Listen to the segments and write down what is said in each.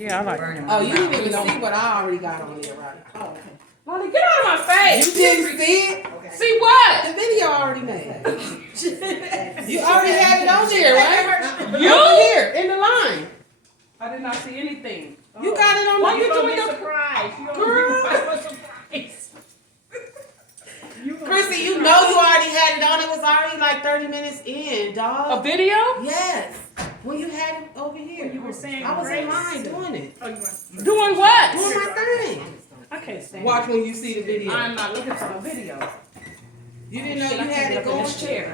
Yeah, I like it. Oh, you didn't even see what I already got on there, right? Oh, okay. Lonnie, get out of my face. You didn't see it? Okay. See what? The video already made. You already had it on there, right? You? Over here, in the line. I did not see anything. You got it on Why there. you doing the surprise? You girl? surprise. Chrissy, you know you already had it on. It was already like 30 minutes in, A dog. video? Yes. When you had it over here. When you were saying I was in grace. line doing it. Oh, you want- Doing what? Doing my thing. I can't stand Watch it. when you see the video. I'm not looking for a video. You didn't know Shit, I you can't had get it up in going? this chair.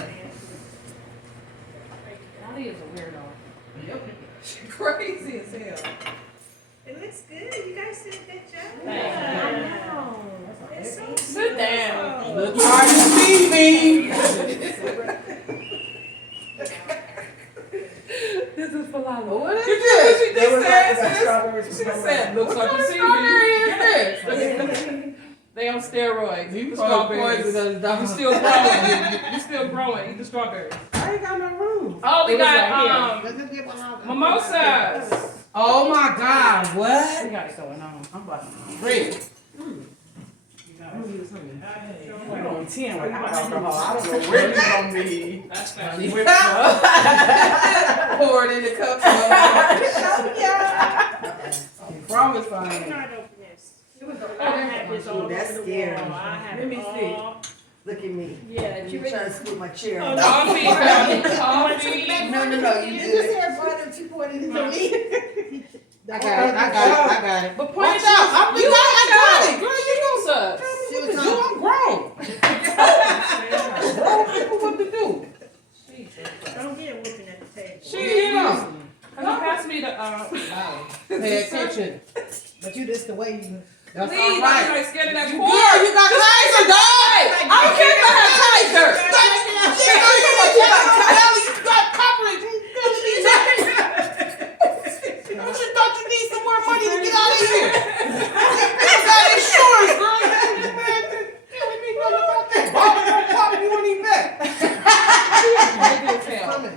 Lonnie is a weirdo. Yep. Crazy as hell. It looks good. You guys did a good job. Thank know. It's so Sit down. Look hard to see me. This is for Lala. What is Did you hear what she this? just said? She said, looks like a CV. They on steroids. Eat the strawberries. You still growing. You still growing. Eat the strawberries. I ain't got no room. Oh, we It was got right mimosas. Oh my God, We what? got it going on. I'm about to Drink. We're on 10 with alcohol. I don't know where you gonna be. That's Honey. Whip Pour it in the cup. You promise I ain't. not open this. It was I had this all That's over the scary. wall. I had Let me it see. all. Loch at me. Yeah, You you trying to ready? scoot my chair. Oh, on. no. Coffee, coffee. No, you You did. had butter, you poured it into me. I got it. But point Watch it out. out. I got it. Girl, you Use us. She was know. I'm grown. Grown people what to do. Don't get whooping at the table. She Yeah. is. Can you pass me the, Pay attention. But you just the way you. That's please, all I'm right. like scared of that Girl, cord. you got Kaiser, dog. I don't care if I have Tiger. You got coverage. You thought you need some more money to get out of here. You got insurance, girl. You wouldn't even bet.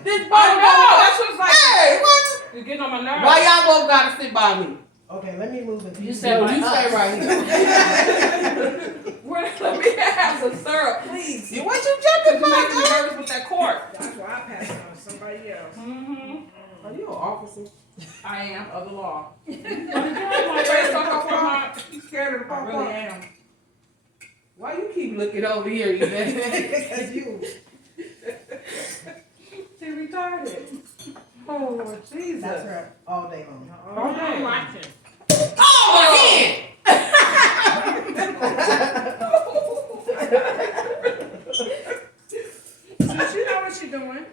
This Oh no, that's what's like, Hey, what? you're getting on my nerves. Why y'all both gotta sit by me? Okay, let me move it. You said You my stay right here. Let me have some syrup, please. You what you Because jumping you make me for? nervous with that cord. That's why I passed it on to somebody else. Mm-hmm. Are you an officer? I am of the law. My face stuck up on my. You scared of the I pop really am. Why you keep looking over here, you Because you. She retarded. Oh, Lord Jesus. That's her all day long. Oh, I don't like it. Oh, my hand! She know what she doing.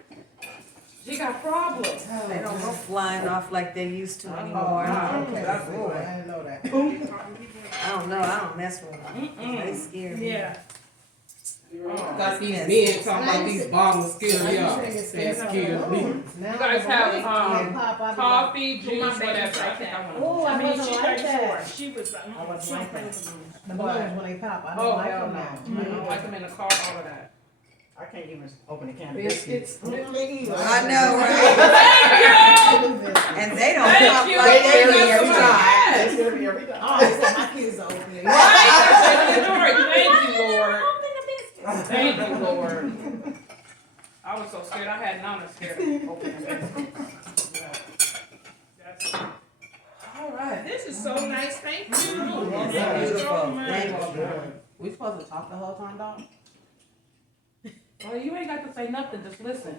She got problems. They don't go flying off like they used to anymore. Okay, that's good. I didn't know that. I don't know. I don't mess with them. They scare me. Yeah. Got these men talking about these bottles scare y'all. They scare me. You guys have coffee, juice, My baby's whatever. I like think I that. want. Oh, I I mean, wasn't she's like 34. that. She was like, I wasn't like that. The What? balloons when they pop, I Oh, don't like hell them no. now. I don't like them in the car, all of that. I can't even open a can of Biscuits. biscuits. I know, right? And they don't Thank pop you. like Thank they you. every time. They scare me every time. Oh, so my kids are opening. Right? That's the story. Thank you, Lord. Thank you, Lord. I was so scared. I had none of scared of opening biscuits. All right. This is so nice. Thank you. Yes, Thank you so beautiful. much. Thank you. We supposed to talk the whole time, dog? Well, you ain't got to say nothing. Just listen.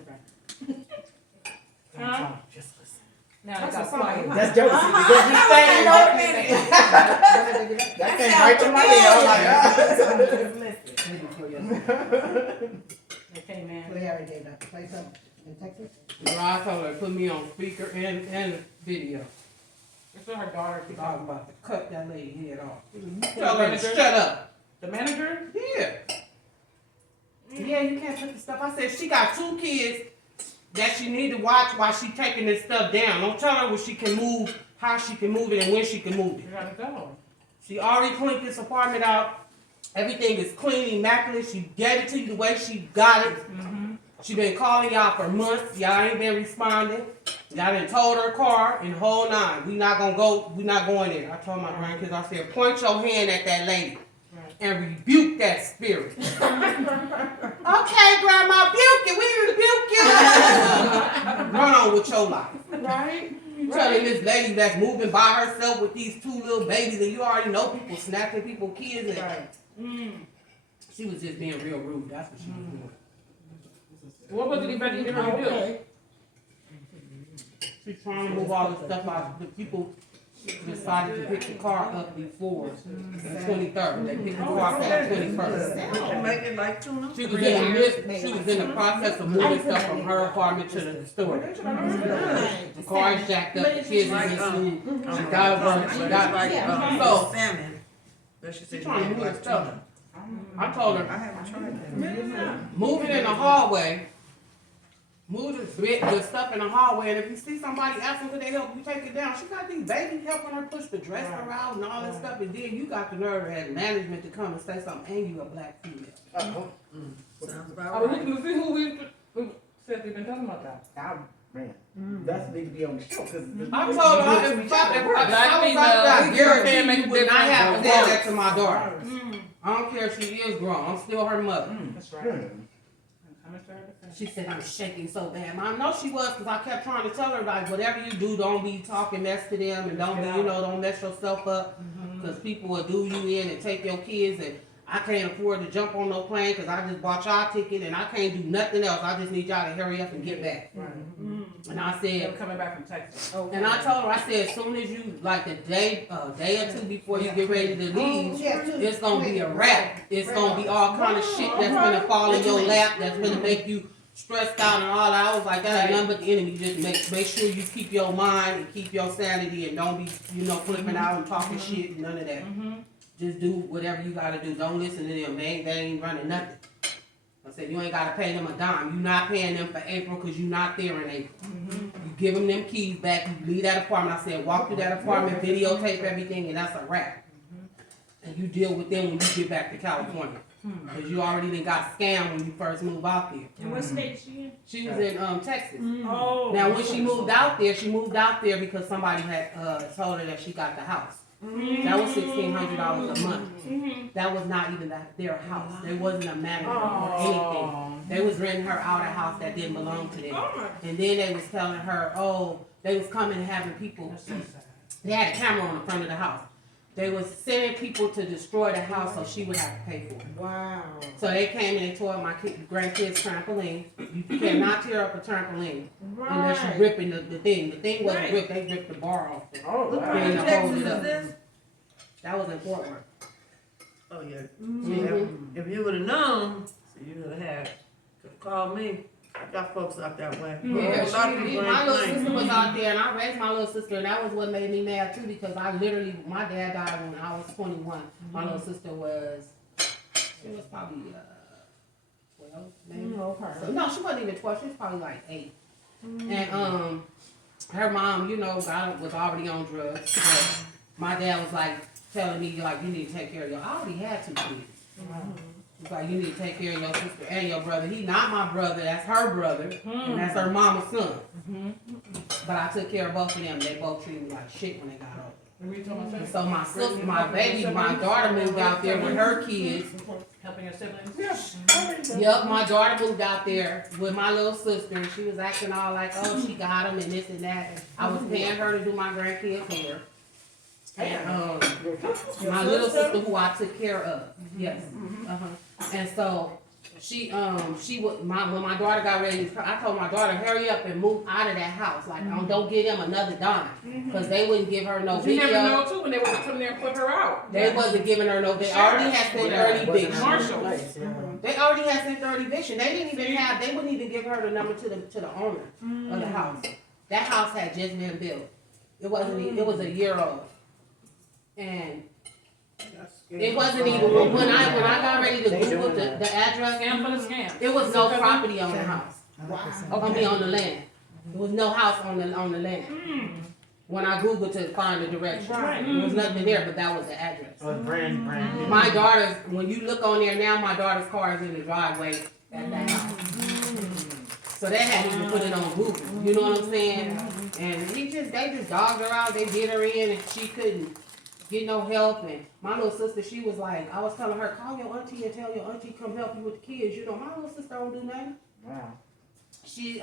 Huh? Just listen. Now they got quiet. That's jealousy because you staying that came right to my head. I'm like, Okay, man. We already gave that. Play something in Texas. I told her to put me on speaker and video. It's for her daughter. She talking about to cut that lady head off. The Tell her to manager? shut up. The manager? Yeah. Yeah, you can't put the stuff. I said she got 2 kids that she need to watch while she taking this stuff down. Don't tell her what she can move, how she can move it, and when she can move You it. gotta go. She already cleaned this apartment out. Everything is clean, immaculate. She gave it to you the way she got it. Mm-hmm. She been calling y'all for months. Y'all ain't been responding. Y'all done told her car and the whole nine. We not going there. I told my grandkids, I said, point your hand at that lady and rebuke that spirit. Okay, grandma, rebuke it. We rebuke you. Run on with your life. Right? You telling this lady that's moving by herself with these two little babies and you already know people snatching people's kids and she was just being real rude. That's what she was doing. What was it exactly you were doing? She's trying to move all the stuff out. The people decided to pick the car up before the 23rd. They picked the car up on the 21st. We can make it like tuna. She was in the process of moving stuff from her apartment to the store. The car is jacked up, the kids is in school. She got work, she got so Salmon. But she she's said trying to move like stuff. tuna. I told I her, haven't tried that. move it in the hallway. Move the stuff in the hallway, and if you see somebody asking for their help, you take it down. She got these babies helping her push the dresser out and all that stuff, and then you got the nerve as management to come and say something, and you a black female. Sounds I about was right. looking to see who we said we've been talking about that. That's need to be on the show, cause. I told her, if I was out there, I guarantee you would not have said that to my daughter. I don't care if she is grown, I'm still her mother. That's right. She said, I'm shaking so bad. Mom, no, she was, because I kept trying to tell her, like, whatever you do, don't be talking mess to them, and don't be, don't mess yourself up, because people will do you in and take your kids, and I can't afford to jump on no plane, because I just bought y'all a ticket, and I can't do nothing else. I just need y'all to hurry up and get back. And I They're said, coming back from Texas. and I told her, I said, as soon as you, like, the day or two before you get ready to leave, it's gonna be a wrap. It's gonna be all kind of shit that's gonna fall in your lap, that's gonna make you stressed out and all that. I was like, that ain't nothing but the enemy. Just make sure you keep your mind and keep your sanity and don't be, flipping out and talking shit and none of that. Just do whatever you gotta do. Don't listen to them. They ain't running nothing. I said, you ain't gotta pay them a dime. You not paying them for April because you not there in April. You give them keys back. You leave that apartment. I said, walk through that apartment, videotape everything, and that's a wrap. And you deal with them when you get back to California. Because you already done got scammed when you first moved out there. And what state is she in? She was in Texas. Oh. Now, when she moved out there because somebody had told her that she got the house. That was $1,600 a month. That was not even their house. There wasn't a manager or anything. They was renting her out a house that didn't belong to them. And then they was telling her, they was coming and having people. They had a camera on the front of the house. They was sending people to destroy the house so she would have to pay for it. Wow. So they came and they tore up my grandkids' trampoline. You cannot tear up a trampoline unless you're ripping the thing. The thing wasn't ripped, they ripped the bar off. What part Then of to hold Texas it is up. this? That was in Fort Worth. Oh, yeah. See, if you would've known, you would've could've called me. I got folks out that way. Yeah, A lot of people my ain't little playing. sister was out there, and I raised my little sister, and that was what made me mad too, because my dad died when I was 21. My little sister was probably 12, maybe. So, no, she wasn't even 12. She was probably like 8. And her mom, was already on drugs. So my dad was like telling me, like, you need to take care of I already had 2 kids. He's like, you need to take care of your sister and your brother. He's not my brother, that's her brother, and that's her mama's son. But I took care of both of them. They both treated me like shit when they got older. And so my sister, my daughter moved out there with her kids. Helping your siblings? Yep, my daughter moved out there with my little sister, and she was acting all like, oh, she got them and this and that. I was paying her to do my grandkids' hair. And my little sister who I took care of, yes. And so when my daughter got ready, I told my daughter, hurry up and move out of that house. Like, don't give them another dime. Because they wouldn't give her no You video. never know too when they were coming there and put her out. They wasn't giving her no, they already had sent her an eviction. Marshall. They already had sent her an eviction. They wouldn't even give her the number to the owner of the house. That house had just been built. It was a year old. And it wasn't even, when I got ready to Google the address, Scam for the scam. there was no property on the house. On the land. There was no house on the land. When I Googled to find the direction. There was nothing there, but that was the address. Brand new. My daughter's, when you look on there now, my daughter's car is in the driveway at that house. So they had to put it on Google, you know what I'm saying? And they just dogged her out, they did her in and she couldn't get no help. And my little sister, she was like, I was telling her, call your auntie and tell your auntie come help you with the kids. You know, my little sister don't do nothing. Wow. She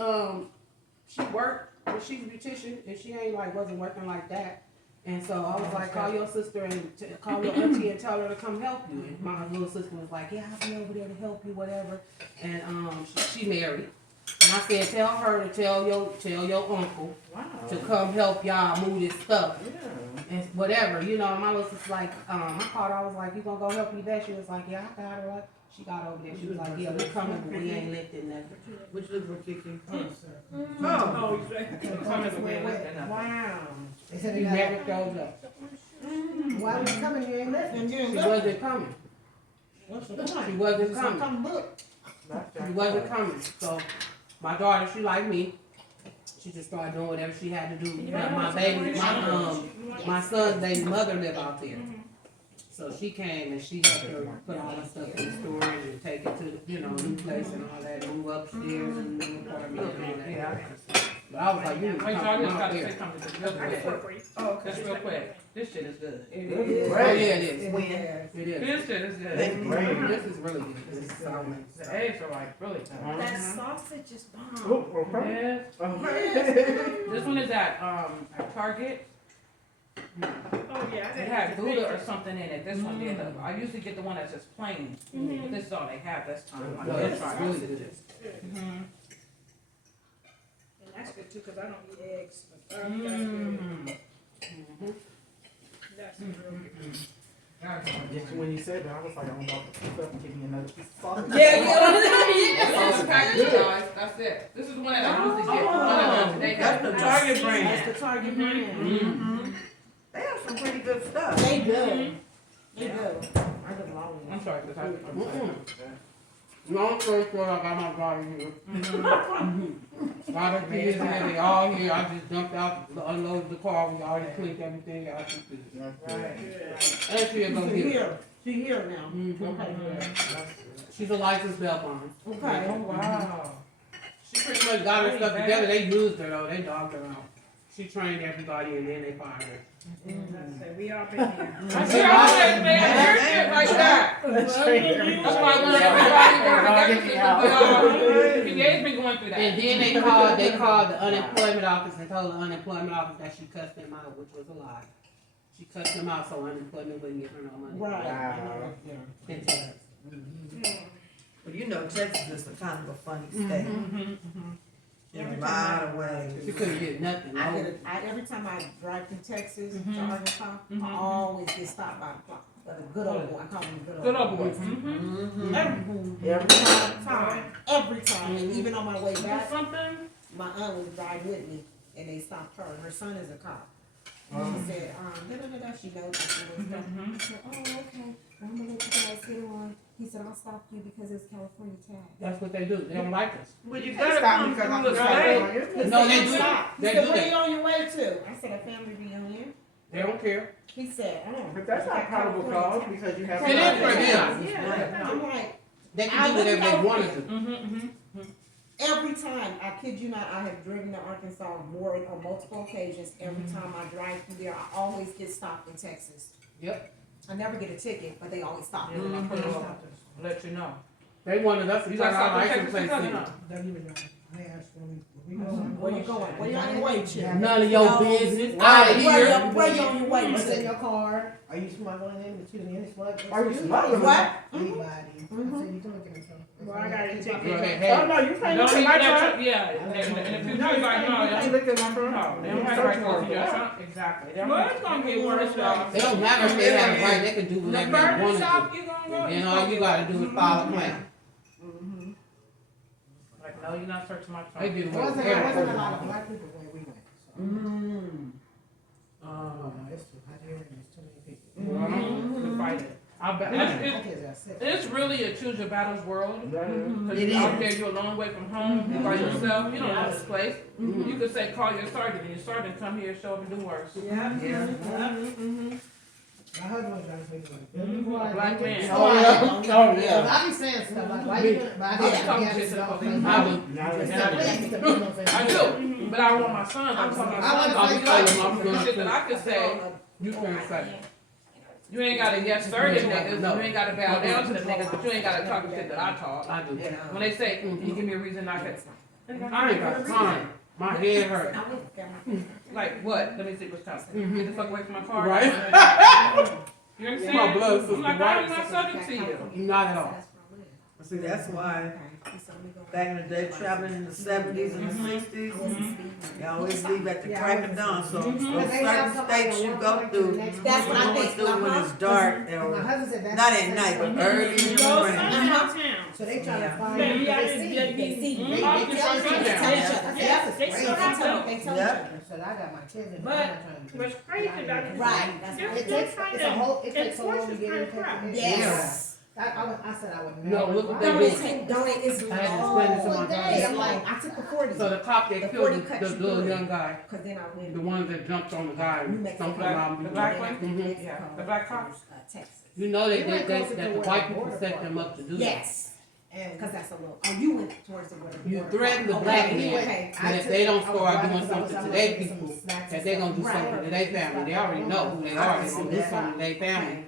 worked, but she's a beautician and she ain't like, wasn't working like that. And so I was like, call your sister and call your auntie and tell her to come help you. And my little sister was like, yeah, I'll be over there to help you, whatever. And she married. And I said, tell her to tell your uncle Wow. to come help y'all move this stuff Yeah. and whatever. You know, my little sister's like, I called her, I was like, you gonna go help me there? She was like, yeah, I got her. Like, she got over there. She was like, yeah, we coming, but we ain't lifting nothing. Which look for Kiki? Oh, Coming, but we ain't lifting nothing. Wow. They said She they never got, showed up. why was you coming, you ain't listening, you ain't She listening. wasn't coming. What's the point? She wasn't Just coming. come look. She wasn't coming. So my daughter, she like me. She just started doing whatever she had to do. My son's baby mother live out there. So she came and she helped her put all her stuff in storage and take it to, you know, new place and all that, move upstairs and new apartment and all that. But I was like, you need to Wait, come so I just out gotta say there. something just real I get quick. for free. Oh, okay. Just real quick. This shit is good. Oh, yeah, it is. It is. This shit is good. This is really good. This is solid. The eggs are like really good. That sausage is bomb. Oh, okay. Yes. This one is at Target. Oh, yeah. It had Gouda or something in it. This one did. I usually get the one that's just plain. But this is all they have this time. I No, did it's try really it. good. And that's good too, cause I don't eat eggs. But, that's good. That's real good. Just when you said that, I was like, I'm about to pick up and give me another piece of sausage. That's the package, guys. That's it. This is the one that I usually get. The one that they That's the have. Target That's brand. the Target brand. Mm-hmm. They have some pretty good stuff. They do. They do. I just love I'm them. sorry, because I. Long story short, I got my daughter here. Got her kids here, they all here. I just jumped out, unloaded the car. We already cleaned everything out. And she'll go She here. here. She here now. Mhm. Okay, good. She's a licensed bell bonner. Okay. Wow. She pretty much got her stuff together. They used her though. They dogged her out. She trained everybody and then they fired her. We all been here. I see all that, man. You're shit like that. That's why I want everybody to PA's been going through that. And then they called the unemployment office and told the unemployment office that she cussed them out, which was a lie. She cussed them out so unemployment wouldn't give her no money. Right. Wow. Yeah. And so, Well, you know, Texas is a kind of a funny state. In a lot of ways. she couldn't get nothing. I No. get it. Every time I drive through Texas to Mhm. Arkansas, Mhm. I always get stopped by the clock. But a good old boy. I call him Good old boy. Mm-hmm. Every time, and even on my way That's back, something. my aunt was riding with me, and they stopped her. Her son is a cop. And she said, she knows this and stuff. I said, oh, okay. Well, I'm gonna let you guys get on. He said, I'll stop you because it's California tag. That's what they do. They don't like us. Well, you They gotta stopped come me because I'm through the just state. like, No, they do. Stop. He They said, do where that. you on your way to? I said, a family reunion. They don't care. He said, But that's not probable cause because you have. It is for them. Yeah. I'm like, They can do whatever they want to do. every time, I kid you not, I have driven to Arkansas on multiple occasions. Every time I drive through there, I always get stopped in Texas. Yep. I never get a ticket, but they always stop me. Let you know. They wanted us to You turn got our something license to plate say? in. Where you going? Where you on your way to? None of your business. Out of Where here. you on your way What's in to? your card? Are you smuggling in? But you didn't smuggle. Are you smuggling? What? Anybody. I said you doing it. Well, I got a You ticket. can't Oh, have no, it. you can't Don't look at even my let trunk. you, yeah, and if you No, do, you like, can't no, look at my trunk. no, they don't have Search right to go warrant to your for trunk, exactly. They don't Well, have- it's gonna get worse, y'all. It don't matter if they have a right, they can do The whatever they barber want shop, to you gonna do. go. And then all you gotta do is file a claim. Like, no, you're not searching my trunk. They do There wasn't a whatever. lot of black people where we went. So. Oh, it's too hot here and there's too many people. To fight it. I bet. My kids are sick. It's really a choose your battles world. Cause It you're out is. there, you're a long way from home, you're by yourself, you don't know this place. You could say, call your sergeant, and your sergeant come here, show up and do worse. Yeah. Yeah. My husband was trying to say Mhm, a black man. Oh, yeah. Oh, yeah. I be saying stuff like, why you doing it? But I I'm didn't. talking Yeah, shit it's to the all police. fake. I would, It's the police, the people say- I do, but I don't want my sons, I'm talking about my I sons, wanna I'll be say like, something. the shit that I could say, you can't say. you ain't gotta yes sir them niggas, you ain't gotta bow down to the niggas, but you ain't gotta talk the shit that I talk. I do. When they say, can you give me a reason not to, I ain't got time. My head hurt. like what, let me see what's coming, Mhm. get the fuck away from my car. Right? You My understand? blood I'm sister, like, right? I'm not subject to you. Not at all. See, that's why back in the day, traveling in the 70s and the 60s, you always leave at the crack of dawn. So those certain states you go through, That's what I going think. through when it's dark, My or husband said that's. not at night, but early in the Go morning. sundown. So they trying to Yeah. find. Maybe I they didn't see. get They these. see. Mhm. They Off tell the each other. sundown. They tell each other. That's Yes, they crazy. still have them. They tell each Yep. other. So I got my kids in. But I'm not trying to. What's crazy about it is Right. That's they're right. It still takes, trying it's a whole, it to takes so long to enforce get this into kind of crap. it. Yes. I said I would No, never. look what Why they Don't would it take, don't it, it's I had to explain it to my all day. daughter. I'm like, I took the 40. So the cop that The killed 40 cut the you little through. young guy, Cause then I went. the one that jumped on the guy New and Mexico. stumped him out. The black one? Mhm. Yeah, the black cops. Texas. You know You went that closer to the where white the people border set part them up to do that. Yes, And cause that's a little, oh, you went towards the border. You threaten the Okay, black okay, man, okay. and if they don't start doing something to their people, that they gonna do Right. something to their family, they already know who they are, they gonna do something to their family.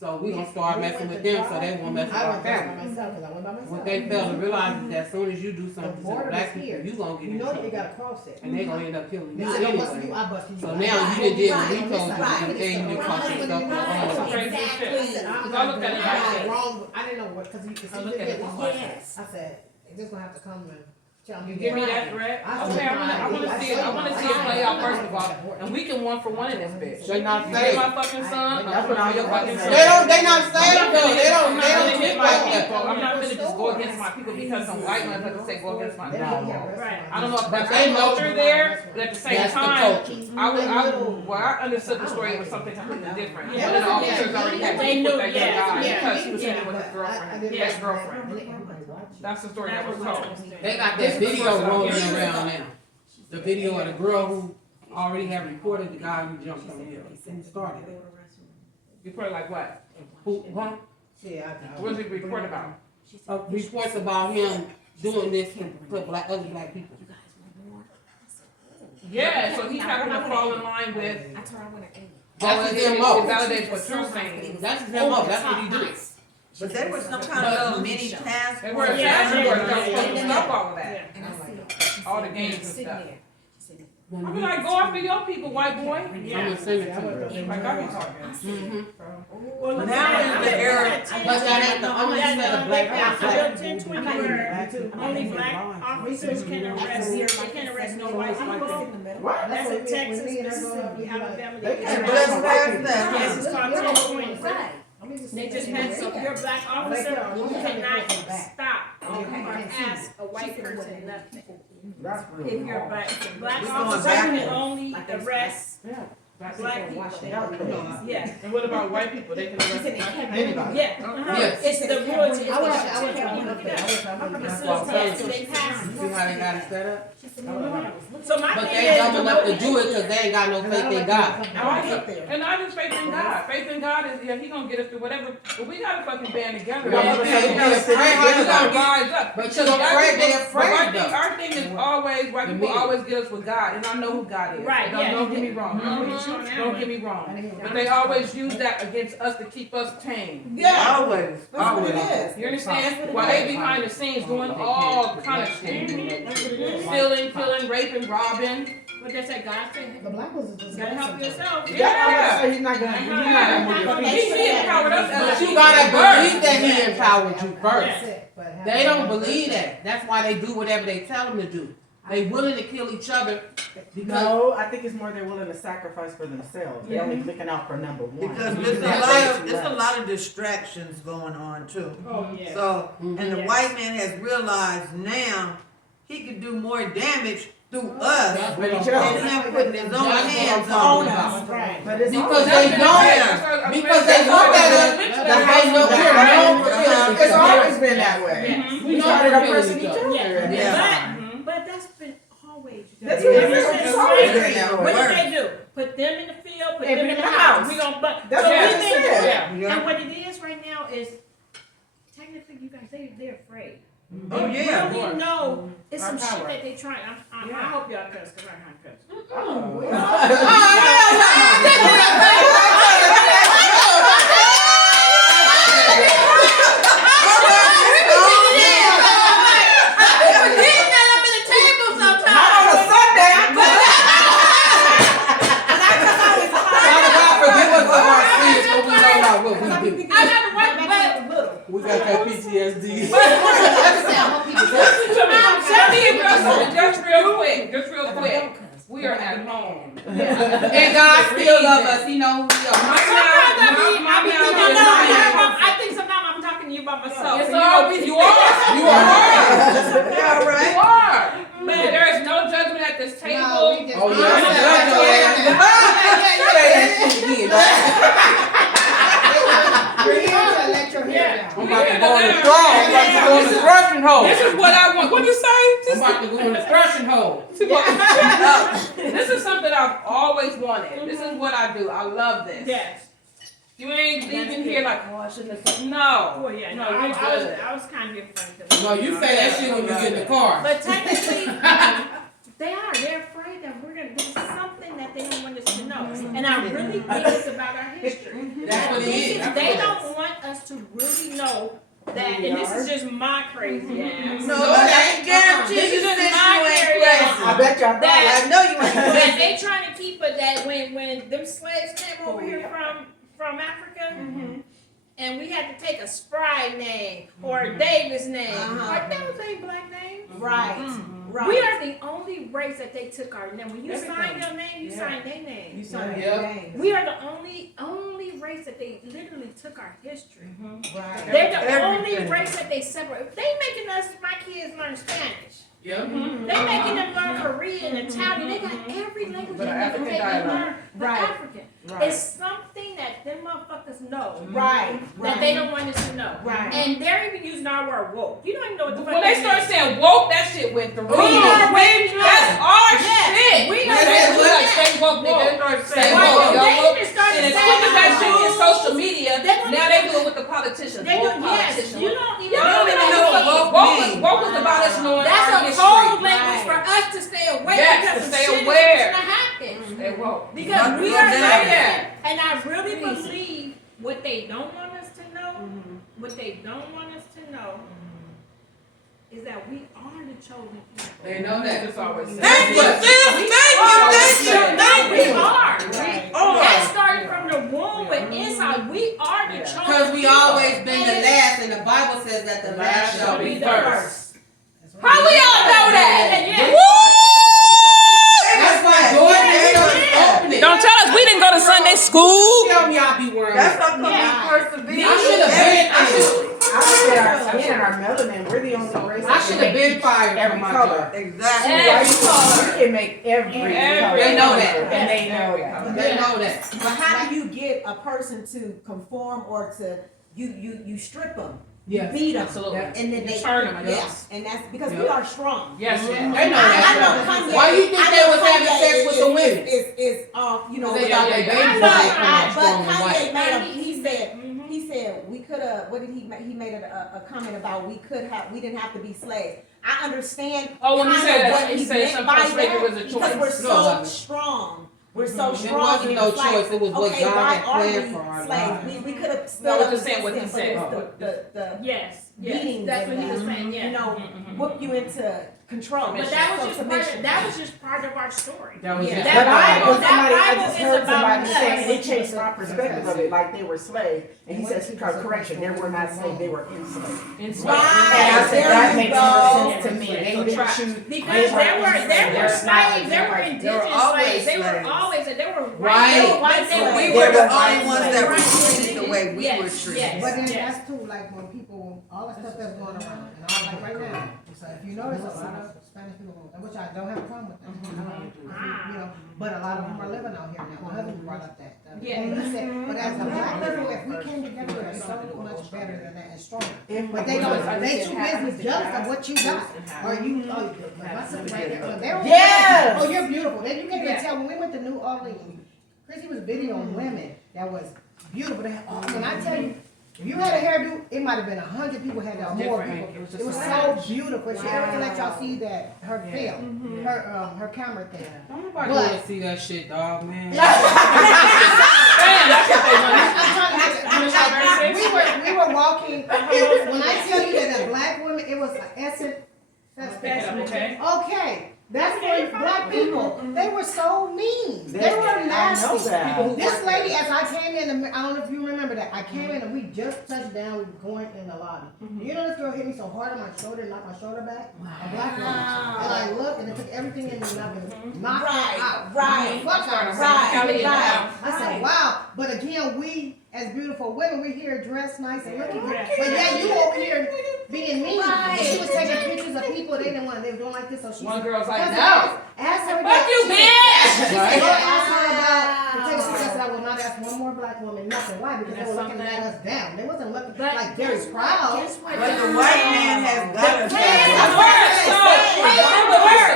So we gonna start messing with them, so they won't mess with I our went by family. myself, cause I went by myself. What they fail to realize is that as soon as you do The something to the border black is people, here. you gonna get You in know you trouble, gotta cross it. and they gonna end up killing you I know what's you, anyway. I bust you. So out. now you done did what we Right, told you, right, and then you right, caught yourself right, on That's the crazy Exactly. shit. I'm I not looked at it doing like that. this. Wrong, I didn't know what, cause you, I looked at it like Yes. I said, it's just gonna have to come and tell me. You give me that threat, okay, I wanna see it, I wanna see it play out first of all, and we can one for one in this bitch. They not You saved. get my fucking son, That's I'm what gonna I your was fucking saying. son. They not saved though, they I'm don't not gonna think hit like my that. people, I'm not gonna just go against my people because some white motherfuckers say go against my people. I don't know if that's But they their know- culture there, but at the same That's the time, culture. well, I understood the story was something completely different. Yeah. One of the officers already had They beef knew, with that young yeah, guy yeah, because he was yeah. sitting with his girlfriend, Yeah. ex-girlfriend. That's the story that was told. They got that video rolling around now. The video of the girl who already had reported the guy who jumped on him and started it. You put it like what? Who, huh? What was it report about? Reports about him doing this to black, other black people. Yeah, so he happened to fall in line with, I told her I went at 8. That's his it MO. validates what you're saying. That's his MO, that's what he do. But there was some kind of little mini task. They were a Yeah, task yeah, force yeah, that was supposed to yeah. stop all of that. And I said, All the games and sitting stuff. there. She said, I be like, go after your people, white boy. I'm gonna send it to her. Like I be talking. Mhm. Well, But now is the era- But that ain't the only set of black Bill people. 1020 where only black officers can arrest, they can't arrest no white I'm gonna sit people. in the middle. What? That's in what Texas, me and her go up, Mississippi, we be Alabama. like, They they can't But arrest that's white past people. that. Yes, it's called 1020. Right. They just meant so if you're a black officer, you cannot stop or ask a white person nothing. That's real. If you're a black We officer, going can backwards. only arrest That's black it. people. Yeah, And what about white people? They can She arrest said they black kept people. moving. yeah. Yes. It's the rules, it's I was, the I was, As soon as they pass. See how they got it set up? So my But thing they is, dumb you enough know, to do it because they ain't got no faith in God. And I just faith in God. Faith in God is, yeah, he gonna get us through whatever, but we gotta fucking band together. Yeah, We but they gotta afraid. How you gonna rise up. But Because you're white afraid, people- they but afraid though. our thing is always, white The people me. always get us with God, and I know who God is. Right, yeah. Don't get me wrong. Mhm. Don't get me wrong. But they always use that against us to keep us tame. Yeah. Always, That's what it always. is. You understand? While they behind the scenes doing all kind of shit. Stealing, killing, raping, robbing. what they say, God said, The black ones are just. you gotta help yourself. Yeah. He's not gonna. He empowered us as But a you gotta people believe first. that he empowered you first. Yeah. They don't believe that. That's why they do whatever they tell them to do. They willing to kill each other because No, I think it's more they're willing to sacrifice for themselves. They're only looking out for number one. Because there's a lot of distractions going on too. Oh, yeah. So, and the Yes. white man has realized now he can do more damage through us That's With what each I'm other. than him putting his own That's what hands I'm on talking us. about. Right. But it's Because always- they know, because they look at us, that they know we're known for killing each It's other. always been that way. Yeah. We know started we're oppressing killing each each other. Yeah. Yeah. But that's been always. That's Ever what it is. since It's always slavery. been that What way. did they do? put them in the field, put And them in the house. We gonna, but, That's so what we I just think- said. Yeah. And what it is right now is, technically, you guys, they're afraid. Oh, They yeah. really know it's Our some shit power. that they trying. I Yeah. hope y'all cuss, cause I can't cuss. Not on a Sunday. God forgive us of our sins, but we know not what we do. I gotta wait, but We got that PTSD. Let me address something just real quick. We are at home. And God still love us. He know who we are. sometimes My I think sometimes I'm talking to you by myself. It's and you all, know- you are. You are. Yeah, You right? are. But there is no judgment at this table. Oh, yeah. I'm gonna judge your ass. Say that shit again, dog. We're here to let your hair down. I'm about to go in the throne. I'm about to go in the threshing hole. This is what I want. What'd you say? I'm about to go in the threshing hole. This is something I've always wanted. This is what I do. I love this. Yes. You ain't leaving here like, oh, I shouldn't have said. No. Oh yeah. No, No, you're good. I was kind of different. No, you say that shit when you get in the car. But technically, they're afraid that we're gonna do something that they don't want us to know. And I really think it's about our history. That's what it is. That's They what it don't want us to really know that, and this is just my crazy ass. No, I guarantee This you is said just you my ain't area. crazy. I bet y'all That- I know you ain't That crazy. they trying to keep it that when them slaves came over here from Africa, and we had to take a Spry name or a Davis name, or those ain't black names. Right, right. We are the only race that they took our name. When you Everything. sign your name, you Yeah. sign their name. You saw Yep. that. We are the only race that they literally took our history. Right. They're the only Everything. race that they separate. They making us, my kids, learn Spanish. Yep. They making them learn Korean, Italian. They got every language But that African they dialect. learn. But Right. African. It's something that them motherfuckers know Right. that they don't want us to know. Right. And they're even using our word woke. You don't even know what the fuck When they that start means. saying woke, that shit went through. We are waking up. That's our Yes. shit. We They are say, waking like, up. stay woke, nigga. Stay Right. woke, y'all They woke. even started And as saying quick as that shit woke. is social media, They don't now even- they do it with the politicians. They Woke don't, yes, politicians. you don't even Y'all don't even know what woke means. Woke was about us knowing That's our a history. code language for us to stay aware Yes, because to some stay shit aware. is gonna happen. Stay woke. Because Not we to are go down. saying Yeah. that. And I really believe what they don't want us to know, what they don't want us to know, is that we are the chosen people. They know that. Just always say. Thank you, sis. We Thank are. you. That started from the womb, but inside we are the chosen Because we people. always been the And last, and the Bible says that the last shall be first. How we all know that? Yes. That's why Jordan is opening. Don't tell us we didn't go to Sunday school. Tell me I'll be worried. That's how come Yeah. we persevere. I should have been. I said our melanin, we're the only race. I should have been fired every from my color. job. Exactly. Every color. We can make every color. They know that. And they know that. They know that. But how do you get a person to conform or to, you strip them, you Yes. beat them, Absolutely. and then You they, turn 'em, yeah, yes. and that's because we Yep. are strong. Yes, They know I that. know Kanye. Why you think I they know was having Kanye sex with the women? Is you know, They thought they babies I was know, gonna come out but strong and Kanye white. made a, Mhm. he said we could have. What did he make? He made a comment about we didn't have to be slaves. I understand. Oh, when he kind said of that, what he he said meant something by slavery that, was a because choice. we're so No. strong. We're so It strong. wasn't and no it's like, choice. It was what okay, God why had are planned we for our slaves? lives. We could have No, stood I was up just saying what he against said. them, but the Yes, beatings that's what and he was the, saying, yeah. you know, whoop you into control. But that was So just part submission. of, that was just part of our story. That was Yeah. it. That But Bible- I just is heard about somebody us. saying, it changed my perspective of it, like they were slaves. And he says, correction, they were not slaves, they were enslaved. Right. And I said, There that you makes go. more sense to me. They didn't choose. Because there were slaves, there were slaves, there were always indigenous slaves, they were slaves. always, they were Right. white, they were white, they were. We They were the were only ones that were Right. treated the way we Yes, were treated. yes. But then Yes. that's too, like when people, all the stuff that's going around, and all like right now, so if you notice a lot of Spanish people, which I don't have a problem with that. You know, but a lot of them are living out here now. My husband brought up that. And he said, but as a black people, if we came together, it's so much better than that and stronger. But they don't, they too busy jealous of what you got. Or you, my sister right there, they're Yes. oh, you're beautiful. Then you can't even tell, when we went to New Orleans, Chrissy was videoing women that was beautiful. They had, when I tell you, if you had a hairdo, it might have been 100 people had that, or more Different. people. It was just It was so so much. beautiful. She ever let y'all see that, her film, her camera thing. Don't nobody But- wanna see that shit, dog, man. Damn, that's what they want. We were walking, and when I tell you that a black woman, it was an essence. Okay. Okay, that's for black people. They were so mean. They were I know nasty. that. This lady, as I came in, I don't know if you remember that. I came in and we just touched down. We were going in the lobby. You know, this girl hit me so hard on my shoulder, knocked my shoulder back. A black woman. And I looked, and it took everything in me, and I was knocked her out. right, Fuck her. right. I said, wow. But again, we as beautiful women, we here dressed nice and looking good. But yeah, you over here being mean. And she was taking pictures of people they didn't want. They were doing like this, so she. One girl's like, Cousin, no. Ask her. Fuck you, bitch! Lord asked her about to take a picture. I said, I will not ask one more black woman nothing. Why? Because they were looking at us down. They wasn't looking like very proud. But the white man has got us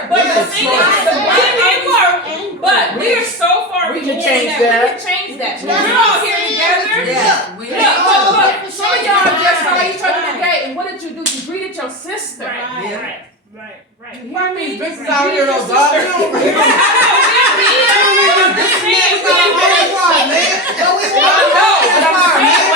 But the thing is, the white men work, but we are so far We can removed change we that. can change that. That's We're what all I'm here saying. together. Yeah. Look. Some of y'all just saw each other Right. today, and what did you do? You greeted your sister. Yeah. Right. You hear me? These bitches out here, though, dog. You don't We hear me. What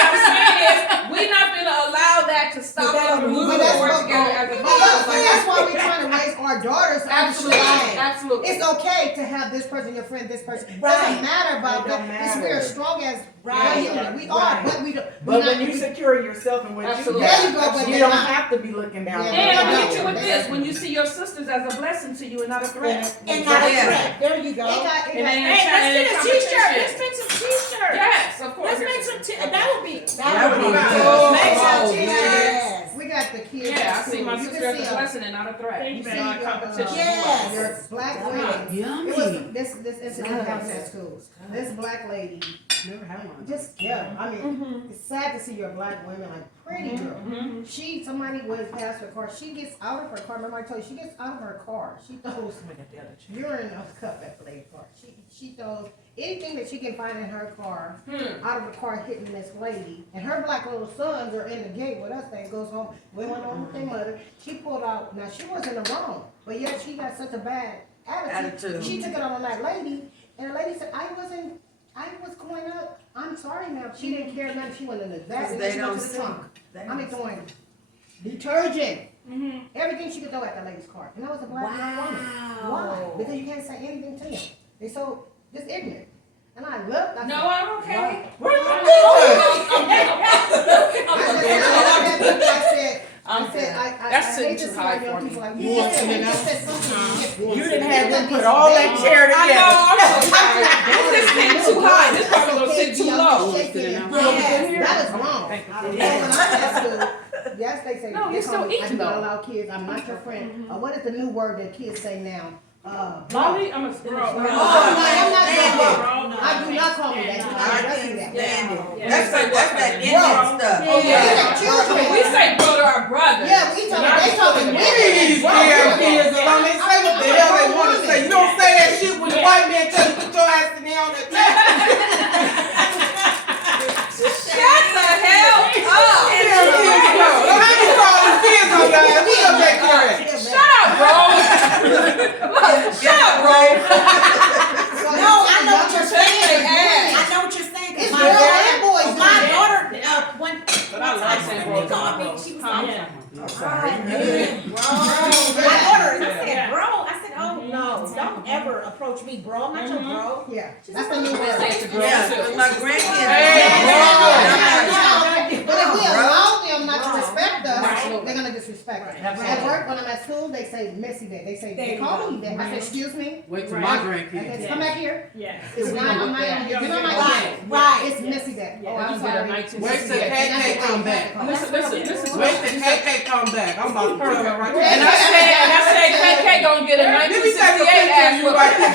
I'm saying is, we're not gonna allow that to stop us from moving forward together as a But family. that's why we're trying to raise our daughters. Absolutely, absolutely. It's okay to have this person, your friend, this person. It Right. doesn't matter about It don't that. It's we're matter. strong as Right. one unit. We are, Right. but we don't. But when you secure yourself and what you Absolutely. There you got, go, but you they're don't not. have to be looking down. Yeah. And I'm gonna Yeah. hit you with this, when you see your sisters as a blessing to you and not a threat. And not a Yeah. threat. There you go. It got- And they ain't Hey, trying let's to get a t-shirt. competition. Let's make some t-shirts. Yes, of course. Let's make some that would be That would be good. good. Make some Oh, t-shirts. We got the kids. Yeah, I at see school. my You sister can as see a blessing and not a threat. You You see see our competition. Yes. your black women. It was Yummy. this incident happened at school. This black lady, Never had one. just yeah. I mean, it's sad to see your black women like pretty girl. Somebody was past her car. She gets out of her car. Remember I told you she gets out of her car. She throws urine in a cup at the lady's car. She throws anything that she can find in her car out of the car hitting this lady. And her black little sons are in the gate with us. They goes home. We went on with their mother. She pulled out. Now she wasn't in the wrong, but yet she got such a bad attitude. She took it out on that lady, and the lady said, I was going up. I'm sorry, ma'am. She didn't care nothing. She went in the back and They she went don't to the see. trunk. They I mean, don't throwing detergent, everything she could throw at the lady's car. And that was a black woman. Why? Because you can't say anything to them. They so just ignorant. And I looked. I No, said, I'm okay. That's I sitting hate to too see high our young for me. people like, You want some you now? just said something. You didn't have them put all that chair I together. know, I'm so tired. This is sitting too high. This probably gonna sit too low. That is wrong. Thank you. So when I'm at school, yes, they say, No, they you're call still me, I do eating, not though. allow kids, I'm not your friend. What is the new word that kids say now? Molly, I'm a bro. I'm not your bro. No. I do not call me that. You I can't address can't me that. stand it. Yeah. That's that Indian stuff. Oh, yeah. These are children. We say bro to our brothers. Yeah, we talking, they talking We women. need these damn kids alone. They say what the hell they want to say. You don't say that shit when the white man tell you put your ass in there on that table. Shut the hell up. Damn kids go. How you call these kids on your ass? We gonna take care of it. Shut up, bro. Shut up, bro. No, I know what you're saying. I know what you're saying. 'Cause It's my girls daughter, and boys. my daughter, one But I like saying bro. called me. She was like, Yeah. sorry, my daughter, and I said, bro. I said, oh no, don't ever approach me, bro. I'm not your bro. Yeah, that's the new They word. say it's a girl Yeah, too. my grandkids. But if we allow them not to respect us, Right. they're gonna disrespect us. Absolutely. At work, when I'm at school, they say messy day. They say, they call me that. I say, excuse me. Wait till my I grandkids. said, come back here. Yes. It's not, I'm not, Yeah. you're not my Right, kid. right. It's messy day. that. Oh, Yeah, I'm you get a sorry. 1968. Wait till KK come back. Listen. Wait till KK come back. I'm about to tell her right And now. I said KK gonna get a Let me take a 1968 picture ass of you whipping. right there.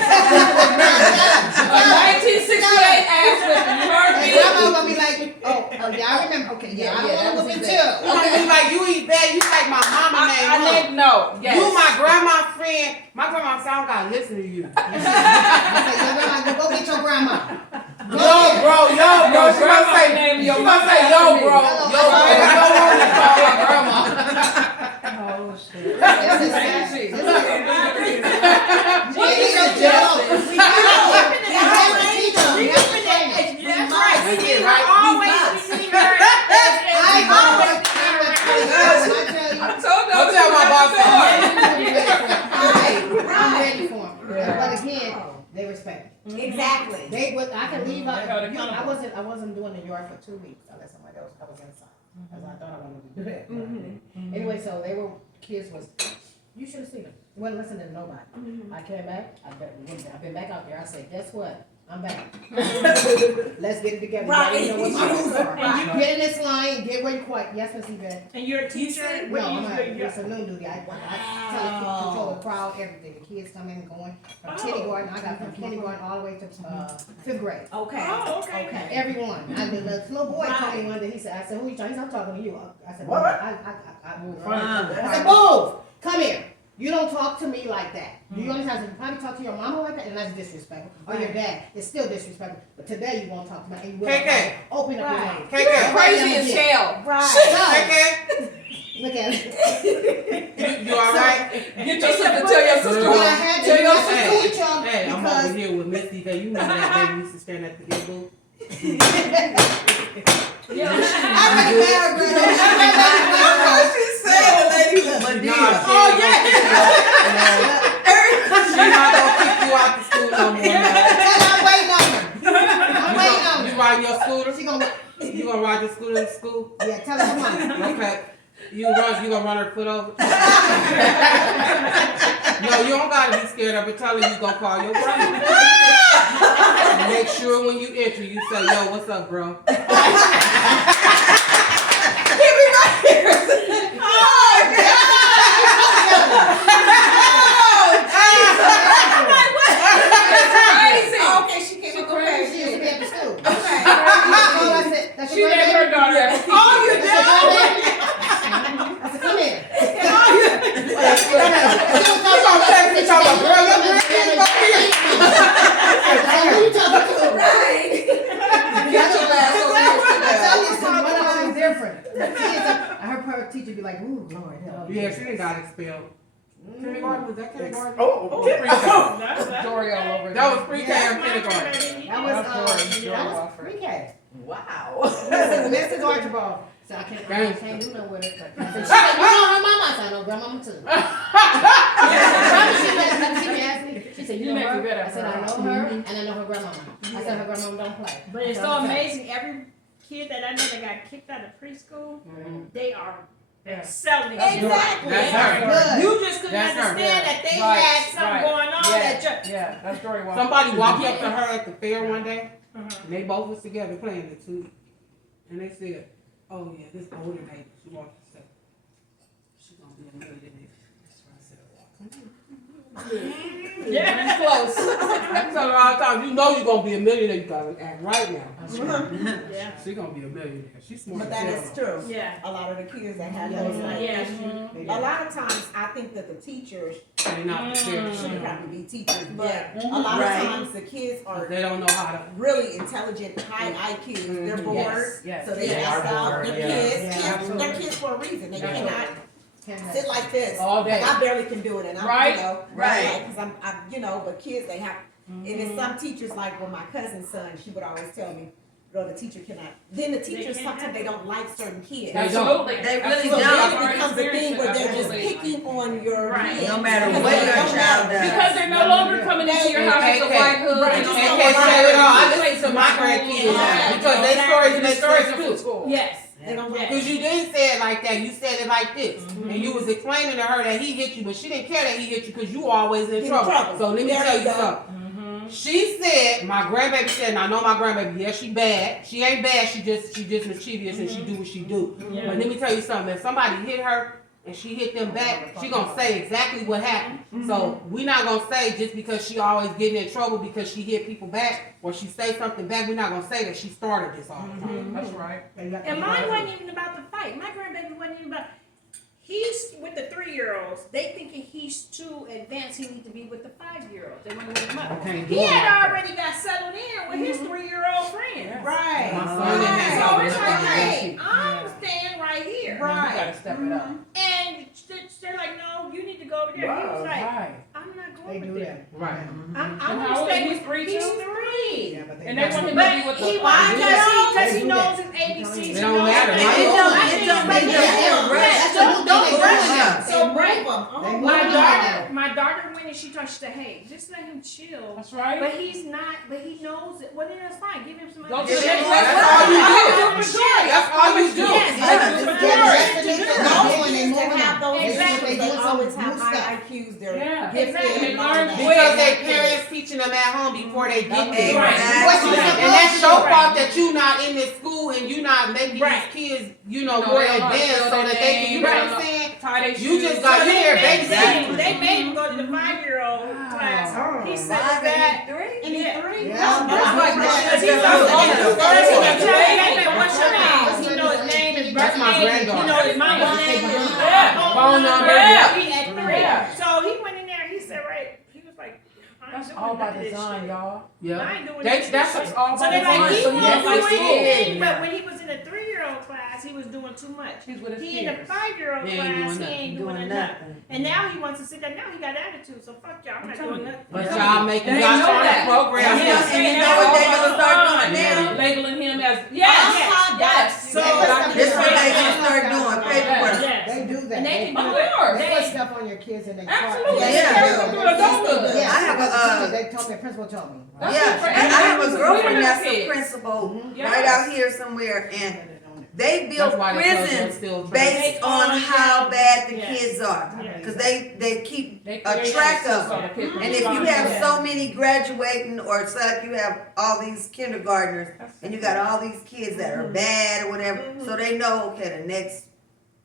A 1968 ass whipping. You heard And me? grandma gonna be like, oh, yeah, I remember. Okay, yeah, I don't want to whip it too. You like you eat bad. You like my mama name. I huh? need no. Yes. You my grandma friend. My grandma said I don't gotta listen to you. I say, your grandma, go get your grandma. Yo, bro. She gonna say, name she your gonna mama say, yo, after me. bro. Yo, bro. I don't want to call my grandma. Oh shit. This is Crazy. this is a joke. We have to teach them. We have to train them. That's right. That's See it, her right? always. You See her. I always Don't tell my boss I'm ready for them. But again, they respect me. Exactly. They would. I can leave out. They held I accountable. wasn't doing New York for 2 weeks unless somebody else. I was inside because I thought I wanted to do that. Anyway, so kids was. You should have seen them. Wasn't listening to nobody. I came back. I've been back out there. I said, guess what? I'm back. Let's get it together. Right. You know what my rules are. Right. Get in this line. Get where you quiet. Yes, Miss Yvette. And you're a teacher? No, I'm not. It's a new duty. I control the crowd, everything. The kids come in and going from kindergarten. I got from kindergarten all the way to 5th grade. Okay. Oh, okay. Okay. Everyone. I did. This little boy told me one day. He said, "I said, who you talking? He said, I'm talking to you." I said, What? I said, move. Come here. You don't talk to me like that. Do you understand? You probably talk to your mama like that, and that's disrespectful. Or your dad. It's still disrespectful. But today you won't talk to me. And you will KK. open up your mouth. KK. Crazy as hell. Right. KK. Look at it. You alright? Get your sister. Tell your sister. What I had to Tell do your was sister. to teach them Hey, I'm because over here with Missy. That you know that baby used to stand at the igloo. Oh, She not gonna kick you out the school no more. I'm waiting on her. I'm waiting on You her. riding your scooter? She gonna, You gonna ride your scooter to school? yeah, tell her come on. Okay. You gonna run her foot over? No, you don't gotta be scared of it. Tell her you gonna call your grandma. Make sure when you enter, you say, "Yo, what's up, bro?" Okay, she came up with She used to be at the school. Okay. I said, that's She your let her grandbaby? daughter. I said, come here. Who you talking to? Right. I tell you, son, one of them is different. The kids, I heard her teacher be like, ooh, Lord, help. Yeah, she didn't got expelled. Kindergarten, was that kindergarten? Oh, Pre-K. That's Dory all over. That was pre-K or kindergarten. That was pre-K. wow. Mrs. Archibald. So I can't do no with it. But she said, you know her mama? I said, I know grandmama too. She asked me, she said, you know her? I said, I know her and I know her grandmama. I said, her grandmama don't play. But it's so amazing. Every kid that I know that got kicked out of preschool, they are excelling. Exactly. That's her. Good. You just couldn't That's her. understand that they Right, had something right. going on that you. Yeah, that's Dory Walker. Somebody walked up to her at the fair one day, and they both was together playing the two, and they said, "Oh yeah, this older lady." She walked and said, "She's gonna be a millionaire." That's what I said. Yeah, close. I tell her all the time, you know you're gonna be a millionaire. You gotta act right now. Yeah. She's gonna be a millionaire. She's smart. But as that hell. is true. Yeah. A lot of the kids that have Yeah. those like, Yeah. a lot of times I think that the teachers They not prepared. should probably be teachers, but Yeah. a lot Right. of times the kids are They don't know how to. really intelligent, high IQs. They're bored, Yes. so they They ask are out. bored, They're yeah. kids. Yeah, Kids, absolutely. they're kids for a reason. They Absolutely. cannot sit like this. All day. I barely can do it, and I'm, Right. you know, Right. because I'm, you know, but kids they have, and it's some teachers like with my cousin's son, she would always tell me, "Girl, the teacher cannot." Then the teachers can't sometimes they don't like certain kids. They don't. Absolutely. They really So don't. then it becomes a thing where they're just Absolutely. picking on your Right. kid. No matter Because what they your don't child know. does. Because they're no longer coming into your house with a white hood. Right. and They all can't that. say it all. I listen to my grandkids Yeah. because they stories make sense from too. school. Yes. They don't Yeah. like Because you didn't say it like that. You said it like this. And you was explaining to her that he hit you, but she didn't care that he hit you because you always in In trouble. trouble. So let me There tell you you go. something. She said, my grandbaby said, and I know my grandbaby, yes, she bad. She ain't bad, she just mischievous and she do what she do. Yeah. But let me tell you something, if somebody hit her and she hit them back, she gonna say exactly what happened. So we not gonna say just because she always getting in trouble because she hit people back or she say something back, we not gonna say that she started this all the time. That's right. And mine wasn't even about the fight. My grandbaby wasn't even about. He's with the 3-year-olds. They thinking he's too advanced. He needs to be with the 5-year-olds. They want to wake him up. Okay, He had already got settled in with his 3-year-old friend. Right. My son didn't have So no it's like, other hey, shit. I'm staying right here. You gotta step it up. And they're like, no, you need to go over there. He was like, Right. I'm not They going do with them. that. Right. I'm And gonna how old stay is he? with 3 He's too? 3. Yeah, but And they want him to be But with he the wants because They he do knows that. his ABCs. It don't matter. And it don't make them rush. Don't rush Yeah. him. So right. They My move daughter, went and she said, hey, just let him chill. That's right. But he's not, but he knows it. Well, then that's fine. Give him some Go to other the shit. next That's level. all you do. Sure. That's all you do. Yes. Exactly. Always have high IQs. They're Yeah. gifted Exactly. and all that. Because their parents teaching them at home before they get there. Exactly. And that's your fault that you not in this school and you not making Right. these kids, You more know, they don't advanced know so that their they can, you know what I'm name. saying? Tie their You shoes. just got So you here they babysitting. made him go to the 5-year-old class. He said that. And he Yeah. three. Yeah. That's like Because he that's knows all his the name. first He one. can tell you, "Hey, what's your name?" He knows his name, his That's my birthday. granddaughter. He knows his mama's name. Yeah. Phone number. Yeah. He at 3. Yeah. So he went in there. He said, right. He was like, I ain't That's doing all by none of this design, shit. y'all. Yeah. I ain't doing That's this shit. all So by they're like, he design. was So you doing like school. anything, but when he was in a 3-year-old class, he was doing too much. He's with his He in a peers. 5-year-old He ain't class, doing he ain't doing Doing enough. nothing. And now he wants to sit there. Now he got attitude. So fuck y'all. I'm not doing nothing. But y'all making, They y'all know trying that. to program Yeah. him. And you know what they gonna start doing now? Labeling him as yes. So This is what they gonna start doing, paperwork. yes. They do that. And they can Of do it. course. They put They, stuff on your kids and they Absolutely. taught- Yeah. Parents do adulthood. Yeah, I have a, they told me, the principal told me. That's Yeah, good for and I have a everybody. girlfriend Women that's a kids. principal Yes. right out here somewhere, and they build That's why they close prisons those still based on how bad the Yes. kids are. Yes. Cause they keep They a create track that of so them. the kids can And if you respond. have so many graduating, or it's like you have all these kindergartners, and you got all these kids that are bad or whatever, so they know, okay, the next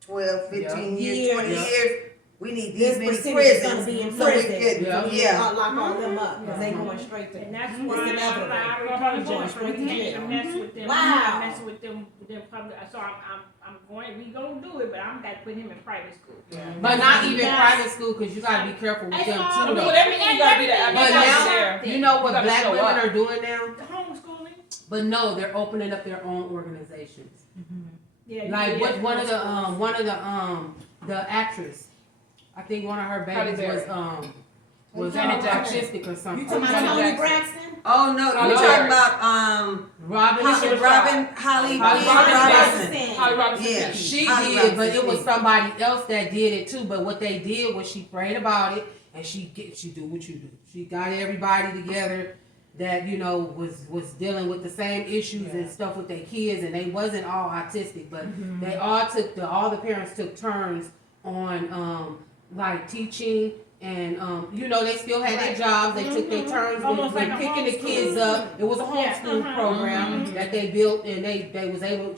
12, 15 years, Yeah. 20 Yeah. years, we need This these many percentage is gonna prisons, be in so we prison. could, Yeah. yeah. Lock all them up, cause they going straight to. and that's It's why inevitable. I'm Going straight to we can't jail. mess with them. Wow. We can't mess with them public. So I'm going. We gonna do it, but I'm got to put him in private school. But not even Yes. private school, cause you gotta be careful with That's them all. too But though. everything you gotta be the But advocate now, there. you know what You gotta black show women up. are doing now? Homeschooling. But no, they're opening up their own organizations. Yeah. Like yeah, what one of the actress, I think one of her babies was Janet Jackson. autistic or something. You talking about Janet Tony Jackson. Braxton? Oh, no, Holly you're talking Berry. about, Robin, Holly Robinson. Holly Robinson. Yeah. she Holly did, but Robinson it was did. somebody else that did it too. But what they did was she prayed about it and she do what you do. She got everybody together that was dealing with the same issues and stuff with their kids, and they wasn't all autistic, but they all all the parents took turns on like teaching. And they still had their jobs. They took their turns Almost with like a picking the homeschool. kids up. It was a homeschool program that they built, and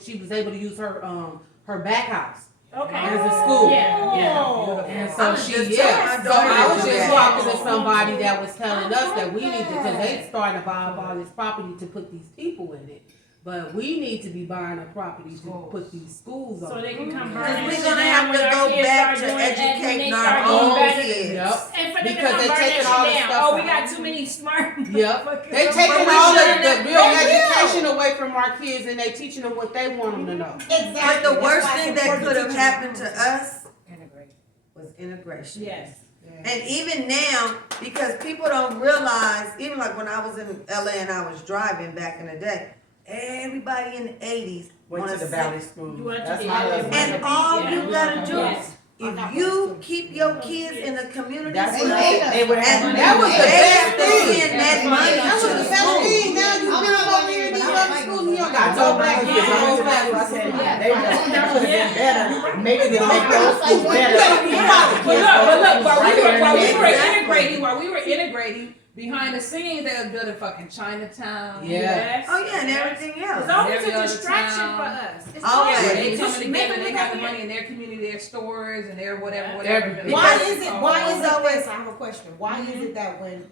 she was able to use her back house Okay. as a school. Yeah. And I so was just telling my so daughter I was to do just that. talking to somebody that was telling us that we need to, because they starting to buy up all this property to put these people in it. But we need to be buying a property to put these schools on. So they can come Because burn we're and sit gonna down have when to our go kids back start to doing that, when they educating start our doing own better. kids. Yep. And for them Because to they come burn taking that all shit the down. stuff Oh, we out. got too many smart. Yep. They motherfuckers. taking we all shouldn't the have- real They will. education away from our kids, and they teaching them what they want them to know. Exactly. But the That's worst why it's thing that important could to have teach happened them. to us was integration. Yes. And even now, because people don't realize, even like when I was in LA and I was driving back in the day, everybody in the 80s Went to wanna the say- Valley School. You went to That's the my Valley husband. And all you gotta do, Yes. if you keep your kids in the community That's They what made us. they would have. and money. That was the they best have to thing. send that money That was to the the best school. thing. Now you come over here and you go to school and you don't got no black kids, no I black said, kids. they would have been better. Maybe they'll make those schools better. But look, while we were Right there in the integrating, behind the scenes, they're good at fucking Chinatown. Yeah. Yes. Oh, yeah, and everything It's else. always Every a other distraction town. for us. It's Always. Where always they just come make together, it they look got the like money in their community, their stores, and their whatever. Everything. Why Because- is it this? I have a question. Why is it that when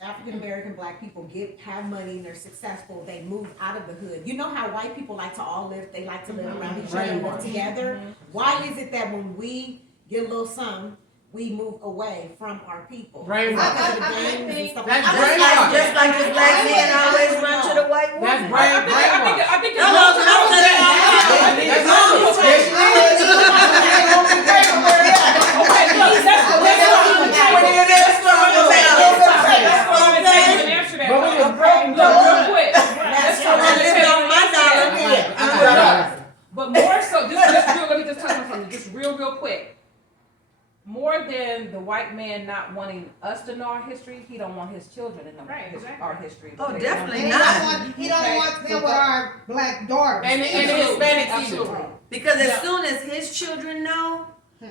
African American black people have money and they're successful, they move out of the hood? You know how white people like to all live, they like to live around each other and live together? Why is it that when we get a little something, we move away from our people? Brainwash. Because of the gangs and stuff like That's that. Just like the black men always run to the white That's woman. brainwash. I think No, no, no, no, But more so, let me just touch on something, just real quick. More than the white man not wanting us to know our history, he don't want his children to know our history. Oh, They definitely And not. he don't want them with our black daughters. And the Hispanics Absolutely. either. Because as soon as his children know,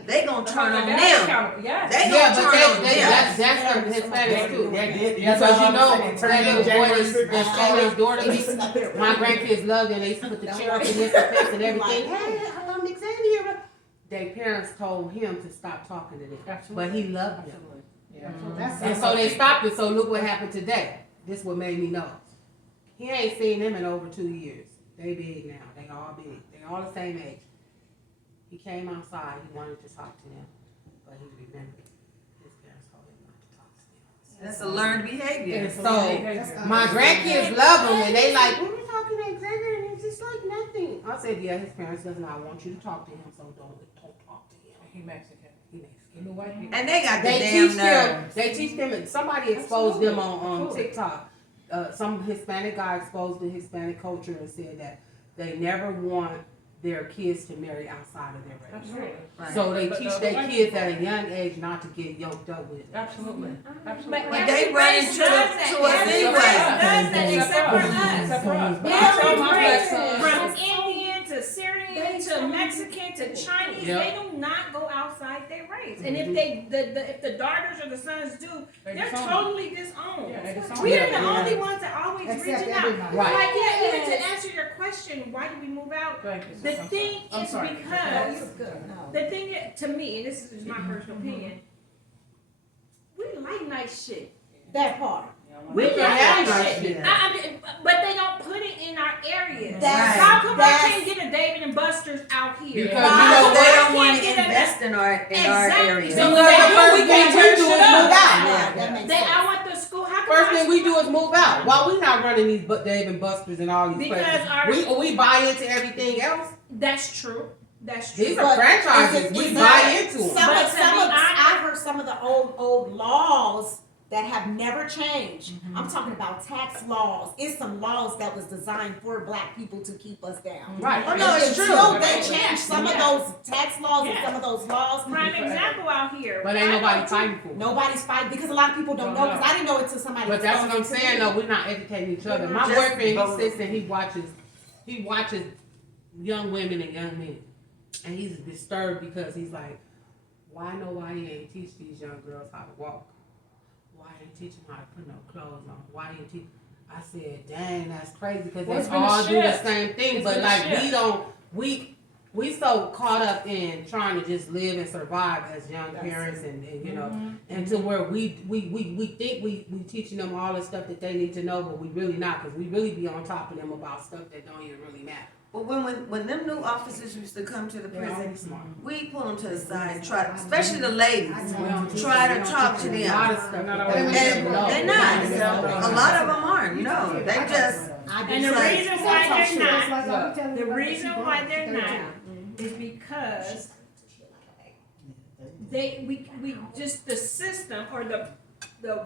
they gonna turn on them. Yes. They Yeah, gonna but turn on that's them. the Hispanics too. They did. Because you know, that little boy that's stole his daughter, my grandkids loved it, and they used to put the chair up against the fence and everything. Hey, Xavier. Their parents told him to stop talking to them, but he loved them. And so they stopped it, so look what happened today. This what made me know. He ain't seen them in over 2 years. They big now, they all big, they all the same age. He came outside, he wanted to talk to them, but he remembered his parents told him not to talk to them. That's a learned behavior. And so my grandkids love him, and they like, when we talking to Xavier, and it's just like nothing. I said, yeah, his parents does not want you to talk to him, so don't talk to him. He Mexican. He Mexican. The white people. And they got the They damn teach them. nerve. They teach them. Somebody exposed them on Absolutely. TikTok. Some Hispanic guy exposed the Hispanic culture and said that they never want their kids to marry outside of their race. Absolutely. Right. So they But teach the their white kids people- at a young age not to get yoked up with. Absolutely. But Absolutely. When they every run race into does the- that. to us Every anyway. race does that except for us. Except for us. But I tell Every my black race, son. from Indian to Syrian to Mexican to Chinese, Yep. they do not go outside their race. And if they, if the daughters or the sons do, They they're disown. totally disowned. Yeah, they disown. We are Yeah. the only ones that always Except reaching out. everybody. Right. Like, yeah, even to answer your question, why did we move out? Thank you, sis. The I'm thing sorry. I'm is sorry. because, the thing to me, and this is my personal opinion, we like nice shit. That part. We can like have nice nice shit. shit. I mean, but they don't put it in our areas. That's- How come I that's- can't get a David and Buster's out here? Because Because you know they what? don't want Can't to get a- invest in our Exactly. area. So Because they the do, first we thing can't we turn do is shit move up. out. Yeah, that makes They, sense. I want the school. How come First our thing we do school- is move out. Why we not running these Dave and Buster's and all these Because places? We buy into everything else. That's true. That's true. These are But franchises. is it- We is buy that- into them. Some But of, to some be of, honest- I heard some of the old laws that have never changed. Mm-hmm. I'm talking about tax laws. It's some laws that was designed for black people to keep us down. Right. Oh, no, it's true. Until they changed some of Yeah. those tax laws and Yeah. some of those laws. Prime example out here. But ain't I nobody go to- fighting for it. Nobody's fighting because a lot of people don't know. Because I didn't know until somebody. But that's what I'm exposed it to saying me. though, we're not educating each other. My Just boyfriend, vote. he sits and he watches young women and young men. And he's disturbed because he's like, why nobody ain't teach these young girls how to walk? Why ain't teach them how to put no clothes on? Why ain't teach? I said, dang, that's crazy because Well, it's they been a all do the shift. same thing. It's But been a like shift. we so caught up in trying to just live and survive as young That's parents and you know, Mhm. and to where we think we teaching them all the stuff that they need to know, but we really not, because we really be on top of them about stuff that don't even really matter. But when them new officers used to come to the They're prison, always smart. we pull them to the side and try, especially the ladies. We don't teach Try them- to we don't talk teach to them a them. lot of stuff Not that always. they And don't know. they're not. A lot of them aren't. No, they just. And the Like- reason why they're not, not. the reason why they're not is because we just the system or the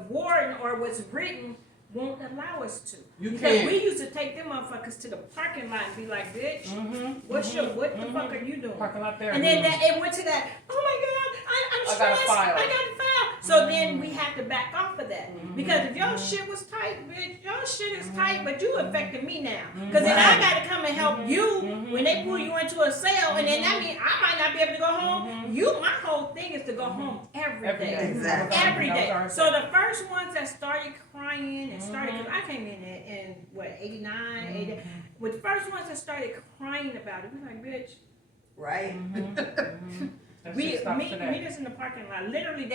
warden or what's written won't allow us to. You Because can't. we used to take them motherfuckers to the parking lot and be like, bitch, Mm-hmm. what the fuck are you doing? Parking lot there. And then it went to that, oh my God, I'm I got a stressed, file. I got a file. So then we have to back off of that. Because if your shit was tight, bitch, your shit is tight, but you affecting me now. Because then I gotta come and help you when they pull you into a cell, and then that means I might not be able to go home. My whole thing is to go home every day. Exactly. Every day. So the first ones that started crying and started, because I came in what, 89, 80, with the first ones that started crying about it, we like, bitch. Right. Meet us in the parking lot. Literally,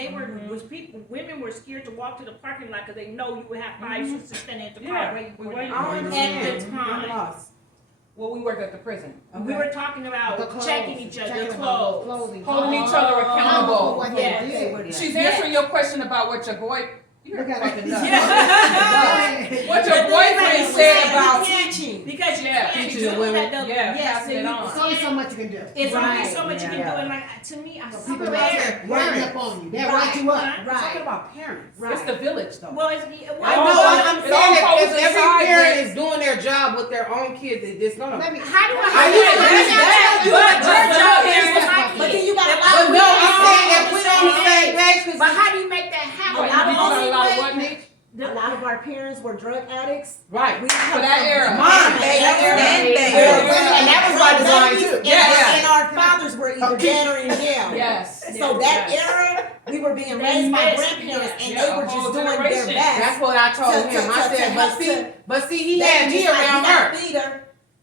women were scared to walk to the parking lot because they know you would have 5 sisters standing at the car waiting for them. At the time. Well, we worked at the prison. We were talking about checking each other's clothes. Holding each other accountable. Yes. She's answering your question about what your you're Look at fucking it. nuts. What your boyfriend said about teaching. Because you can't teaching do the women. that. Yes, and There's only so much you can do. it's only Right. so much you can Yeah. do. And like, to me, I People super out there. there writing up on you. They'll write you up. Talking Right. about parents. It's the village, though. Well, it's, I all know. goes- I'm it saying all that if goes every inside, parent but- is doing their job with their own kids, it's gonna. Let me. how do I Are you how serious? you are your job But is But then you got But no, I'm saying that we're on the same page. But how do you make that happen? What, you lot did of you only got a lot way- of what, Nick? A lot of our parents were drug addicts. Right. For that era. Mine. And that was by design, too. Yeah. And our fathers were either dead or in jail. Yes. So that era, we were being raised by grandparents, and they were just doing their generation. best. That's what I told him. I said, but see, he had me around her.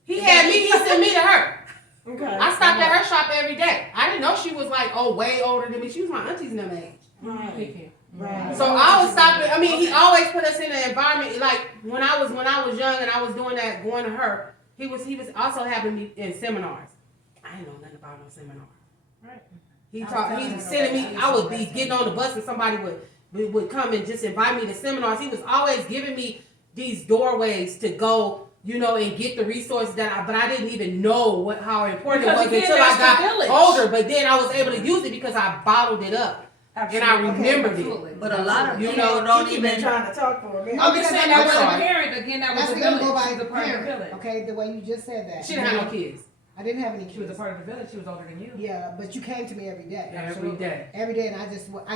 He had me. He sent me to her. Okay. I stopped at her shop every day. I didn't know she was like, way older than me. She was my auntie's in them age. Right. So I was stopping. I mean, he always put us in an environment like when I was young and I was doing that, going to her. He was also having me in seminars. I didn't know nothing about no seminar. Right. He sending me. I would be getting on the bus and somebody would come and just invite me to seminars. He was always giving me these doorways to go. And get the resources but I didn't even know how important Because it was again, until I that's the got village. older. But then I was able to use it because I bottled it up. And I remembered it. But a lot of You people know, don't You've even. been trying to talk for a minute. I'm just saying that was a sorry. parent. Again, that was That's a we gonna village. go by She was a part of the parent. village. Okay, the way you just said that. She didn't have no kids. I didn't have any She was a kids. part of the village. She was older than you. Yeah, but you came to me every day. Every day. Every day, and I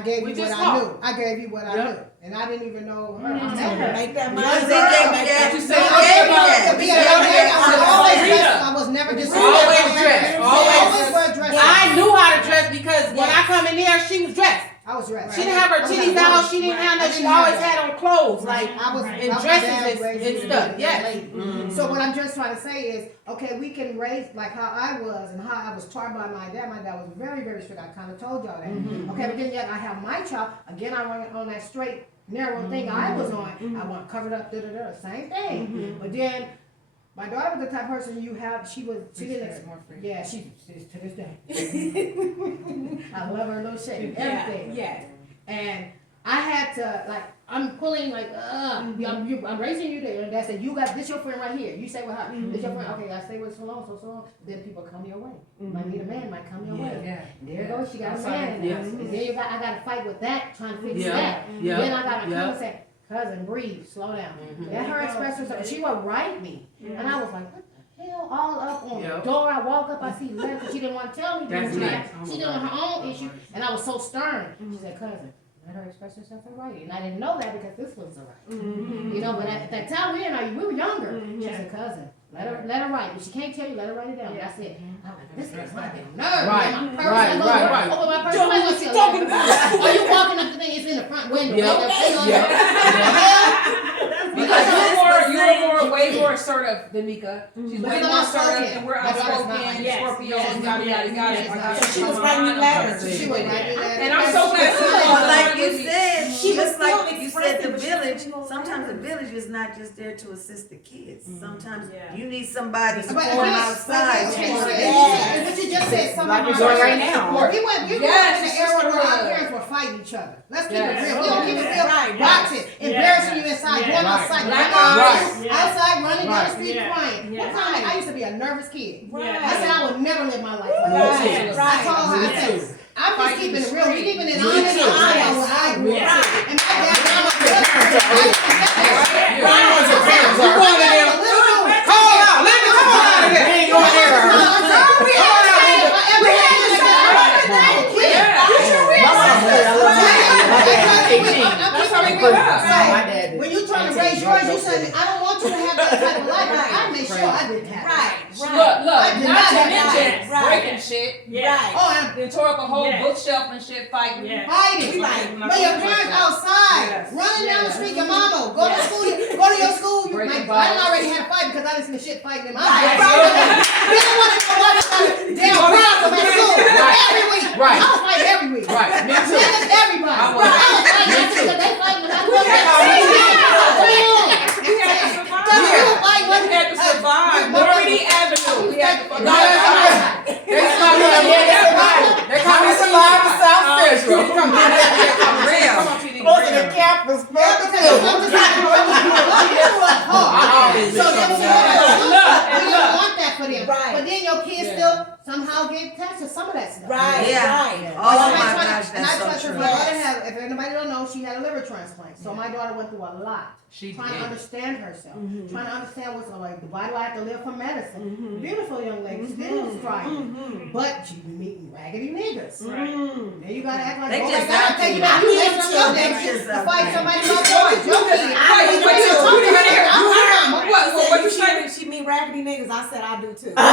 gave We you just what I talked. knew. I gave you what I Yep. knew, and I didn't even know her. Mm-hmm. I met her. Make that money. Because they gave me that. You They said gave me that. Yeah, I was always dressed. I was never just Always dressed. Always wear dress. I knew how to dress because when I come in there, she was dressed. I was dressed. She didn't have her titties out. She didn't have nothing. She always had on clothes, like I was in I was dresses bad raised and as a stuff. young Yes. lady. So what I'm just trying to say is, okay, we can raise like how I was and how I was taught by my dad. My dad was very, very strict. I kind of told y'all that. Okay, but then yet I have my child. Again, I went on that straight, narrow thing I was on. I want covered up, same thing. But then my daughter was the type of person she didn't, yeah, she's to this day. I love her little shit, everything. Yeah. And I had to, like, I'm pulling, like, I'm raising you there. And I said, you got, this your friend right here. You say with her, this your friend. Okay, I stay with so long. Then people come your way. Might need a man, might come your way. Yeah. There goes, she got a Outside man. of- Yes. And then I got to fight with that, trying to fix Yeah. that. Yeah. Then I got to Yeah. come and say, cousin, breathe, slow down. Let her express herself. She would write me. And I was like, what the hell? All up on Yeah. the door. I walk up, I see left, and she didn't want to tell me. That's she nice. she did on her own issue. And I was so stern. She said, cousin, let her express herself in writing. And I didn't know that because this was a writing. But at that time we were younger. She said, cousin, let her write. If she can't tell you, let her write it down. And I said, this is my damn nerve. Right. My purse, Right, I go right, to work, right. open my purse. Tell me somebody what gonna you tell talking you. about. Or you walking up the thing, it's in the front window. Yeah. Because But you're way more assertive than Mika. She's way Because more I'm assertive, outspoken. and we're My daughter's not outspoken, like that. Scorpios, Yes, yada yada yes. yada. So she was writing you letters. She would write me letters. And I'm so glad you But love like her you with me. said, She was just like still you said, expressive, the but she village, didn't know sometimes the letters. village is not just there to assist the kids. Sometimes Yeah. you need somebody But supporting outside. what you just said, some Like of we're our doing right parents- now. We went in Yes, an era where our sisterhood. parents were fighting each other. Let's keep Yes. it real. We don't keep it real. Right, Watching, embarrassing you inside, going Right. outside, Right. running Right. outside, running down the Right. street Yeah. crying. Yeah. One time, I used to be a nervous kid. Yeah. I said I would never live my life like Me that. too. I told her, I Me said, too. I'm just keeping it real. We keeping it Me honest. too. I know what I grew Yeah. up. And my dad, I'm a good Brian was a parent, You going to them? Come on out. Let me come on out of here. We ain't going there. Every day, My mom said, I love you. Look, I did not not to have mention that. breaking shit. Yeah. Oh, and Then tore up a whole Yeah. bookshelf and shit fighting. Yeah. fighting. Like, But your parents outside, Yes. running down the Yes. street, your mama, go to Yes. school, go to your school. You, Breaking like, I done bottles. already had a fight because I done seen the shit fighting in my Right. house. Then I wanted to watch damn problem at school every week. Right. I was fighting every week. Right, me too. Niggas, everybody. I I was. was fighting. I said, they fighting and I was We had to survive. Cause you was like, We had to survive. Liberty Avenue. We had to fucking No, that's survive. They call me They call me Survivor South Central. Come on, Real. come on, TD. Most of the campus, Yeah, because I'm just like, I always so been then we something. don't want that for them. Right. But then your kids Yeah. still somehow get tested some of that stuff. Right, Yeah. right. Oh And my I tried- gosh, and I that's so trust her. true. My daughter had, if anybody don't know, she had a liver transplant. So my daughter went through a lot. She Trying to did. understand herself. Trying to understand what's like, why do I have to live for medicine? Beautiful young lady, still striving. But she be meeting raggedy niggas. Right. Then you gotta act like, They oh my just God, I out tell you there. that you I live need from to. your They day just to out fight there. somebody about your kid. What you say? She mean raggedy niggas. I said I do too. They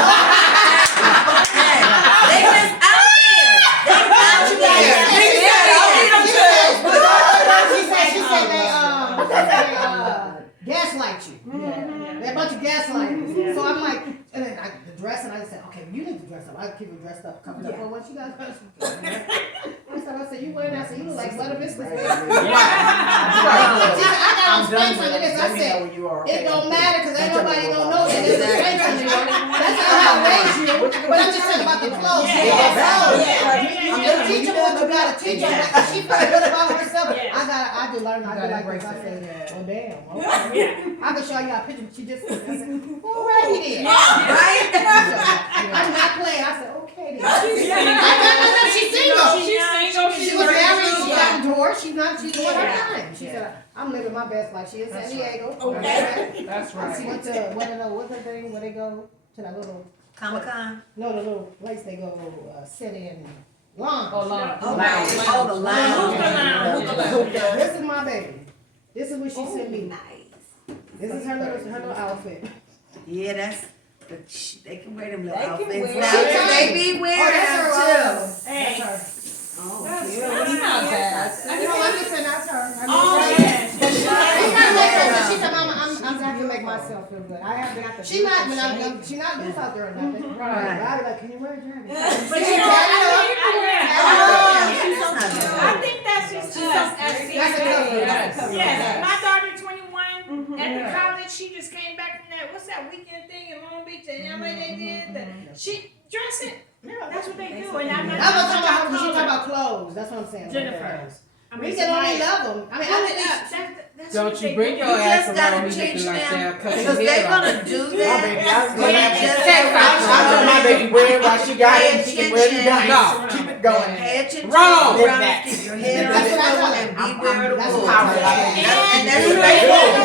just out there. They out there. She said they gaslight you. They're a bunch of gaslighters. So I'm like, and then the dress, and I said, okay, you need to dress up. I keep her dressed up, covered up. Well, once you guys I said, you wearing that? I said, you look like Butter Biscuits. She said, I gotta explain something to this. I said, it don't matter because ain't nobody gonna know that there's a strange on you. That's how I raised you. But I'm just saying about the clothes. I'm teaching what you gotta teach her. If she feels good about herself, I do learn. I do like this. I say, oh damn. Okay. I can show you a picture. She just said, alrighty then. Right? I'm not playing. I said, okay then. She's single. She was married. She got divorced. She's doing her time. She said, I'm living my best life. She in San Diego. Okay. That's She right. went to what's her thing where they go to that little Comic-Con. no the little place they go sit in lounge. Oh, long. Oh, lounge. Oh, the lounge. This is my baby. This is what she sent me. This is her little outfit. Yeah, that's. They can wear them little They can outfits wear now. them. They be wearing them too. Hey. That's her. That's not bad. I'm just saying that's her. Oh, yes. She said, Mama, I'm have to make myself feel good. I have to. She not loose out there or nothing. Right. I be like, can you wear a jacket? But you know, I think that's just us as That's a Yes, my daughter 21 at the college. She just came back from that. What's that weekend thing in Long Beach and LA? They did. She dressing. That's what they do. And I'm not. I'm not talking about. She talking about clothes. That's what I'm saying. Jennifer. We can only love them. I mean, That's Don't what you they bring do. your ass just gotta around me teach looking like them, that. Cut because your they're head off. gonna do My that. baby, I was They gonna have just to I told my baby wear while she got it, she can wear it done. No. Keep it going. Pay attention. Wrong. to the ground, keep your head up That's what I and want. beware the That's wolves. what I want. And that's what they Yeah, do.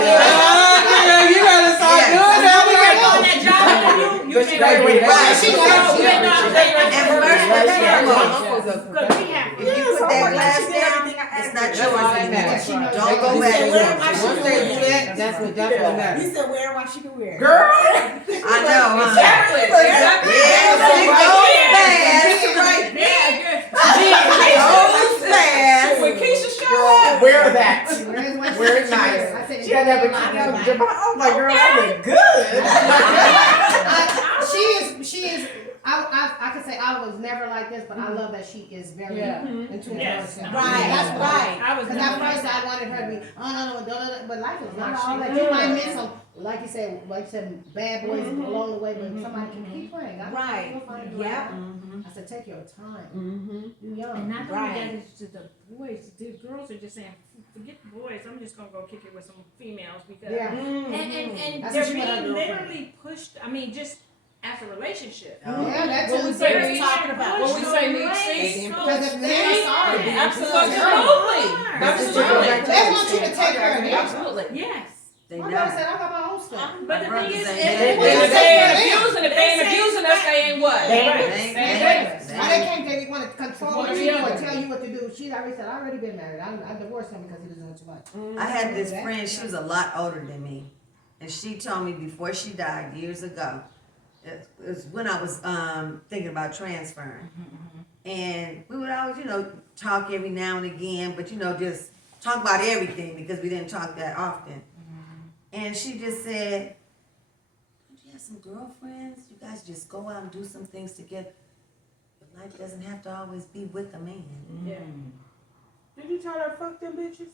you better start Yeah. doing that. You ain't doing that job for you. You But she can't graduated. Right. She No, got- we're not playing And first and foremost, because we have. if you put that glass down, it's not yours all that anymore. matters. Don't go He back said, to wear it. my Once they do that, that's what matters. He said wear what she can wear. Girl. I know, huh? Exactly. Exactly. Yeah, she goes fast. Right. Goes fast. When Keisha showed up. Wear that. Wear it I nice. said, She got that bikini. Oh my girl, I look good. she is. I could say I was never like this, but I love that she is very into Yes. herself. Right, That's what right. I was Because at first I wanted her to be, no, but life is not all that. You might miss some, like you said, bad boys along the way, but somebody can keep praying. Right. You'll find the Yep. right. I said, take your time. You young. And not only Right. that, it's to the boys. The girls are just saying, forget the boys. I'm just gonna go kick it with some females because. Yeah. And That's they're what she wanna being do. literally pushed. I mean, just as a relationship. Yeah, that's What we just say They're needs- talking about what we say push needs away. cease. because if they're sorry, Absolutely. That's Absolutely. they want you to take care of them. Absolutely. Yes. They My know. daughter said, I got my own stuff. But the thing is, brothers And ain't if they ain't abusing us, they ain't what? They ain't Right. They- They ain't they- Why they can't, they want to control One or the you or other. tell you what to do. She already said, I already been married. I divorced him because he was doing too much. I had this friend, she was a lot older than me. And she told me before she died years ago, it's when I was thinking about transferring. And we would always, talk every now and again, but just talk about everything because we didn't talk that often. And she just said, "Don't you have some girlfriends? You guys just go out and do some things together. Your life doesn't have to always be with a man." Yeah. Did you tell her fuck them bitches?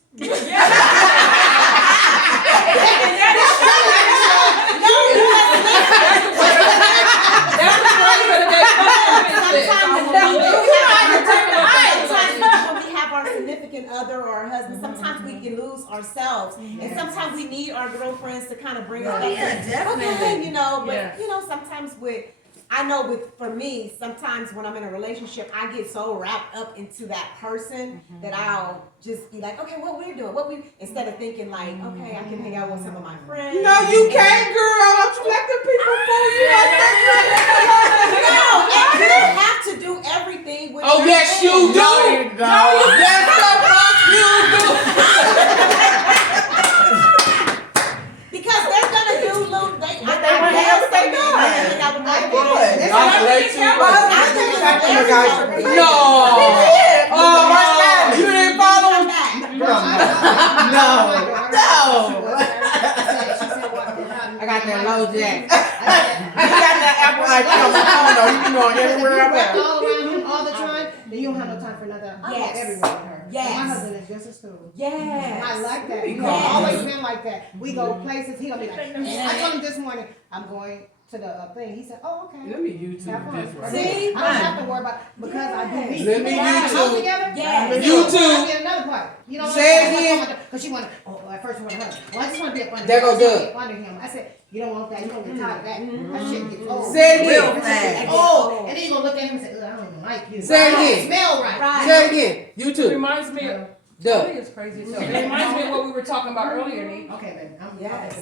When we have our significant other or our husband, sometimes we can lose ourselves, and sometimes we need our girlfriends to kind of bring us back. Yeah, definitely. Okay, but Yes. sometimes for me, sometimes when I'm in a relationship, I get so wrapped up into that person that I'll just be like, okay, what we're doing, instead of thinking like, okay, I can hang out with some of my friends. No, you can't, girl. Don't you let the people fool you like that? No, and you don't have to do everything with Oh, your yes, you friends. do. No, you don't. Yes, the fuck you do. Because they're gonna do little things. But they wanna have what they do. No. Oh, you didn't follow him? I got that low jack. I got that apple like I don't know. You be going everywhere up there. all around him all the time, then you don't have no time for another. I Yes. walk everywhere with her. Yes. My husband is just as cool. Yes. I like that. We've Yes. always been like that. We go places, he gonna be like, I told him this morning, I'm going to the thing. He said, oh, okay. Let me YouTube Have fun. this right See? I don't have to worry about because I do me. Let me Right. YouTube. Together? Yes. YouTube. I get another part. You know what Say it I'm again. Because she wanted, at first she wanted her. Well, I just want to be up under There him. go I just wanna Doug. be under him. I said, you don't want that. You don't get tired of that. That shit gets old. Say it Real again. fast. Oh, and then you gonna look at him and say, I don't even like you. Say it I don't again. smell right. Right. Say it again. It YouTube. reminds me of, I Duh. think it's crazy. So it reminds me of what we were talking about earlier, Nee. Okay, baby. I'm Yes.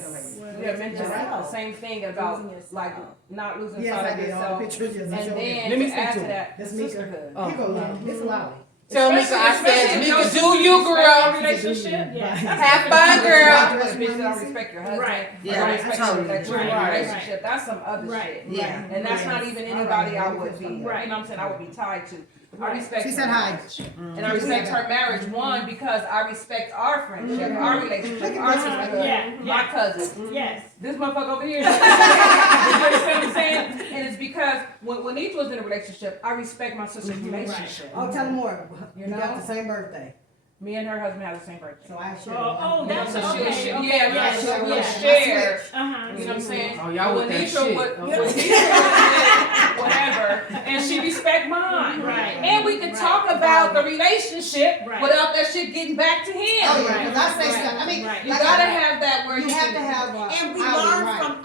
You had mentioned Yourself. the same thing about Losing yourself. like not losing Yes, sight I of did. All the yourself. pictures. Yes, I And showed you. then Let me to speak add to to it. that, That's Mika. sisterhood. Here go Lolly. It's Lolly. Tell Mika I said, Especially Mika, if do y'all you, respect girl. our relationship. Yeah. Have fun, girl. Not just bitch that don't respect your husband. Right. Or Yeah, don't I respect totally that you're in a agree. relationship. That's some other Right. shit. Yeah. And that's not even anybody I would be, you know what Right. I'm saying, I would be tied to. I respect She her said hi. marriage. And I respect her marriage, one, because I respect our friendship, our relationship, our sisterhood, Yeah, my yeah. cousin. Yes. This motherfucker over here. You understand what I'm saying? And it's because when each was in a relationship, I respect my sister's relationship. Oh, tell him more. You You know? got the same birthday. Me and her husband had the same birthday. So I should. Oh, that's So okay. she- Okay, yeah, yes, so we'll yes. share. Uh-huh. You know what I'm saying? Oh, y'all with that Nisha shit. would- Okay. when Nisha would- whatever, and she respect mine. Right. And we can Right. talk about the relationship Right. without that shit getting back to him. Oh, yeah, Right. because I say Right. stuff. I mean, Right. You like gotta I- have that where you have to have And we outlet, learn right. from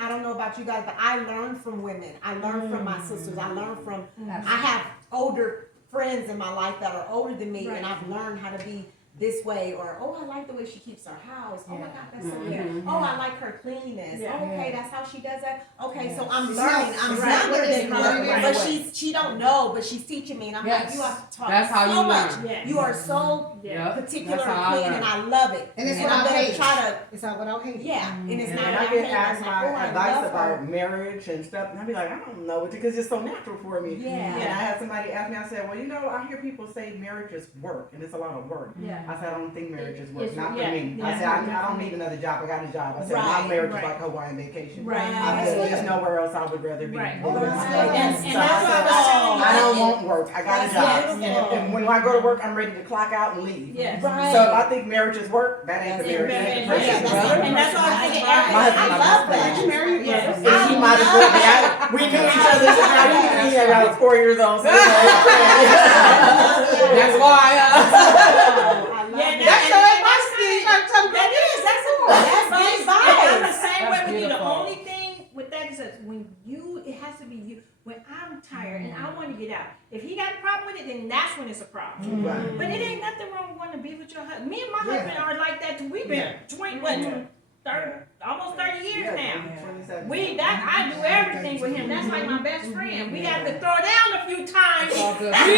I don't know about you guys, but I learned from women. I learned from my sisters. I learned from I have older friends in my life that are older than me, and I've learned how to be this way, or oh, I like the way she keeps her house. Oh my God, that's so cute. Oh, I like her cleanliness. Yeah. Oh, okay, that's how she does that. Okay, so I'm She's learning. not- I'm she's younger not than her, right but away. she don't know, but she's teaching me, and I'm like, Yes. you have to talk That's how so you much. learn. Yes. You are so Yeah. particular That's and how I clean, learn. and I love it. And it's I'm without gonna hate. try to. It's all without hate. Yeah, and it's And not I about get hate. asked It's like, oh, my I advice love about her. marriage and stuff, and I be like, I don't know, because it's so natural for me. Yeah. And I had somebody ask me, I said, well, I hear people say marriage is work, and it's a lot of work. Yeah. I said, I don't think marriage is work, It's- not for yeah, me. yeah, I said, yeah. I don't need another job, I got a job. I said, Right, my marriage right. is like Hawaiian vacation. Right. I said, there's nowhere else I would rather be. Right. than Oh, with that's my good. husband. And So that's I what said, I was telling you. I don't want work, I got a That's job. beautiful. And when I go to work, I'm ready to clock out and leave. Yes. Right. So if I think marriage is work, that ain't the That's marriage. it. That's the Yeah, person. that's- and that's all I'm thinking. My husband, I love love that. that. You married? Yes. And he might as well be. We knew each other since I was 4 years old. So That's why. Yeah, That's your advice, Steve. That is, that's a That's good good advice. advice. I'm the same way That's with you. The beautiful. only thing with that is that when you, it has to be you. When I'm tired and I want to get out, if he got a problem with it, then that's when it's a problem. Right. But it ain't nothing wrong with wanting to be with your husband. Me and my Yeah. husband are like that too. We've been almost 30 years now. I do everything with him. That's like my best friend. We got to throw down a few times. All good. I'm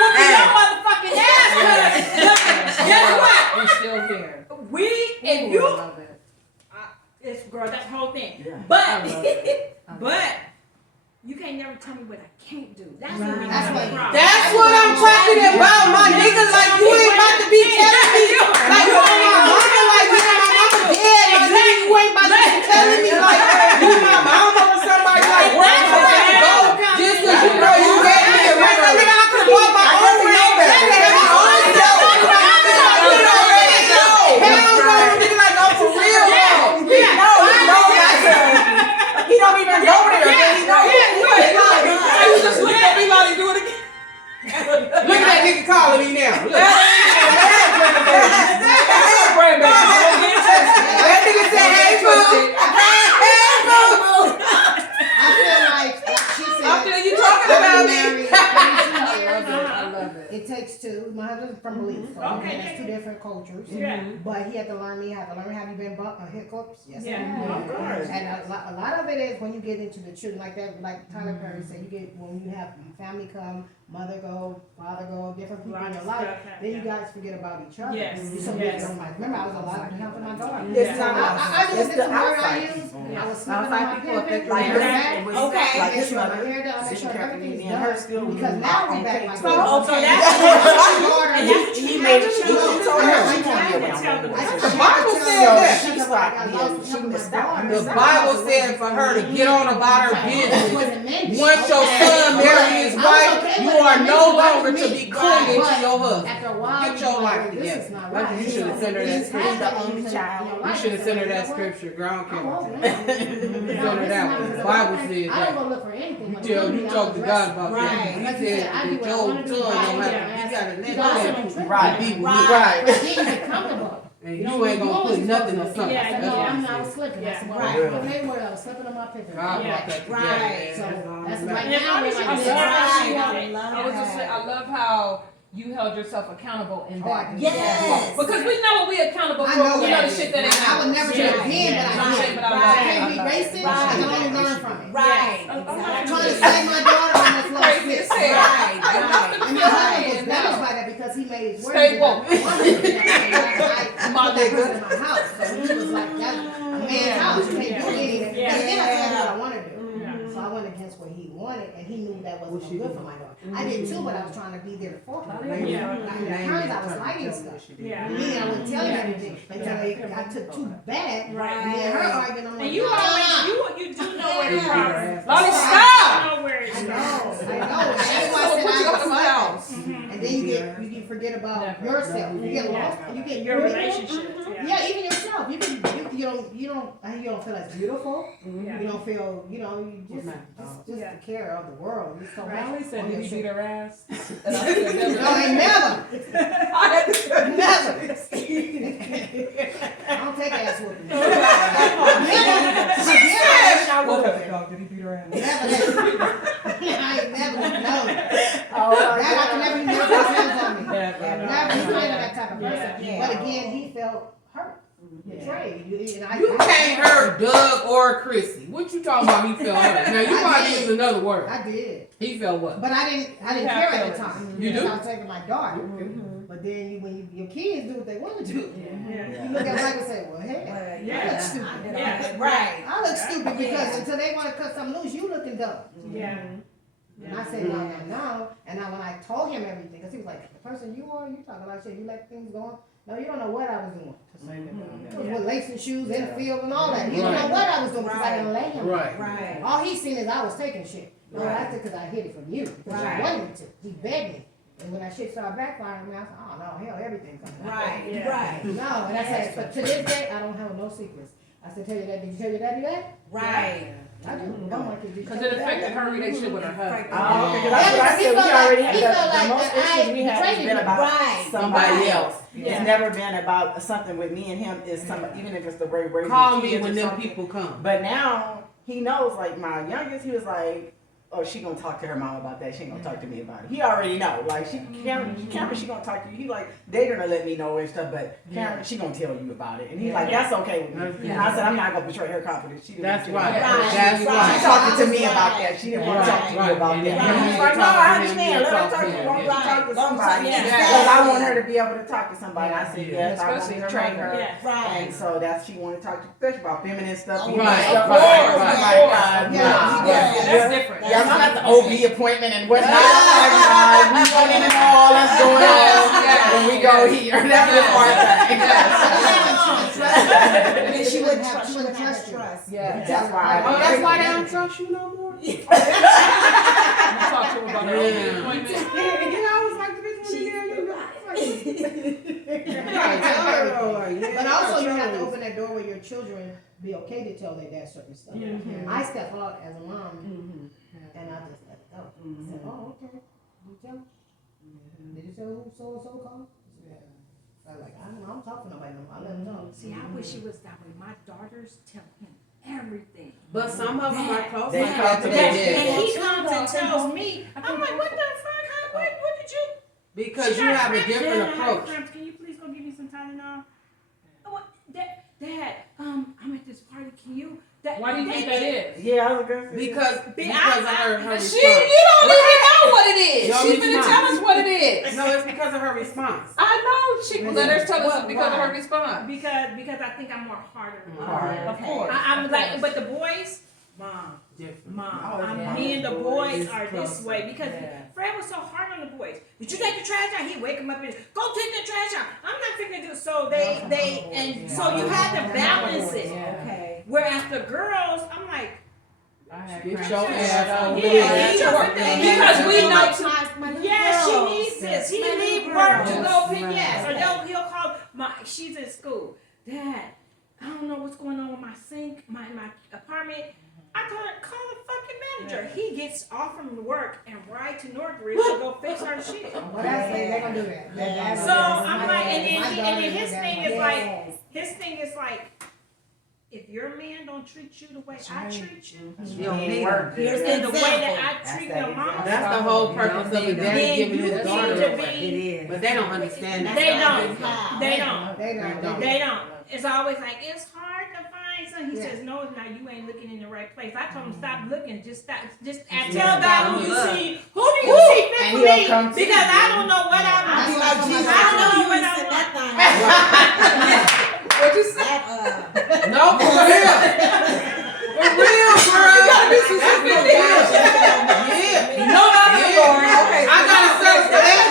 whooping your motherfucking ass. Guess what? We're still here. We and Ooh, you. I love it. It's girl, that's the whole thing. Yeah. But I love it. I love But you can't never tell me what I can't do. That's what we That's have what- a problem. That's what I'm talking about, my nigga. Like you ain't about to be telling me, like you on my mama, like you know my mama dead, my nigga. You ain't about to be telling me like you my mama or somebody like where I'm about to go just because you know you gave me a ring. Nigga, I could bought my own ring. My own self. Hell no, nigga, like no for real. He don't even go there. He know. You just look at me like do it again. Look at that nigga calling me now. Look. That nigga said, hey, boo. I feel like she said. I feel you talking about me. I love it. It takes two. My husband's from Belize, so Okay. he has two different cultures. Yeah. But he had to learn me. Have you been hiccups? Yes. Yeah. I have. Of course. And a lot of it is when you get into the children, like that, like Tyler Perry said, you get when you have family come, mother go, father go, different people in your life. Then you guys forget about each other. Yes. You so Yes. don't like. Remember, I was a lot of helping my daughter. It's not I us. just It's did the some word I outside used. people. I was slipping on Outside my people pivot. like and her. that. It was Okay. like his Make sure my mother. hair done, make She sure kept everything's me in her done. school. Because now we back like So this. that's And He made it. He told her she won't be around tell them. me. The Bible said So that. she stopped being. She missed out. The Bible said for her to get on about her business. Once your son marries his wife, you are no longer to be clinging to your husband. After a while, Get your life this is together. not Like, right. you should have sent her that He's scripture. the only child. You should have sent her that scripture. Girl, I don't care about that. Send her that one. The Bible says I that. don't go look for anything. You talk to God about that. Right. He Like you said said, I that do what I your wanna do. son Right. don't have Yeah. to, you gotta You let gotta him let him Right. be with Right. you. Right. But then you get comfortable. And you ain't gonna put nothing or something. Yeah, That's No, what I he was said. slipping. That's Yeah. what Right. they were. I was slipping on my pivot. God Yeah. brought that together, Right. So man. that's Right. right And as now long we're as you like do this. that, I was just saying, I love how you held yourself accountable in that. Yes. Because we know what we accountable I for. know We know that. the shit that ain't I would never do it Yeah. again, but I Right. did. But I love I it. can't I be love it. racist. Right. I can only learn from it. Right. I'm Exactly. trying to save my daughter on this little Crazy shit. as hell. Right. And Right. my husband was damaged by that because he made his word. Stay woke. I put that person in my house, so he was like, that's a man's house. You can't do anything. Yeah. And then I told him what I want to do. Yeah. So I went against what he wanted, and he knew that wasn't no good for my daughter. I did too, but I was trying to be there for her. Yeah. Like, at times I was lighting stuff. Yeah. Me, I wouldn't tell him everything until I took too bad. Right. And then her arguing, I'm like, And you nah. always, you do know where the problem is. Lolly, stop! You know where it's I from. know. And that's I'm why I gonna said put you I out of my was house. and then you forget about yourself. You get lost. You get Your relationship. Yeah, even yourself. You don't feel as beautiful. Yeah. You don't feel, you just Yeah. the care of the world. You're so Right. Lolly said, on did your he shit. beat her ass? And I said, No, I ain't never. I had to say, Never. I don't take ass whooping. Never. dog, did he beat her ass? I ain't never known. Oh, That I can never put hands on me. Yeah, Never, he's not that type of person. Yeah. But again, he felt hurt, betrayed. You can't hurt Doug or Chrissy. What you talking about? He felt hurt. Now you I might did. use another word. I did, He felt what? but I didn't have care at feelings. the time. You because do? I was taking my daughter. But then when your kids do what they want to do, Yeah. you look at Mike and say, well, hey, Yeah. I look stupid. Yeah. Right. I look stupid because until they want to cut something loose, you looking dumb. Yeah. And I said, no. And now when I told him everything, because he was like, the person you are, you talking about shit, you let things go on. No, you don't know what I was doing. It was with lace and shoes in the field and all that. You don't know what I was doing because I didn't let him. Right. Right. All he seen is I was taking shit. No, that's because I hid it from you. Because Right. you wanted me to. He begged me. And when that shit started backfiring, man, I said, oh no, hell, everything's coming out. Right. Yeah. Right. No, and I said, but to this day, I don't have no secrets. I said, tell you that, did you tell your daddy that? Right. I do. I'm like, did you Because tell it your daddy affected that? her relationship with her husband. Oh, okay, 'cause that's what I said. We already had the most issues we had has been about Right. somebody Right. else. Yeah. It's never been about something with me and him. Is somebody, even if it's the way Call kids me or when them something. people come. But now he knows. Like my youngest, he was like, oh, she gonna talk to her mom about that. She ain't gonna talk to me about it. He already know. Like Cameron, she gonna talk to you. He like, they gonna let me know and stuff, but Cameron, she gonna tell you about it. And he's like, that's okay with me. And I said, I'm not gonna betray her confidence. She didn't That's betray right. me. That's She right. talking to me about that. She didn't want to talk to you about that. And he's like, no, I understand. Let her talk to you. Won't you talk to somebody? Because I want her to be able to talk to somebody. I said, yes, I want to train her. Yeah. And so that's, she want to talk to, especially about feminine stuff. Right. Stuff Of course. like, That's different. yeah, I'm not at the OB appointment and whatnot. I'm like, we want to know all that's going on when we go here. That's the part And then she wouldn't trust. Yeah. That's why. Oh, that's why they don't trust you no more? You talk to her about her Yeah. appointment. I was like, But also you have to open that door where your children be okay to tell their dad certain stuff. I step out as a mom and I just let it go. I said, oh, okay. You tell? Did you tell who so and so called? I was like, I'm talking to nobody no more. I let them know. See, I wish it was that way. My daughters tell him everything. But some of them are close They like come that to to their their And dad. he comes and tells me, I'm like, what the fuck? What did you? Because She you got have a cramps. different Dad, I have approach. cramps. Can you please go give me some Tylenol? Oh, what? Dad, I'm at this party. Can you? Why do you think that is? Yeah, I was gonna say. Because of her response. You don't even know what it is. No, She's it's gonna not. tell us what it is. No, it's because of her response. I know she let her tell us What? because of Why? her response. Because I think I'm more harder. Of course. I'm like, but the boys, Different. Mom, me and the boys are this closer. way because Fred was so hard on the boys. Did you take the trash out? He'd wake him up and go take the trash out. I'm not figuring to do so. So you had to balance it. Okay. Whereas the girls, I'm like, Get your ass over Yeah, there. because we know My yes, she girls. needs this. He My need little work to girls. go pick Right. yes. Or he'll call she's in school. Dad, I don't know what's going on with my sink, my apartment. I told her, call the fucking manager. He gets off from work and ride to Northridge to go fix her shit. Well, that's they're gonna do that. That's So I'm like, and then his daughter thing did is that. like, if your man don't treat you the way I treat you, You don't need her. and the way that I treat That's your mom, That's the whole purpose of a daddy Then giving you his need daughter to away. It is. But they don't understand that. They don't. They don't. They don't. They don't. It's always like, it's hard to find something. He says, no, it's not. You ain't looking in the right place. I told him, stop looking. Just stop. Just tell God who you see. Who do you see fit And for he'll me? come to Because you. I don't know what I I want. be like Jesus. I don't know what I want. What'd you say? No, for real. For real, girl. You gotta be specific. Yeah. No, not the Lord. Okay. I gotta say that.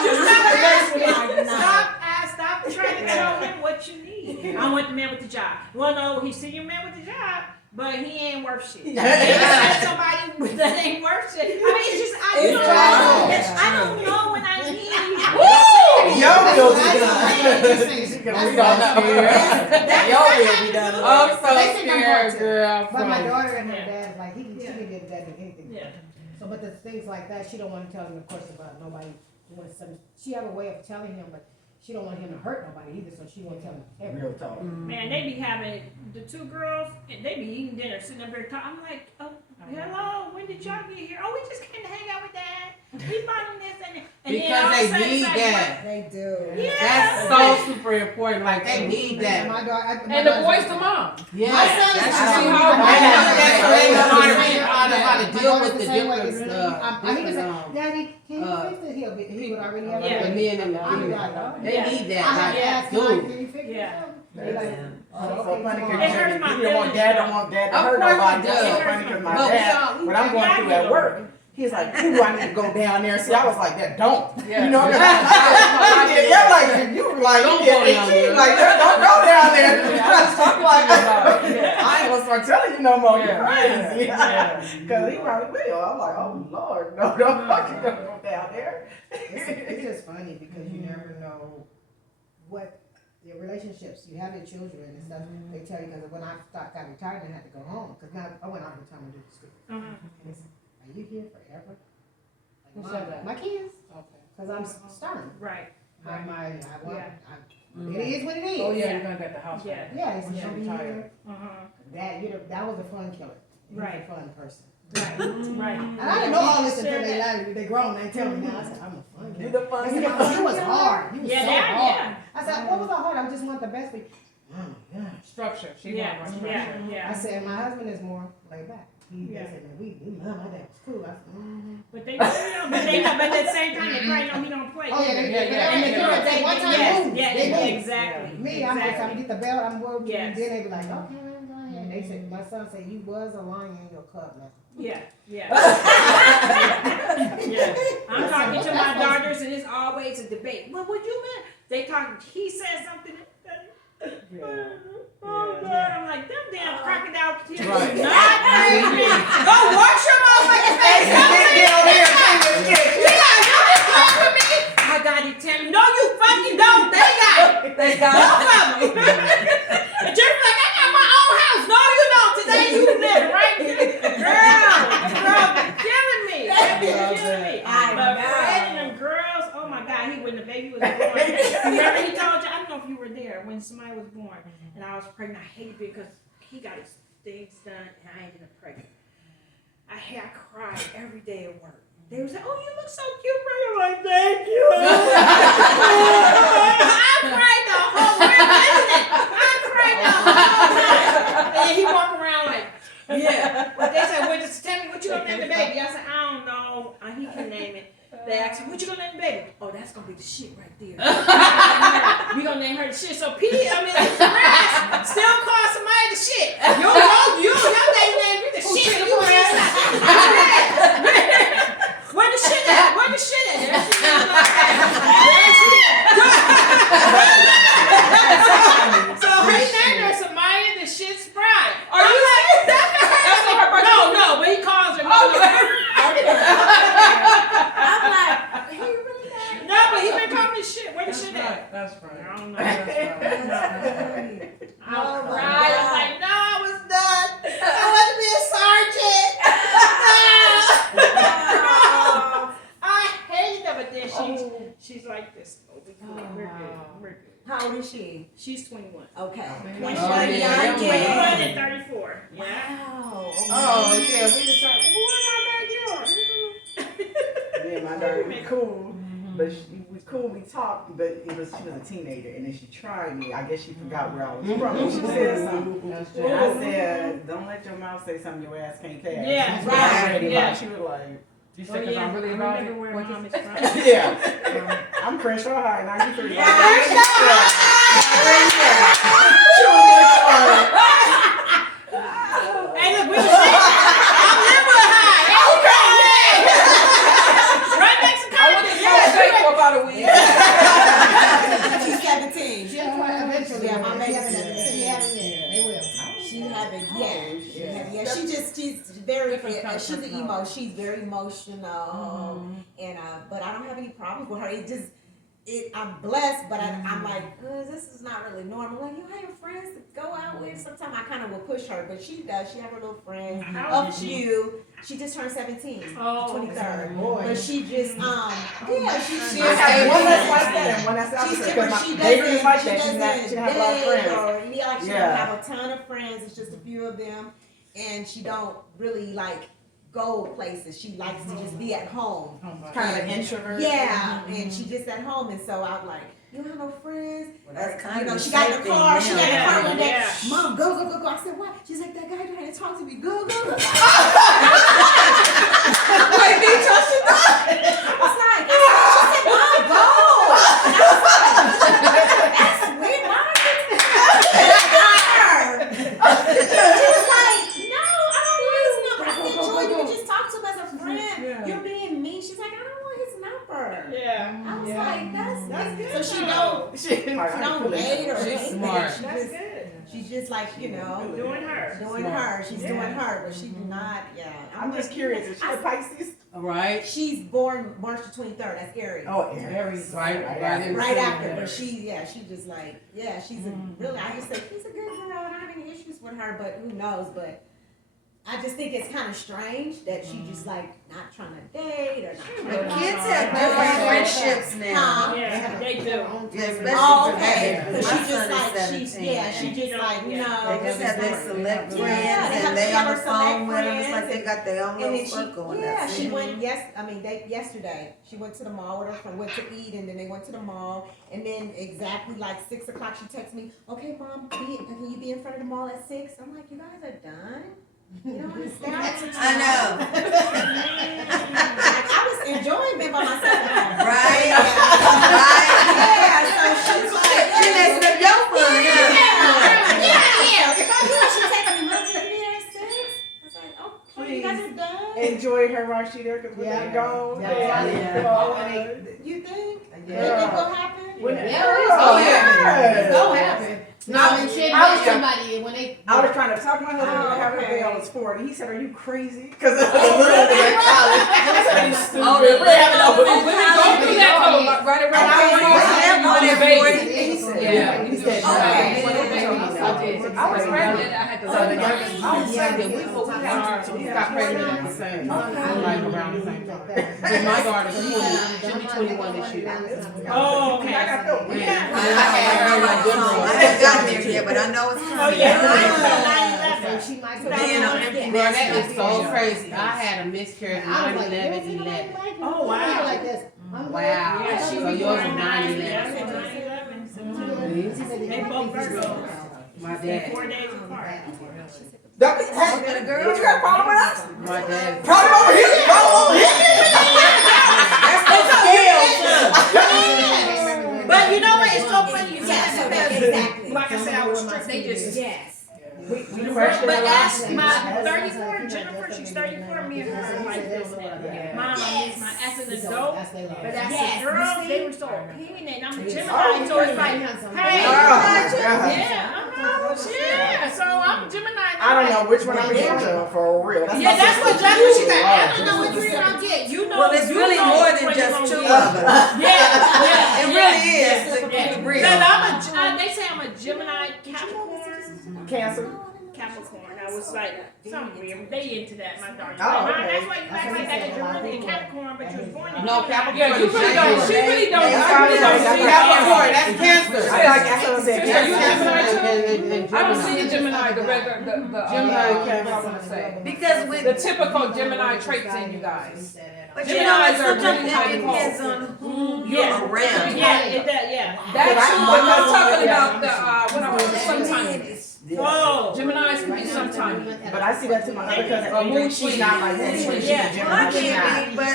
Stop trying to tell him what you need. I want the man with the job. Well, no, he's senior man with the job, but he ain't worth shit. Somebody that ain't worth shit. I mean, it's just, I don't know what I need. Yo, she can read all that. Yo, be done. I'm so They think I'm hard scared, too. girl. But my from- daughter and her dad, like she didn't get that in anything. Yeah. So, but the things like that, she don't want to tell him, of course, about nobody. She have a way of telling him, but she don't want him to hurt nobody either. So she won't tell him everything. Real talk. Man, they be having the two girls, and they be eating dinner, sitting up there talking. I'm like, oh, hello, when did y'all get here? Oh, we just came to hang out with Dad. We bought him this and that. And then all of a Because sudden they need it's like, that. They do. Yeah. That's so super important. Like they need that. My daughter, And the boy's the mom. Yeah. My son is That's the same. how My they know daughter- that, so they know how to My deal daughter's with the same way. different He different was like, Daddy, can you uh, fix it? He would already have Yeah. it. the men and the I'm women. like, oh. They need I had to that. ask Like, him, like, dude. can you fix it? Yeah. He like, oh, So okay, funny tomorrow. It hurts my because you don't want dad, don't want dad to Of hurt course nobody. it That's so does. funny because my But we dad, all- when I'm going through at work, he's like, ooh, I need to go down there. See, I was like, that don't. Yeah. You know what I mean? Yeah, like, you were like, Don't you go did down 18, there. like, don't go down there. I'm like, Yeah. I ain't gonna start telling you no more. You're Yeah. crazy. Yeah. Because he probably will. I'm like, oh, Lord, no, don't fucking go down there. It's just funny because you never know what your relationships you have your children and stuff. They tell you because when I got retired, I had to go home because now I went out of time to do the school. Uh-huh. And they said, "Are you here forever?" Who Like, said that? my kids, Okay. because I'm stern. Right. It is what it is. Oh yeah, you're gonna get the house. Yeah. Yeah, they said Yeah. she'll be here. Uh-huh. That was a fun killer. He was Right. a fun person. Right. And I didn't know all this until they grown. They tell me now. I said, I'm a fun You girl. the They fun said, girl. "You was hard. You was Yeah, so that, hard." yeah. I said, what was I hard? I just want the best for you. Oh my gosh. Structure. She Yeah, want more yeah, structure. I yeah. said, my husband is more laid back. They Yeah. said, man, we love my dad was cool. I said, But they, but at the same time, they probably know he don't play. Oh, yeah, either. Yeah. And the Yeah. girls, they, One time yes, move. yeah, They move. exactly. Me, I'm like, exactly. I get the belt, I'm working, Yes. and then they be like, okay, go ahead. They said, my son said, you was a lion in your cub now. Yeah, yeah. Yeah. I'm talking to my daughters, and it's always a debate. Well, what you meant? They talk. He said something. Oh God! I'm like, them damn crocodile tears. Right. Not crazy. Go wash your motherfucking face. I got it, Tammy. No, you fucking don't. They got it. They got Both of them. And Jerry's like, I got my own house. No, you don't. Today you live right here. Girl, you're killing me. You're killing me. I But know. Fred and the girls, oh my God, when the baby was born. Remember he told you, I don't know if you were there, when somebody was born and I was pregnant, I hated it because he got his things done and I ended up pregnant. I cried every day at work. They would say, oh, you look so cute, bro. I'm like, thank you. I cried the whole time. And he walked around like, yeah. But they said, well, just tell me what you gonna name the baby. I said, I don't know. He can name it. They asked me, what you gonna name the baby? Oh, that's gonna be the shit right there. We gonna name her the shit. So Perez still call somebody the shit. Your lady named me the shit. You where the shit at? Where the shit at? There she is. So he named her Samaya the shit sprite. Are you like that's not her birthday? No, but he calls her. I'm like, he really died. No, but he been calling me shit. Where the shit at? That's right. I don't know. That's right. I'll Oh my cry. God. I'm like, no, I was done. I want to be a sergeant. I hate that, but then she's like this. Oh, we're good. We're good. How old is she? She's 21. Okay. When Oh, she's yeah. 21 and 34. Yeah. Wow. Oh yeah, we decided. Me and my daughter was cool, but she was cool. We talked, but she was a teenager, and then she tried me. I guess she forgot where I was from. She said something, and I said, "Don't let your mouth say something your ass can't catch." Yeah, right, yeah. She was like, You said because I'm really about it. where What mom you is from. "Yeah, I'm Crenshaw High, 93." Yeah. She was like, Hey, look, we was saying, I'm Linwood High. Okay, yeah. Right next to College. Yeah, for about a week. She's 17. She has one eventually. Yeah, my baby's She 17. haven't yet. They will. She haven't yet. Yeah, she's very, she's an emo. She's very emotional, and but I don't have any problems with her. I'm blessed, but I'm like, this is not really normal. Like, you have your friends to go out with. Sometimes I kind of will push her, but she does. She have her little friends. How old A is she? few. She just turned 17, Oh, 23rd. Boy. But she just, yeah, she I have one that's like that and one that's She's opposite. different. Because She my neighbor is like doesn't. that. She She doesn't have a lot of date friends. or like she Yeah. don't have a ton of friends. It's just a few of them, and she don't really like go places. She likes to just be at home. Kind of an introvert. Yeah, and she just at home, and so I'm like, you don't have no friends. Well, that's Or, kind of she the got in same the car. She thing got in the now. car one day. Yeah. Mom, go. I said, what? She's like, that guy trying to talk to me. Go. Wait, me trust you? I was like, she said, Mom, go. And I was like, that's weird. Why are you She was like, no, I don't want his number. I said, Joy, you can just talk to him as a friend. Yeah. You're being mean. She's like, I don't want his number. Yeah. I was like, that's good. So she don't date or She's anything. smart. She That's just- good. She's just like, Doing her. doing her. She's doing her, but she do not. Yeah. I'm just curious. Is she a Pisces? Right. She's born March the 23rd. That's Aries. Oh, Aries. Right. Right after, but she just like, yeah, she's a really, I just say she's a good girl. I don't have any issues with her, but who knows? But I just think it's kind of strange that she just like not trying to date or not The trying to. kids have different friendships now. Yeah, they do. Yeah, especially Oh, for okay. that. Cause My she just son is like, 17. she just like, no. They just have their select Yeah, friends they and have they on the select phone with them. It's like friends they got their own And little then circle and yeah, that's she it. went yesterday. She went to the mall with her friend, went to eat, and then they went to the mall. And then exactly like 6 o'clock, she texted me, "Okay, mom, can you be in front of the mall at 6?" I'm like, "You guys are done. You don't understand." I know. I was enjoying being by myself. Right? Right? Yeah, so she's like, She messing up your fun, huh? She texted me, "Mom, can you be there at 6?" I was like, "Okay, you guys are done." Enjoy her while she there, cause when they go, You think? Yeah. You think will happen? When It's gonna happen. No, and she I was met somebody when they. I was trying to talk my husband into having a baby. I was 40. He said, "Are you crazy?" Because Oh, we're having a Women go through that though, like, right around Yeah, the yeah, baby. He said, Yeah. he said, Okay. I was pregnant, I had to So the learn. youngest, I was pregnant, we got pregnant at the same time, like around the same time. But my daughter's 20, she'll be 21 this year. Oh, okay. I got the Yeah. I haven't gotten there yet, but I know it's Oh, coming. yeah. So she might go Being on down. empty Bro, nest that is is so crazy. I had a miscarriage I was like, 9/11/11. Oh, wow. Like this. Wow. Yeah, she So was yours was born 9/11. Yeah, 9/11. They both Virgos. My dad. 4 days apart. Hey, girl. What you got a problem with us? My dad. Problem over here. Problem over here. That's supposed to kill. But you know what? It's so funny you Yeah, said so that. exactly. Like I said, I was strict. They just. Yes. But ask my 34 Jennifer, she's 34, me and her like this now. Mom, I miss my as an adult, but as Yes. a girl, they were so opinionated. I'm a Gemini, so it's like, hey, yeah. So I'm Gemini. I don't know which one I'm going to for real. Yeah, that's what she said. I don't know which one I'm getting. You know, Well, it's you really know more which than one just you two gonna of get. us. Yeah, It really is. Yeah. It's real. Cause they say I'm a Gemini Capricorn. Cancer. Capricorn. I was like, something weird. They into that, my daughter. Oh, okay. That's why you act like that, 'cause you're really a Capricorn, but you was born in No, Gemini. Capricorn Yeah, you is really don't, she January. really don't, Yeah, I really don't see Capricorn, that. that's Cancer. I like that's what I said. Sister, you Cancer. Gemini too? And I don't see Gemini. the Gemini, the regular, the Gemini, what I wanna say. Because with The typical Gemini traits in you guys. But you know, Geminis are sometimes really it high depends pulse. on who Yeah. you're around. Yeah, it does, yeah. That's true, but I'm talking Yeah. about the, what I want to sometime. Oh. Geminis can be sometime. But I see that to my other cousin, Adrian. She's not like that. She's a Yeah. Well, I Gemini. She's not. can't be, but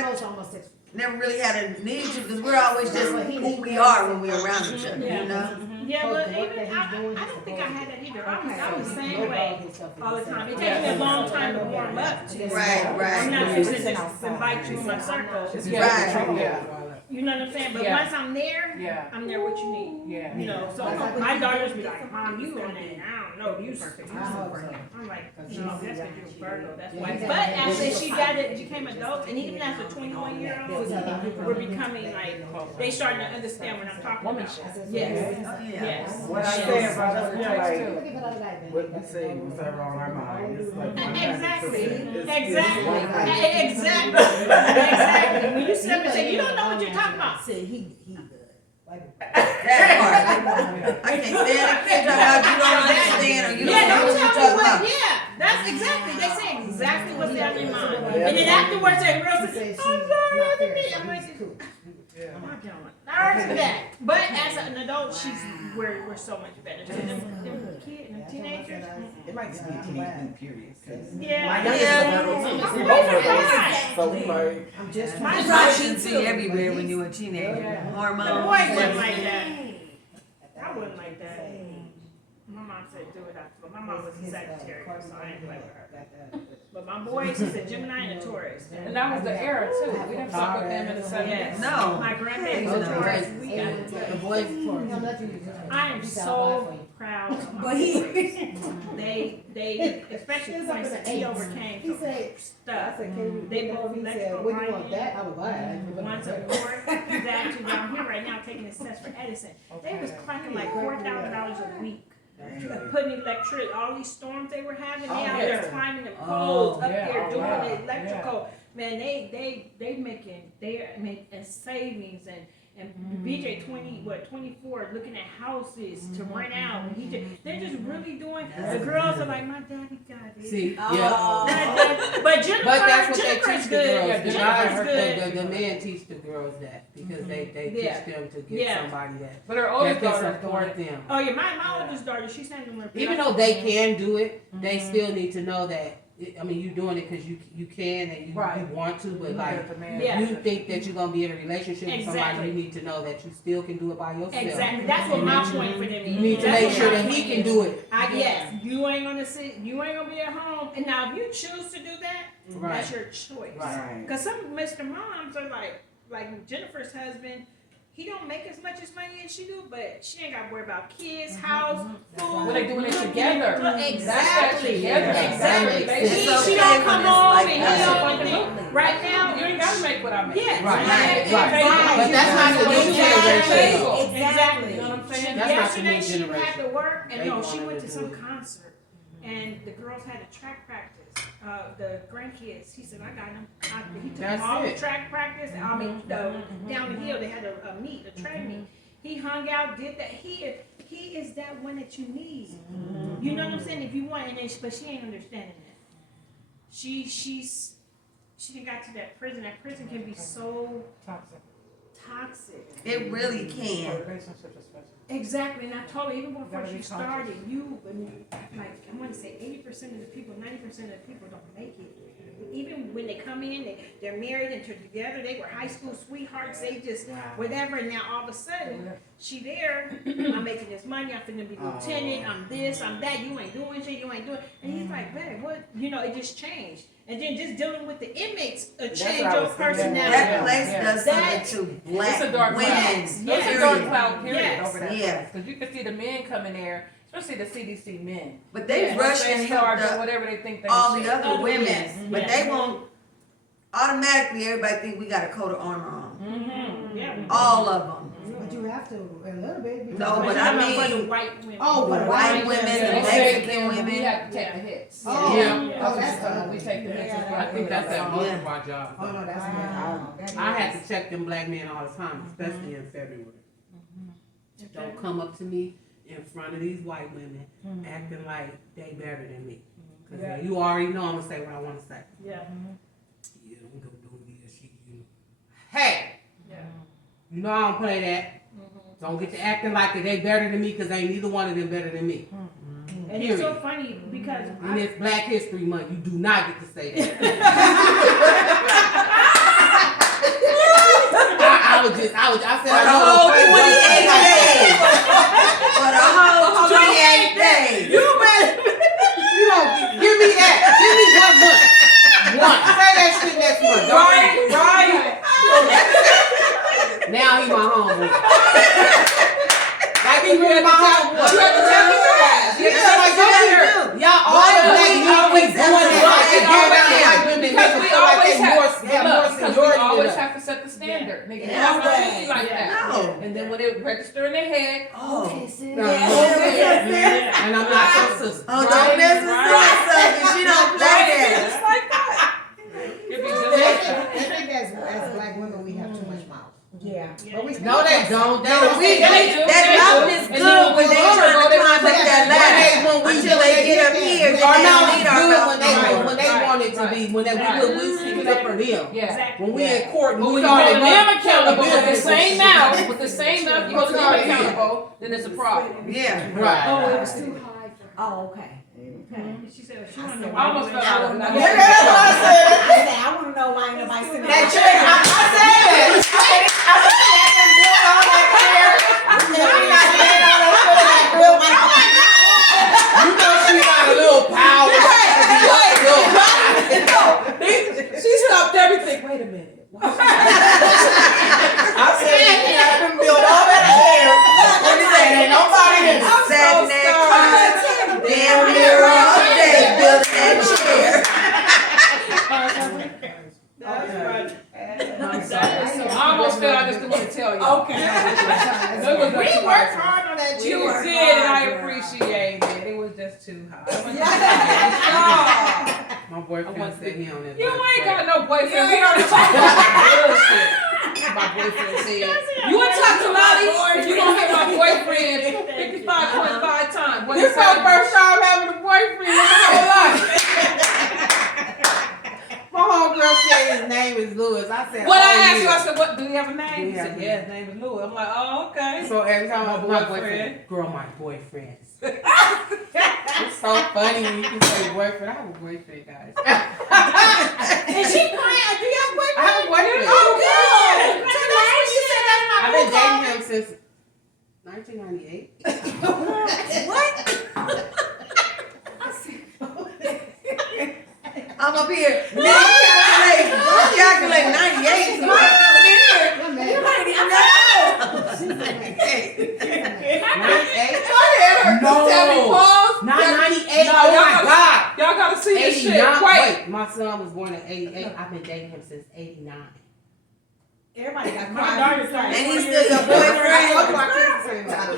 never really had a need to because we're always just who we are when we're around each other, you know? Yeah, but even, I don't think I had that either. I was the same way all the time. It takes me a long time to warm up to. Right, I'm right. not just to just invite you in my circle. Right. Yeah, You know what I'm saying? But Yeah. once I'm there, yeah, I'm there what you need. yeah. You know, so my daughters be like, Mom, you on that? I don't know, you super him. I'm like, no, that's because you're a Virgo, that's why. But after she became adults, and even as a 21-year-old, we're becoming like, they starting to understand what I'm talking about. Yes, yes. What I say about us, we're like, Exactly. what we say was ever on our mind. It's like Exactly, it's exactly. When you sit up and say, you don't know what you're talking about. See, he good. That part. I can't stand it. Can't talk about you don't understand or you don't Yeah, know don't what you're tell me talking what, about. yeah, that's exactly, they say exactly what's on their mind. And then afterwards, they realize, I'm sorry, I didn't mean, I'm like, but as an adult, we're so much better. So them kids, them teenagers, It might just be a teenage new period. 'Cause yeah. my youngest Yeah. is we both are. So we like, I'm just My It's daughter like too. be everywhere when you're a teenager. The Hormones. boys wasn't like that. I wasn't like that. My mom said do it after, but my mom was a Sagittarius, so I didn't play with her. But my boys, she's a Gemini and a Taurus. And that was the era too, we didn't fuck with them in the 70s. Yes. No. My grandbaby's a Taurus. We got The boys are Taurus. I am so proud of my boys. They, especially points that he overcame He some said, stuff. can we They get both that? He said, electrical what do you want writing. that? I was like, One's a court, he's actually down here right now taking his test for Edison. They was clocking like $4,000 a week putting electric, all these storms they were having, they out yeah. there climbing the poles, up yeah, there doing yeah, the electrical. Man, they making savings and BJ 24 looking at houses to rent out. And they're just really doing. The girls are like, my daddy got it. See, My yeah. dad- but Jennifer, But that's what they Jennifer's teach the good. girls. The Jennifer's guys, good. the men teach the girls that because they Yeah. teach them to get Yeah. somebody that But her that oldest can daughter support them. Oh yeah, my oldest daughter, she's handling her. Even though they can do it, they still need to know that. I mean, you're doing it because you can and you Right. want to, but like Yeah. you think that you're gonna be in a relationship with somebody, Exactly. you need to know that you still can do it by yourself. Exactly. That's what my point for them is. You need to That's make what sure my that he point can is. do it. Yes, you ain't gonna sit. You ain't gonna be at home. And now, if you choose to do that, Right. that's your choice. Right. Because some Mr. Moms are like Jennifer's husband. He don't make as much as money as she do, but she ain't got to worry about kids, house, food. When they doing it together. Exactly. That's together. Exactly. That makes She, sense. she don't come home and he that. don't. Right now, You ain't gotta make what I make. Yeah. Right. Right. But that's not the new generation. Exactly. You know what I'm saying? That's not the new Yesterday she had generation. to work, and They no, she wanted went to to do some it. concert, and the girls had a track practice. The grandkids, he said, I got them. He took That's them all it. the track practice. I mean, down the hill they had a meet, a track meet. He hung out, did that. He is that one that you need. You know what I'm saying? If you want, and then, but she ain't understanding that. She done got to that prison. That prison can be so toxic. It really can. Exactly, and I told her even before Gotta she be started, like I want to say 80% of the people, 90% of the people don't make it. Even when they come in, they're married and together. They were high school sweethearts. They just whatever. And now all of a sudden, she there. I'm making this money. I'm finna be lieutenant. I'm this. I'm that. You ain't doing shit. You ain't doing. And he's like, man, what? You know, it just changed. And then just dealing with the inmates, change what I your was thinking. personality. That place Yeah. does That- something to black It's a dark women. cloud. Yeah. It's a dark Period. cloud period Yes. over that Yeah. place. Because you can see the men coming there, especially the CDC men. But they Yeah. rush They and charge help or whatever they think they all should. the other women, Yes. but Yes. they won't. Automatically, everybody think we got a coat of armor on. Mm-hmm. Yeah. All of them. But you have to a little bit. because- No, but I'm I talking about for the mean, white women. Oh, the but white women, the They say Mexican that we women. have to take the hits. Oh, Yeah. Yeah. Oh, that's So we ugly. take the hits. as well. I think that's at most Yeah. of our jobs. Oh, no, that's Wow. not. I had to check them black men all the time, especially in February. Don't come up to me in front of these white women acting like they better than me. Cause Yeah. you already know I'm gonna say what I wanna say. Yeah. Yeah, don't go do this shit, you know. Hey! Yeah. You know I don't play that. Don't get to acting like they better than me because ain't neither one of them better than me. And it's so funny because And it's Black History Month. You do not get to say that. I said For I the know whole it's 28 funny. days. For the whole 28 days. You don't give me that. Give me 1 month. One. Say that shit next month. Right. Now he my homeboy. Like he really my homeboy. You have to tell me that. Yeah, that's like y'all all the black men always doing that like they always- get around the white women make Because them we feel like always they have, more because we seniority always than us. have to set the standard. Nigga, Yeah. you don't treat me like Yeah. that. No. And then when it register in their head, Oh. And I'm not your sister. Oh, don't mess with Sarah, she don't play that. just like that. It be just I like think, that. I think as black women, we have too much mouth. Yeah. But we No, they don't. They No, don't. we, They do. that They mouth do. is And then good when when they we trying go, to they climb up want that When ladder. we Until they get up here, then Our they mouth need is our good mouth. when they Right. when they Right. want it to be. When they Right. we speak it up for them. Yeah. When we in court and But we when you call hold them them up, accountable with the business and same shit. mouth, with the same mouth, you hold them Right. accountable, then it's a problem. Yeah. Right. Oh, it was too high for her. Oh, okay. she said she wanted to know I almost fell out of Yeah, it. I want to know why ain't nobody sitting That there. chick, I said that. I said that doing all that hair. I'm not saying all that shit like real white. You know she got a little power. She stopped everything. Wait a minute. I said she had them build all that hair. What is that? Ain't nobody in it. Sat in that car, damn near all day, building that chair. I almost fell. I just didn't want to tell you. Okay. We worked hard on let You you did, work and I hard, girl. appreciate it. It was just too hot. My boyfriend want said he don't. You ain't got no boyfriend. We already talked about that bullshit. My boyfriend said, you would talk to Lolly if you gonna hit my boyfriend 55.5 times. What This he my said- first time having a boyfriend in my whole life. My homegirl said his name is Lewis. I said, When oh, I asked you, yeah. I said, "What do you have a name?" Do He you have said, a "Yeah, his name is Lou." I'm like, "Oh, okay." So every time My my boyfriend. boyfriend, girl, my boyfriend. It's so funny when you can say boyfriend. I have a boyfriend, guys. Is she crying? Do you have boyfriend? I have a boyfriend. Oh, good. Congratulations. You said that's my I've been boo-boo. dating him since 1998. I'm up here. Now calculate 98. So I'm in here. You might even know. 98? No. Not 98. No, Oh y'all my gotta- God. Y'all gotta see this shit. 89. Wait. Wait, my son was born in 88. I've been dating him since 89. Everybody got My quiet. daughter's like, And he's 4 still years your old. boyfriend? my kids the same time.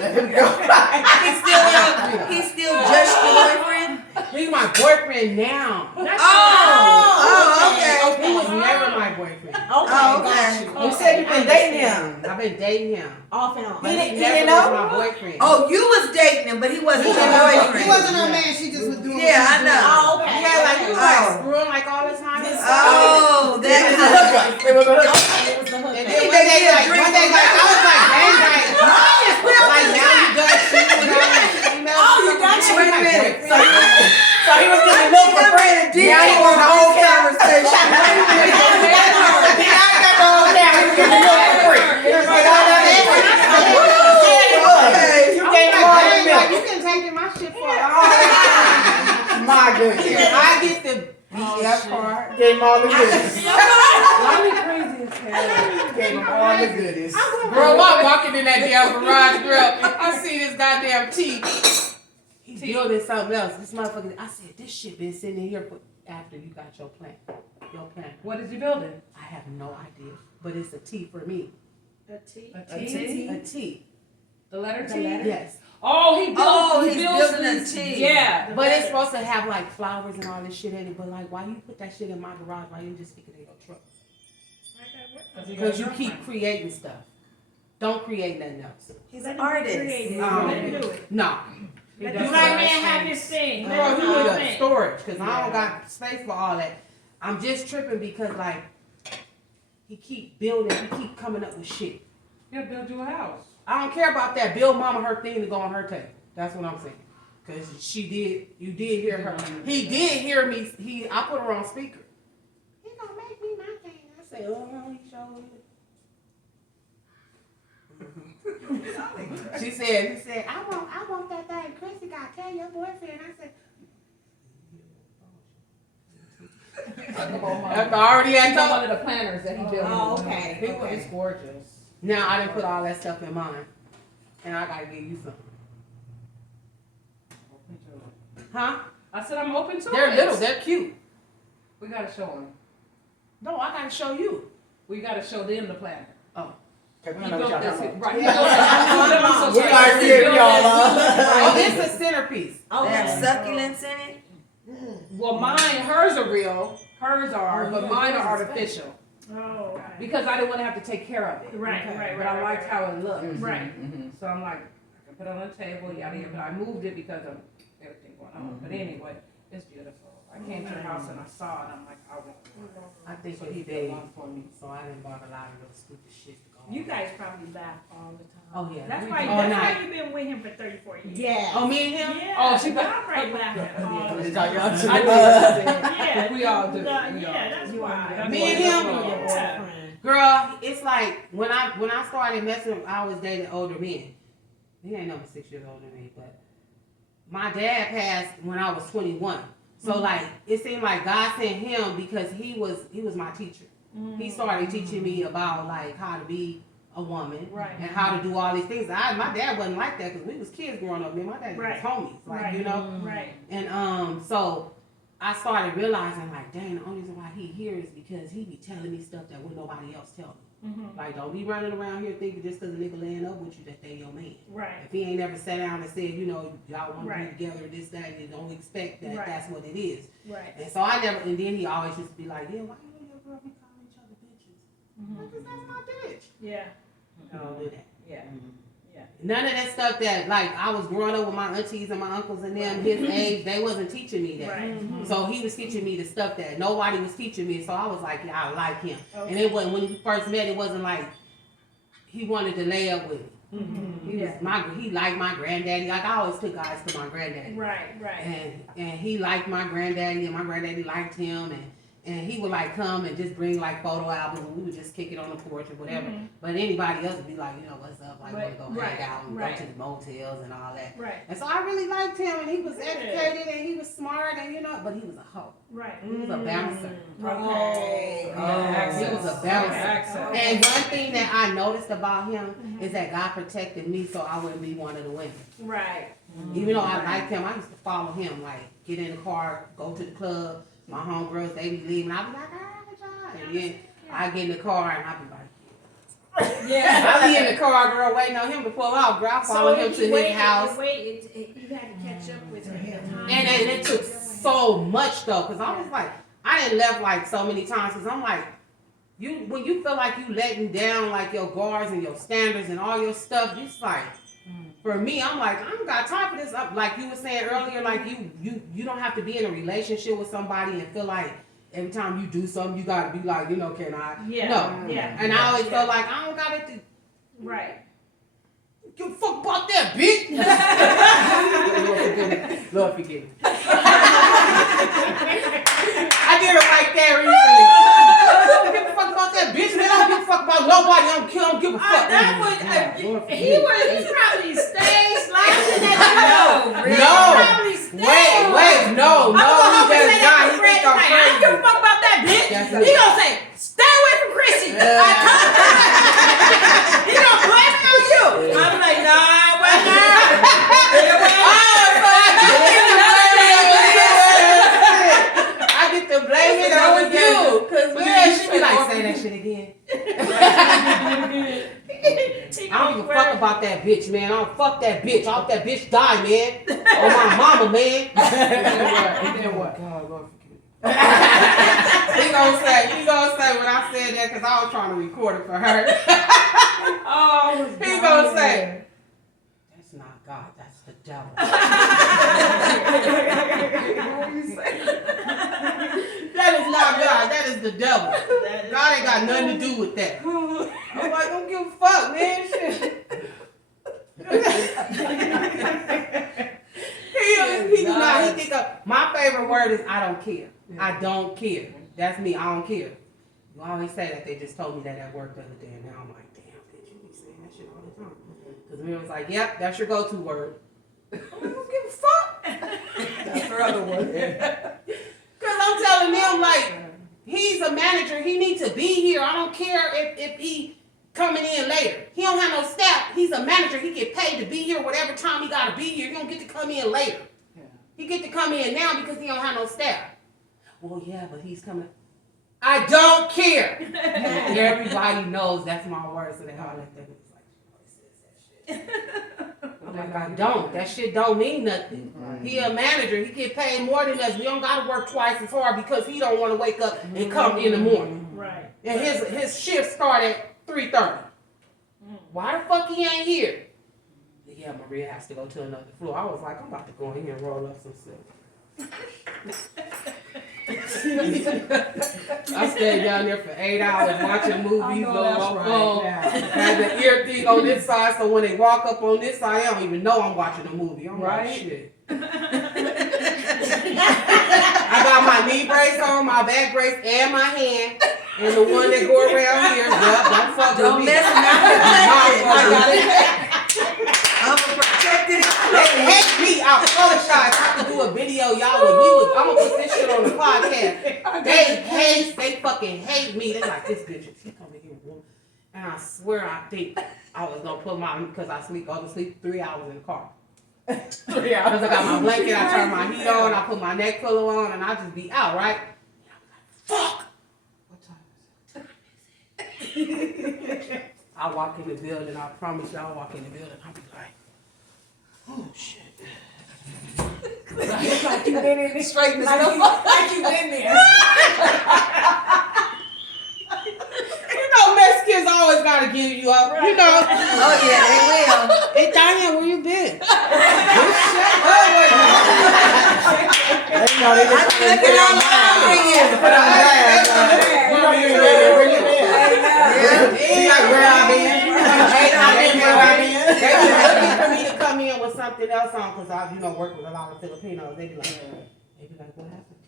He's still just your boyfriend? He's my boyfriend now. That's Oh, okay. He was never my boyfriend. Okay, Oh, okay. got you. You said you've been dating him. I've been dating him. Off and on. But He he didn't never know? was my boyfriend. Oh, you was dating him, but he wasn't your boyfriend. He wasn't her man, she just was doing Yeah, what I she know. was Oh, doing. okay. Yeah, like he was like Oh. screwing like all the time. Oh, It was a hookup. It was a hookup. It was the hook. And He then made me a drink one day, like, I was like, dang, like now you done shooting with all these females. Oh, you done She's Wait a my minute. boyfriend. So he was getting milk for free. Now he you was want the the whole whole conversation. Wait a minute. Now I got the whole town. He was getting milk for free. He was getting all that milk for free. Okay. You I'm gave him all like, that dang, like, milk. you been taking my shit for a long time. My goodness. I get the BF card. Gave him all the goodies. Lolly crazy as hell. Gave him all the goodies. Girl, I'm walking in that damn garage, girl. I see this goddamn T. He's building something else. This motherfucker, I said, this shit been sitting in here for after you got your plan. Your plan. What is he building? I have no idea. But it's a T for me. A T. A T? A T. The letter T? Yes. Oh, he builds. Oh, he he's builds building a these- T. Yeah. But it's supposed to have like flowers and all this shit in it. But like, why you put that shit in my garage? Why you just stick it in your truck? Because you keep creating stuff. Don't create nothing else. He's an artist. Let him do it. No. Let the black man have his thing. Let Girl, him you do need his a thing. storage because I don't got space for all that. I'm just tripping because like he keep building, he keep coming up with shit. He'll build you a house. I don't care about that. Build mama her thing to go on her table. That's what I'm saying. Cause you did hear her. He did hear me. I put her on speaker. He gonna make me my thing. I said, oh, he showed it. He said, I want that thing. Chrissy got to tell your boyfriend. I said, I already had He's one told. of the planners that he built. Oh, okay. He was gorgeous. Now I didn't put all that stuff in mine, and I gotta give you some. Huh? I said I'm open to They're it. little. They're cute. We gotta show him. No, I gotta show you. We gotta show them the planner. Okay, we He don't know built what y'all this. talking about. Right. He built We are here, y'all. Oh, this is a centerpiece. They have succulents in it. Well, hers are real. Hers are, but mine are artificial Oh, okay. because I didn't want to have to take care of it. Right, right, But I right, liked right. how it looked. Right. So I'm like, I can put it on the table, yada yada. But I moved it because of everything going on. But anyway, it's beautiful. I came to the house and I saw it. I'm like, I want one. I think So he he did built one for me. so I didn't bought a lot of little stupid shit to go on. You guys probably laugh all the time. Oh yeah. That's we why. do. That's All why night. you've been with him for 34 years. Yeah. Oh, me and him. Yeah. Oh, she y'all probably laughing all the Did time. y'all do I that? did. Yeah. We all do. Yeah, We all do. that's why. That's Me why. and him. Yeah. Girl, it's like when I started messing, I was dating older men. He ain't number 6 years older than me, but my dad passed when I was 21. So like it seemed like God sent him because he was my teacher. He started teaching me about like how to be a woman Right. and how to do all these things. My dad wasn't like that because we was kids growing up. Me and my dad Right. was homies, like Right. you know. Right. And so I started realizing, like, dang, the only reason why he here is because he be telling me stuff that would nobody else tell me. Like, don't be running around here thinking just because a nigga laying up with you that they your man. Right. If he ain't ever sat down and said, you know, y'all want to be together, this, that, you don't expect that that's what it is. Right. And so I never, and then he always used to be like, yeah, why you and your girl be calling each other bitches? Like, 'cause that's my bitch. Yeah. I don't do that. Yeah. None of that stuff that, like, I was growing up with my aunties and my uncles and them, his age, they wasn't teaching me that. Right. So he was teaching me the stuff that nobody was teaching me. So I was like, yeah, I like him. Okay. And it wasn't, when we first met, it wasn't like he wanted to lay up with me. He was he liked my granddaddy. Like, I always took guys to my granddaddy. Right. And he liked my granddaddy, and my granddaddy liked him, and he would like come and just bring like photo albums, and we would just kick it on the porch or whatever. But anybody else would be like, you know, what's up? Like, want to go hang out and go to the motels and all that. Right. And so I really liked him, and he was educated, and he was smart, and you know, but he was a hoe. Right. He was a bouncer. Okay. He was a bouncer. And one thing that I noticed about him is that God protected me so I wouldn't be one of the women. Right. Even though I liked him, I used to follow him, like get in the car, go to the club. My homegirls, they be leaving. I be like, all right, y'all. And then I get in the car and I be like, I be in the car, girl, waiting on him to pull off. Girl, I follow him to his house. You had to catch up with him. And it took so much though, because I was like, I didn't left like so many times, because I'm like, when you feel like you letting down like your guards and your standards and all your stuff, it's like, for me, I'm like, I don't got time for this. Like you were saying earlier, like you don't have to be in a relationship with somebody and feel like every time you do something, you gotta be like, you know, can I? Yeah. No. Yeah. And I always felt like I don't gotta do. Right. Give a fuck about that, bitch. Lord forgive me. I did it like that recently. I don't give a fuck about that bitch, man. I don't give a fuck about nobody. I don't give a fuck. He probably stayed sliding that Wait, no. I'm gonna hope he say that to Fred tonight. I don't give a fuck about that bitch. He gonna say, stay away from Chrissy. He gonna blame it on you. I'm like, nah, well, I get to blame it on you. Cause man, she be like, say that shit again. I don't give a fuck about that bitch, man. I don't fuck that bitch. I hope that bitch die, man. Oh my mama, man. Then what? God, Lord forgive me. He gonna say when I said that, because I was trying to record it for her. He gonna say, that's not God, that's the devil. That is not God, that is the devil. God ain't got nothing to do with that. I'm like, don't give a fuck, man. Shit. He do not. He think of, my favorite word is I don't care. I don't care. That's me. I don't care. You always say that. They just told me that at work the other day, and now I'm like, damn, bitch, you be saying that shit all the time. Because me was like, yep, that's your go-to word. I don't give a fuck. That's her other one. Because I'm telling them, like, he's a manager. He needs to be here. I don't care if he coming in later. He don't have no staff. He's a manager. He get paid to be here whatever time he got to be here. He don't get to come in later. Yeah. He get to come in now because he don't have no staff. Well, yeah, but he's coming. I don't care. Everybody knows that's my word, so they all like that. It's like, oh, he says that shit. I'm like, I don't. That shit don't mean nothing. He a manager. He get paid more than us. We don't gotta work twice as hard because he don't want to wake up and come in the morning. Right. And his shift start at 3:30. Why the fuck he ain't here? Yeah, Maria has to go to another floor. I was like, I'm about to go in here and roll up some stuff. I stayed down there for 8 hours watching movies on my phone. Had the ear thing on this side, so when they walk up on this side, I don't even know I'm watching a movie. I'm like, shit. I got my knee brace on, my back brace, and my hand. And the one that go around here, don't fuck with me. I'm protected. They hate me. I apologize. I have to do a video, y'all. I'm gonna put this shit on the podcast. They fucking hate me. They're like, this bitch, she coming here. And I swear I think I was gonna put my, because I go to sleep 3 hours in the car. 3 hours. Cause I got my blanket, I turn my heat on, I put my neck pillow on, and I just be out, right? Fuck! What time is it? I walk in the building, I promise you, I walk in the building, I'll be like, oh shit. Like you been in this Straighten this like up. like you been there. You know, Mexicans always gotta give you up, you know. Oh, yeah, they will. Hey, Diane, where you been? They know they just I took it all out for you. put on blast. You know you ready, where you been? She like, where I been? Hey, I been where I been. They be looking for me to come in with something else on, cause I, you know, work with a lot of Filipinos. They be like, what happened?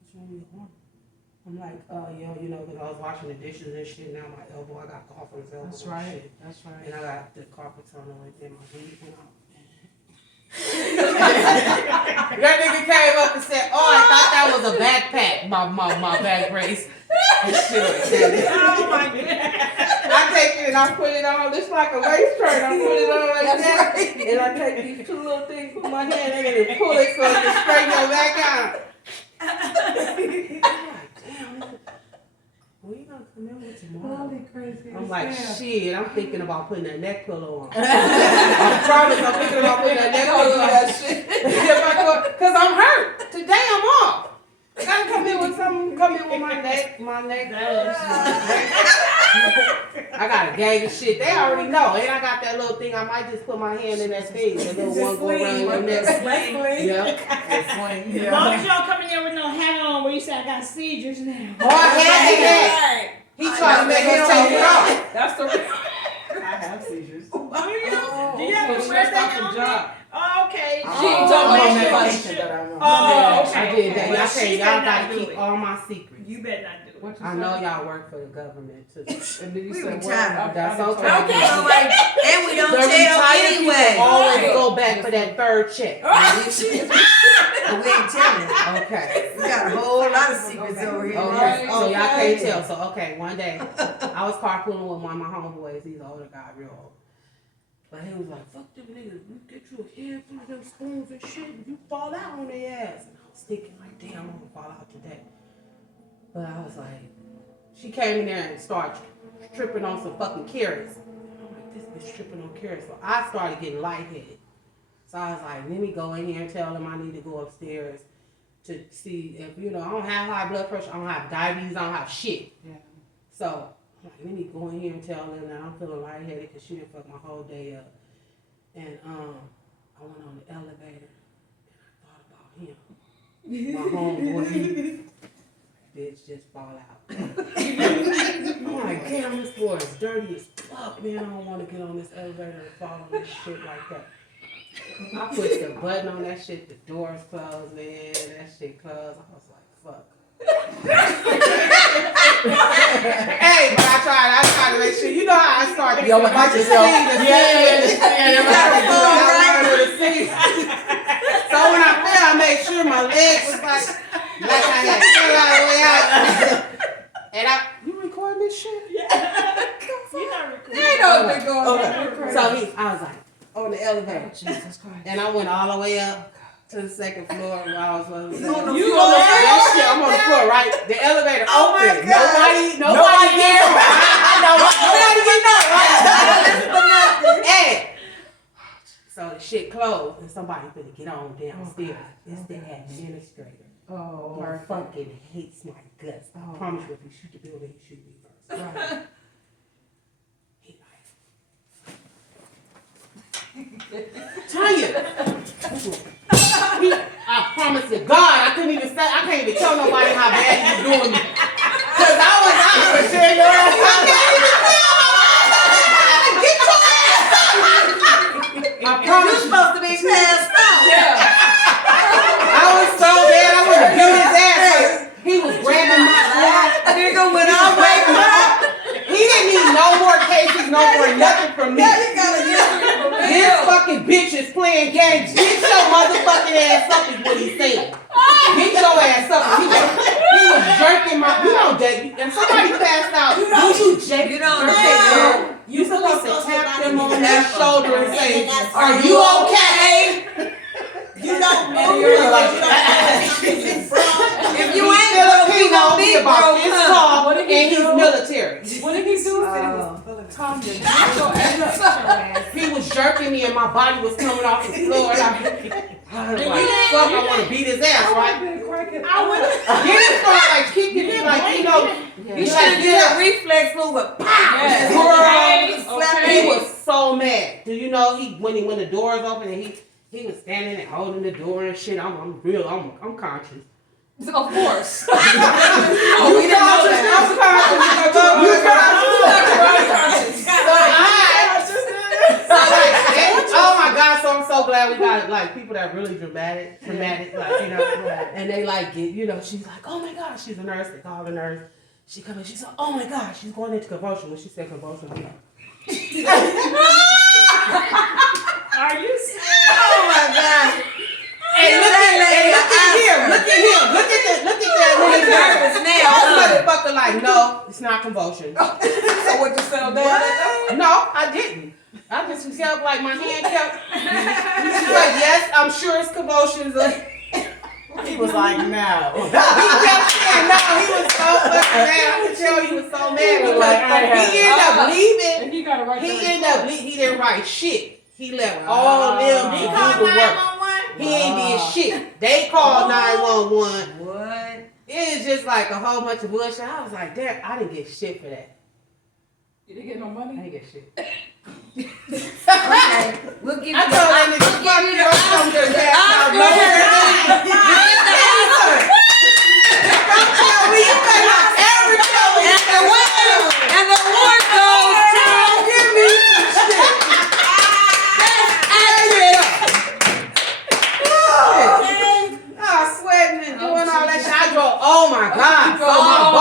What's wrong with your arm? I'm like, yeah, you know, cause I was washing the dishes and shit. Now my elbow, I got Coffin's elbow. That's and right. shit. That's right. And I got the carpet on right there. My feet went out. That nigga came up and said, "Oh, I thought that was a backpack, my back brace." And shit like that. Oh my God. I take it and I put it on. It's like a waist train. I put it on like that, and I take these two little things, put my hand in it, and pull it so it can straighten your back out. I'm like, damn. When you gonna come in with tomorrow? Crazy. I'm like, shit, I'm thinking about putting a neck pillow on. I promise I'm thinking about putting a neck pillow on. that shit. Cause I'm hurt. Today I'm off. I gotta come in with something, come in with my neck. I got a gang of shit. They already know. And I got that little thing. I might just put my hand in that thing. The little one go around your neck. Yeah. As long as y'all coming in with no hat on where you say I got seizures now. Oh, I had that. He tried to make us take it off. That's the real. I have seizures. Do you have Well, a she birthday stopped the on job. Oh, okay. She ain't talking about nobody. Oh, okay. I did that. Well, Y'all she say y'all better gotta not do keep it. all my secrets. You better not do it. What you I say? know y'all work for the government too. And then you We said, retired. That's I okay. Okay. So, like, and we don't The tell retired anyway. people always go back for that third check. But we ain't telling. Okay. We got a whole lot of secrets over here. Okay. So y'all Okay. can't tell. So okay, one day I was carpooling with one of my homeboys. He's an older guy, real old. But he was like, "Fuck them niggas. You get you a head full of them spoons and shit, and you fall out on their ass." And I was thinking like, "Damn, I'm gonna fall out today." But I was like, she came in there and started tripping on some fucking carrots. I'm like, this bitch tripping on carrots. So I started getting lightheaded. So I was like, let me go in here and tell them I need to go upstairs to see if, you know, I don't have high blood pressure, I don't have diabetes, I don't have shit. Yeah. So I'm like, let me go in here and tell them that I'm feeling lightheaded because she done fucked my whole day up. And I went on the elevator and I thought about him. My homeboy. Bitch just fall out. I'm like, damn, this boy is dirty as fuck, man. I don't want to get on this elevator and fall on this shit like that. I pushed the button on that shit, the doors closed, man. That shit closed. I was like, fuck. Hey, but I tried to make sure. You know how I started. Yo, watch yourself. So when I fell, I made sure my legs was like I had fell all the way out. And you recording this shit? Yeah. You're not recording. They know what they're going Okay. So I was like, on the elevator. Jesus Christ. And I went all the way up to the second floor where I was supposed to You on the be. floor? That shit, I'm on the floor, right? The elevator Oh my open. God. Nobody here. Nobody getting up. Hey. So the shit closed and somebody finna get on downstairs. It's the administrator. Oh, He fucking hates my guts. I promise you, if you shoot the building, he shoot me first. right. He like, Tanya. I promise you, God, I couldn't even say. I can't even tell nobody how bad he's doing me. Cause I was out for sure. Your ass. I can't even tell. Get your ass up. I promise You're you. supposed to be passed out. Yeah. I was so bad. I would have beat his ass. He was grabbing my arm. Nigga went all the way back. He didn't need no more cases, no more nothing from me. Now you gotta get This fucking bitch is playing games. Get your motherfucking ass up is what he said. Get your ass up. He was jerking my, you know, if somebody passed out, you jerk. You don't You supposed to tap them on their shoulder and say, are you okay? don't And move. you're like, If you ain't broke, you gonna be about broke, this huh? tall, What and did he he's do? military. What did he do? Oh. Tanya, get your ass up. He was jerking me and my body was coming off the floor. And I was like, fuck, I want to beat his ass, right? I would have. Then he started like kicking me, like, you know, You should have did a reflex move of pow. Yes. Girl, slap Okay. he was so mad. Do you know when the doors open and he was standing and holding the door and shit. I'm conscious. Of course. Oh, we didn't know that. I'm conscious. So like, oh my God! So I'm so glad we got like people that really dramatic, like you know, and they like get, you know, she's like, oh my God, she's a nurse. They call the nurse. She come in, she's like, oh my God, she's going into convulsion. When she said convulsion, we Are you serious? Oh my God. Hey, look at that nervous now. motherfucker like, no, it's not convulsion. So what you fell down? No, I didn't. I just kept like my hand kept. She's like, yes, I'm sure it's convulsions. He was like, no. He kept saying no. He was so fucking mad. I could tell he was so mad because he ended up leaving. And he got it right there. He ended up he didn't write shit. He left all them to He do called the work. 911. He ain't did shit. They called 911. What? It was just like a whole bunch of bullshit. I was like, damn, I didn't get shit for that. You didn't get no I money? didn't get shit. Okay, we'll give you I the told that nigga, fuck you, don't come to the house. No, don't tell me you pay my every bill. and the award goes to Give me some shit. Sweating and doing all that shit. I drove, oh my God. You drove all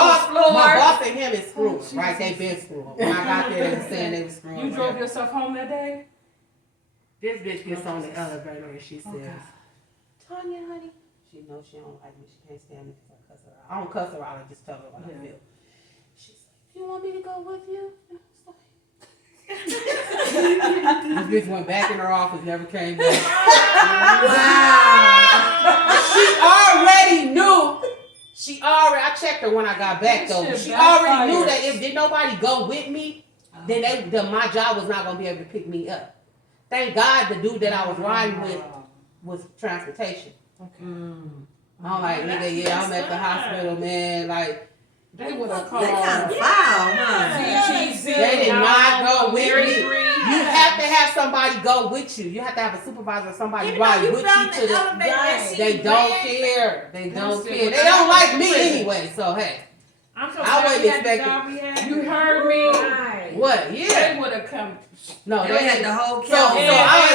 My boss and him is screwed, right? They been screwed. When I got there, they were saying they were screwed. You drove yourself home that day? This bitch gets on the elevator and she says, Tanya, honey. She knows she don't like me. She can't stand me because I cuss her out. I don't cuss her out. I just tell her what I feel. She's like, you want me to go with you? This bitch went back in her office, never came back. Wow. She already, I checked her when I got back though. Shit She already knew backfired. that if did nobody go with me, then my job was not gonna be able to pick me up. Thank God the dude that I was riding with was transportation. I'm like, nigga, yeah, I'm at the hospital, man. Like, They would have They called. kind of foul, huh? they did not go with me. You have to have somebody go with you. You have to have a supervisor or somebody Even though ride you with found you to the the. elevator that seat They don't red. care. They don't still care. would They not don't go like to me prison. anyway. So hey, I'm so I glad wasn't we had the expecting- job we had. You heard me? Right. what? Yeah. They would have come. No, They had the whole So, count. I was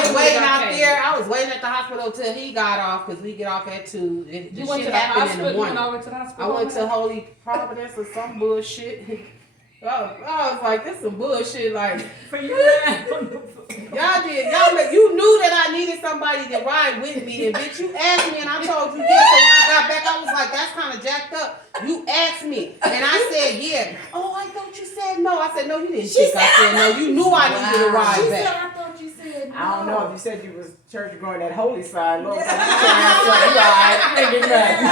Yeah, waiting they out got there. I was waiting at the hospital till he got off because we get off at 2. The You went to shit the happened in hospital. the You went morning. all the way to the I hospital. went to Holy Providence or some bullshit. I was like, this some bullshit. Like, For you. y'all you knew that I needed somebody to ride with me, and bitch, you asked me, and I told you yes. So when I got back, I was like, that's kind of jacked up. You asked me, and I said yeah. Oh, I thought you said no. I said no, you didn't think I said no. You knew I needed to ride back. I thought you said no. I don't know if you said you was church going that holy side. Lord, you turn out so you all right. I ain't getting nothing.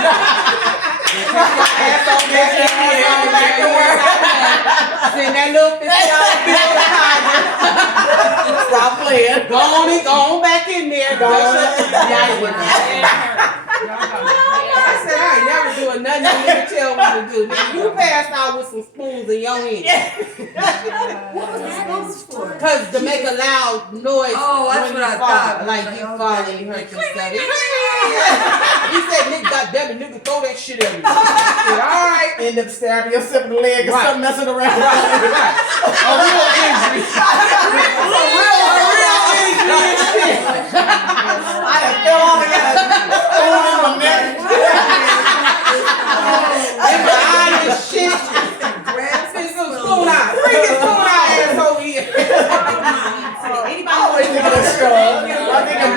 Ass on that shit, ass on back to work. Send that little $50 bill to Tiger. Stop playing. Go on back in there. Go on. I said I ain't never doing nothing you didn't tell me to do. Nigga, you passed out with some spoons in your hand. What was the spoons for? Cause to make a loud noise Oh, that's when what you I fall. thought. Like you Okay. fall and you hurt yourself. He said, nigga, goddamn it, nigga, throw that shit at me. I said, all right. End up stabbing yourself in the leg or Right. something messing around. Right. A real injury. A real injury. I done fell on the spoon in my neck. In my eye and shit. Grab some Spoon out. Bring his spoon out ass over here. I always think of this show. I think of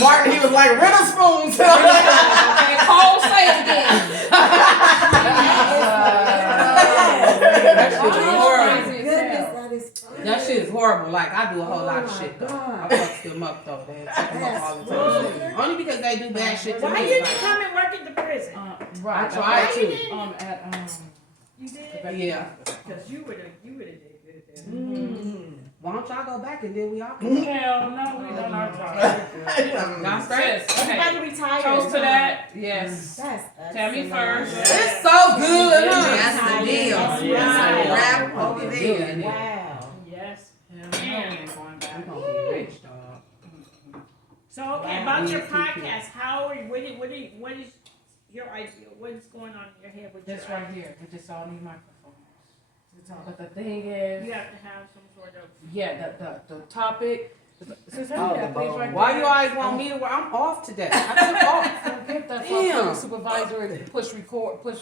Martin, he was like, riddle spoons. And Cole, say it again. That shit is horrible. Goodness, that is funny. That shit is horrible. Like I do a whole lot of Oh, shit my though. I God. fuck them up though. They fuck them up all the time. Only because they do bad shit to Why me. you didn't come and work at the prison? I Right. tried Why you to. didn't? You did? Yeah. Because you would have did good there. Why don't y'all go back and then we all can Hell no, we done our job. Y'all straight? Sis, okay. Everybody retired. Toast to that. Yes. That's Tammy first. It's so good, huh? That's the deal. Yeah. That's a wrap over there. Yeah. Wow. Yes. Hell no, we ain't going back. We gonna be rich, dog. So okay, about your podcast, how are you, what is your idea? What is going on in your head with This your right idea? here, we just all need microphones. But the thing is, You have to have some sort of. yeah, the topic. Since I Oh, need the that place bone. right Why there. you always want me to work? I'm off today. I took off. So get that Damn. fucking supervisor and push record, push.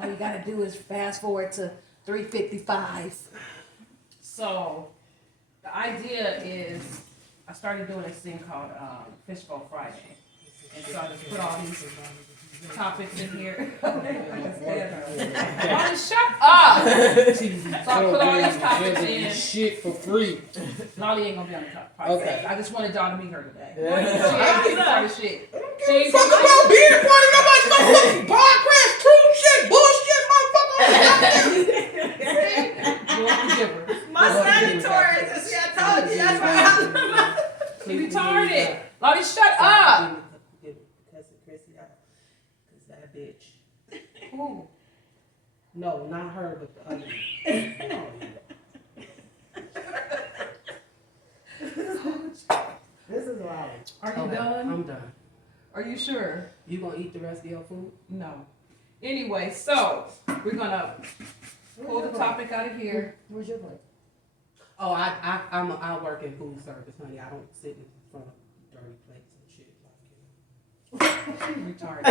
All you gotta do is fast forward to 3:55. So the idea is, I started doing this thing called Fishbowl Friday, and so I just put all these topics in here. Lonnie, shut up! So I put all these topics in. Shit for free. Lolly ain't gonna be on the podcast. Okay. I just wanted y'all to meet her today. Yeah. She ain't getting part of shit. She ain't Fuck getting about being in front of nobody's no fucking bar crash, true shit, bullshit, motherfucker. My son is Taurus. See, I told you. That's why You retarded. Lolly, shut up. Because that bitch. Who? No, not her, but the other. This is wild. Are you Okay, done? I'm done. Are you sure? You gonna eat the rest of your food? No. Anyway, so we're gonna pull the topic out of here. Where's your plate? Oh, I work in food service, honey. I don't sit in front of dirty plates and shit like Retarded.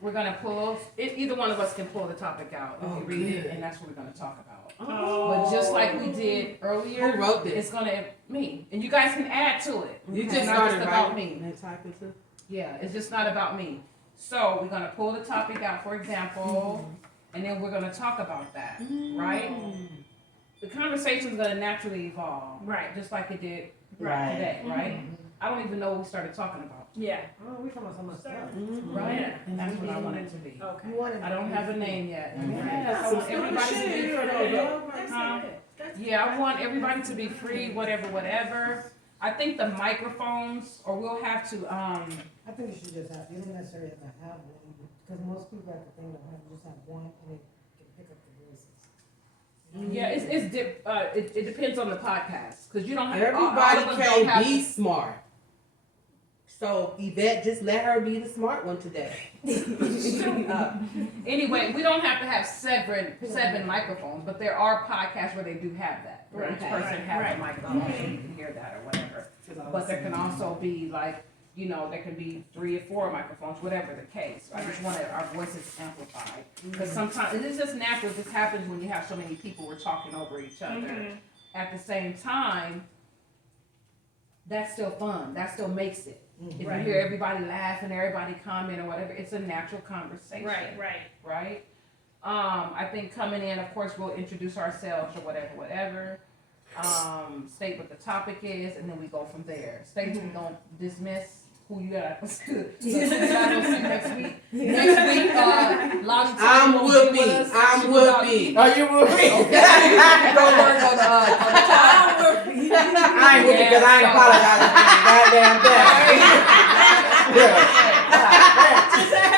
We're gonna pull. Either one of us can pull the topic out and Oh, read it, good. and that's what we're gonna talk about. Oh. But just like we did earlier, Who wrote this? it's gonna me, and you guys can add to it. You It's just not started just about writing me. and typing too? Yeah, it's just not about me. So we're gonna pull the topic out, for example, and then we're gonna talk about that, right? The conversation's gonna naturally evolve, Right. just like it did Right. today, right? I don't even know what we started talking about, Yeah. Oh, we talking about so much stuff. right? Yeah. And that's what I want it to be. Okay. You wanted. I don't have a name yet. Yeah, I want everybody to be That's Huh? good. That's Yeah, I want everybody to be free, whatever. I think the microphones, or we'll have to, I think you should just have, you don't necessarily have to have one, because most people at the thing don't have, just have one, and they can pick up the voices. yeah, it depends on the podcast, cause you don't have, all Everybody of us don't can't have be smart. So Yvette, just let her be the smart one today. Shut up. Anyway, we don't have to have seven microphones, but there are podcasts where they do have that. Where each person has a microphone, so you can hear that or whatever. But there can also be like, there can be 3 or 4 microphones, whatever the case. I just wanted our voices amplified. Because sometimes, it is just natural, this happens when you have so many people who are talking over each other. At the same time, that's still fun, that still makes it. If you hear everybody laughing, everybody comment or whatever, it's a natural conversation. Right? I think coming in, of course, we'll introduce ourselves or whatever. State what the topic is, and then we go from there. State who we gonna dismiss, who you got. What's good? So, who you gonna see next week? Next week, Lottie I'm will be Whoopi. with us. I'm She was out Whoopi. eating. Are you with me? Go work on the top. I ain't with you because I ain't apologizing for the goddamn thing.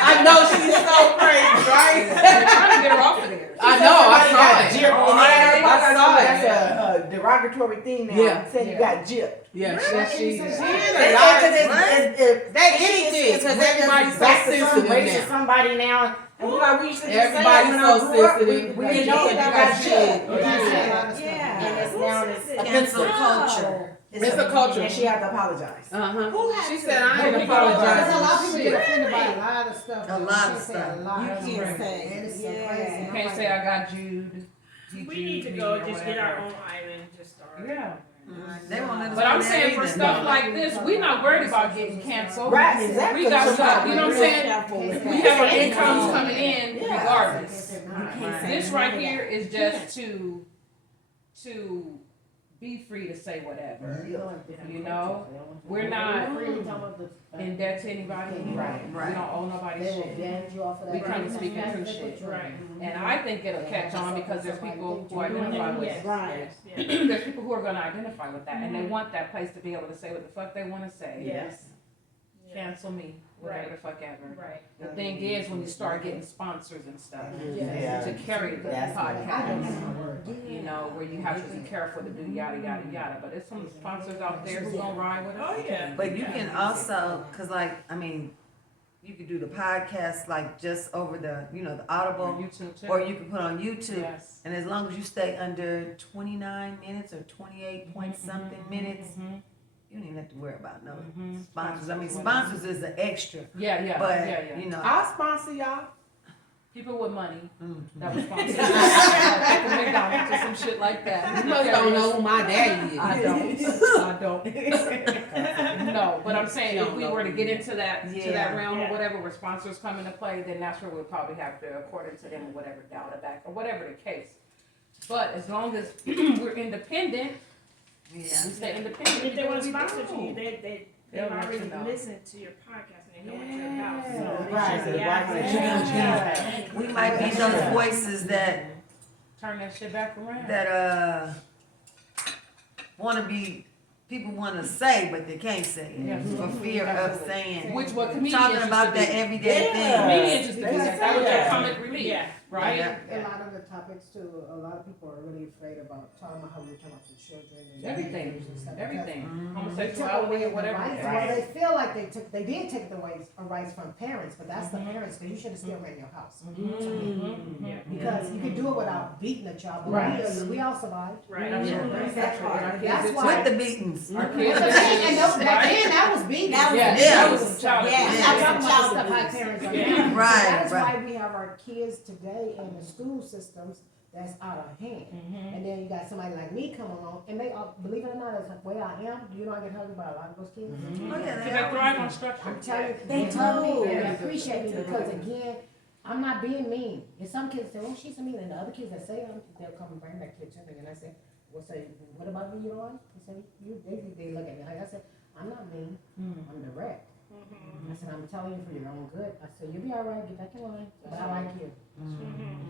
I know she's so crazy, right? They're trying to get her off of there. I know, I Somebody saw got it. gypped Oh, in I there. saw it. That's a derogatory thing now. Yeah. Saying you got gypped. Yeah, Really? she You is. said She's that? a lot. They They anything, because everybody's so back to some sensitive racist now. somebody now. And we like we used to just say Everybody's when so I grew up, sensitive. We You didn't know know you that got got shit. gypped. You Yeah. say a lot of stuff. Yeah. And it's now it's Cancel offensive. culture. It's a culture. And she had to apologize. Uh-huh. She said, I ain't Because a lot of apologizing. people get offended by a lot of stuff. A You lot can't of say stuff. a lot. You That's can't right. say. And it's so Yeah. crazy. You I'm can't like, say I got Jude. We need to go just get our own island to start. Yeah. They won't let us But I'm do that saying for either. stuff like this, we're not worried about getting canceled. Right, exactly. We got stuff, you know what I'm saying? saying? We have our incomes coming in regardless. You can't say This right here is just to to be free to say whatever. You know, we're not in debt to anybody. Right. We don't owe nobody They will shit. ban you off of that. We come to speak in true shit. Right. And I think it'll catch on because there's people who identify with it. Right. There's people who are gonna identify with that and they want that place to be able to say what the fuck they wanna say. Yes. Cancel me, whatever the fuck ever. Right. The thing is, when you start getting sponsors and stuff Yeah. to carry the That's podcast, you know, where you have to be careful to do yada, yada, yada. But there's some sponsors out there who's gonna ride with us. Oh, yeah. But you can also, cause like, I mean, you could do the podcast like just over the, you know, the On Audible, YouTube too. or you can put on YouTube. Yes. And as long as you stay under 29 minutes or 28 point something minutes, Mhm. you don't even have to worry about no Mhm. sponsors. I mean, sponsors is the extra, Yeah, yeah, but yeah. you know. I'll sponsor y'all. People with money Mhm. that was sponsored. Like the McDonald's or some shit like that. You must don't know who my daddy is. I don't. I don't. No, but I'm saying if we were to get into that Yeah. realm or Yeah. whatever where sponsors come into play, then that's where we'll probably have to, according to them, or whatever, dial it back or whatever the case. But as long as we're independent, we Yeah. stay And independent. if they want to we do what we sponsor do. you, they've They'll let already you know. listened to your podcast and they know it's your house. So they Right. should be Right. out there. Yeah. We might be those voices that Turn that shit back around. want to be, people want to say, but they can't say it Yes. for fear of Absolutely. saying, Which what comedians talking used about to that do. everyday Yeah. thing. Comedians used to do that. That was their Yeah. comic relief, Yeah. right? Yeah. A lot of the topics too, a lot of people are really afraid about talking about how we're talking about the children and Everything, abuse and stuff. everything. Mhm. They took Homosexuality away or the whatever. rights. it is. Well, they feel like they did take the rights from parents, but that's the parents, because you should have still ran your house. Mhm. Yeah. Because you can do it without beating a child, but Right. we all survived. Right. That's Yeah. right. That That's part. right. That's Our why- With the beatings. Our That's kids. what I'm saying, and back then, that was beating. That was- Yeah, Yeah. that was some child Yeah. abuse. I'm talking about the stuff how parents are Yeah. now. Right, So that's right. why we have our kids today in the school systems that's out of hand. Mhm. And then you got somebody like me come along, and they are, believe it or not, that's the way I am. You know, I get hugged by a lot of those kids. Oh, yeah, See, they they are. thrive on structure. I'm telling you, They hug me, do. and Yeah. they appreciate me because again, I'm not being mean. And some kids say, "Oh, she's so mean," and the other kids that say, they'll come and bring that kid to me, and I say, "Well, say, what about me, you know?" They say, they look at me like I said, "I'm not mean. I'm direct." I said, "I'm telling you for your own good." I said, "You'll be all right. Get back in line." But I like you.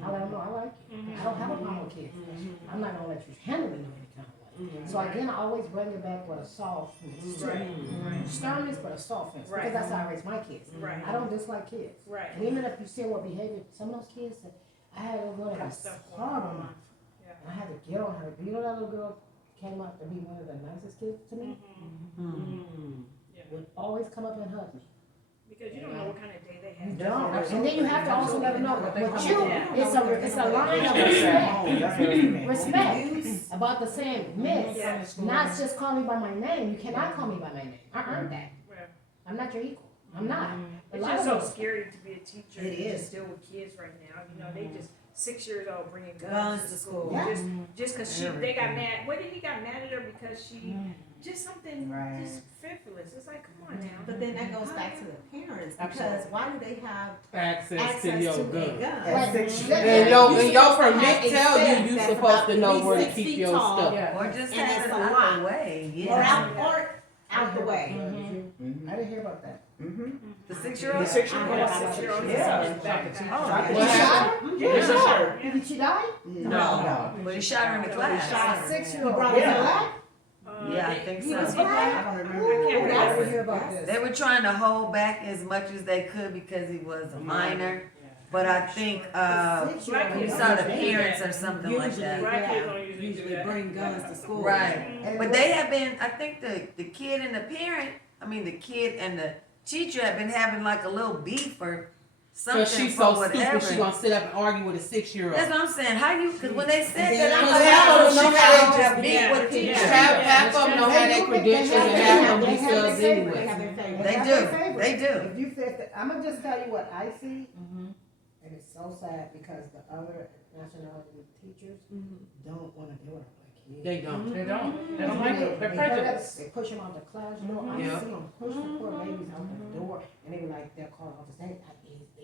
I let them know I like you. I don't have a problem with kids. I'm not gonna let you handle me no any kind of way. So again, I always bring it back with a soft Right. sternness, but a softness, Right. because that's how I raise my kids. Right. I don't dislike kids. Right. And even if you see what behavior, some of those kids, I had one that was Stuff going hard on on. me. Yeah. And I had to get on her. You know that little girl came out to be one of the nicest kids to me? Would always come up and hug me. Because you don't know what kind of day they have. You don't. And then you have to also let them know, with you, Yeah. it's a line of respect. Respect about the saying, miss, Yeah. not just call me by my name. You cannot call me by my name. I earned that. Right. I'm not your equal. I'm not. A It's lot just of so those- scary to be a teacher It and is. to deal with kids right now. You know, they just 6 years old bringing Guns guns to to school. Yeah. Just cause they got mad. What did he got mad at her because she just something Right. just frivolous. It's like, come on now. But then that goes back to the parents, because why do they have Access access to your to gun. their guns? At 6 Right. years. And You your supposed to permit have a tell fence you that's supposed about to know where to 6 keep feet your tall. stuff. Yeah. Or just And have it's it a out lot. the way, Or yeah. out the way. I didn't hear about that. The 6-year-old? The 6-year-old. I got a 6-year-old. Yeah. He's back. Oh, Did What you shot her? Yeah, sure. Did she die? No, but he shot her in the class. Shot A her. 6-year-old. Yeah. Was it black? Yeah, I think He was so. black? I don't Ooh, remember. I didn't remember. hear about this. They were trying to hold back as much as they could because he was a minor, but I think, Six-year-old. you saw the parents or something like Usually, that. Black kids yeah, don't usually do usually that. bring guns to school. Right, And but what- they have been, I think the kid and the parent, the kid and the teacher have been having like a little beef or something Cause she's for so whatever. stupid, she gonna sit up and argue with a 6-year-old. That's what I'm saying, how you, cause when they said Yeah. that, I'm Cause like, half how of would them you know how have they a just- beef yeah, with a teacher? yeah. Half of them know how their credentials and half of them be subs They anyway. have their favorite. They have do. their favorite. They do. If you feel that, I'm gonna just tell you what I see, and it's so sad because the other nationality teachers don't wanna deal with our black kids. They don't. They don't. They don't like it. They're They hurt us. prejudiced. They push them out the class, you know, I Yeah. see them push the poor babies out the door, and they be like, they'll call office, they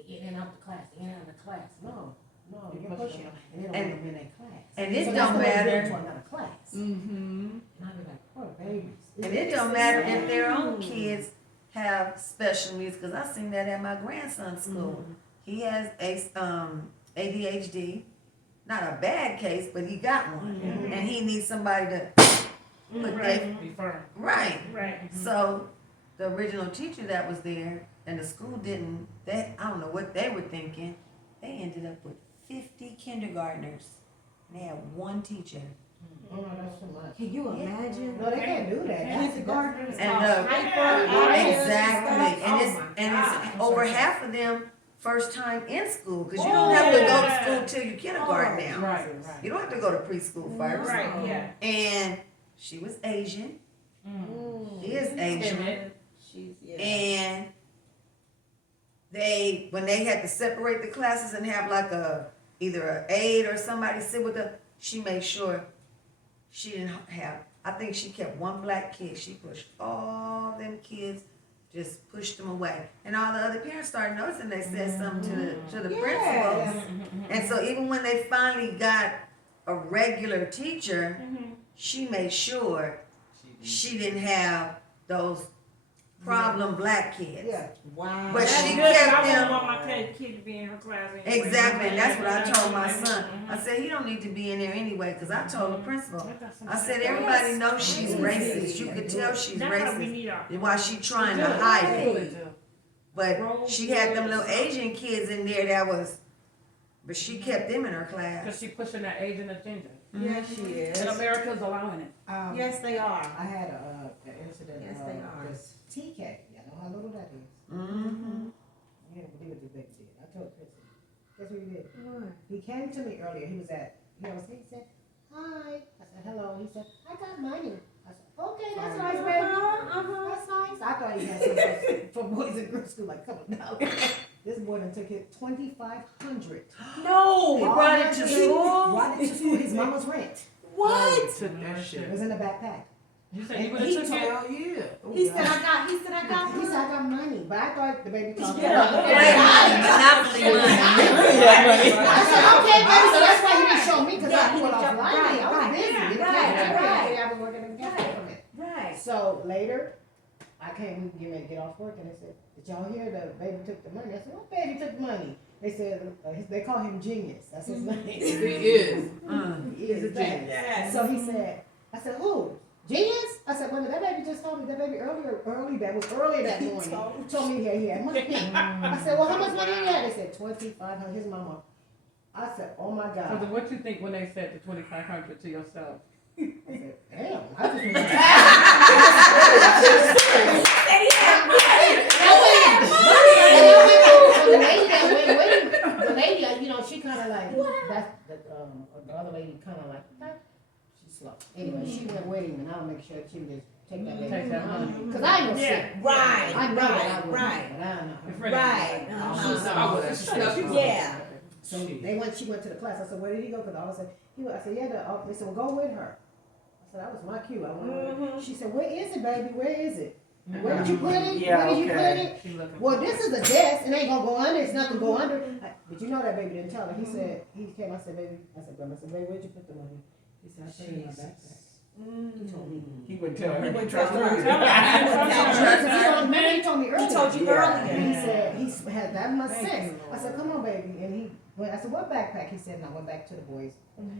in and out the class, in and out of the class, no, you're pushing them, and they don't want them in their class. And it So don't that's the way they matter. go to another class. class. Mm-hmm. And I'd be like, poor babies. And it don't matter if their own kids have special needs, because I seen that at my grandson's school. He has ADHD, not a bad case, but he got one, and he needs somebody to put that Be firm. right. Right. So the original teacher that was there, and the school didn't. I don't know what they were thinking. They ended up with 50 kindergartners. And they had one teacher. Oh, no, that's too much. Can you imagine? No, they can't do that. Kindergartners And are exactly, and it's over half of them first time in school, because you don't have to go to school till you kindergarten now. Right. You don't have to go to preschool first. Right, yeah. And she was Asian. She is Asian. She's, And when they had to separate the classes and have like either an aide or somebody sit with her, she made sure she didn't have, I think she kept one black kid. She pushed all them kids, just pushed them away. And all the other parents started noticing. They said something to the principals. And so even when they finally got a regular teacher, she made sure she didn't have those problem black kids. Yeah. wow. But That's she good. kept I them. wouldn't want my kid to be in her class anyway. Exactly, and that's what I told my son. I said, he don't need to be in there anyway, because I told the principal, I said, everybody knows she's racist. You could tell she's That's why we racist. need our. Why she trying to hide Really it. do. But she had them little Asian kids in there but she kept them in her class. Because she pushing that Asian agenda. Yes, she is. And America's allowing it. Yes, they are. I had an incident. Yes, they are. This TK. Y'all know how little that is. Mm-hmm. You can't believe what this baby did. I told Chrissy. Guess what he did? What? He came to me earlier. He said, hi. I said, hello. He said, I got money. I said, okay, that's nice, baby. That's nice. I thought he had something for boys in girls school, like, come on now. This boy done took it $2,500. No, He brought it to school? Brought it to school, his mama's rent. what? Took that It shit. was in the backpack. You said you And would have he took it? Hell yeah. He said I got. He said I got. He said, I got money, but I thought the baby talked Monopoly money. I said, okay, baby, so that's why you didn't show me, because I pulled off lying. I was busy. I was working in the cafe from it. Right. So later, I came to get off work, and they said, did y'all hear the baby took the money? I said, what baby took the money? They said, they call him Genius. That's his name. He is. He is that. Yes. So he said, I said, who? Genius? I said, well, that baby just told me, that baby earlier that morning. Told me he had money. I said, well, how much money he had? They said, 2,500. His mama. I said, oh my So God. then what you think when they said the 2,500 to yourself? I said, damn. I just went, So the lady that went with him, the lady, you know, she kind of like, that's the other lady kind of like, she's slow. Anyway, she went with him, and I'll make sure she would just take that baby. Take that money. Because I know Yeah. shit. Right. I know that I Right. would, Right. but I don't know. Your friend Right. I would have stuck with Yeah. So she went to the class. I said, where did he go? Because I said, I said, yeah, they said, well, go with her. I said, that was my cue. I went with her. She said, where is it, baby? Where is it? Where did you put it? Yeah, Where did you okay. put it? She looking. Well, this is a desk. It ain't gonna go under. It's nothing go under. But you know that baby didn't tell her. He said, he came. I said, baby. I said, Grandma. I said, baby, where'd you put the money? He said, I put it in my backpack. He told me. He would tell her. He would Trust tell her. her. Remember he told me earlier. He told you Yeah. earlier. He said he had that much sense. I said, come on, baby. And he went, I said, what backpack? He said, and I went back to the boys.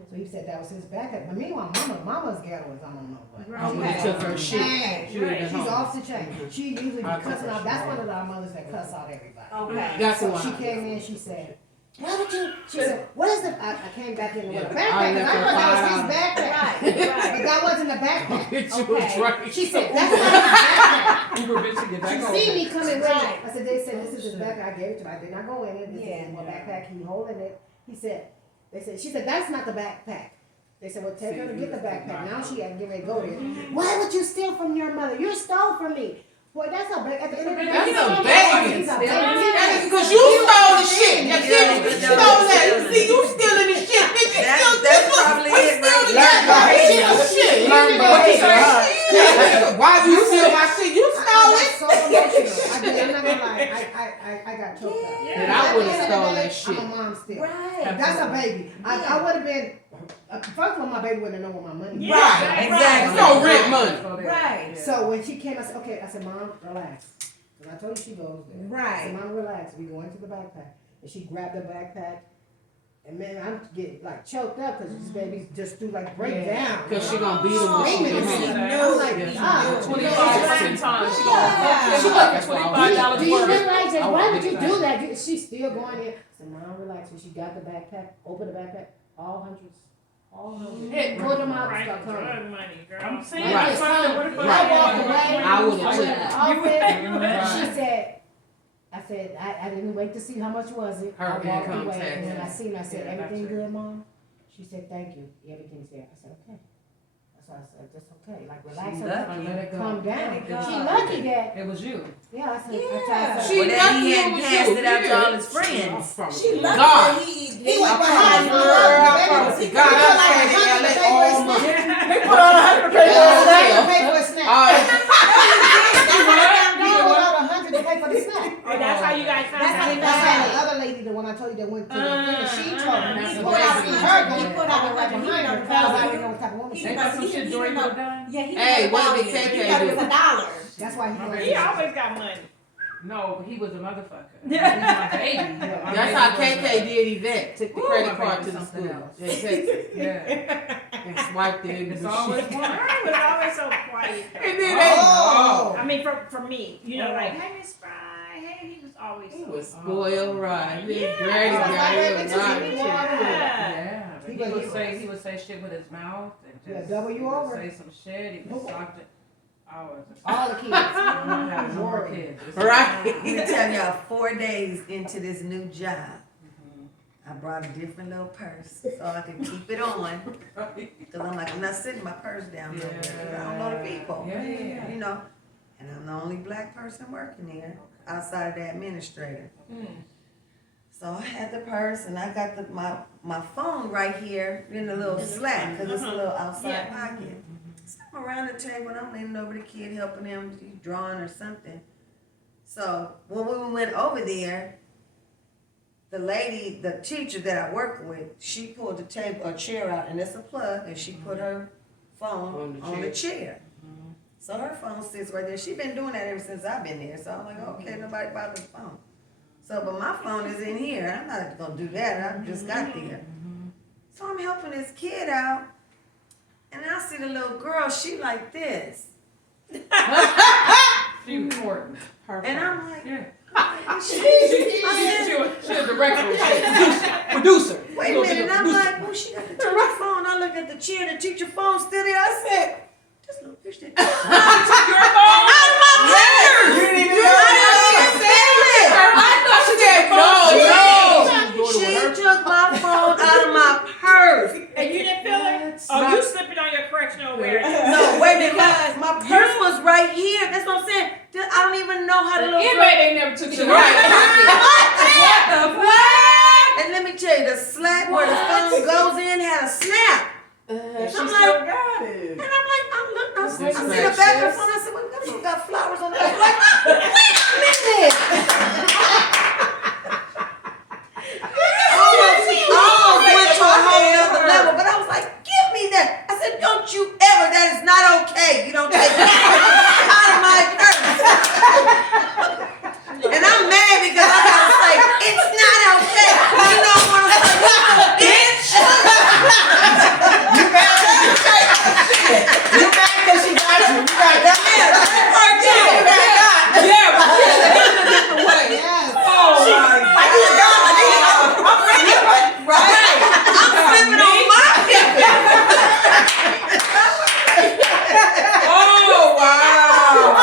So he said that was his backpack. But meanwhile, mama's ghetto is, I don't know what. I would have took her shit. Dang. She would have been She's home. off the chain. She usually be I cussing out. thought That's she one of our mothers that cuss out everybody. Okay. That's So why. she came in, she said, why would you, she said, what is the, I came back in with a Yeah, backpack, I because I left her thought that was his $5. backpack. Right. But that wasn't a backpack. She was right. She said, that's not his backpack. Uber bitch to get back She on. see me coming with Right. it. I said, they said, this is his backpack. I gave it to her. I did not go in it. This Yeah. is my backpack. He holding it. He said, she said, that's not the backpack. They said, well, take her to get the backpack. Now she had to get ready to go there. Why would you steal from your mother? You stole from me. Boy, that's a bag. At the end of the day, That's you a know, baby. he's a That is baby. because you stole the shit. You stole that. You see, you stealing the shit. Bitch, you still That's probably it, right? Learn behavior. Why you steal my shit? You stole it. So emotional. I'm not gonna lie. I got choked up. And I would've stole that shit. I'm a mom still. Right. That's a baby. I would have been First of all, my baby wouldn't know where my money was. Yeah, Right, exactly. It's no rent money. So there, Right. yeah. So when she came, I said, okay, I said, Mom, relax. And I told you she goes there. I Right. said, Mom, relax. We go into the backpack. And she grabbed the backpack. And man, I'm getting like choked up because this baby just do like break down. Cause she gonna beat him when she Screaming get and home. shit. I'm like, Yeah. God, 25 times. She Yeah. gonna, she looking $25 do you worth. realize that? I Why want would you big do that? She's still going in. I said, Mom, relax. When she got the backpack, open the backpack, all hundreds. All hundreds. Hit. Put them out, Right, start coming. drug money, girl. I'm saying, Right. that's something, what if Right. I walked away. I would've I too. went in the office. Right. She said, I didn't wait to see how much was it. Her I walked income away, tax. and when I seen her, I said, Yeah, everything that's it. good, Mom? She said, thank you. Everything's there. I said, okay. So I said, that's okay. Like, relax She her, lucky. Let it go. calm down. Let it go. She lucky that, It was you. yeah, I said, Yeah. She Or that lucky he it hadn't was passed you. it out to Yeah. all his friends. She lucky God. that he was I behind promise her. you, I baby, promise he you. God, could I do like say $100 that to pay for all a month. snack. They put on 100 pay for Yeah. a snack. to pay for a snack. All right. He pulled out 100 to pay for the snack. Oh, that's how you guys found That's how out. you That's found how the out. other lady, the one I told you that went to the thing, she told me. That's He a pulled out blessing. her, He put out right 100, behind her, he because I know didn't know what type of woman she Ain't was. that some shit Joy know- would've done? Yeah, he Hey, didn't what know did it. KK He thought it was do? $1. That's why He always got money. No, he was a motherfucker. He was my baby. My That's baby how was KK did Yvette. Took the Woo, credit my card baby to the something school. else. And texted Yeah. and swiped it in It's the always shit. one. Mine was always so quiet. though. And then they Oh. I mean, for me, you know, like, hey, Miss Fry, hey, he was always He so. was spoiled right. His Yeah. granny Oh, got my him baby right. too. Yeah. He He was- would say shit with his mouth and Yeah, just double he you would over. say some shit. He would talk to hours. All the kids. I had more Word. kids. It's Right. Let me tell y'all, 4 days into this new job, Mhm. I brought a different little purse so I could keep it on. Cause I'm like, I'm not sitting my purse down nowhere. 'Cause I don't know the people. Yeah, yeah, yeah. You know, and I'm the only black person working here outside of the administrator. So I had the purse and I got my phone right here in the little slack because it's a little outside pocket. So I'm around the table and I'm leaning over the kid helping him, he's drawing or something. So when we went over there, the lady, the teacher that I work with, she pulled a chair out and it's a plug and she put her phone on the chair. So her phone sits right there. She's been doing that ever since I've been there. So I'm like, okay, nobody bothers the phone. So, but my phone is in here. I'm not gonna do that. I just got there. So I'm helping this kid out, and I see the little girl. She like this, She recording. and I'm like, Yeah. she, She a director. Producer. wait a minute. And I'm like, oh, she got the teacher phone. I look at the chair. The teacher phone still there. I said, this little bitch that Your phone? out of my purse. You didn't even I didn't even feel it. I thought she said She took my phone out of my purse. And you didn't feel it? Oh, you slipping on your correctional awareness. No, wait a minute. My purse was right here. That's what I'm saying. I don't even know how the little girl. Anyway, they never took you Right. What? And let me tell you, the slap where the phone goes in had a snap. She I'm still like, got it. and I'm like, I see That's the right. back of the phone. I said, well, that got flowers on the back. I'm like, wait a minute. almost went to a whole other level, but I was like, give me that. I said, don't you ever, that is not okay. You don't take that out of my purse. And I'm mad because I gotta say, it's not okay. You know what I'm saying? Bitch. You mad because she got you. You got that. Yeah, that part too. Yeah, but she had to handle it different way. Yes. Oh my I just got my right. I'm flipping on my people. Oh, wow.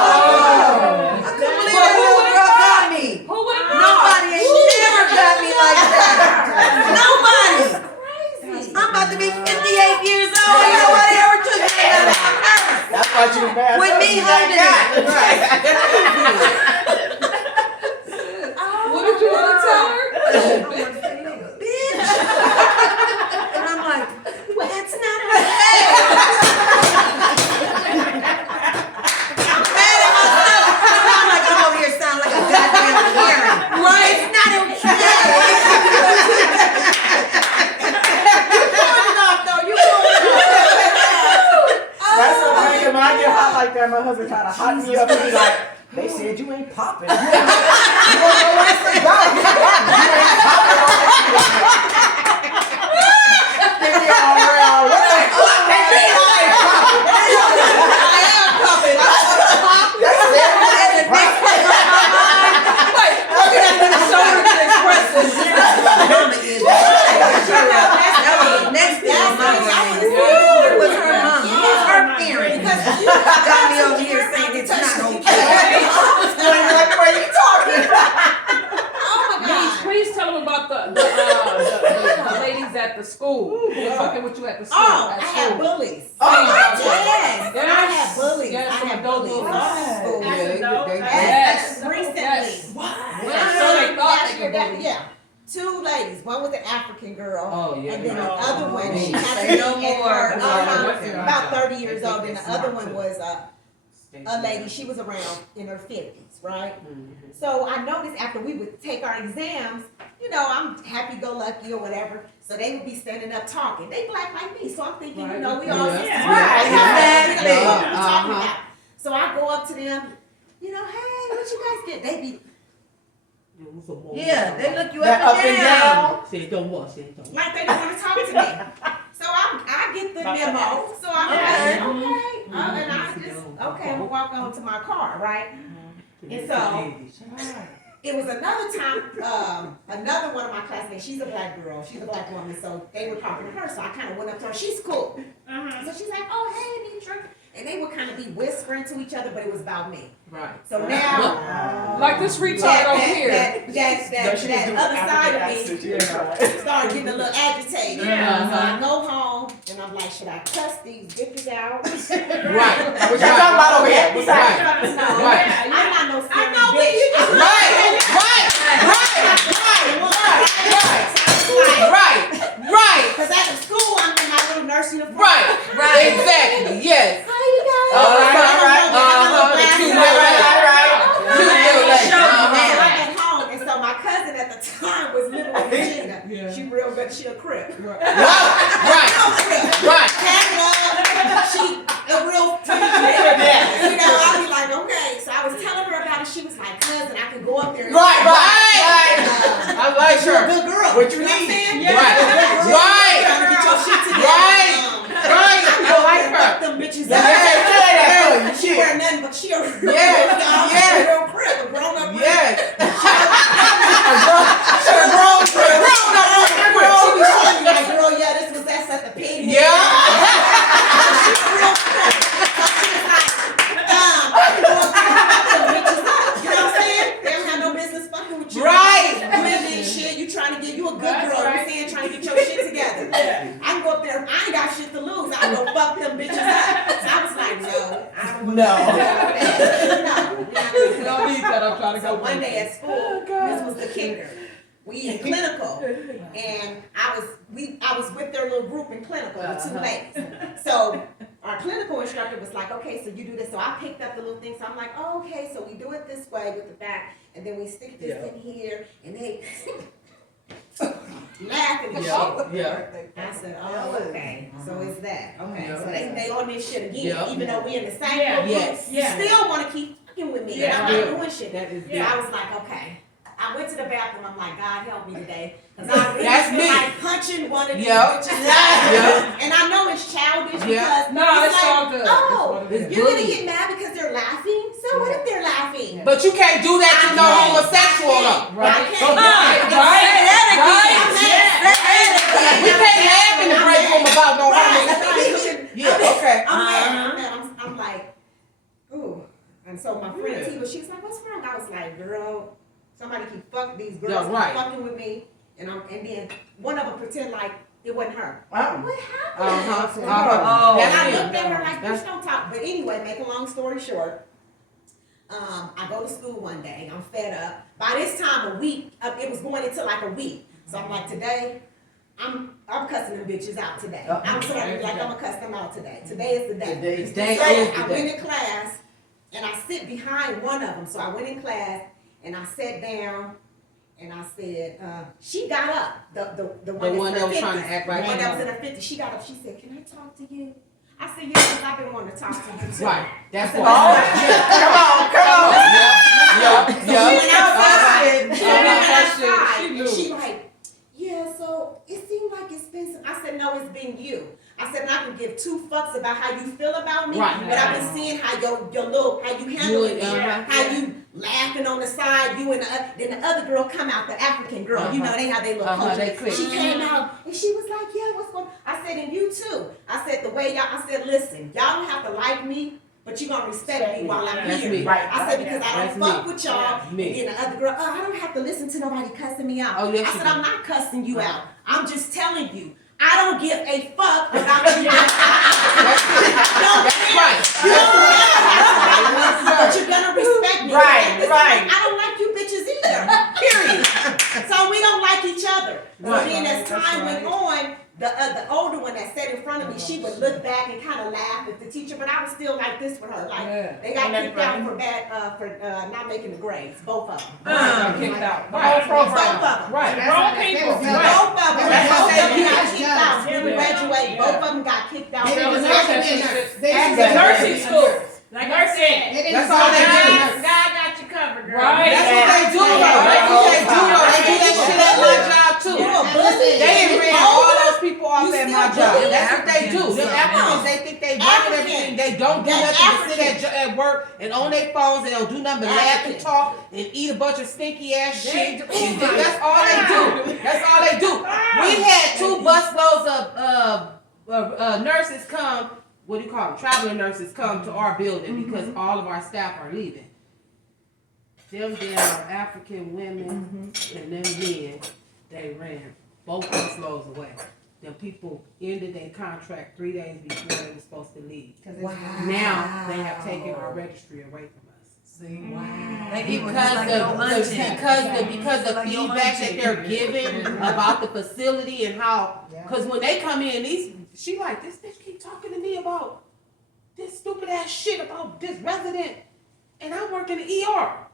I couldn't believe that little girl got me. Who would have Nobody ain't never got me like that. Nobody. I'm about to be 58 years old. Ain't nobody ever took me out of my purse. That's why you mad. With me holding it. What did you want to tell her? Bitch. And I'm like, that's not okay. I'm mad at myself. I'm like, I'm over here sounding like a goddamn Karen. Right? It's not okay. got my husband trying to hot me up and be like, they said you ain't popping. You don't know where to go. You ain't popping. Give me all around. What the fuck? They mean I ain't popping. I am popping. I want to pop. That's it. And the next thing in my mind, like, looking at the shoulder to express this. Mama is that was the next thing on my brain. It was her mom. It was her parents. Got me over here saying it's not okay. Like the way you talking. Please tell them about the ladies at the school who were fucking with you at the school. Oh, at I school. had bullies. Yes. Yes. I had bullies. Yes, I some had adult bullies. bullies. All in school. Yes. Recently. Yes. What? So they thought they could bully. Yeah. Two ladies. One was an African girl. Oh, yeah. And then the other one, she Oh. had Say to no be in more. her, Yeah. about 30 years old. And the other one was a lady, she was around in her 50s, right? So I noticed after we would take our exams, you know, I'm happy-go-lucky or whatever, so they would be standing up talking. They black like me, so I'm thinking, you know, we all Yeah. sisters. Yeah. Right. They know what we're Uh-huh. talking about. So I go up to them, you know, hey, what you guys get? They be Yeah, they look you That up and down. Say don't what? Say don't. like they don't want to talk to me. So I get the memo. So I'm like, okay. And I just, okay, I'm gonna walk on to my car, right? And so it was another time, another one of my classmates, she's a black girl, she's a black woman, so they were talking to her, so I kind of went up to her, she's cool. So she's like, oh, hey, Anitra. And they would kind of be whispering to each other, but it was about me. Right. So now, Like this retard over here. that other side of me started getting a little agitated. Yeah. So I go home and I'm like, should I cuss these bitches out? Right. What y'all talking about over here? What's that? No, Right. I'm not no scary know, but bitch. you just- Right. Because at the school, I'm in my little nurse uniform. Right. Exactly. Yes. How you guys? All right. The cute little lady. Cute little lady. I get home, and so my cousin at the time was living with Regina. She real good. She a crip. Right. She a real you know, I'd be like, okay. So I was telling her about it. She was like, cousin, I can go up there. And Right. I I like You're a her. good girl. What you know what I'm need? saying? Right. Right. Trying to get your shit together. Right. Right. I like her. Fuck them bitches Yeah. up. She wear nothing but she a real Yes. real crib, a grown up crib. Yes. She be showing me like, girl, yeah, this was that's at the pig. Yeah. She a real crib. So she was like, I can go up there and fuck them bitches up. You know what I'm saying? They don't have no business fucking with you. Right. You living in shit. You trying to get you a good That's girl. right. You saying trying to get your shit together. I can go up there. I ain't got shit to lose. I go fuck them bitches up. So I was like, no, I don't want No. You don't need that. I'm trying to So go. one day at school, this was the kicker. We in clinical, and I was with their little group in clinical, the two ladies. So our clinical instructor was like, okay, so you do this. So I picked up the little thing. So I'm like, oh, okay, so we do it this way with the back, and then we stick this in here, and they laughing and shit. Yeah. I said, oh, okay, so it's that. Okay, Yeah. so they on this shit again, Yeah. even though we in the same Yeah. group. Yes. You still want to keep fucking with me, and Yeah. I'm not doing shit. That is So I was like, okay. I went to the bathroom. I'm like, God help me today, because I really That's feel me. like punching one of these Yep. bitches. Yep. And I know it's childish Yeah. because No, it's like, all good. oh, It's what it is. you're gonna bullying. get mad because they're laughing. So what if they're laughing? But you can't do that to no homosexual though. Right? We can't laugh in the break room about no homosexual. Yeah, okay. I'm like, ooh. And so my friend Tiva, she was like, what's wrong? I was like, girl, somebody keep fucking these girls Yeah, right. keep fucking with me. And then one of them pretend like it wasn't her. Wow. What happened? Oh, And I that's looked at her like, That's- bitch, don't talk. But anyway, make a long story short, I go to school one day. I'm fed up. By this time, a week, it was going into like a week. So I'm like, today, I'm cussing them bitches out today. I'm sorry, like I'm gonna cuss them out today. Today is the day. Today So is the I day. went in class and I sit behind one of them. So I went in class and I sat down and I said, she got up. The one, one that's that was in her trying to 50s. act right. The one that was in her 50s. She got up. She said, can I talk to you? I said, yeah, because I've been wanting to talk to you too. Right. That's I what. said, Yeah. we went outside. Yeah. She went Yeah. outside, She and knew. she like, yeah, so it seemed like it's been some. I said, no, it's been you. I said, and I can give two fucks about how you feel about me, Right. but I've been seeing how how you handle it, how you laughing on the side, you and then the other girl come out, the African girl, you know, they have their little culture. They click. She came out and she was like, yeah, what's going on? I said, and you too. I said, the way y'all, I said, listen, y'all don't have to like me, but you gonna respect me while I'm That's here. me. Right. I said, because I That's don't fuck me. with y'all. And Me. then the other girl, oh, I don't have to listen to nobody cussing me out. Oh, yes, I you said, do. I'm not cussing you out. I'm just telling you. I don't give a fuck about you. Don't That's right. you don't have to, but you're gonna respect me. Right, Listen, right. I don't like you bitches either. Period. So we don't like each other. So Right. then as time went on, the older one that sat in front of me, she would look back and kind of laugh at the teacher, but I was still like this with her. Like they got kicked out for not making the grades, both of them. Kicked out. The whole program. Both of them. Right. Wrong people. Both of them. That's Both what of them they got do. kicked out. When we Yeah. graduated, Yeah. both of them got kicked out. There was They At should the be nursing nurses. school. Like I said. That's all they do. God got you covered, girl. Right. That's what they do though. That's what they do though. They do that shit at my job too. They ain't ran all those people off at my job. That's what they do. Them Africans, they think they work and everything. They don't do nothing but sit at work and on their phones. They don't do nothing but laugh and talk and eat a bunch of stinky ass shit. And that's all they do. That's all they do. We had 2 busloads of nurses come. What do you call them? Traveling nurses come to our building because all of our staff are leaving. Them damn African women and them men, they ran both busloads away. Them people ended their contract 3 days before they were supposed to leave. Wow. Now they have taken our registry away from us. They give us like your luncheon. Because the Like your feedback that luncheon. they're giving about the facility and how, because when they come in, she like, this bitch keep talking to me about this stupid ass shit about this resident, and I work in the ER.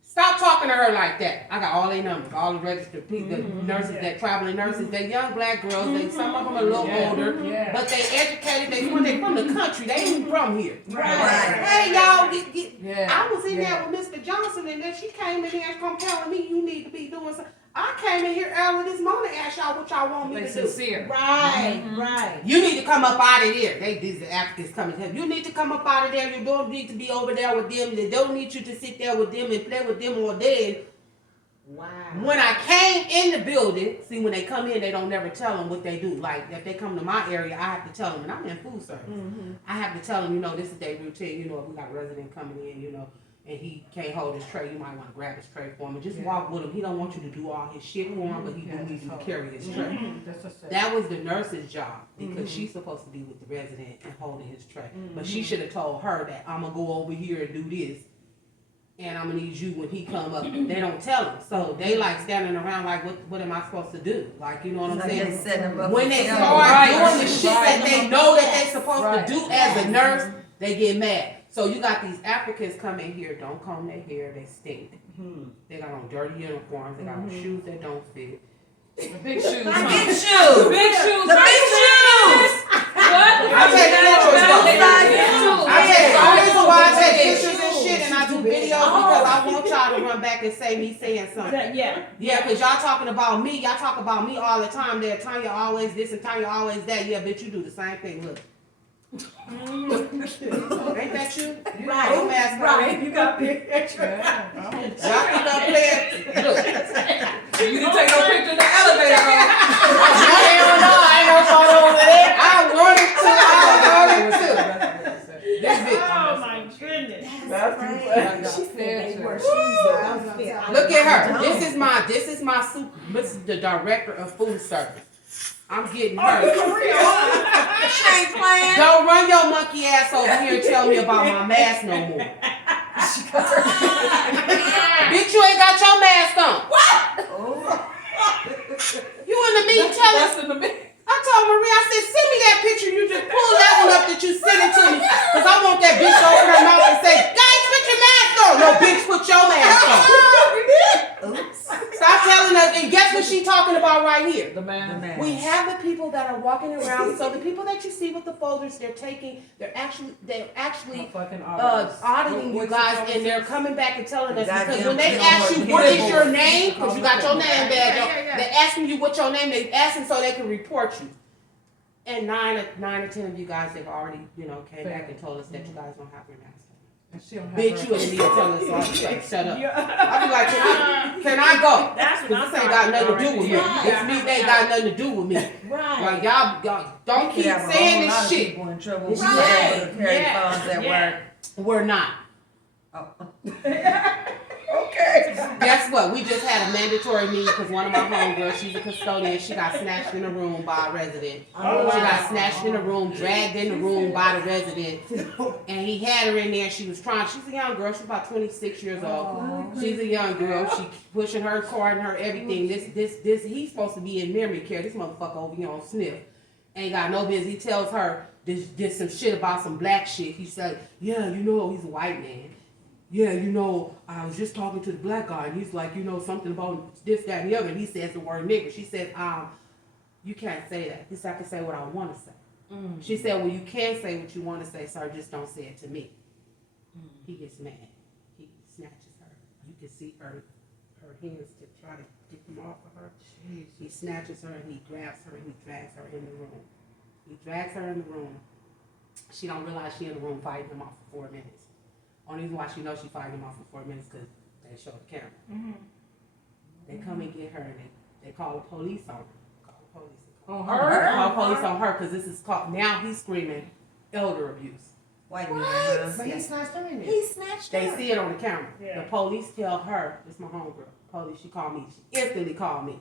Stop talking to her like that. I got all their numbers, all the registered people, the nurses, that traveling nurses, they young black girls, they some of them are a little older, Yeah. but they educated, they from the country, they ain't from here. Right. Hey y'all, Yeah. I was in there with Mr. Johnson, and then she came in there and come telling me you need to be doing something. I came in here early this morning and asked y'all what y'all want me They to do. sincere. Right, right. You need to come up out of there. These Africans coming here. You need to come up out of there. You don't need to be over there with them. They don't need you to sit there with them and play with them all day. Wow. When I came in the building, see, when they come in, they don't never tell them what they do. Like, if they come to my area, I have to tell them, and I'm in food service. I have to tell them, this is their routine. If we got a resident coming in, and he can't hold his tray, you might want to grab his tray for him and just walk with him. He don't want you to do all his shit for him, but he do need you to carry his tray. That was the nurse's job because she's supposed to be with the resident and holding his tray. But she should have told her that I'm gonna go over here and do this, and I'm gonna need you when he come up. They don't tell him, so they like standing around like, what am I supposed to do? Like, you know what I'm Like saying? they set them up When for they failure. start doing the shit that they know that they supposed to do as a Yes. nurse, they get mad. So you got these Africans come in here, don't comb their hair, they stink. They got on dirty uniforms, they got on shoes that don't fit. The big shoes. The huh? big shoes. Big shoes. The big shoes. What? I take pictures though. Yeah. The reason why I take pictures and shit and I do videos because I want y'all to run back and say me saying something. Yeah. Yeah, because y'all talking about me, y'all talk about me all the time there. Tanya always this and Tanya always that. Yeah, bitch, you do the same thing. Look. Ain't that you? You got your mask on. You got big extra. Y'all keep on playing. Look. You didn't take no picture in the elevator, bro. Hell no, I ain't no photo over there. I wanted to. This bitch. Oh my goodness. That's too funny. She said they were Look Look at her. This is my super. This is the director of food service. I'm getting her. She ain't playing. Don't run your monkey ass over here and tell me about my mask no more. Bitch, you ain't got your mask on. You in the meeting telling us. That's in the middle. I told Marie, I said, send me that picture. You just pull that one up that you sent it to me. Because I want that bitch to open her mouth and say, guys, put your mask on. No, bitch, put your mask on. Stop telling us. And guess what she talking about right here? The man. We have the people that are walking around. So the people that you see with the folders, they're actually Fucking auditing you guys, and they're coming back and telling us, because Goddamn when they people ask you are what is your people. name, because you got your name badge Yeah, on, yeah, yeah. they're asking you what your name. They asking so they can report you. And nine or 10 of you guys have already, came back and told us that you guys don't have your mask on. And she don't have Bitch, her- you ain't need to tell us, so I'm just like, shut up. I be like, can I go? That's what I'm This ain't got nothing to do with me. Right. It's me, they ain't got nothing to do with me. Right. Like, y'all don't keep Could have a saying whole this lot of shit. people in trouble. Right. Because they carry Yeah. phones at Yeah. work. We're not. Okay. Guess what? We just had a mandatory meeting because one of my homegirls, she's a custodian, she got snatched in a room by a resident. Oh, She wow. got snatched in a room, dragged in the room by the resident, and he had her in there. She was trying. She's a young girl. She's about 26 years old. She's a young girl. She pushing her car and her everything. This. He's supposed to be in memory care. This motherfucker over here on sniff ain't got no business. He tells her this some shit about some black shit. He said, yeah, he's a white man. Yeah, I was just talking to the black guy, and he's like, something about this, that, and the other. And he says the word nigger. She said, you can't say that. He said, I can say what I want to say. She said, well, you can say what you want to say, sir, just don't say it to me. He gets mad. He snatches her. You can see her hands to try to get them off of her. He snatches her, and he grabs her, and he drags her in the room. He drags her in the room. She don't realize she in the room fighting him off for 4 minutes. Only reason why she knows she fighting him off for 4 minutes because they show the camera. They come and get her, and they call the police on her. Call the police. On her? Call police on her because this is called, now he's screaming elder abuse. White man, But huh? he snatched her in there. He snatched They her. see it on the camera. Yeah. The police tell her, this is my homegirl. Police, she called me. She instantly called me.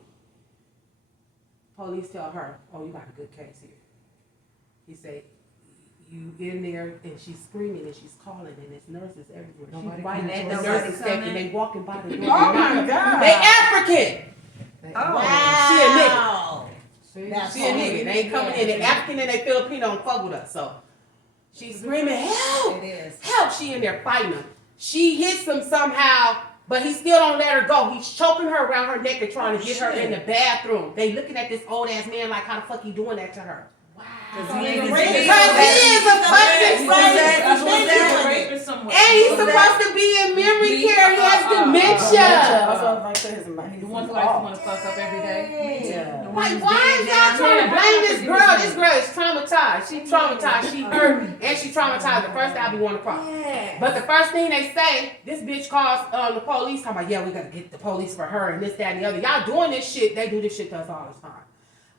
Police tell her, oh, you got a good case here. He said, you in there, and she's screaming and she's calling, and there's nurses everywhere. Nobody She's fighting can the nobody nurses come stepping, in? they walking by the door. Oh my God. They African. Oh. See? That's She a nigga. They ain't coming in. They African and they Filipino don't fuck with us. So she's screaming, help! It is. Help! She in there fighting him. She hits him somehow, but he still don't let her go. He's choking her around her neck and trying to get her in the bathroom. They looking at this old ass man like, how the fuck he doing that to her? Because he ain't Because he is a fucking Who's that? That's what Who's she's that? a rapist somewhere. And he's supposed to be in memory care. He has dementia. That's what I was like, say his The ones who like to want to fuck up every day. Yeah. Like, why is y'all trying to blame this girl? This girl is traumatized. She traumatized. She hurt, and she traumatized. The first time we want to cry. But the first thing they say, this bitch calls the police, talking about, yeah, we gotta get the police for her and this, that, and the other. Y'all doing this shit. They do this shit to us all the time.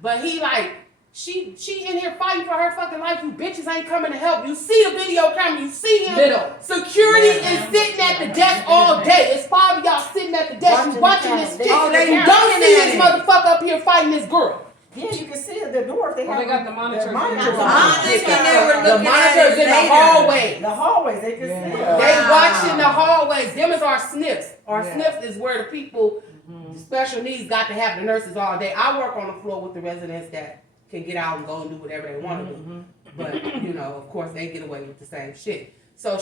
But he like, she in here fighting for her fucking life. You bitches ain't coming to help. You see the video camera. You see him. Little. Security is sitting at the desk all day. It's 5 of y'all sitting at the desk. You watching this shit. Oh, they You don't see this looking at it. motherfucker up here fighting this girl. Yeah, you can see it. The door. They Well, have they got the monitors. monitors in on. I'm thinking they were The looking at monitors it in the later. hallway. The hallways. They can see it. Yeah. They Wow. watching the hallways. Them is our SNFs. Our Yeah. SNFs is where the people, with special needs, got to have the nurses all day. I work on the floor with the residents that can get out and go and do whatever they want to do. But, of course, they get away with the same shit. So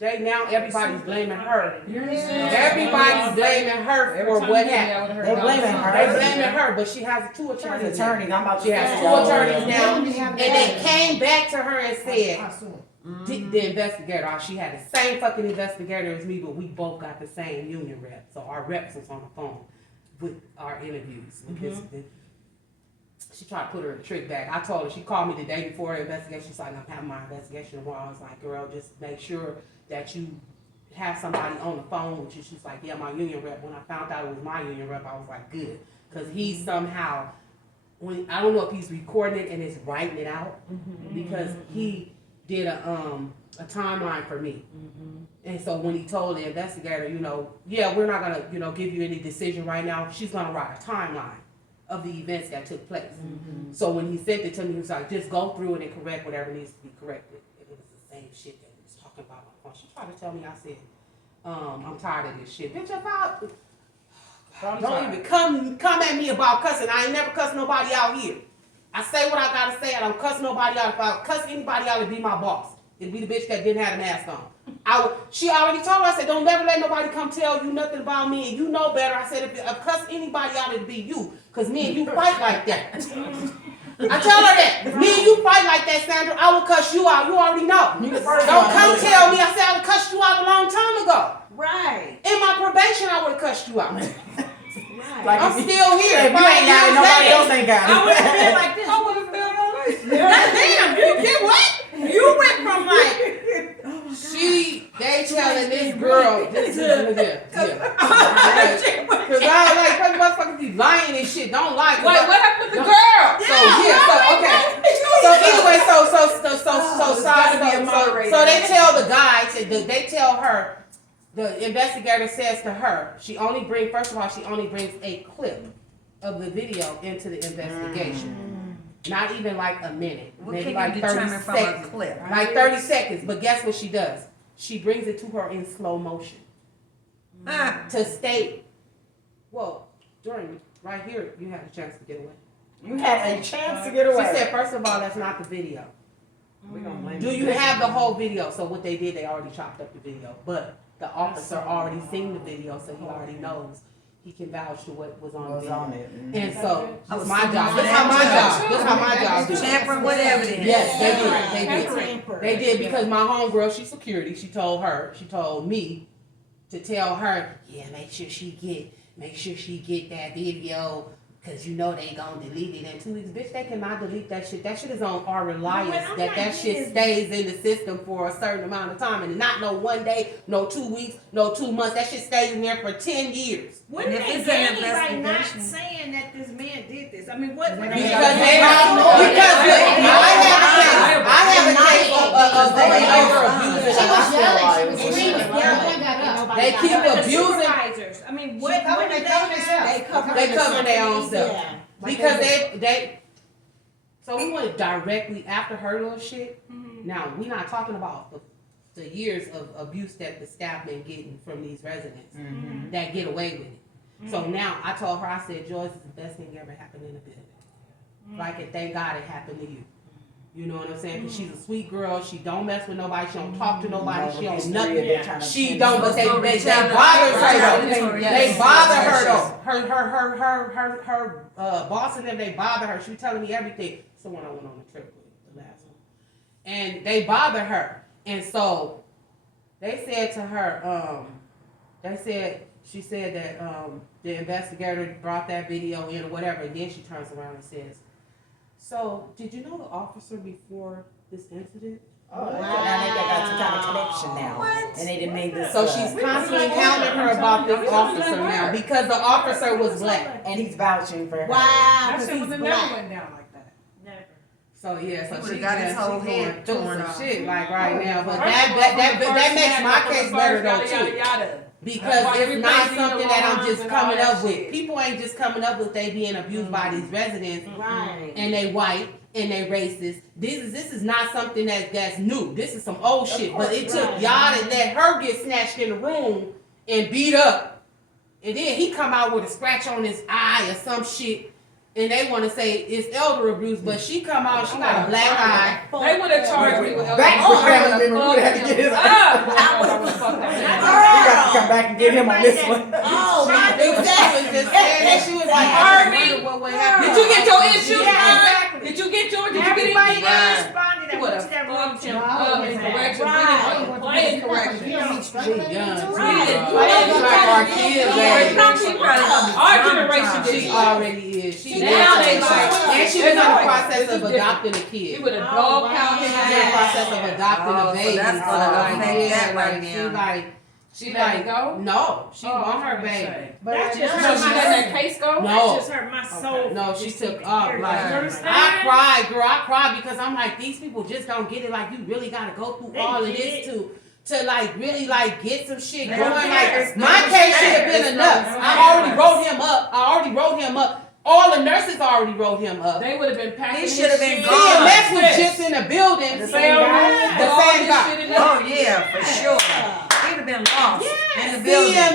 now everybody's blaming her. Everybody's blaming her Every for time what you get me happened. out with her, They blaming her. They blaming her, but she has 2 She has attorneys. now. attorneys. I'm about to She has say. 2 attorneys now, and they came back to her and said, the investigator, she had the same fucking investigator as me, but we both got the same union rep. So our reps was on the phone with our interviews. Because she tried to put her trick back. I told her, she called me the day before her investigation. She's like, I'm having my investigation tomorrow. I was like, girl, just make sure that you have somebody on the phone with you. She's like, yeah, my union rep. When I found out it was my union rep, I was like, good. Because he somehow, I don't know if he's recording it and is writing it out, because he did a timeline for me. And so when he told the investigator, yeah, we're not gonna, give you any decision right now. She's gonna write a timeline of the events that took place. So when he sent it to me, he was like, just go through it and correct whatever needs to be corrected. And it was the same shit that he was talking about on the phone. She tried to tell me, I said, I'm tired of this shit. Bitch, don't even come at me about cussing. I ain't never cussed nobody out here. I say what I gotta say. I don't cuss nobody out. If I cuss anybody out, it'd be my boss. It'd be the bitch that didn't have a mask on. She already told her, I said, don't never let nobody come tell you nothing about me, and you know better. I said, if cuss anybody out, it'd be you, because me and you fight like that. I tell her that. Me and you fight like that, Sandra. I will cuss you out. You already know. Don't come tell me. I said I would cuss you out a long time ago. Right. In my probation, I would have cussed you out. Like I'm still here. If you ain't got it, nobody else ain't got it. I would have been like this. I would have felt like Goddamn, you get what? You went from like, They telling this girl, this is, yeah. Cause I was like, fucking motherfuckers be lying and shit, don't lie. Wait, what happened to the girl? So they tell the guy, they tell her, the investigator says to her, she only brings a clip of the video into the investigation. Not even like a minute, What maybe can like you 30 determine from a seconds. clip? Like 30 seconds, but guess what she does? She brings it to her in slow motion. To state, well, during right here, you had a chance to get away. You had a chance to get away. She said, first of all, that's not the video. We gonna blame Do you have the whole video? So what they did, they already chopped up the video. But the officer already seen the video, so he already knows. He can vouch to what was on the was video. on it? And so, I this was my sitting job. on This how my job. This how my job. do. Tampering with evidence. Yes, they did because my homegirl, she's security. She told me to tell her, yeah, make sure she get that video, cause you know they gonna delete it in 2 weeks. Bitch, they cannot delete that shit. That shit is on our reliance. That shit stays in the system for a certain amount of time, and not no 1 day, no 2 weeks, no 2 months. That shit stays in there for 10 years. what And are if they it's an gaining by not investigation- saying that this man did this? I mean, what? Because I have a case of they She was yelling, over she was screaming, everyone got up. They keep The abusing. supervisors. I mean, what do they have? They cover their own self. Yeah. Because they so we went directly after her little shit. Now we not talking about the years of abuse that the staff been getting from these residents that get away with it. So now I told her, I said, Joyce, is the best thing ever happened in the building. Like, and thank God it happened to you. You know what I'm saying? Because she's a sweet girl. She don't mess with nobody. She don't talk to nobody. She don't nothing. She don't, but they bother her though. They bother her though. Her boss and them, they bother her. She was telling me everything. Someone I went on a trip with, the last one. And they bother her. And so they said to her, she said that the investigator brought that video in or whatever, and then she turns around and says, so, did you know the officer before this incident? Oh, now they got some kind of connection now. What? And they didn't make this. So she's constantly hounding her about this officer now because the officer was black. And he's vouching for her. Wow, that because shit he's would have never black. went down like that. So yeah, so He she would've got his whole she's head going through torn some off. shit like right now. But First that of all, makes my case better though yada, too. yada. Because Why it's not everything something that I'm just alarms and all coming that up with. shit. People ain't just coming up with they being abused by these residents Right. and they white and they racist. This is not something that's new. This is some old shit. But it took y'all to let her get snatched in the room and beat up. And then he come out with a scratch on his eye or some shit. And they want to say it's elder abuse, but she come out, she got a black eye. They would have charged me with Back for family member, we would have to get his We got to come back and get him on this one. Oh, my She was just saying that she was like, I wonder what would happen. Did you get your issue? Yeah, exactly. Did you get yours? Did you Everybody get that it? responded You that would went have to that fucked him room. up in correction. Right. Playing correction. We young, too. Right. It's like our kids, age. Our generation She did. already is. She Now is. they like- And she was in the process of adopting a He kid. would have dog pounded She his was in the ass. process of adopting a Oh, so baby. that's So, gonna like, affect yeah, that right like, now. She let it go? No, she Oh, want her I'm baby. saying. That just So hurt she my let that case go? No. That just hurt my soul. No, she took up. Like, Like, you understand? I cried, girl. I cried because I'm like, these people just don't get it. Like, you really gotta go through They all of get this it. to like really like get some shit They going. don't Like, care. my case should have been enough. I already wrote him up. All the nurses already wrote him up. They would have been packing He his should have been shit. gone. CMS was just in the building. The Same same room, guy? The all same this guy. shit in there. Oh yeah, for sure. He'd have been lost in the building. CMS Right,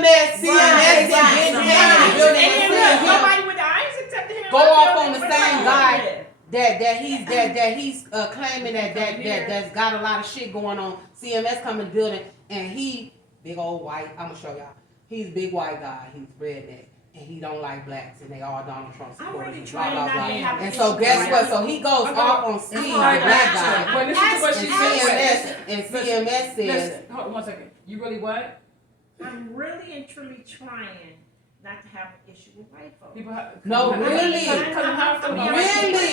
been in the And building. then and look, seen him nobody with the eyes except him. go off on the same guy that he's claiming that's got a lot of shit going on. CMS come in the building and he big old white. I'm gonna show y'all. He's a big white guy. He's redneck. And he don't like blacks, and they all Donald Trump I'm supporters. really and trying blah, blah, not blah. to have And so issues guess with what? race. So he goes off on Steve, the hard to black answer. guy. But listen to what And she said. CMS says, Listen, hold on one second. You really what? I'm really and truly trying not to have an issue with white folks. People have, No, really? Because of how some Really?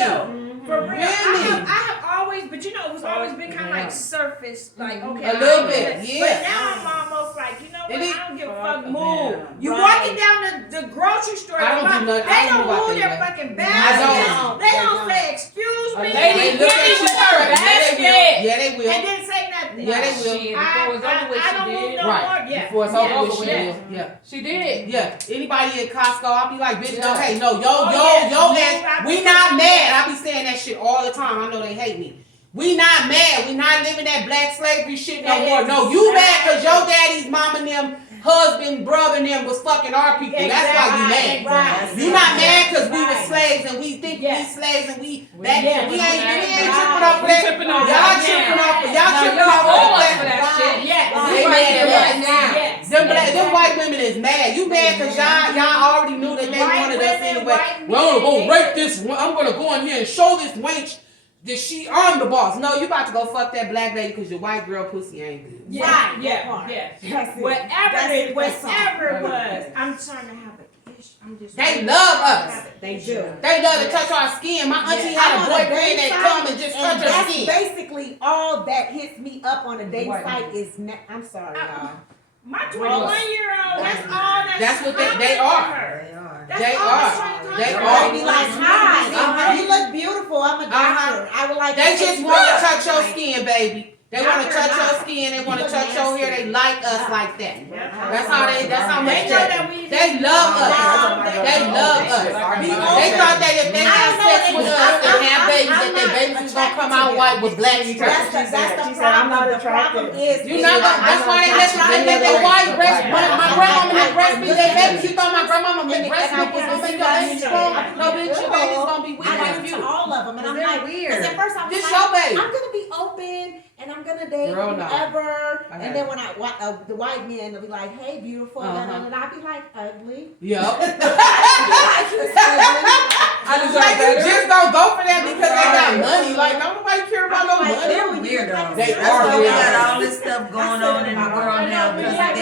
For real. Really? I have always, but you know, it was always been kind of like surface, like, okay. A little I bit, get it. yeah. But now I'm almost like, you know what, It is- I don't give a Fuck fuck, move. them. You Right. walking down the grocery store, I don't do nothing. they I don't don't move out move there their yet. fucking I baskets. don't. They don't say, excuse me. They look at you first. Yeah, they will. And didn't say nothing. Yeah, they will. Shit, before it was over with, I don't she move did. no Right. more. Yeah. Before it's Yeah. over with, she Yeah. will. Yeah. She did. Yeah, anybody at Costco, I'll be like, bitch, no, Yeah. hey, no, Oh, yo, yes. ass, we not mad. I be saying that shit all the time. I know they hate me. We not mad. We not living that black slavery shit no more. No, you mad because your daddy's mom and them, husband, brother and them was fucking our people. That's why you mad. Right. You not mad because we were Right. slaves and we think Yes. we slaves and we We- that yeah, we we ain't mad. tripping Right. off of We that. tripping off Y'all that. tripping off of Now, y'all tripping y'all off owe of us for that. that shit. Yes. They You mad right there at right us. now. Yes. Them white women is mad. You mad because y'all already knew that they White wanted us women, anyway. white Well, I'm gonna men, go rape this. I'm gonna go in here and show this wench that I'm the boss. No, you about to go fuck that black lady because your white girl pussy ain't good. Yeah. Right, Yeah. that part. Yeah. That's it. Whatever That's it, it, that's all. whatever it was, I'm trying to have an issue. I'm just. They love us. They do. They love to touch our skin. My auntie Yeah. had I'm a on boyfriend date that site, come and just and touch her that's skin. basically all that hits me up on a date White site is. I'm sorry, y'all. My 21-year-old. That's all. That's what they coming are. to her. They are. That's They all are. that's trying to They come to are. her. They be like, hi, you look beautiful. I'm a doctor. I would like. They to just take want to blood. touch your skin, baby. They want to Doctor, touch your not. skin. They want to You touch look your hair. They nasty. like us like that. Yeah. That's how much They know they that we. They love us. They love us. They thought that if they had sex with us and have babies, that their babies was gonna come out white with black That's stripes. the She said, I'm not problem. The problem attracted. is. You know, that's why they let their white breast. My grandmama that breastfeed their baby. She thought my grandmama been breastfeed was gonna make your baby strong. No, bitch, your baby's gonna be weak I like went you. to all of them, and I'm They're like, weird. because at first I was This like, your baby. I'm gonna be open and I'm gonna date Girl, no. whoever. Okay. And then when the white men will be like, hey, beautiful, and I'll be like, ugly. Yup. Like, you're ugly. I deserve Like you better. just don't go for that because they got money. Like don't nobody care about no Like, money. ew, you look Weirdos. like a They That's are why we weirdos. got all this stuff going on in the world now because of them.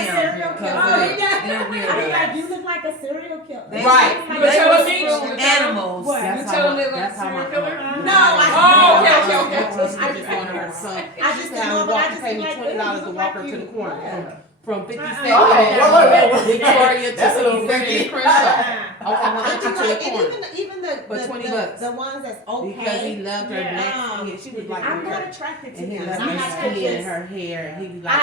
They're I be like, weirdos. you look like a serial killer. They- Right. You They tell was me? animals. What? You telling them that's a how serial my killer? No, I Oh, okay. I just wanted her son. I just She said I know, would but I walk just to pay be me like, $20 to look walk her like to the you. corner. Yeah. From 52nd Oh, and Victoria That's a to little 50th Crenshaw. I want And her you to know, the and corner. even the For $20. the ones that's Because he okay. loved her Yeah. black skin. She was like, I'm not attracted to and he them. loved I'm her not skin and just. her hair. And he was like,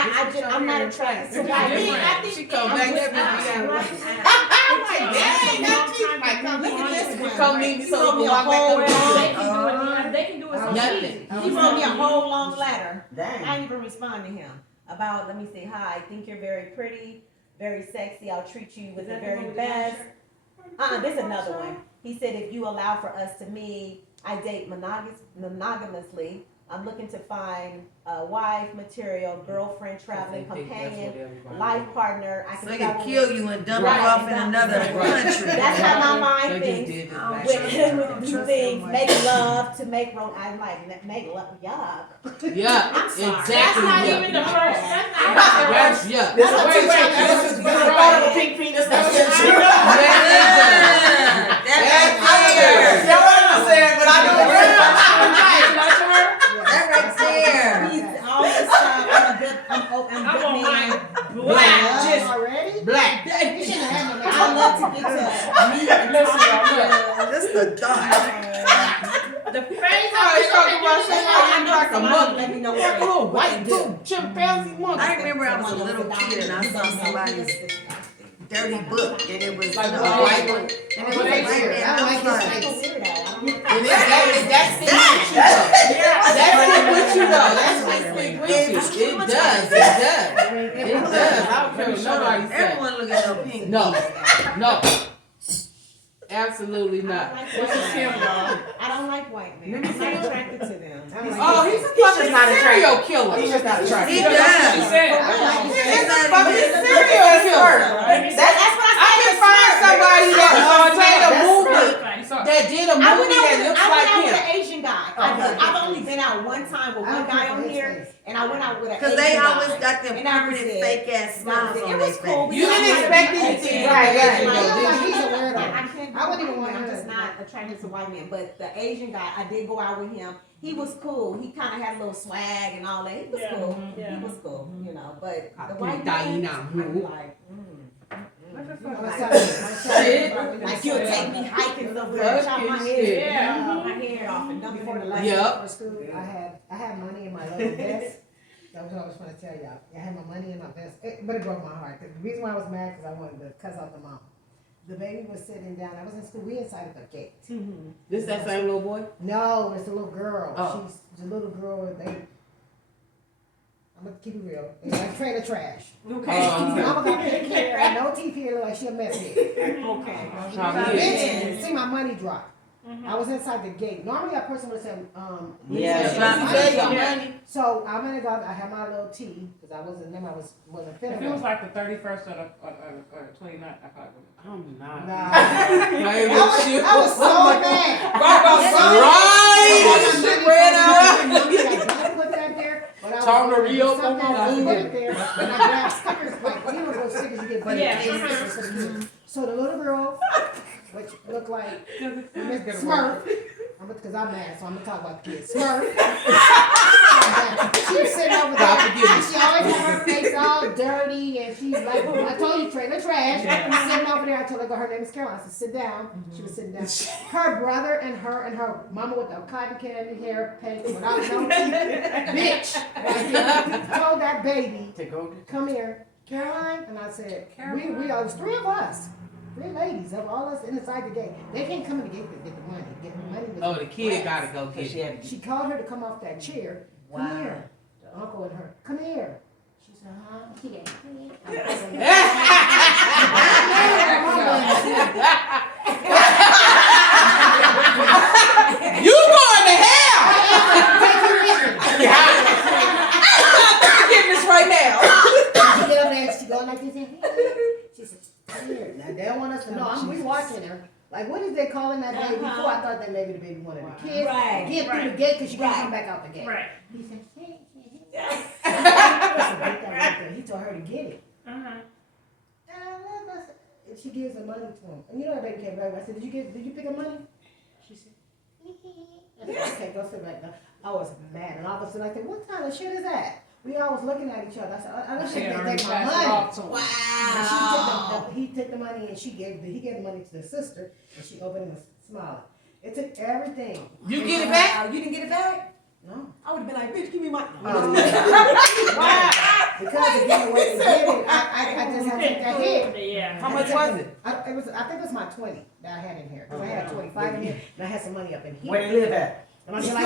I'm not attracted to It's white men. different. I think She come I'm back with there, us. baby. I'm like, dang, that chick might come Look at this one. Come meet me He so wrote we me can a walk back whole up. long. They can do it so Nothing. He wrote me a whole long letter. I Dang. didn't even respond to him about. Let me say hi. I think you're very pretty, very sexy. I'll treat you with the very best. This is another one. He said, if you allow for us to meet, I date monogamously. I'm looking to find a wife, material, girlfriend, traveling companion, life partner. I So can they travel can kill with. you and dump you Right. off in another Right. country. That's how my mind They just thinks. did it. Oh, Like, With do things, make love to make I'm like make love, yuck. yeah, I'm sorry. exactly. That's not yeah. even the first. That's not That's the yeah. This is Wait, this is the part of a pink penis. That's it. That's Y'all understand, but I know That right there. He's always I'm a good I'm on man. mine black. Just already. Black. I love to get to meet and talk. Just the thought. the face Oh, you talking about somebody I know like a somebody monkey? let me know That what little they white do. dude, chimpanzee monkey. I remember I was a little kid and I saw somebody's dirty book and it was Like a a white white one. one. And it was a white man. I I like was like, And that's stick with you though. That's stick with you though. That's what stick with you. It does. It does. It does. I don't care what nobody says. everyone look at no pink. No. No. Absolutely not. This is him, y'all. I don't like white men. I'm not attracted to them. I'm like, Oh, he's a He's just fucking not serial killer. He's just not attracted. He That's what she does. said. He's a That's fucking not- serial killer. That's what I can find somebody that made a movie You saw- that did a I went movie out that with, looks I went like out with him. an Asian guy. I've only been out one time with one guy on here, and I went out with an Asian Cause they guy. always got them And that was permanent it. fake ass smiles It on was their cool. face. You didn't expect anything from an Asian I though, feel like did you? he's a weirdo. I can't. I wouldn't even want I'm to. just not attracted to white men. But the Asian guy, I did go out with him. He was cool. He kind of had a little swag and all that. He was cool. yeah. He was cool. You know, but the Aku white tak men, nak I'm move. like, Shit. like you'll take me hiking somewhere, chop my Fucking shit. hair, my hair off, and dump it Before in the the last lake. Yep. for school, I had money in my little vest. That was what I was trying to tell y'all. I had my money in my vest, but it broke my heart. The reason why I was mad because I wanted to cuss out the mom. The baby was sitting down. I was in school. We inside of the gate. This that same little boy? No, it's a little girl. Oh. She's the little girl. I'm gonna keep it real. They like trailer trash. Mama got pink hair, no teeth here, look like she a mess head. Okay. Bitch, see my money drop. I was inside the gate. Normally a person would say, Yeah. She said your money. So I'm gonna go. I had my little tea because I wasn't finna If it was go. like the 31st or 29th, I probably wouldn't. I'm not. Nah. Playing with you. I was so mad. Right. I put that there, but I was Time to gonna do re-open something my else. food. Put it there, and I grabbed stickers like you know those stickers you get for the Yeah. kids, stickers for the kids. So the little girl, which looked like Smurf, because I'm mad, so I'm gonna talk about the kids. Smurf. She was sitting over God there. forgive me. She always had her face all dirty, and she's like, I told you, trailer trash. Sitting over there, I told her name is Caroline. I said, sit down. She was sitting down. Her brother and her mama with the cotton candy hair, pink, without no teeth, bitch. Right there, told that baby, To go. come here, Caroline. And I said, we are, there's three of us. Three ladies of all us inside the gate. They can't come in the gate to get the money. Get the money. Oh, the kid gotta go get She it. had. She called her to come off that chair. Come here. The uncle and her. Come here. She said, huh? You going to hell! Forgiveness right now. She get up there and she go like this. She said, come here. Now they don't want us to know. We watching her. Like, what is they calling that baby? Before I thought that maybe the baby wanted the kids. Right. Get through the gate because she can't come back out the gate. Right. He said, hey. Listen, get that right there. He told her to get it. And she gives the money to him. And you know that baby came back. I said, did you pick up money? She said, I said, okay, go sit back down. I was mad. And all of a sudden I said, what kind of shit is that? We all was looking at each other. I said, I don't She think had they already take my passed it money. off to him. And she took he took the money and he gave the money to the sister and she opened it and smiled. It took everything. You get it back? You didn't get it back? No. I would have been like, bitch, give me my. Why? Because again, the way they did it, I just had to take that hit. Yeah. How much was it? I think it was my 20 that I had in here. Because I had 25 in here and I had some money up in here. Where they live at? And I'm just like,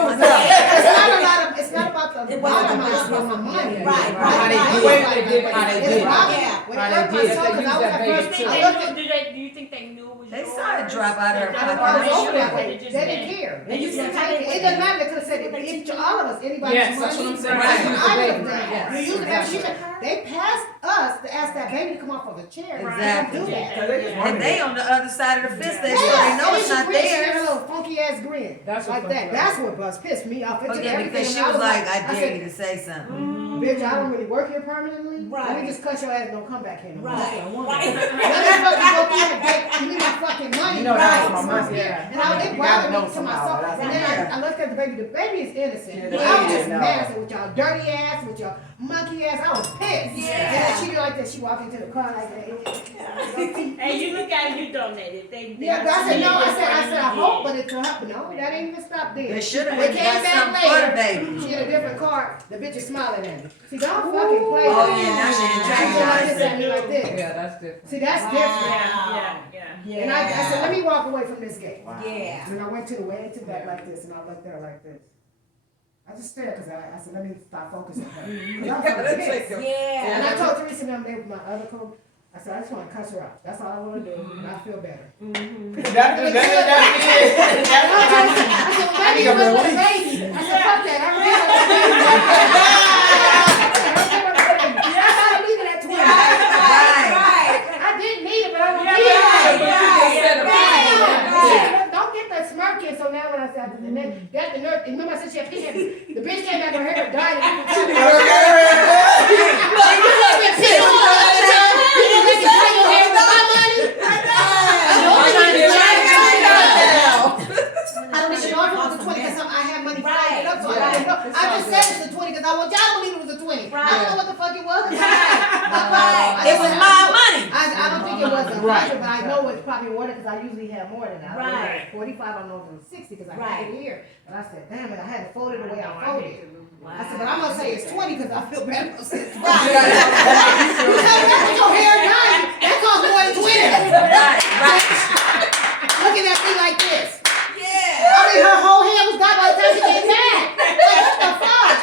it's not about the It wasn't amount, it's about about my money. Right, How they right, did right. it. How they did It's it. about Yeah. when How it they hurt my did it. soul, 'cause I was They at used first, that Do baby I looked at you think they knew it was They yours? saw it drop out of her I pocket. was over that They way. just They didn't. didn't care. They just didn't didn't take it. take It doesn't matter. They could have said it to all of us. Anybody's Yes, that's money. what I'm saying. That's Right. what I would have Yes. done. You use the baby. She said, they passed us to ask that baby to come off of the chair. Exactly. Don't do that. And they on the other side of the fist, they Yeah. so they know And it's then not she grin, she had a theirs. little funky ass grin. That's what like that. fucked That's her what was pissed me off. It Oh took yeah, everything. because she And was like, I dare said, you to say something. bitch, I don't really work here permanently. Let Right. me just cut your ass and don't come back here no more. Right. That's what I want. Right. Let me fucking go through that gate. Give me my fucking money. You know that's my Right. money. Yeah. And I You did gotta bother know me to somehow, myself. that's And then I looked at the baby. The baby is innocent. Yeah, But the I was baby just didn't mad. I know. said, with y'all dirty ass, with your monkey ass, I was pissed. Yeah. And then she did like that. She walked into the car like that. Hey, you look at you donated. Yeah, but I said no. I said I hope, but it's not. No, that ain't even stopped there. They should have They went came and got back something for the later. baby. She had a different car. The bitch is smiling at me. See, don't fucking play. Oh with me. yeah, now she She didn't did like this track at me like this. Yeah, that's different. See, that's different. Yeah. And I said, let me walk away from this gate. Yeah. And I went to the way to the back like this, and I looked there like this. I just stared because I said, let me stop focusing on her. 'Cause I was pissed. Yeah. And I told Teresa and them, they were my other co. I said, I just want to cuss her out. That's all I want to do, and I feel better. That's I said, well, baby, need a went with the release. baby. I said, fuck that. I ran with the baby. I needed that 20. I didn't need it, but I don't need it. Don't get that smirking. So now when I said, and then got the nerve, remember I said she had the bitch came back, her hair died. I just said it's a 20 because I want y'all to believe it was a 20. I don't know what the fuck it was. It was my money. I don't think it was a Right. 100, but I know it's probably more because I usually have more than that. Right. 45, I don't know if it was 60 because I Right. had it here. But I said, damn it, I had to fold it the way I folded. I said, but I'm gonna say it's 20 because I feel bad about saying 20. That's your hair done. That costs more than 20. Looking at me like this. I mean, her whole hair was gone by the time she came back. Like, what the fuck?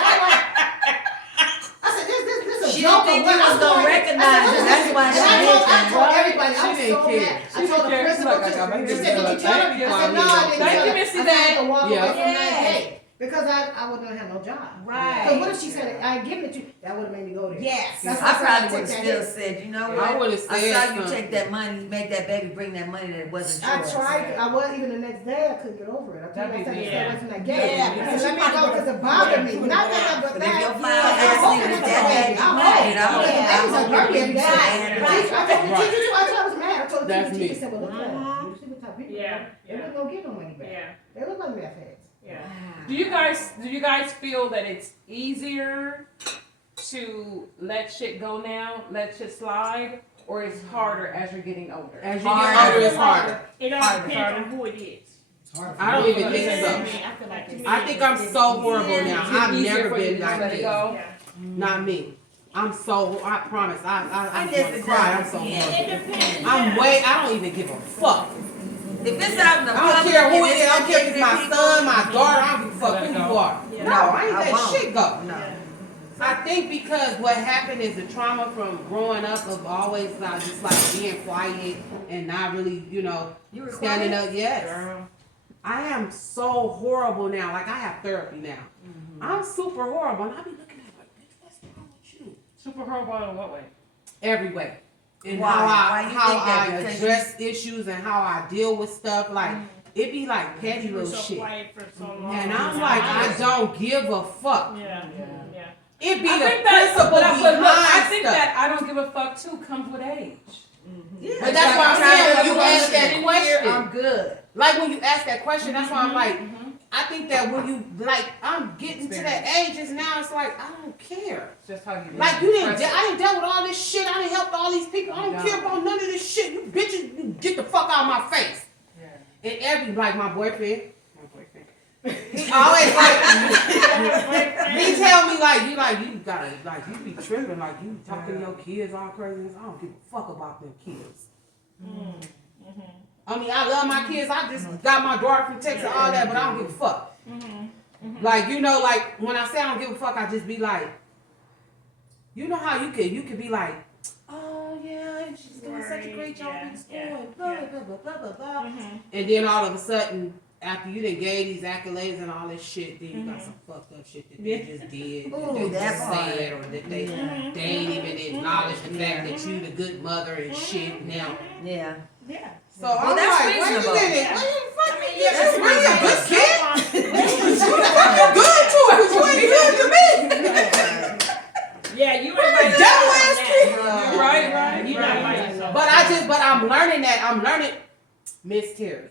I said, this is a She joke. didn't think or what? you was I'm gonna going- recognize it. That's why And she I did that. told everybody, I was She didn't so care. mad. I told the principal too. She said, did you tell her? I said, no, I didn't Thank tell you, her. Missy, I said, I had to that. walk Yeah. away from that Yes. day. Because I wouldn't have had no job. Right. So what if she said, I ain't giving it to you? That would have made me go there. Yes. That's I why probably took would have that still hit. said, you know I what? would have I said saw you something. take that money, make that baby bring that money that wasn't I yours. tried, I was, even the next day, I couldn't get over it. I told myself to stay away from that game. Yeah, I because said, let me she go, because it bothered me. Not that I, but But if that. your father asked me to that baby, I'm right, right. I hope- I Babies are hope dirty you every day. said Right, I told the right. teacher too, I told I was mad. I told the That's teacher, me. teacher said, well, look at that. You see what type of people they are. They wasn't gonna get no money back. They look like meth heads. Do you guys feel that it's easier to let shit go now, let shit slide, or it's harder as you're getting older? As you Harder. get older, it's harder. It all depends on who it is. I don't even think so. I feel like it's. I think I'm so horrible now. I've Easier never for you to been just like let it this. go? Not me. I'm so, I promise, I guess just it cry. I'm does so depend. horrible. It depends. I don't even give a fuck. If it's out in the I don't public, care who if it is. I don't care if it's my people- son, my daughter. I don't give a fuck who you are. Yeah. No, I ain't I let won't. shit go. No. I think because what happened is the trauma from growing up of always just like being quiet and not really, You were standing quiet? up. Yes. I am so horrible now. Like I have therapy now. I'm super horrible, and I be looking at like, bitch, what's wrong with you? Super horrible in what way? Every way. And Why? Why you how think that? I Because address issues and how I deal with stuff. Like it be like petty You were little so shit. quiet for so long. And I'm like, I don't give a fuck. Yeah. It be I the think that, principle but behind look, I think stuff. that I don't give a fuck too comes with age. Yeah, But that's why I'm saying when you ask that I'm question, good. like when you ask that question, that's why I'm like, I think that when you like, I'm getting to that ages now. It's like I don't care. It's just how you Like you didn't, express it. I didn't dealt with all this shit. I didn't help all these people. I don't No. care about none of this shit. You bitches, you get the fuck out of my face. Yeah. And every like my boyfriend, he always like he tell me like you gotta like you be tripping like you talking to your kids all crazy. I don't give a fuck about them kids. I mean I love my kids. I just got my daughter from Texas all that, but I don't give a fuck. Like like when I say I don't give a fuck, I just be like, you know how you could be like, oh yeah, and she's doing such a great job in school and blah blah blah blah blah blah. And then all of a sudden, after you done gave these accolades and all this shit, then you got some fucked up shit that they just did, Ooh, that they that just part. said, or that they ain't even acknowledge the fact that you the good mother and shit now. Yeah. So I'm that's like, wait a reasonable. minute, wait a fucking minute, that's you really a good reasonable. kid? You good to it, 'cause you ain't good to me. Yeah, you ain't right. Devil ass kid. Right. You not by yourself. But I'm learning that. I'm learning. Miss Terry.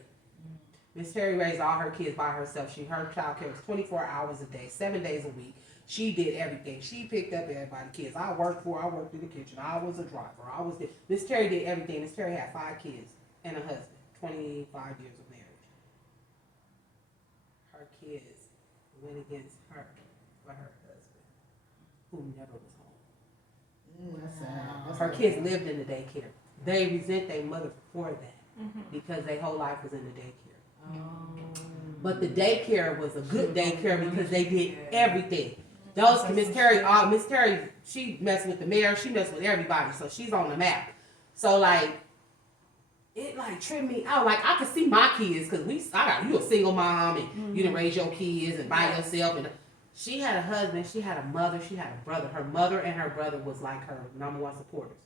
Miss Terry raised all her kids by herself. Her child care was 24 hours a day, 7 days a week. She did everything. She picked up everybody's kids. I worked in the kitchen. I was a driver. Miss Terry did everything. Miss Terry had 5 kids and a husband, 25 years of marriage. Her kids went against her for her husband, who never was home. Her kids lived in the daycare. They resent their mother for that because their whole life was in the daycare. But the daycare was a good daycare because they did everything. Those Miss Terry, she messed with the mayor. She messed with everybody, so she's on the map. So like, it like tripped me out. Like I could see my kids, cause you a single mom and you didn't raise your kids and by yourself. And she had a husband, she had a mother, she had a brother. Her mother and her brother was like her #1 supporters.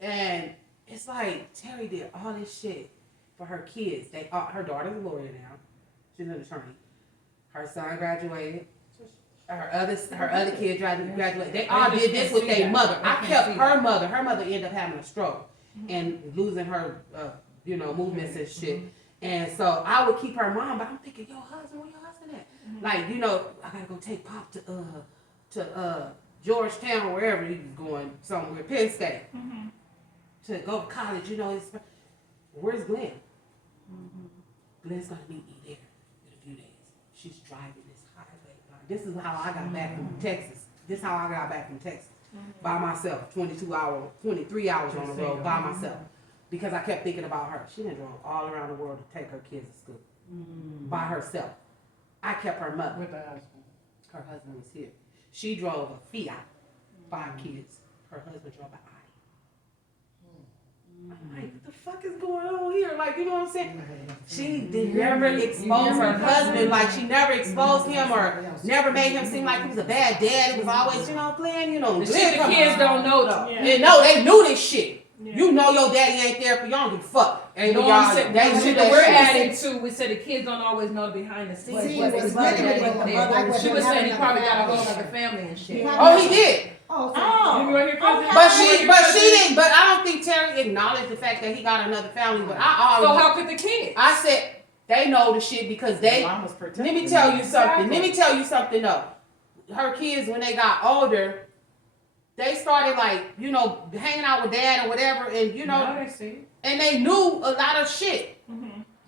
And it's like Terry did all this shit for her kids. Her daughter's a lawyer now. She's an attorney. Her son graduated. Her other kid graduated. They all did this with their mother. I kept her mother. Her mother ended up having a stroke and losing her, movements and shit. And so I would keep her mom, but I'm thinking, yo, husband, where your husband at? Like, I gotta go take Pop to Georgetown, wherever he was going, somewhere, Penn State, to go to college. Where's Glenn? Glenn's gonna meet me there in a few days. She's driving this highway. This is how I got back from Texas. By myself, 23 hours on the road by myself. Because I kept thinking about her. She done drove all around the world to take her kids to school by herself. I kept her mother. With the husband. Her husband was here. She drove a Fiat, 5 kids. Her husband drove an Audi. I'm like, what the fuck is going on here? Like, you know what I'm saying? She did never expose her husband. Like, she never exposed him or never made him seem like he was a bad dad. It was always, Glenn, The shit the kids don't know though. And no, they knew this shit. Yeah. You know your daddy ain't there for y'all. Don't give a fuck. Ain't no y'all. We're adding to. We said the kids don't always know the behind the scenes. She was saying he probably got a whole other family and shit. Oh, he did. But she didn't. But I don't think Terry acknowledged the fact that he got another family. But so how could the kids? I said they know the shit because they. Let me tell you something. Let me tell you something though. Her kids, when they got older, they started hanging out with dad or whatever, and and they knew a lot of shit.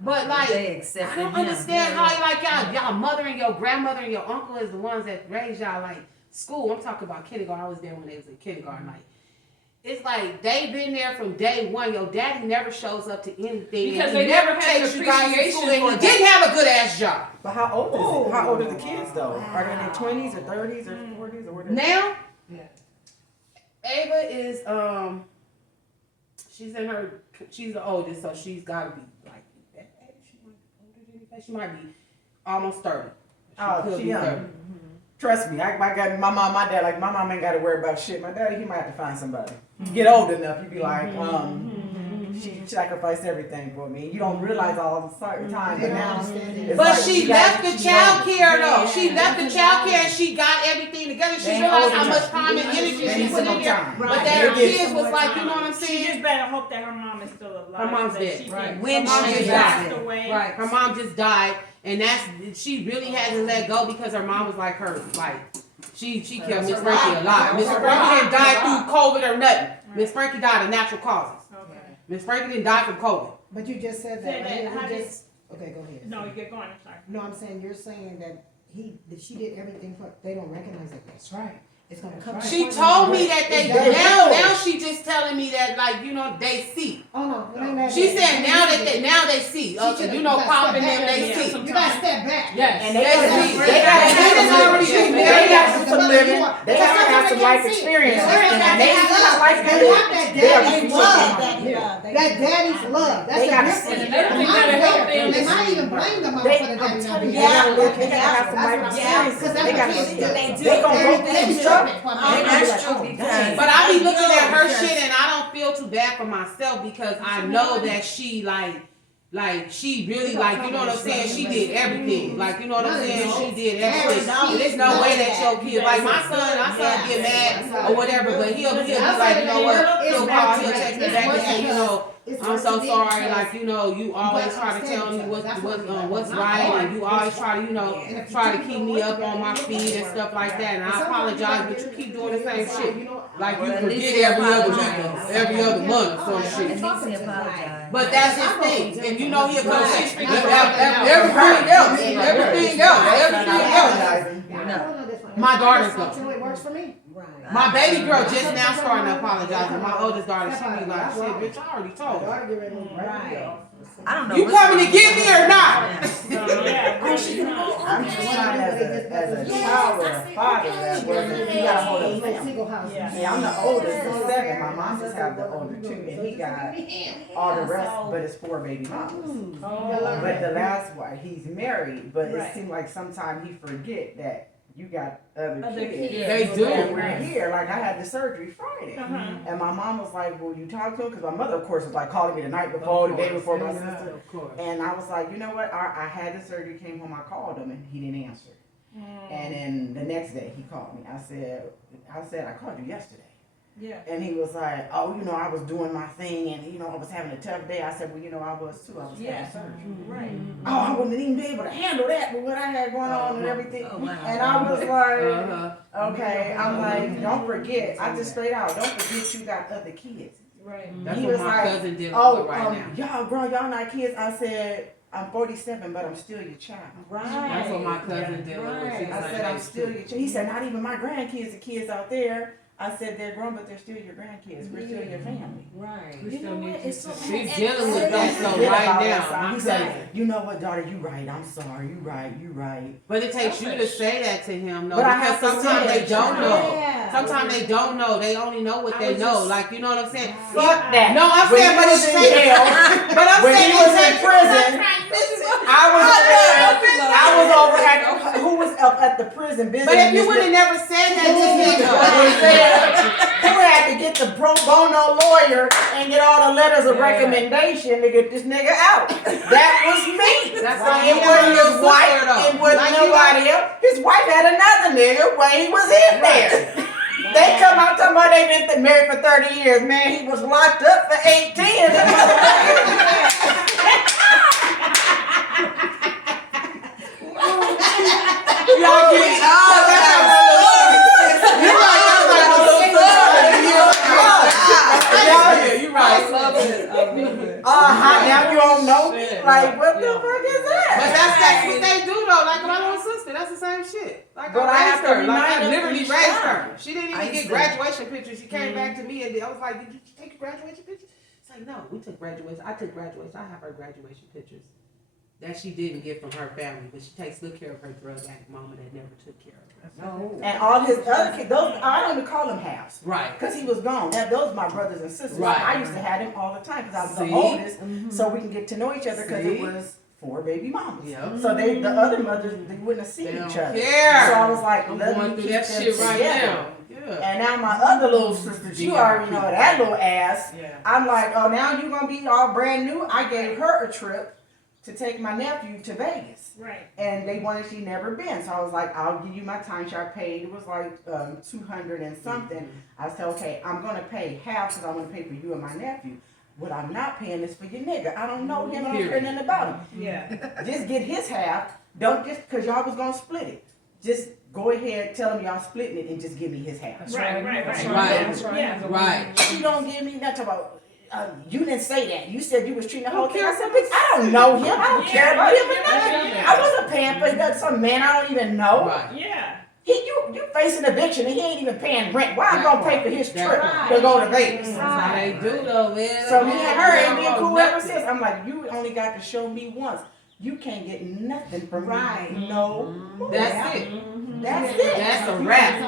But I don't understand how y'all mother and your grandmother and your uncle is the ones that raised y'all school. I'm talking about kindergarten. I was there when they was in kindergarten. It's like they've been there from day one. Your daddy never shows up to anything. Because they never takes you guys to school. And he didn't have a good ass job. But how old is it? How old are the kids though? Are they in their 20s or 30s or 40s or whatever? Now, Ava is she's the oldest, so she's gotta be she might be almost 30. She young. 30. Trust me, I got my mom, my dad. My mom ain't got to worry about shit. My daddy, he might have to find somebody. You get old enough, you be like, she sacrificed everything for me. You don't realize all the certain time, but now. But she left the child care though. She left the child care and she got everything together. She realized how much time and energy she put in there. But that her kids was like, you know what I'm saying? She just better hope that her mom is still alive. Her mom's dead. Right. When she passed away. Right. Her mom just died. And she really had to let go because her mom was like her. She kept Miss Frankie alive. Miss Frankie didn't die through COVID or nothing. Miss Frankie died of natural causes. Miss Frankie didn't die from COVID. But you just said that. Okay, go ahead. No, you're going. I'm sorry. No, I'm saying you're saying that she did everything for. They don't recognize it. That's right. It's gonna come. She told me that they now she just telling me that they see. Oh no, she said now they see. Pop and them they see. You gotta step back. Yes, and they got some living. They gotta have some life experience. And they got life experience. That daddy's love. That's the difference. They might even blame the mother for the daddy. They gotta have some life experience. They gonna go that's true because. But I be looking at her shit and I don't feel too bad for myself because I know that she she really you know what I'm saying? She did everything. You know what I'm saying? She did everything. There's no way that your kid my son get mad or whatever, but he'll be like, you know what? He'll call, he'll text me back and say, I'm so sorry, you always try to tell me what's right, and you always try to, try to keep me up on my feet and stuff like that, and I apologize, but you keep doing the same shit. You forget every other month or some shit. But that's his thing, and he'll come everything else. My daughter's though. It works for me. My baby girl just now starting to apologize. And my oldest daughter, she be like, shit, bitch, I already told you. I don't know. You coming to get me or not? I'm just trying to as a child with a father that wasn't, he got a hold of the family. Single house. Yeah, I'm the oldest of 7. My mom just have the older 2, and he got all the rest, but it's 4 baby mamas. But the last one, he's married, but it Right. seems like sometimes he forget that you got other kids. They do. And we're here. Like I had the surgery Friday, Uh-huh. and my mom was like, "Will you talk to him?" Because my mother, of course, was like calling me the night before, the day before my sister. Of course. And I was like, you know what? I had the surgery, came home, I called him, and he didn't answer. And then the next day he called me. I said, I called you yesterday. Yeah. And he was like, oh, you know, I was doing my thing, and you know, I was having a tough day. I said, well, you know, I was too. I was having surgery. Right. Oh, I wouldn't even be able to handle that with what I had going on and everything. Oh, wow. And I was like, Uh-huh. okay. I'm like, don't forget. I just straight out, don't forget you got other kids. Right. That's He what was my like, cousin did Oh, with right now. y'all grown, y'all not kids. I said, I'm 47, but I'm still your child. That's what my cousin did with. She was I like, said, I'm "Hey, still your child. He said, not even my grandkids are kids out there. I said, they're grown, but they're still your grandkids. We're still your family. Right. You know what? It's so She's and- dealing with and- that so Forget right about now. that side. I'm He saying. said, you know what, daughter, you right. I'm sorry. You right. But it takes you to say that to him, though, But I because have to sometimes say they it. don't know. Yeah. Sometimes they don't know. They only know what they know. Like, you know what I'm saying? Fuck that. No, I'm When saying, he but was it's in saying, jail, but I'm when saying, he was it's in prison, I was over at who was up at the prison visiting. But if you this would have never said that to him, who had to get the pro bono lawyer and get all the letters of recommendation to get this nigga out. That was me. That's So why it he wasn't had his a wife, sister, though. it wasn't Like, nobody else. His wife had another nigga when he was in there. They come out talking about they been married for 30 years. Man, he was locked up for 18. y'all get it. Oh, that's how you're right. That's like a little sister. You're right. Now you don't know me? Like, what the fuck is that? But that's what they do though. Like my little sister, that's the same shit. Like But I I have raised to her. Like I remind her literally each raised time. her. She didn't I even used get to- graduation pictures. She came back to me and I was like, "Did you take your graduation pictures?" It's like, "No, we took graduation. I took graduation. I have her graduation pictures that she didn't get from her family, but she takes good care of her drug addict mama that never took care of her." And all his other kids, those I don't even call them halves. Right. Because he was gone. Now, those my brothers and sisters. Right. I used to have them all the time because I was See? the oldest, so we can get to know each other because it See? was 4 baby mamas. Yep. So the other mothers, they wouldn't have seen They don't each other. care. So I was like, I'm let going me through keep that them shit right together. now. Yeah. And now my other little sister, you already know that little ass. Yeah. I'm like, oh, now you gonna be all brand new. I gave her a trip to take my nephew to Vegas. Right. And they wanted, she never been. So I was like, I'll give you my timeshare. I paid, it was like 200 and something. I said, okay, I'm going to pay half because I'm going to pay for you and my nephew. What I'm not paying is for your nigga. I don't know him. I don't care nothing about him. Yeah. Just get his half. Don't just, because y'all was going to split it. Just go ahead, tell him y'all splitting it and just give me his half. Right. Right. Yeah. Right. She don't give me nothing about, you didn't say that. You said you was treating the whole thing. I said, bitch, I don't know him. I don't care about him or nothing. Yeah. I wasn't paying for some man I don't even know. Right. Yeah. You facing eviction and he ain't even paying rent. Why I That gonna part. pay for his That trip part. to go to Vegas? That's how they do though, man. So me and her ain't been Yeah. cool ever since. I'm like, you only got to show me once. You can't get nothing from me. No. That's it. That's it. That's a wrap.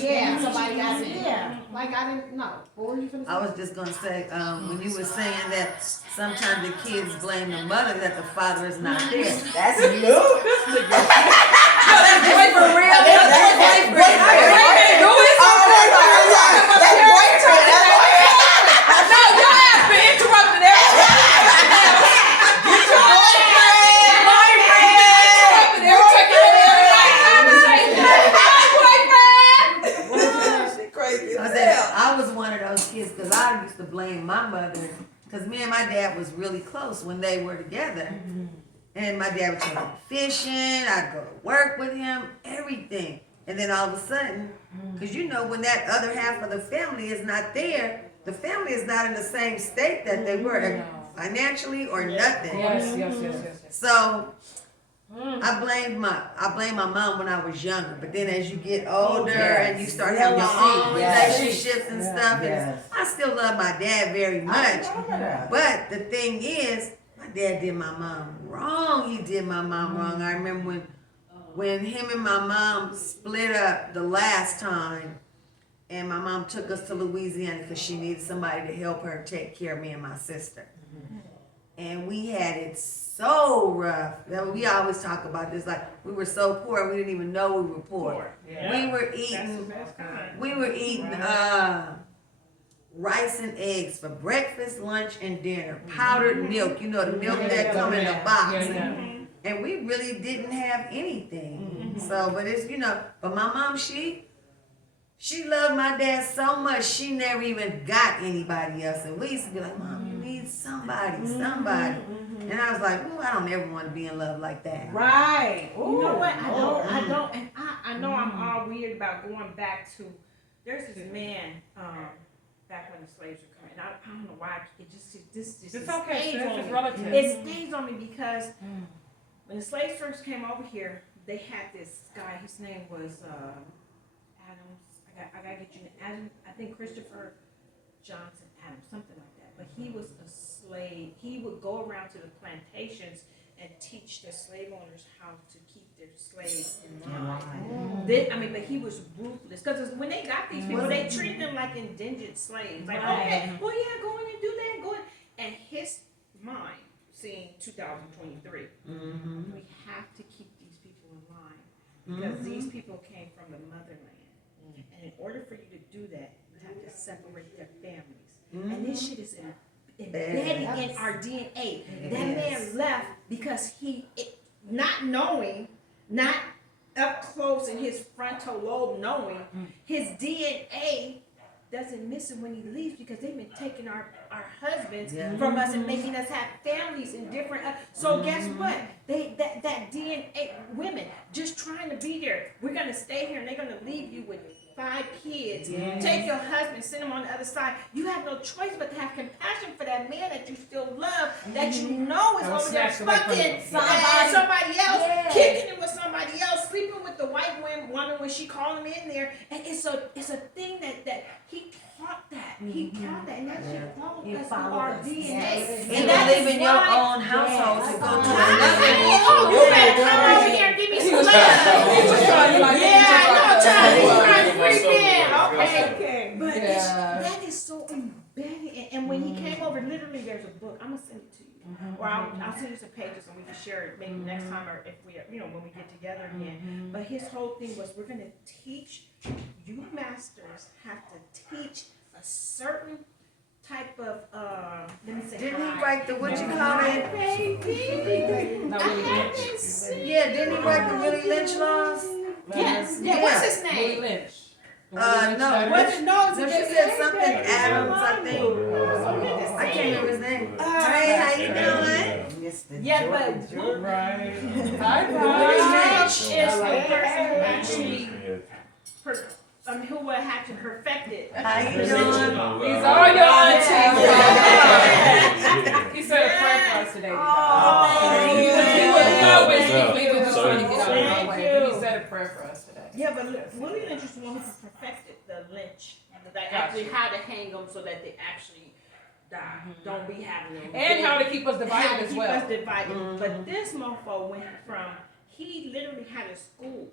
Yeah, somebody got it. Yeah, like I didn't know. What were you finna say? I was just gonna say, when you were saying that sometimes the kids blame the mother that the father is not there. That's you. For real. That's boyfriend. Do it. That's boyfriend. No, your ass been interrupted everything. Get your boyfriend. I said, I was one of those kids because I used to blame my mother because me and my dad was really close when they were together. And my dad would take me fishing, I'd go to work with him, everything. And then all of a sudden, because you know when that other half of the family is not there, the family is not in the same state that they were financially or nothing. Yes. So I blame my mom when I was younger, but then as you get older and you start having your own relationships and stuff, and I still love my dad very much. But the thing is, my dad did my mom wrong. He did my mom wrong. I remember when when him and my mom split up the last time, and my mom took us to Louisiana because she needed somebody to help her take care of me and my sister. And we had it so rough. That we always talk about this, like we were so poor we didn't even know we were poor. We were eating rice and eggs for breakfast, lunch, and dinner. Powdered milk, you know, the milk that come in a box. And we really didn't have anything. So, but it's, you know, but my mom, she loved my dad so much, she never even got anybody else. And we used to be like, Mom, you need somebody. And I was like, ooh, I don't ever want to be in love like that. Right. You know what? I don't, and I know I'm all weird about going back to, there's this man, back when the slaves were coming, and I don't know why, It's okay, stays on it's me. relative. It stays on me because when the slaves first came over here, they had this guy, his name was, Adams, I gotta get you, Adam, I think Christopher Johnson Adams, something like that, but he was a slave. He would go around to the plantations and teach the slave owners how to keep their slaves in line. But he was ruthless, because when they got these people, they treated them like indentured slaves. Like, okay, well, yeah, go in and do that, go in. And his mind, seeing 2023, we have to keep these people in line, because these people came from the motherland. And in order for you to do that, you have to separate their families. And this shit is embedded in our DNA. That man left because not knowing, not up close in his frontal lobe knowing, his DNA doesn't miss him when he leaves, because they've been taking our husbands from us and making us have families in different. So guess what? That DNA, women just trying to be there. We're gonna stay here, and they're gonna leave you with 5 kids. Take your husband, send him on the other side. You have no choice but to have compassion for that man that you still love, that you know is over there fucking somebody else, kicking it with somebody else, sleeping with the white woman when she called him in there. And it's a thing that he taught that. He taught that, and that shit followed us through our DNA. And that live in your own household to go to Oh, you better come over here and give me some love. Yeah, I know, Charlie. Okay. But that is so embedded. And when he came over, literally, there's a book. I'm gonna send it to you, or I'll send you some pages, and we can share it maybe next time, or if we, when we get together again. But his whole thing was, we're gonna teach you masters have to teach a certain type of let me say. Didn't he write the what you call it? Baby, Not I Willie haven't Lynch. seen. Yeah, didn't he write the Willie Lynch laws? Yes. Yeah. What's his Willie name? Lynch. No, No, she said something Adams, I think. I can't remember his name. Hey, how you doing? Yeah, but Right. Willie Bye. Lynch is the person who actually, who would have to perfect it. How you doing? He's all your auntie. He said a prayer for us today. Oh, He would always What's up? be just trying to get out of my Thank way. But you. he said a prayer for us today. Yeah, but Willie Lynch is the one who perfected the lynch, like actually how to hang them so that they actually die. Don't be having them. And how to keep us How to divided as keep well. us divided. But this mofo went from, he literally had a school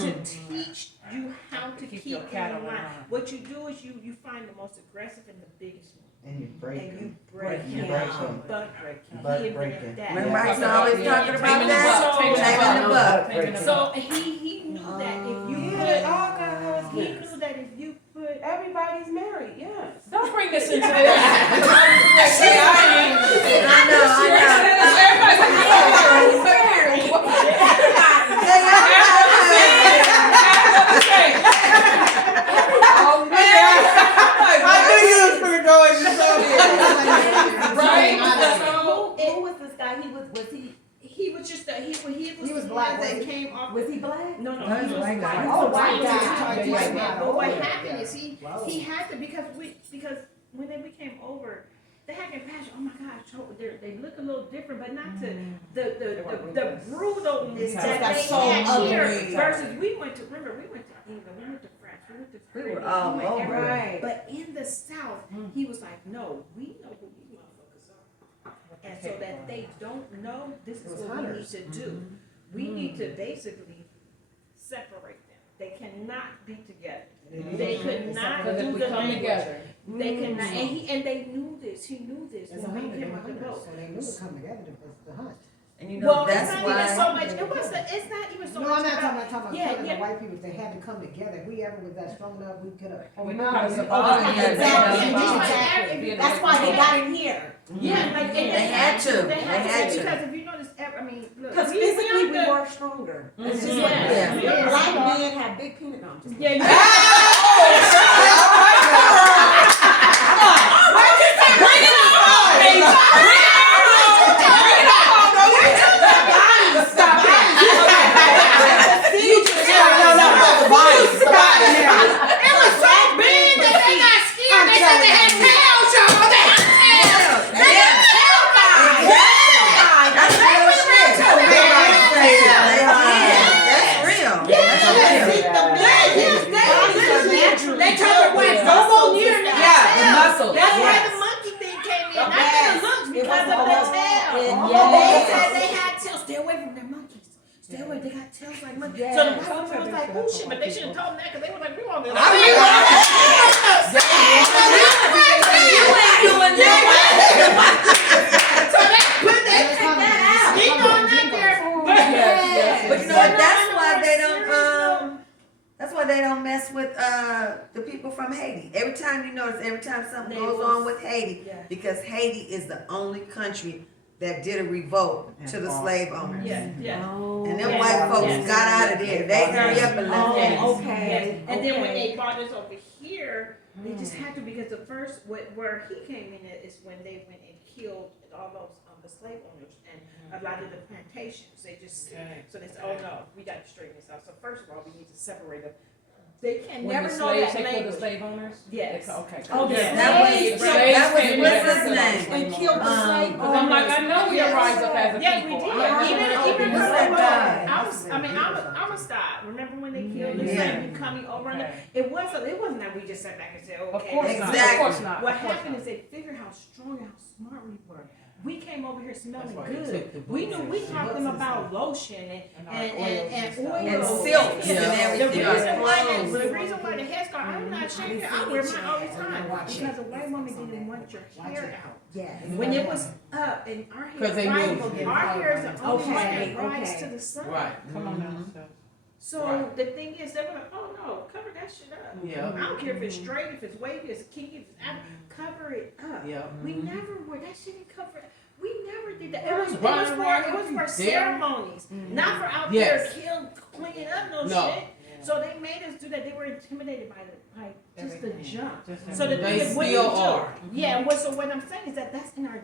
to teach you how to keep your in cattle line. alive. What you do is you find the most aggressive and the biggest one, And you break and you them. break You him. break them. Butt break him. Butt He invented breaking. that. Remember I used to always talking about Taming the that? buck. Taming the buck. Taming the So buck. he knew that if you Yeah, he knew that if you put everybody's married, yes. Don't bring this into this. Say I ain't. I I knew you was gonna go and just who was this guy? He was just he was black, that wasn't came off. Was he black? No, He was he a was white guy. white. Oh, white guy. White guy. But what Oh, happened is he had to, because when we came over, they had compassion. Oh my gosh, they look a little different, but not to the brutalness that got they so had here. ugly. Versus we went to England, we went to France, we went to We France, were all went over. everywhere. Right. But in the South, he was like, no, we know who you motherfuckers are. And so that they don't know, this is what we need to do. We need to basically separate them. They cannot be together. They could not Because do if we the come language. together, They cannot, and they knew this. He knew this It's a when we hundred came and up the 100, vote. so they knew to come together to hunt. And you know, Well, that's it's not even so why, much. It's not even so No, much I'm not about. talking about Yeah, telling yeah. the white people if they had to come together. If we ever was that strong enough, we could have. well, we know how to Oh, survive. yeah, exactly. Exactly. That's why they got in here. Yeah, like, and They had to. They had They had to to. because if you notice, I mean, look, Because we physically we under- were stronger. It's just Mhm. what it is. Yeah. Black men have big penis. No, I'm just Yeah, kidding. It was so big that they got scared. They said they had tails, y'all. They had tails. They had tail guys. that's real shit. That's real. That's real. They told her what? Don't go near them. The muscle. That's why Yes. the monkey thing came in. Not Yes. the looks, It because was of the the looks. tail. Yes. They said they had tails. Stay away from their monkeys. Stay away. They got tails like monkeys. So the white people was like, oh shit, but they should have told them that because they were like, we on this. So they put that take that out. They throwing that there. But you know what, that's why they don't mess with, the people from Haiti. Every time you notice, every time something They goes was- on with Haiti, Yeah. because Haiti is the only country that did a revolt to the slave owners. Yeah, yeah. And them Yeah. white folks Yes. got out of there. They hurry up and left Yes. Haiti. Okay. Yes. And then when Okay. they brought us over here, they just had to, because the first, where he came in at is when they went and killed all those, the slave owners and a lot of the plantations. They just, so they said, oh no, we got to straighten this out. So first of all, we need to separate them. They can When never the know slaves that take for the language. slave owners? Yes. Okay. Oh, good. yeah. That was, Slaves- that was, slaves what's came his in name? And killed the slave Because I'm like, I know we Yes. rise up as a Yeah, we people. did. I never Even heard of What's from that guy? Amistad. Remember when they killed the Yeah. slave coming over? Okay. It wasn't that we just sat back and said, okay. Of course not, of Exactly. course not. What of course happened not. is they figured how strong and how smart we were. We came over here smelling That's why they good. took the We books knew, we and taught them about lotion and oil. And silks and everything. The reason why the headscarf, I'm not shaving, I wear mine all the time. Because a white woman didn't want your hair out. Yes. When it was up and our hair, 'Cause they knew it was right, getting our hair is the only one Okay, that rise okay. to the sun. Right. Come on now. So Right. the thing is, they were like, oh no, cover that shit up. Yeah. I don't care if it's straight, if it's wavy, if it's kinky, if it's out, cover it up. Yeah. We never wore that shit didn't cover it. We never did that. It was Right. for ceremonies, not for out Yes. there cleaning up no No. shit. So they made us do that. They were intimidated by just the jump. Just So the They thing is, what still you do- are. Yeah, so what I'm saying is that's in our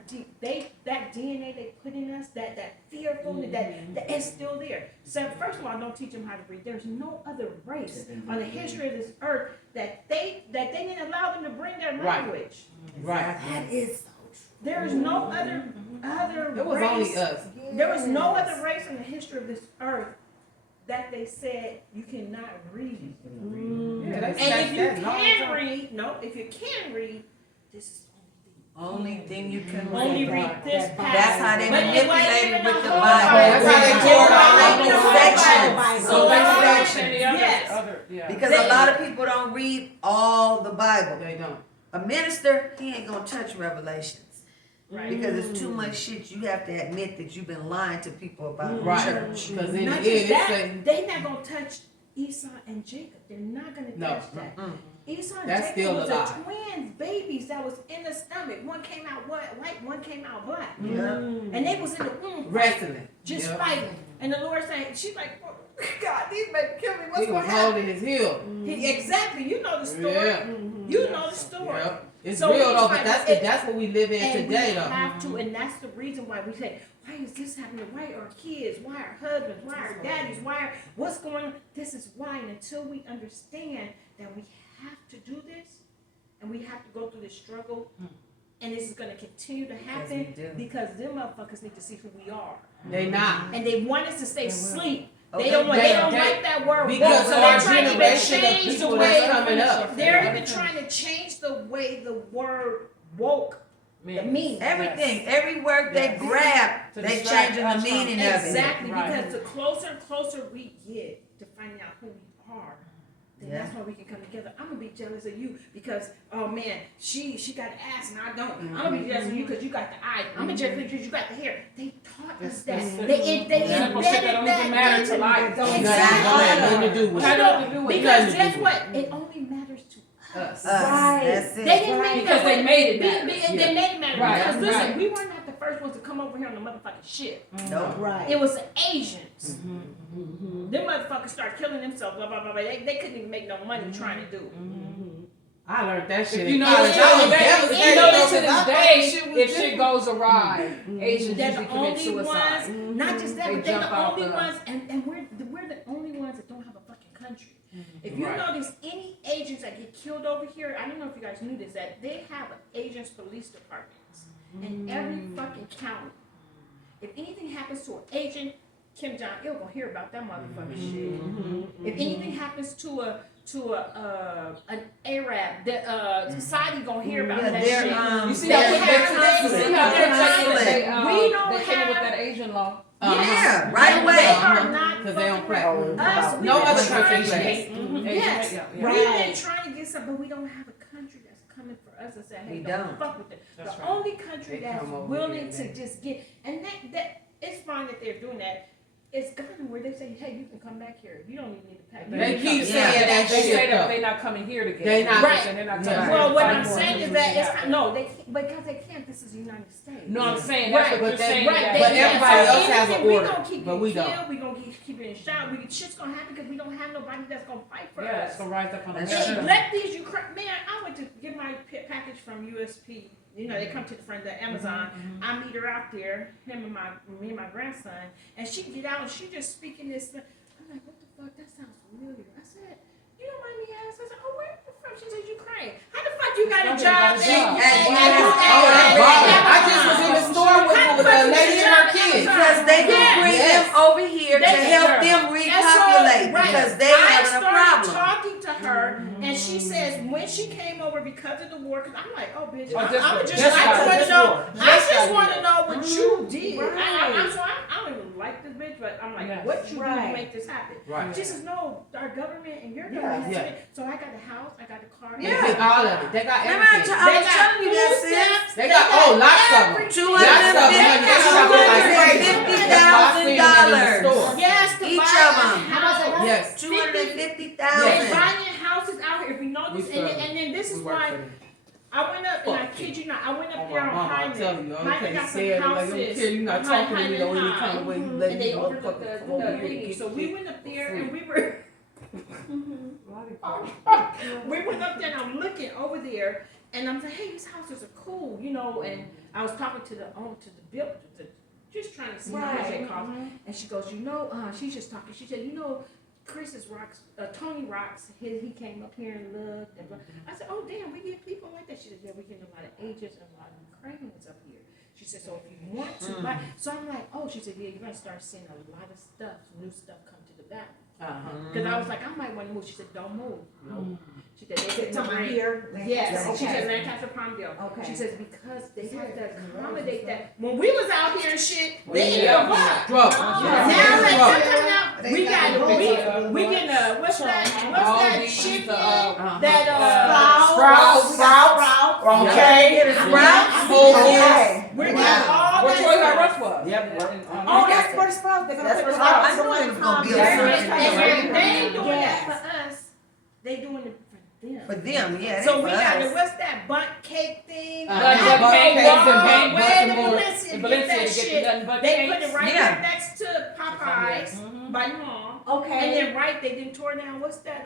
that DNA they put in us, that fearfulness, that it's still there. So first of all, don't teach them how to read. There's no other race on the history of this earth that they didn't allow them to bring their Right. language. Right. That is There is no other It was race. only us. There was no other race in the history of this earth that they said you cannot read. Yeah, And if you can read, if you can read, this is Only thing you can only read. read this passage. That's how they But it wasn't manipulated even with the whole Bible. Bible. That's how they tore out Even the whole sections. Bible. So that's many why sections. any other, Yes. yeah. Because a lot of people don't read all the Bible. They don't. A minister, he ain't gonna touch Revelations. Right. Because it's too much shit you have to admit that you've been lying to people about Right. church. Because in the Not end, just it's that, saying, they not gonna touch Esau and Jacob. They're not gonna No. touch that. Mm. Esau and That's Jacob still was a lie. the twins, babies that was in the stomach. One came out white, one came out black. Yeah. And they was in the womb wrestling. just Yep. fighting. And the Lord saying, she's like, oh, God, these men kill me. What's He gonna was happen? holding his heel. Exactly. You know the story. Yeah. You know the story. Yep. It's So real he's though, but like- that's what we live in And today we though. have to, and that's the reason why we say, why is this happening? Why our kids? Why our husbands? Why our daddies? What's going on? This is why. And until we understand that we have to do this, and we have to go through this struggle, and this is going to continue to happen we do. because them motherfuckers need to see who we are, They not. and they want us to stay asleep. Okay. They don't They- like that word woke, Because so of they're our trying to even generation of change the people way that's coming up. they're even trying to change the way the word woke The meaning. Everything, every word they Yes. grab, To they distract changing us the from- meaning of it. Exactly, Right. because the closer and closer we get to finding out who we are, then that's why we can come together. I'm gonna be jealous of you because, oh man, she got the ass and I don't. I'm gonna be jealous of you because you got the eye. I'm gonna be jealous because you got the hair. They taught us that. It's They simple shit that don't even matter to life. Nothing Exactly. to do with Had it. nothing to do with it. Because guess what? It only matters to Us. Right. That's They it. didn't make Because they made it They matter. made it matter. Right, Because listen, right. we were not the first ones to come over here on the motherfucking ship. Nope. Right. It was the Asians. Them motherfuckers start killing themselves. Blah blah blah. Blah. They couldn't even make no money trying to do it. I learned that shit. If you in know, college. if I was you devastated know though, this to 'cause I this thought day, this shit was if shit goes awry, Asians They're usually the commit only suicide. ones. Not just that, They but they're jump the out only the- ones, and we're the only ones that don't have a fucking country. If you Right. notice any Asians that get killed over here, I don't know if you guys knew this, that they have Asians police departments in every fucking county. If anything happens to an Asian, Kim Jong-il gonna hear about that motherfucking shit. If anything happens to an Arab, the society gonna hear about Yeah, that they're, shit. You see They how have- you see how they're they We don't they came up with have- that Asian law. Yeah, right And away. They are not Because they don't fucking practice. with us. No We've other been country trying does. to- Asian, Yes, yeah, we've yeah. been trying to get something, but we don't have a country that's coming for us and saying, hey, We don't don't. fuck with it. That's The right. only country They that's come over willing here to and just get, and that it's fine that they're doing that. It's Ghana where they say, hey, you can come back here. You don't even need to pack. They keep Yeah. saying that They say shit that though. they're not coming here to get They it. not- Right. They're not Yeah. coming Well, here what to I'm fight for saying it. is that it's not, no, they can't, because they can't. This is the United States. No, I'm saying that's Right, what you're but they- saying. Right, that- they But can't. everybody So else has an anything, we order, gonna keep but getting we don't. killed, we gonna keep getting shot. Shit's gonna happen because we don't have nobody that's gonna fight for Yeah, us. it's gonna rise up on the That's Just true. let these Ukraine, man, I went to get my package from USP. You know, they come to the front of the Amazon. I meet her out there, me and my grandson, and she get out and she just speaking this. I'm like, what the fuck? That sounds familiar. I said, you don't mind me asking? I said, oh, where are you from? She said, Ukraine. How the fuck you got a Okay, job? got a job. Oh, that's bothering. I just was in the store with a lady and her kids. Because they can bring Yes. them over here to They- help them And so, repopulate right, because they I having a started problem. talking to her, and she says when she came over because of the war, because I'm like, oh bitch, Oh, I just just for- I just want for to know. war. I Just just for want to war. know what you did. Right. I don't even like this bitch, but I'm like, Yes. what you do to Right. make this happen? Right. She says, no, our government and your Yeah, government has yeah. to make-" So I got a house, I got a car. They did all of it. They got Remember I everything. was got telling you that, food sis. stamps, They got lots of them. everything. $250,000 Yes, to each buy of a them. house. Yes. They're $250,000. buying houses out here. If you know We this, struggle. and then this is We work why for them. I went up, and I Fuck kid you not, I went Oh, up my there on mama, I'm Hyman. telling you, I Hyman can't got say it. some Like, I don't houses. care. You're not behind talking to me Hyman though. Any High. kind of way you let And me they overlooked motherfucker the come over here thingy. and So get we shit. went up there, free. and we were. We went up there, and I'm looking over there, and I'm like, hey, these houses are cool, you know. And I was talking to the owner, to the builder, just trying to see how much they cost. And she goes, you know, she's just talking. She said, you know, Chris's rocks, Tony Rocks, he came up here and looked. And blah. I said, oh damn, we get people like that. She said, yeah, we get a lot of agents and a lot of Ukrainians up here. She said, so if you want to buy, so I'm like, oh, she said, yeah, you're gonna start seeing a lot of stuff, new stuff come to the back. Because I was like, I might want to move. She said, don't move. She said, they get Talking about rent. here. Yes, Okay. she said Lancaster Palmdale. Okay. She says because they have to accommodate that. When we was out here and shit, they didn't Yeah. give up. Drug. Now Yeah. that Drug. they're coming out, we got we getting what's that these, shit uh-huh. that Sprout. Okay. Sprouts? Okay. we're getting all Where Toys that. R Us was. Yep. Oh, that's where the Sprouts. They're gonna That's put where the Sprouts- I knew it was gonna be a And certain they ain't doing Yes. that for us. They doing it for them. For them, yeah. So they we for got the us. what's that bunt cake thing? Uh-huh. I Bunt go cake, walk buns and paint, way buns to and more. Valencia In to get Valencia that to get shit. nothing but They cakes. put it right Yeah. there next to Popeyes by mom. Okay. And then right, they didn't tore down, what's that,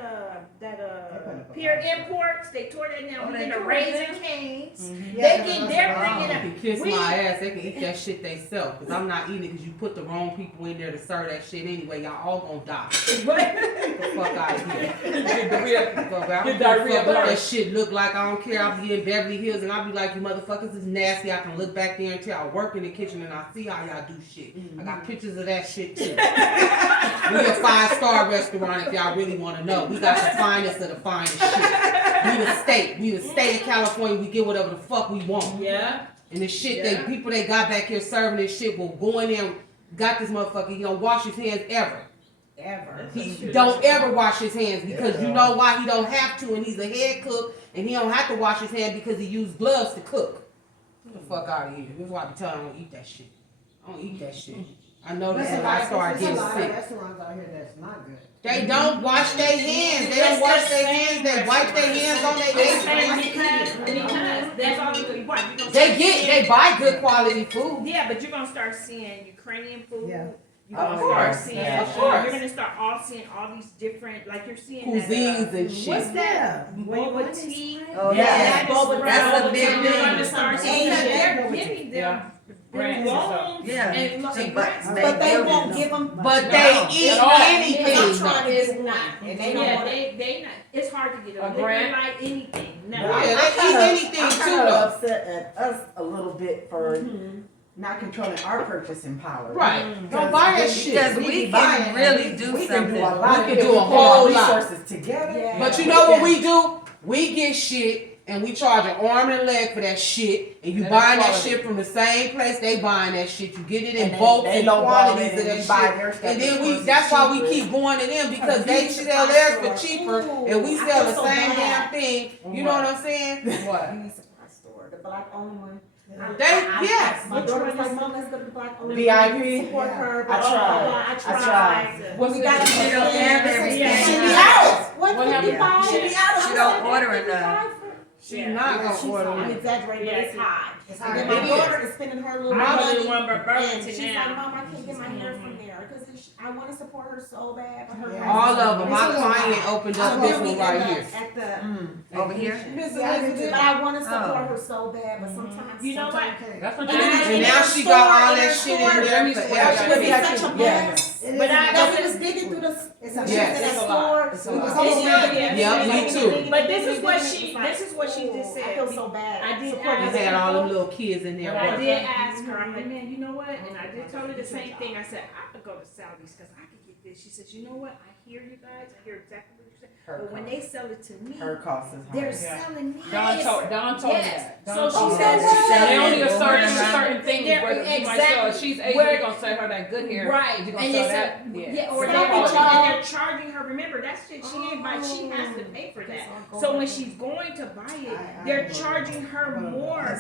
Pier Imports, they tore that down, Oh, we they get the tore Raising it Canes. Yeah. They get, they're They bringing can kiss We- my ass. They can eat that shit themselves. Because I'm not eating it because you put the wrong people in there to serve that shit anyway. Y'all all gonna die. it. Get the fuck out of here. Get diarrhea. Fuck, I don't Get give a diarrhea fuck what that blurred. shit look like. I don't care. I'll be in Beverly Hills and I'll be like, you motherfuckers is nasty. I can look back there until I work in the kitchen and I see how y'all do shit. I got pictures of that shit too. We a 5-star restaurant if y'all really want to know. We got the finest of the finest shit. We the state of California. We get whatever the fuck we want. Yeah. And the shit that people they got back here serving this shit will go in there, got this motherfucker, he don't wash his hands ever. Ever. He don't ever wash his hands because you know why he don't have to, and he's a head cook, and he don't have to wash his hands because he used gloves to cook. Get the fuck out of here. That's why I be telling him I don't eat that shit. I don't eat that shit. I know this and I start getting sick. Restaurants out here that's not good. They don't wash their hands. They don't wash their hands. They wipe their hands on their Because that's all you do. What, you gonna They buy good quality food. Yeah, but you're gonna start seeing Ukrainian food. Yeah. You're gonna Of start course, seeing. of course. You're gonna start all seeing all these different, like you're seeing Cuisines that, and shit. What's that? What tea? Oh, Yeah. yeah. That's a big You're gonna thing. start seeing that they're giving them Grants and stuff. loans Yeah. and See, grants. But they won't give them. But they eat at all. anything. I'm trying to get one, and they don't Yeah, want it. they not. It's hard to get A them. They grant? like anything. No. Yeah, they eat anything I'm too, kind of though. upset at us a little bit for not controlling our purchasing power. Right. Don't buy that shit. Because we can really do We can something. do a lot. We can if do a put our whole lot. resources together. Yeah. But you know what we do? We get shit and we charge an arm and a leg for that shit, and you And buying that quality. shit from the same place they buying that shit. You get it in And bulk they and lowball quantities it of and that buy shit. their stuff And then because that's it's why we cheaper. keep going to them because they sell theirs for cheaper and we sell the same damn thing. You know what I'm saying? What? Beauty supply store, the black owned one. Yes. My daughter was like, Mom, let's go to the black owned one. VIP? Support her. I blah, blah, tried. blah, I I tried. What's We the got She to don't have everything. She be She out. What What happened? 55? She be out. She don't order enough. She Yeah. not She's gonna order I'm it. exaggerating, but it's high. And then It my is. daughter is spending her little I money. really want And Burlington she's now. like, Mom, I can't get my hair from there because I want to support her so bad. But her All of them. My client opened up this one right here. At the Over here? but I want to support her so bad, but sometimes You know what? That's what And you then do. And now she got all that shit in there for It everybody. was such a mess. But I We was digging through the. It's a that Yes. store. It's a We lot. was It's digging, not- digging, Yeah, digging, me digging, too. digging, But this digging, is what digging. she. It's like, This is what she just ooh, said. I feel so bad. I did Supporting ask They had all them her. little kids in there. But I working. did ask her. I'm like, man, you know what? And I did tell her the same thing. I said I could go to Sally's because I could get this. She says, you know what? I hear you guys. I hear exactly what you're saying. But when they sell it to me, Her cost is they're high. selling Don nice. told me Yes. that. So Don she told me said, that. They only a well, certain things they're- where you might sell. exactly. If she's Asian, Where- you're gonna sell her that good hair. Right. You're gonna And sell it's that. yeah, or Good they're quality. charging her. Remember, that shit she ain't buy. She has to pay for that. So when she's going to buy it, they're charging her more.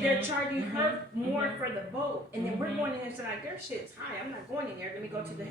They're charging her more for the boat, and then we're going in there and saying like, their shit's high. I'm not going in there. Let me go to the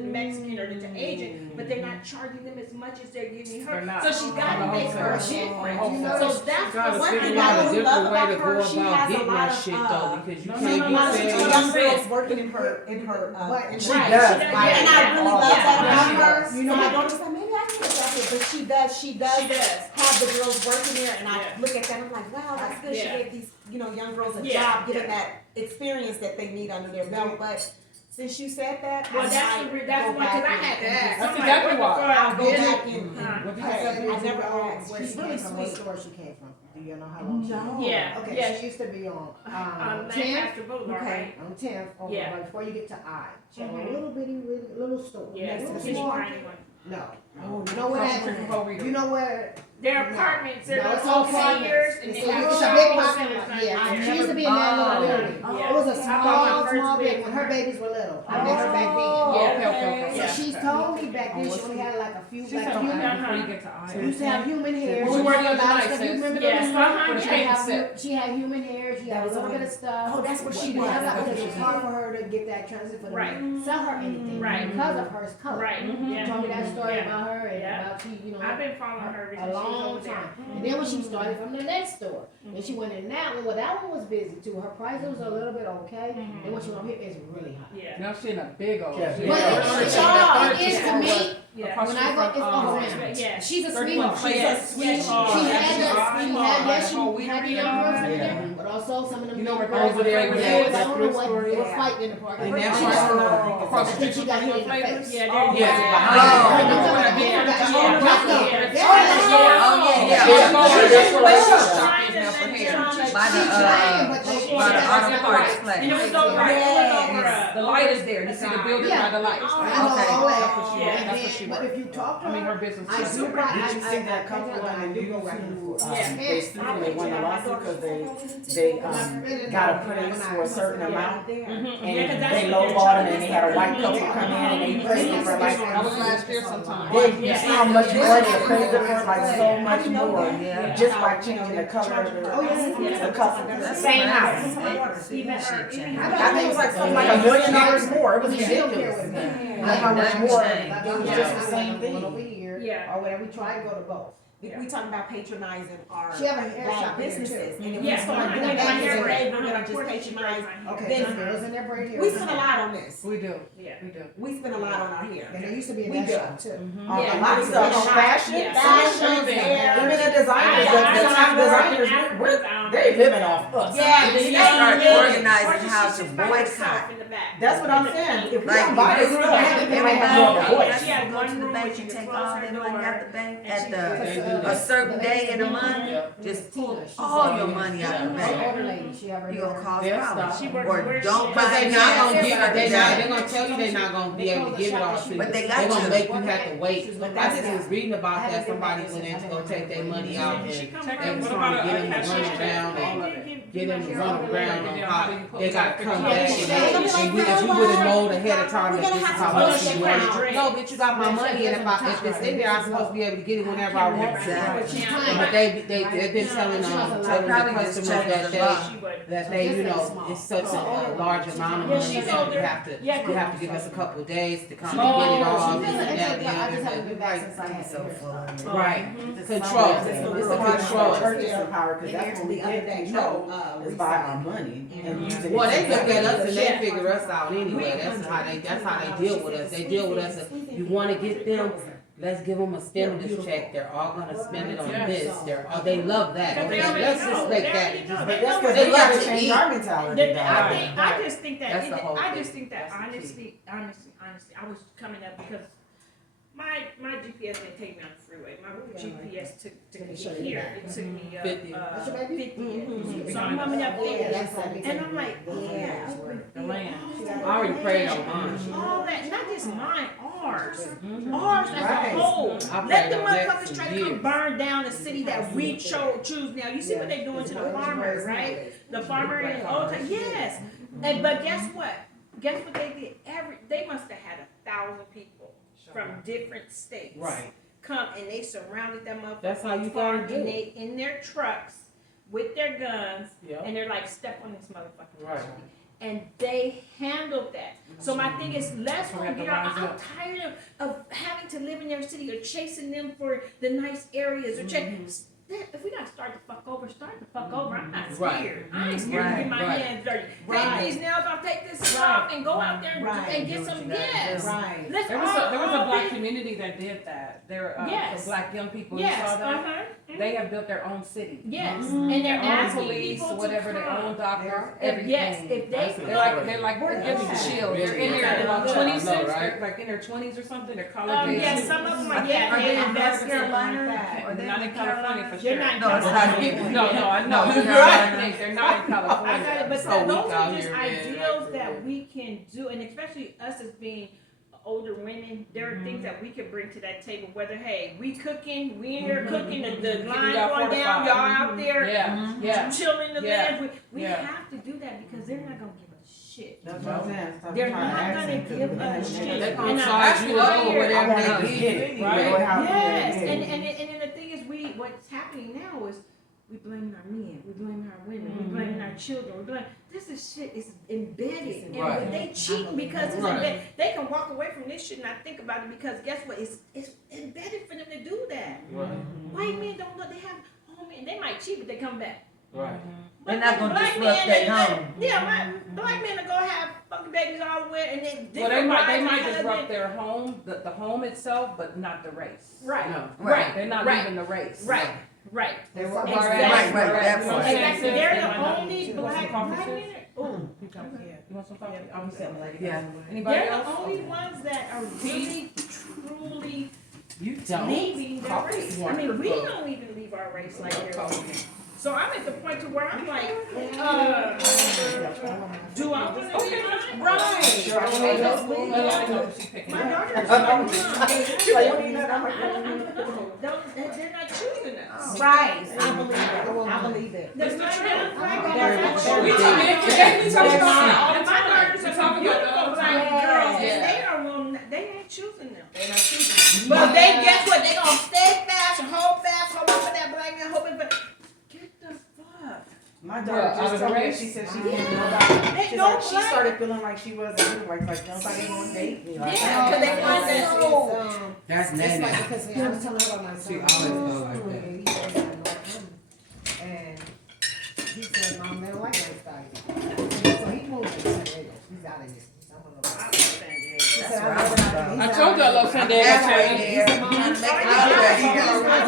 Mexican or to the Asian, but they're not charging them as much as they're giving her. They're not. So she's got to make her different. So that's Gotta what figure thing out I a really different love way about to go her, she about has a getting lot that of, shit though, because you no, can't a be lot of selling. young girls working in her But She Right, does. she does, buy yeah, and I it really all. love that Yeah, about she her. does. You know, my daughter's like, maybe I can get that, but she does She does. have the girls working there, and I Yeah. look at them, I'm like, wow, that's good. She Yeah. gave these, young girls a Yeah. job, giving that experience that they need under their belt. But since you said that, Well, I that's might the that's go one because I back had to and- ask. That's I'm like, exactly what the why. fuck? I'll go Did back it? and. Huh. What you I say? said, I never know asked. where She's she really came from, what sweet. store she came from. Do you know how long she? No. Yeah, Okay, yeah. she used to be on, On 10th, Lancaster Boulevard, Okay. right? on 10th, Yeah. right before you get to I. She had Mhm. a little bitty, little store. Yes, Little the Kitty small. Tiny one. No. Oh, You know what Across the street happened? from Bo Reader. You know where? Their No. apartments, they're No, it's all okay. seniors, and It's they a- have it's a shopping big centers parking lot, under yeah. there. She used to be in that little building. Yeah. It was a I bought my small, first small wig building. from Her her. babies were little. I Oh. met her back then. Yeah. Okay. So Yeah. she's told me back then she only had like a few, She like said human, okay before you get to she I. used to have human hair. Well, She where had the a lot of other stuff. night You says- remember Yes, those? uh-huh, She yeah. had, she had human hair. She had a was little on bit of stuff. Oh, that's what she But was. have That's that, what but she it's was. hard for her to get that transit for Right. them to sell her anything Right. because of her color. Right. Mhm. Yeah. She told me that story Yeah. about her and Yeah. about she, I've been following her a because she was long over there. time. And then when she started from the next store, and she went in that one, well, that one was busy too. Her price was a little bit okay, and when she went over here, it's really high. Yeah. Now she in a big old. Yeah. she But in a it third- is to third- me, Yeah. across when the I go, street it's from, around. Yeah. She's a 31 sweetheart. Place. She's a sweet. Yes. She Oh, had yes. the, she had, yes, Oh, she we had the read young all girls that. in Yeah. there, but also some of them You know young where girls over there were with there, that I don't know thrift what, store were is? fighting in the park. And I that's think why- Across the she street got from hit in the Flavors? face. Yeah, Yes, they're- behind Oh. it. By the auto parts place. And it was over. It was over. The light is there. You see the building by the light. I know all that. Yeah. And then she But works. if you talk to I mean, her her, business. I is- do got, Did you see that couple on the news who, they sued and they won the lawsuit because they got a place for a certain amount? Yeah, 'cause And that's they what they're lowballed them and charging. they had a white couple come in and they appraised it for like, That was last year sometime. they, how much more they appraised it for, like so much you know more. that? Yeah. Just by changing the color of Oh, yes. the couple, same house. Even her, even I her. think it was like something like $1 million more, it was she don't care ridiculous. what it is. Like how much more, Ain't it was just the same thing. Over here, Yeah. or whatever, we try to go to both. We talking about patronizing our She have a hair black shop in there, businesses, too. and if we Yeah, start I doing do that, my then hair braid. we're gonna just patronize. Okay, Then- some girls in their braid hair. We spend a lot on this. We do, Yeah. we do. We spend a lot on our hair. And there used to be in We that do. shop too. A Yeah. lot of stuff on fashion, Yeah. Fashion, even hair. the designers, the top designers, they living off us. Yeah, They need to yeah, start yeah. organizing how to boycott. That's what I'm saying, if we Like, don't buy this you stuff, know, they might have more of a everybody voice. Yeah, go to the one bank room, she and can take close all her their door, money out the bank and at she the, a certain day in the month, just pull all your money out the An bank. older lady, she have her You gonna hair. cause They'll problems. stop. She works Or where don't she- Cause buy they it not now. gonna give, they're gonna tell you They they're not gonna be able to give it all to you. But they They're got gonna to. make you have to wait. But I that's just was reading about that, somebody went in to go take their money out and She come they from- was What trying about to get a them to run cashier? around and get them to run around on Yeah, how how do you put they gotta that come picture? back and if you would've known ahead of time that this is how much you wanted. No, bitch, you got my money and if it's in there, I'm supposed to be able to get it whenever I want. Exactly. But they've been telling telling the Probably just customers check that the box. they, you know, it's such a large amount of Yeah, money she's that older. you have to, Yeah, you have to give us a couple of days to come and Oh, get it all, this I and that, just and haven't the been other. back since I had So full of it. Right, control, It's it's a control. purchasing power, cause And that's when we the other get day, control, is by our reselling. money and using it. Well, they look at us and they Yeah. figure us out anyway, that's how they deal with us, they deal with us, if you wanna get them, let's give them a stimulus check, they're all gonna spend it on this, they love that, Because they okay, already let's know. just They make that, already know. just But that's cause They we love gotta to change eat. our mentality. though. I just think that, That's the whole I thing. just think that That's the honestly, I was coming up because my GPS didn't take me on the freeway. My GPS took me here. It took me 50. 50. So I'm coming up there, and I'm like, yeah, The land. I already prayed on mine. all that, not just mine, ours. Mhm. Ours as Right. a whole. I Let prayed the on that motherfuckers for try to years. come burn down the city that we choose now. You see what they're doing to the farmers, right? The farmer in old time, yes. And but guess what? Guess what they did? They must have had 1,000 people from different states. Right. Come and they surrounded them up. That's how you farm, gotta do and it. they in their trucks with their guns Yeah. and they're like, step on this motherfucking Right. property. And they handled that. So my thing is, let's So go we have to get our, rise I'm up. tired of having to live in their city or chasing them for the nice areas or if we gotta start the fuck over, start the fuck over. I'm not scared. Right. I ain't scared to get my Right. hands dirty. Right. Take these nails off, take this Right. off, and go out there and, Right. and get some gas. Right. Let's There was a all black be- community that did that. There, Yes. for black young people. Yes, You saw that? uh-huh. They have built their own city. Yes, Mhm. and they're Their own asking police, people whatever, to their come. own doctors, If, everything. yes, if they That's come, They're like we're giving Yeah. shield. They're in Really? there about Yeah. 26, I know, right? they're like in their 20s or something. They're college age. yes, some of them are, Are yeah, they they in invest North in something Carolina? like that. Or they Not in California for They're sure. not in No, it's not California. here. No, I know. No, You're you're right. right. They're not in I got it, California. but So those weak are out just here, man. ideals that we can do, and especially us as being older women, there are things that we can bring to that table. Whether hey, we cooking, we in here cooking, the line y'all going down, fortified. y'all out there Yeah, yeah. chilling the Yeah. land. We Yeah. have to do that because they're not gonna give us shit. That's what I'm saying. Stop They're trying to not ask gonna them, 'cause give we us ain't shit. They're gonna gonna And charge you I- over whatever I they wanna give get you it. anyway. Right. Yes, Yeah. and then the thing is, what's happening now is we blaming our men, we blaming our women, we blaming our children, we blame. This is shit is embedded, and Right. they cheating because it's Right. embedded. They can walk away from this shit and not think about it because guess what? It's embedded for them to do that. Right, White men don't know they have home men. They might cheat, but they come back. right. But They're not gonna black disrupt men, their home. Yeah, black men will go have fucking babies all the way, and then Well, they might husbands. disrupt their home, the home itself, but not the race. Right, No. right, They're not right. leaving the race. right, right. They were Exactly. Right, that You know what I'm part. saying? Exactly. Sis? They're They the might not- only You want black some coffee, men. sis? Ooh. You want some coffee? I'll be sitting like Yeah. Anybody They're else? the only ones that are really, truly You don't. leaving their Coffee race. is I mean, we wonderful. don't even leave our race like they're leaving. So I'm at the point to where I'm like, do I want to be mine? Right. Sure, I Hey, know. that's cool. I know she's picking My it. daughter's like, She's like, you don't need that. I'm like, they're not choosing us. Right, I believe it, I believe it. That's the truth. We talk about it all the And my time. daughters We are talk some about it all beautiful the black time. girls, Yeah. and they are will, they ain't choosing them. They not choosing. But they, guess what, they gonna stay fast, hold for that black man, hoping for, get the fuck. my Well, daughter out just of the told me, race? she said she didn't know about it. Ain't She's no like, she black- started feeling like she wasn't like nobody won't date me. Like, Yeah, cause they want that. That's It's Nana. like because I was telling her about my son. She always go like that. And he said, and he said, Mom, they don't like everybody. So he moved to San Diego. He's out of here. He's out of here. He said, where I was from. I told you I love San Diego. Halfway Change. there, trying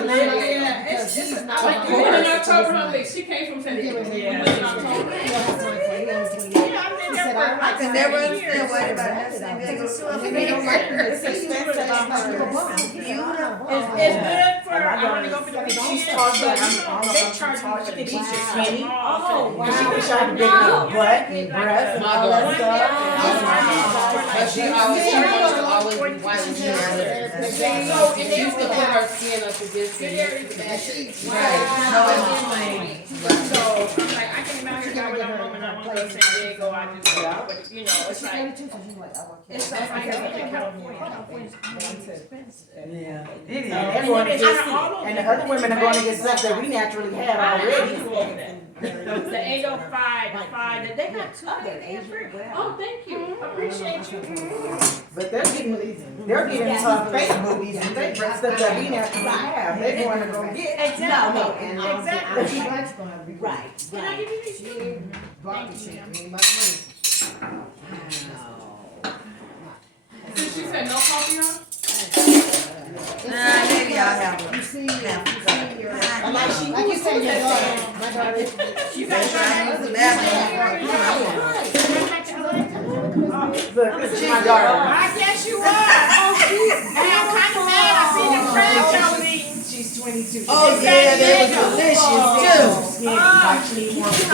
to make it out there. It's just Like like, we went in October, honey. She came from San Diego. We went in October. I can never understand why everybody has San Diego so It's expensive. It's good for, I wanna go for the she's weekend, talking but about, you know, I don't they know if charge she's you for the talking, beach. she's skinny. Oh, Cause she wish I had a big enough butt and breasts and all that stuff. But she always wants to always be white and she used to put her skin up against the Right. No, it's plain. So, I'm like, I came out here, got what I want, and I wanna go to San Diego, I just go, but, you know, it's like, it's like, I go to California. Yeah. And they're going to get, and the other women are going to get stuff that we naturally had already. The 805, the 5, they got two days free. Oh, thank you, appreciate you. But they're getting fake movies and fake stuff that we naturally have. They're going to go get. Exactly, exactly. Right, Can I give you these? She said no coffee on? Nah, maybe I'll have a. You see, you see your, Like like you said, your daughter, my daughter. You got Look, this is my daughter. I guess you are. And I'm kind of mad. I seen the crab y'all was eating. She's 22. Oh, yeah, they were delicious too. Like she need more food.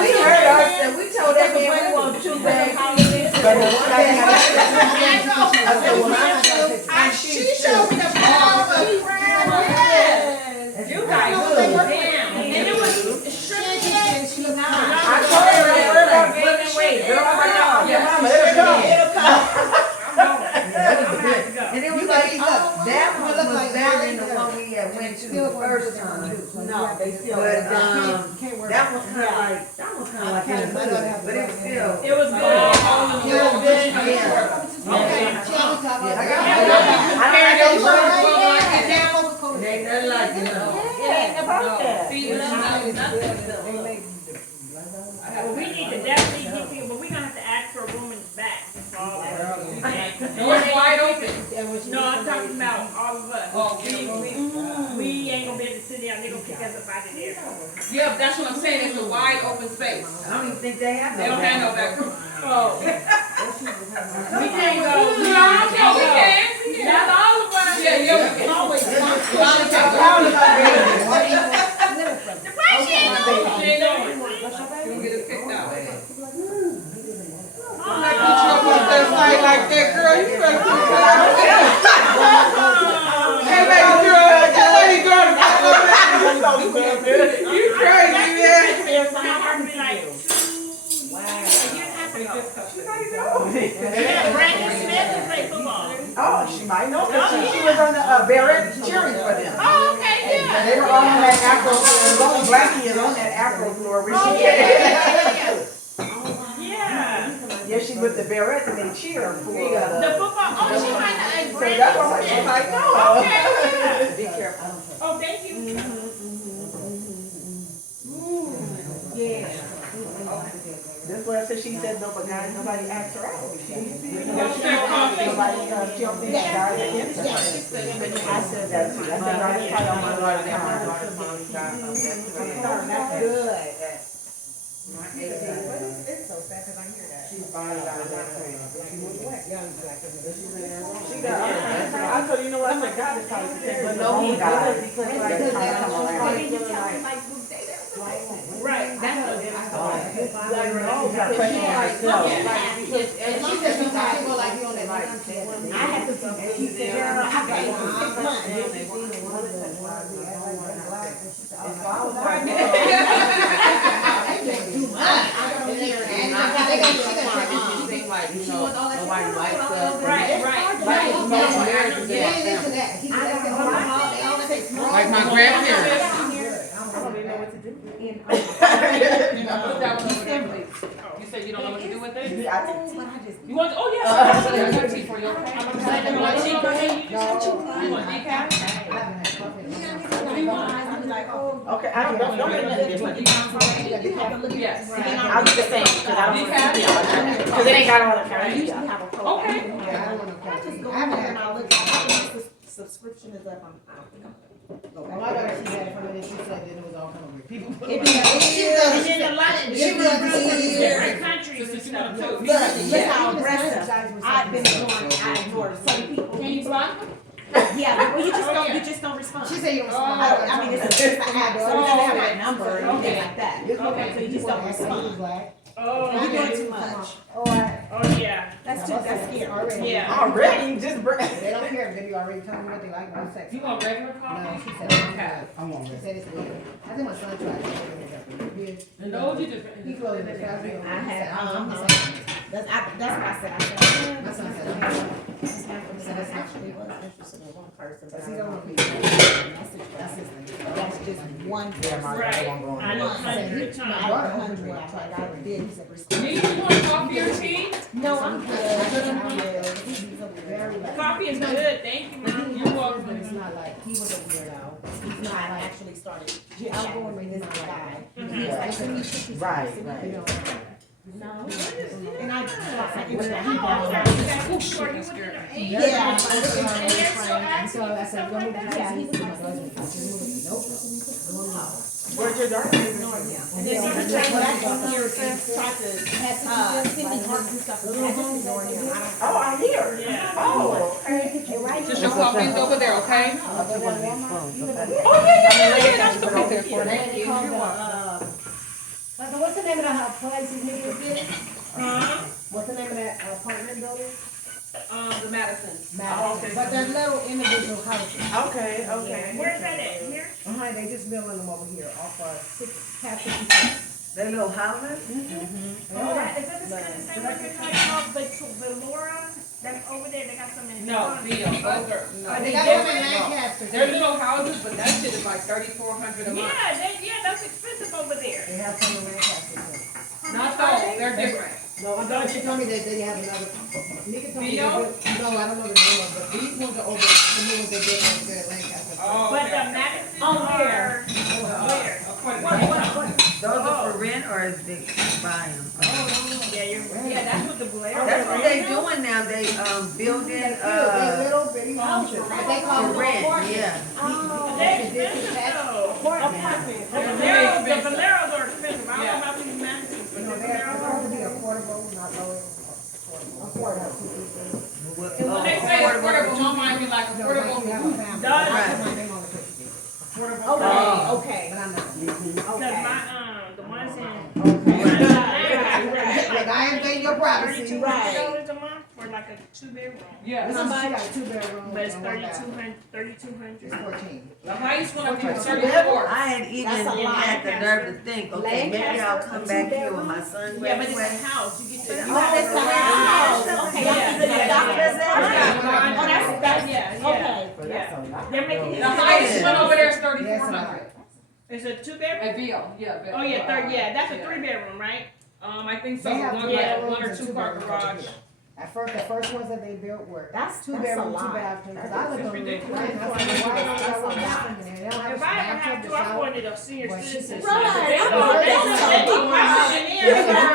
We heard ourselves, we told that man we want 2 bags. But She showed me the ball of crab. Yes. You guys good. Damn. And it was shrimp. I told her to worry about gaining weight. Girl, I'm like, oh, your mama, it'll come. And it was like, that one was better than the one we had went to the first time. No, they still. But, that was kinda like in the middle, but it was still. It was good. It was good, yeah. Okay. It ain't nothing like it, no. It ain't about that. See, it's not nothing. Well, we need to definitely get people, but we're gonna have to ask for a room in the back. For all of us. Doors wide open. No, I'm talking about all of us. Oh, We ain't gonna be able to sit down, they gonna kick us up out of there. Yeah, that's what I'm saying. It's a wide open space. I don't even think they have They don't have no back room. Oh. We can't go. No, we can. Not all of us. Yeah, yeah, we can. Always. She ain't doing it. We'll get it picked out. That's like that girl, you better Hey, baby girl, that lady girl, you crazy, man. Brandon Smith can play football. Oh, she might know, cause she was on the Barrett cheering for them. Oh, okay, yeah. And they were all on that Afro floor, Lone Blackie is on that Afro floor where Oh, she yeah. is. Yeah. Yeah, she with the Barretts and they cheer for The football, oh, she might not, So that's why she Brandon might Smith. know. Okay, Be careful. yeah. Oh, thank you. This was so she said no, but guys, nobody asked her out. She don't think guys are into her. I said that too. I said I tried on my daughter's time. That's good. It's so sad because I hear that. She's fine about that. Young black women. She got, I told you, you know what, I said, God is probably, but no, he got it. Because like, time come around. Can you tell me, like, who dated Right, that's what Like, no, you gotta question yourself. And she said sometimes she go like you on that one. I had to she said, girl, I got you for 6 months. I was like, Too much. I don't hear it. And they got it seemed like, you know, nobody likes us. Right. Like, it's no marriage to Get that into family. that. He said, they only take small. Like my grandparents. I don't even know what to do. Put that one over there, please. You said you don't know what to do with it? Yeah, I think You want, oh, yes, I got tea for you, okay? You want tea for me? You want decaf? What do you want? okay, I don't make nothing different. Yes. I'll do the same, cause I don't want to, cause it ain't got all the currency. Okay. I haven't had my look. Subscription is up. I don't think I'm gonna. My daughter, she had it from it, and she said that it was all coming with people. It be And then a lot of different Look, countries and stuff too. look how aggressive I've been ignoring. I ignored some people. Can you block them? Yeah, but you just don't respond. She said you was. I mean, it's an app, so you just have my number and Okay. things like that. Okay. So you just don't respond. Black. Oh, You're doing okay. too much. Oh, yeah. That's scary. Already. Yeah. Already, just bring. They don't care if they be already telling me what they like, no sex. You want regular No, coffee? she said, Okay. I want she said it's weird. I think my son tried it. No, you just. He closed it fast. I had, that's what I said. My son said, That's actually was interested in one person, but But I he don't don't know want if to he be. message That's his them. thing. That's just one Yeah, person. Right. I'm going. I know One. hundred My times. daughter 100, I tried, I did, he said, respond. Me, you want coffee or tea? No, I'm good. I'm good. He's Very like. Coffee is good, thank you, Mom. You're welcome. But it's not like, he was a weirdo. He's not actually started. I'll go and make this guy. He was like, send me pictures. Right, You right. know. No. And I, so I think that How he old brought are you? That who are you within their age? Yeah. And they're still And asking so I you said, stuff go like move that? yeah, he was my husband. Nope. Where's your daughter? And then every time back on here and try to, send me hearts and stuff, I just ignore him. I don't. Oh, I hear. Yeah. Oh, okay. Just your coffee's over there, okay? Oh, yeah, that's the Right there for me. Thank you. What's the name of that place you niggas did? Huh? What's the name of that apartment building? The Madison. Madison. But they're little individual houses. Okay, okay. Where's that at? Here? They just building them over here off Cat 56. They little houses? Oh, that, is that the same one you're talking about, the Laura? That's over there, they got some in. No, Vito, those are, no. They got them in Lancaster. They're little houses, but that shit is like $3,400 a month. Yeah, that's expensive over there. They have some in Lancaster too. Not those, they're different. No, I thought she told me that they have another. Nika told me Vito? no, I don't know the name of it, but these ones are over, the new ones they did over there at Lancaster. Oh, But okay. the Madison Oh, are, where? What? Those are for rent or is they buying them? Yeah, that's what the Blair. That's what they doing now, they, building, They little bitty houses, but they call for them rent, apartments. yeah. They're expensive though. Apartments. The Valeros are expensive. I don't know about these Madisons, but the No, they're Valeros. supposed to be affordable, not low, affordable. And when they say affordable, don't mind me like No, like affordable. you have a family. Does- I put my name on the picture. Okay, okay, But I'm not. Cause okay. my, the ones in. Look, I am getting your privacy. $3,200 a month for like a 2-bedroom. Yeah. She got a 2-bedroom. But it's and 1 bath. 3,200. It's 14. The highest one up here is 34. I had even That's a lot. had the nerve to think, okay, maybe I'll come back here when my son Yeah, but it's graduates. a house. You get to. Oh, that's the house. Okay, Yeah. that's the doctor's Yeah. apartment. Oh, that's, Yeah. okay. But that's a lot. They're making The it. highest one over there is Yes, I 3,400. It's a 2-bedroom? At VO, yeah. Oh, yeah, that's a 3-bedroom, right? I think so, They have one, three like, bedrooms one or and two two car bedrooms garage. over here. At first, the first ones that they built were That's two a bedroom, lot. 2 bathroom. Cause I lived on the ridiculous. right, I said, why is that what happened there? They don't have a If I ever bathtub, have the to, I'm shower. going to the senior But she citizen. said- center. Right, They I go, know, they that's go, so they go cool. crashing in Yeah. there.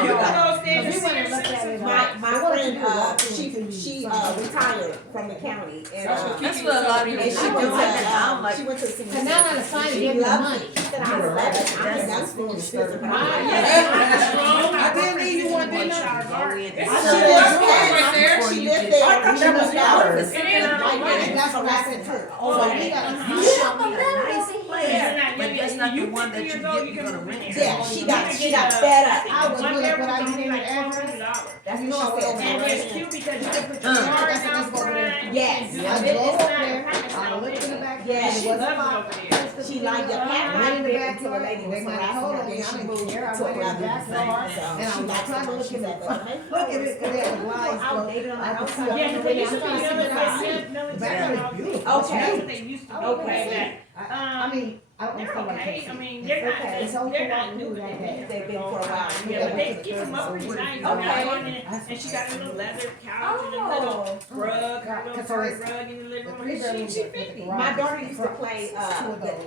You can go stay in the Cause we senior went and looked at citizen. it, My They wanted to friend, do a walkthrough she until you retired from the county and, That's what That's what a lot of people and she should went do, to, I'm like, she went to the senior Cause now citizen. the sign is She giving the loved money. it. She said, I love it. I think that's really expensive. I didn't leave you one, didn't I? go in. It's I a should little have house lived right there. She lived there. I thought She that was moved out. ours. It is. like right. that's what I said too. Oh, So okay. we gotta. You show me a nice place, Yeah. but that's not the You one that 50 you years old, get, you're gonna rent. Yeah, she got fed up. I was One gonna bedroom put out gonna be your like address. $1,200. That's You what know she what said. And it's cute because you can put your Uh. yard Let's out go over there. front. Yes. and do I it. drove It's up not there, kind of I sound looked in the big. back. Yeah, and She it wasn't loves it locked. over there. She liked the cat Went in line the big until the backyard, lady they was might have harassing told her, on me, then I she didn't moved care. I to went in the another backyard, so and I she was liked trying to it. look She in the said, front. "But Look at it, because they had the blinds outdated on the I could see outside." Yeah, because they used to be I'm trying to see military, the military back is outfits. beautiful. Okay. That's what they used to do. Okay. That. I mean, I don't They're feel like okay. it's- I mean, it's they're not. okay. It's okay They're to not walk new. through They've that been day. here They've been for a long while. time. Yeah, Yeah, but they but keep them up pretty nice. You Okay. got one and she got a little leather couch and a little rug, a little fur rug in the living room. She 50. My daughter used to play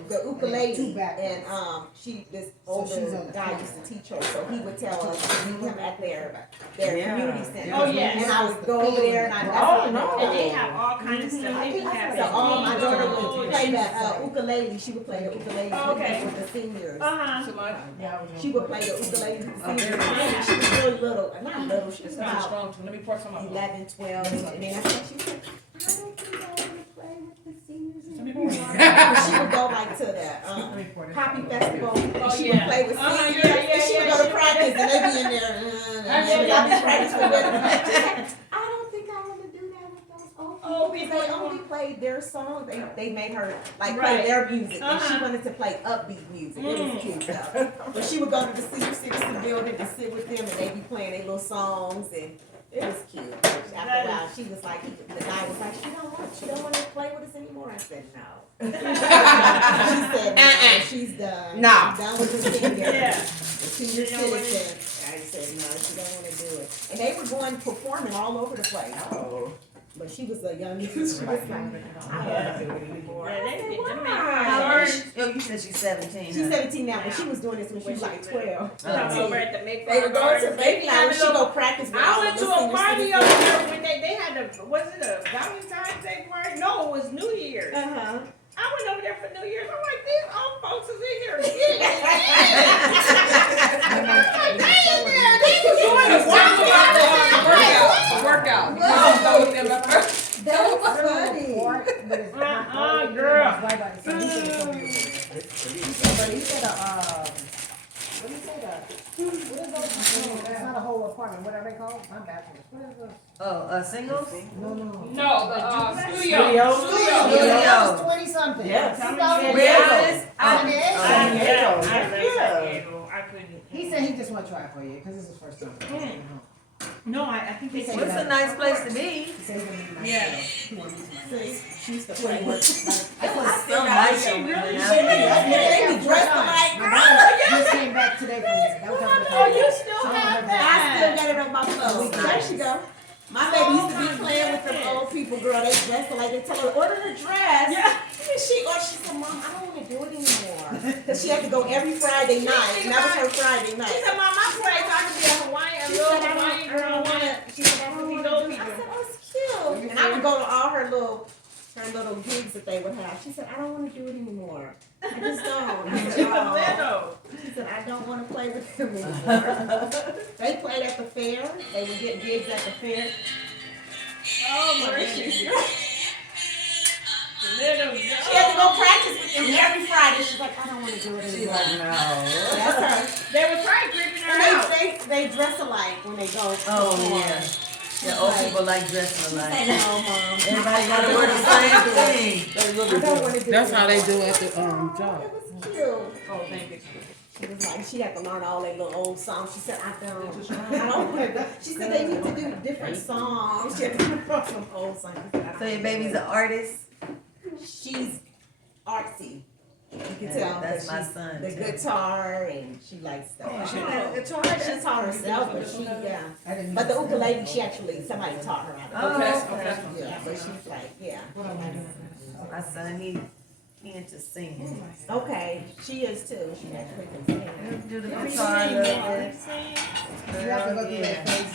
the ukulele, Two back and this she's older on the guy front. used to teach her, so he would tell us to meet him at their Yeah. community center. Oh, yes. And I would go over there and I. Oh, no. And they have all kinds of stuff. They be having. So my daughter would bingo, play the and- ukulele. She would play the ukulele Okay. with the seniors. Uh-huh. She would play the ukulele with the seniors. She was really little, not little. She was It's not about strong too. Let me pour some up. 11, 12, and then I think she was like, I don't think I want to play with the seniors Let me anymore. pour And she would go like to the Poppy Festival. And she would yeah. play with Uh-huh, seniors. yeah, yeah, And she would yeah, go to she practice and they'd be in there. And she would yeah, be practicing with them. I don't think I want to do that with those old Oh, people. They people. only played their songs. They made her like Right. play their music. And she Uh-huh. wanted to play upbeat music. It was cute though. But she would go to the senior citizen building to sit with them and they'd be playing their little songs and it was cute. After a while, she was like, the guy was like, she don't want to play with us anymore. I said, no. She said, no, she's done. No. She's done with the senior. Yeah. The senior She don't wanna- citizen. I said, no, she don't want to do it. And they were going performing all over the place. Oh. But she was a young, she was like, I don't want to do it anymore. Yeah, they did. Them How old make is she? Oh, you said she's 17. She's huh? 17 now, but she was doing this when she was like 12. Come over at the Mayflower They would go to Gardens. They be Mayflower, having she little. go practice with all I of went the to a senior party citizens. over there when they had a, was it a Valentine's Day party? No, it was New Year's. Uh-huh. I went over there for New Year's. I'm like, these old folks is in here. Workout. Go with them at first. That was funny. But it's not Uh-uh, all- girl. it's right by the side. He said it's gonna be okay. But he said what do you say what is those? It's not a whole apartment, what are they called? I'm bachelor's. What is those? Oh, singles? No. No, the studio. That was 20 something. Yes. Where is this? On the edge. I couldn't. He said he just want to try it for you, because this is his first time. No, I think He said What's a nice place to be? He said he gonna be Yeah. She used to play with. So nice over there. They be dressed like, Just came back today from that. That was her Oh, you birthday. still I have don't have I still that? got it on my phone. There she go. My baby used to be playing with them old people, girl. They dress her like they tell her to order her dress. Yeah. And she said, Mom, I don't want to do it anymore. Because she had to go every Friday night. And that was her Friday She night. said, Mom, I pray so I can be a Hawaiian, a She little said, Hawaiian I girl. don't want to. She said, I don't want to do it. I said, oh, it's cute. And I would go to all her little gigs that they would have. She said, I don't want to do it anymore. I just don't. I She said, was "Oh." little. She said, I don't want to play with them anymore. They played at the fair. They would get gigs at the fair. Oh my goodness. Little girl. She had to go practice with them every Friday. She's like, I don't want to do it She's anymore. like, no. That's her. They were trying creeping her out. And they dress alike when they go. Oh, perform. yeah. Yeah, old people like dressing She's like, alike. no, Mom. Everybody gotta wear the same thing. I don't want to do That's it how they anymore. do at the Oh, job. it was cute. Oh, thank you. She was like, she had to learn all their little old songs. She said, I don't want to. She said they need to do different songs. She had to learn some old songs. She said, I So don't your baby's an artist? She's artsy. You can Yeah, tell that's that my she's son, the too. guitar and she likes stuff. Oh, she plays plays guitar. She taught herself, but I didn't But the ukulele, somebody taught her how to Oh, play. okay. Yeah, but she's like, yeah. My son, he into singing. Okay, she is too. She actually can sing. He'll do the Can you guitar a sing, little Mom? bit. You have to go through that phase.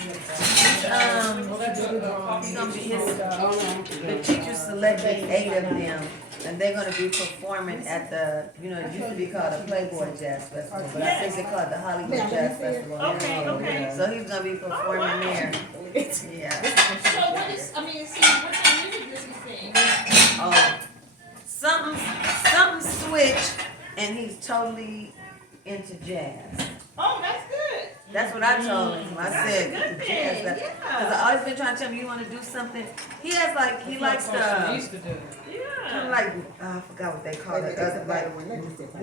He's gonna be the teacher selected 8 of them, and they're gonna be performing at the, it used to be called the Playboy Jazz Festival, but I think they call it the Hollywood Jazz Festival. Okay, okay. So he's gonna be performing there. Yeah. So what is, I mean, see, what kind of music does he sing? and he's totally into jazz. Oh, that's good. That's what I told him. I That's said, a good thing, jazz. Cause yeah. I always been trying to tell him, you wanna do something. He has like, he likes That's what she the, used to do. kind of Yeah. like, I forgot what they call it. Like,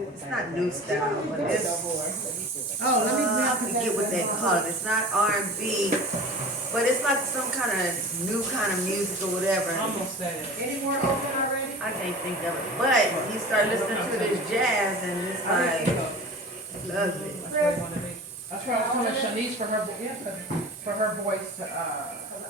it's not new style, but it's. Oh, let me I forget what they call it. It's not R&B, but it's like some kind of new kind of music or whatever. Almost said it. Any more open already? I can't think of it. But he started listening to this jazz and it's like, loves it. That's why I was telling Shanice for her voice to,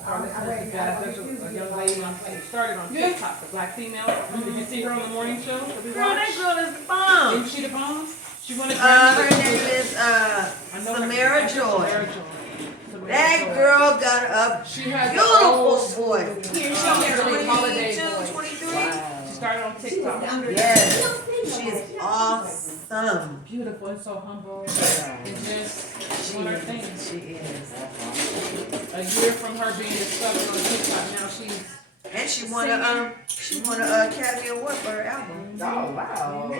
start listening to jazz. There's a young lady who started on TikTok, the black female. Did you see her on the morning show that we Girl, that watched? girl is the bomb. Isn't she the bomb? She won a Her Grammy. name is, I know her- Samara Joy. Samara Joy. That girl got a She has beautiful old voice. holiday 22, voice. 23? She started on TikTok. Yes, she is awesome. Beautiful and so humble. And just doing her thing. She is. A year from her being discovered on TikTok, now she's And she won a Academy Award for her album. Oh, wow.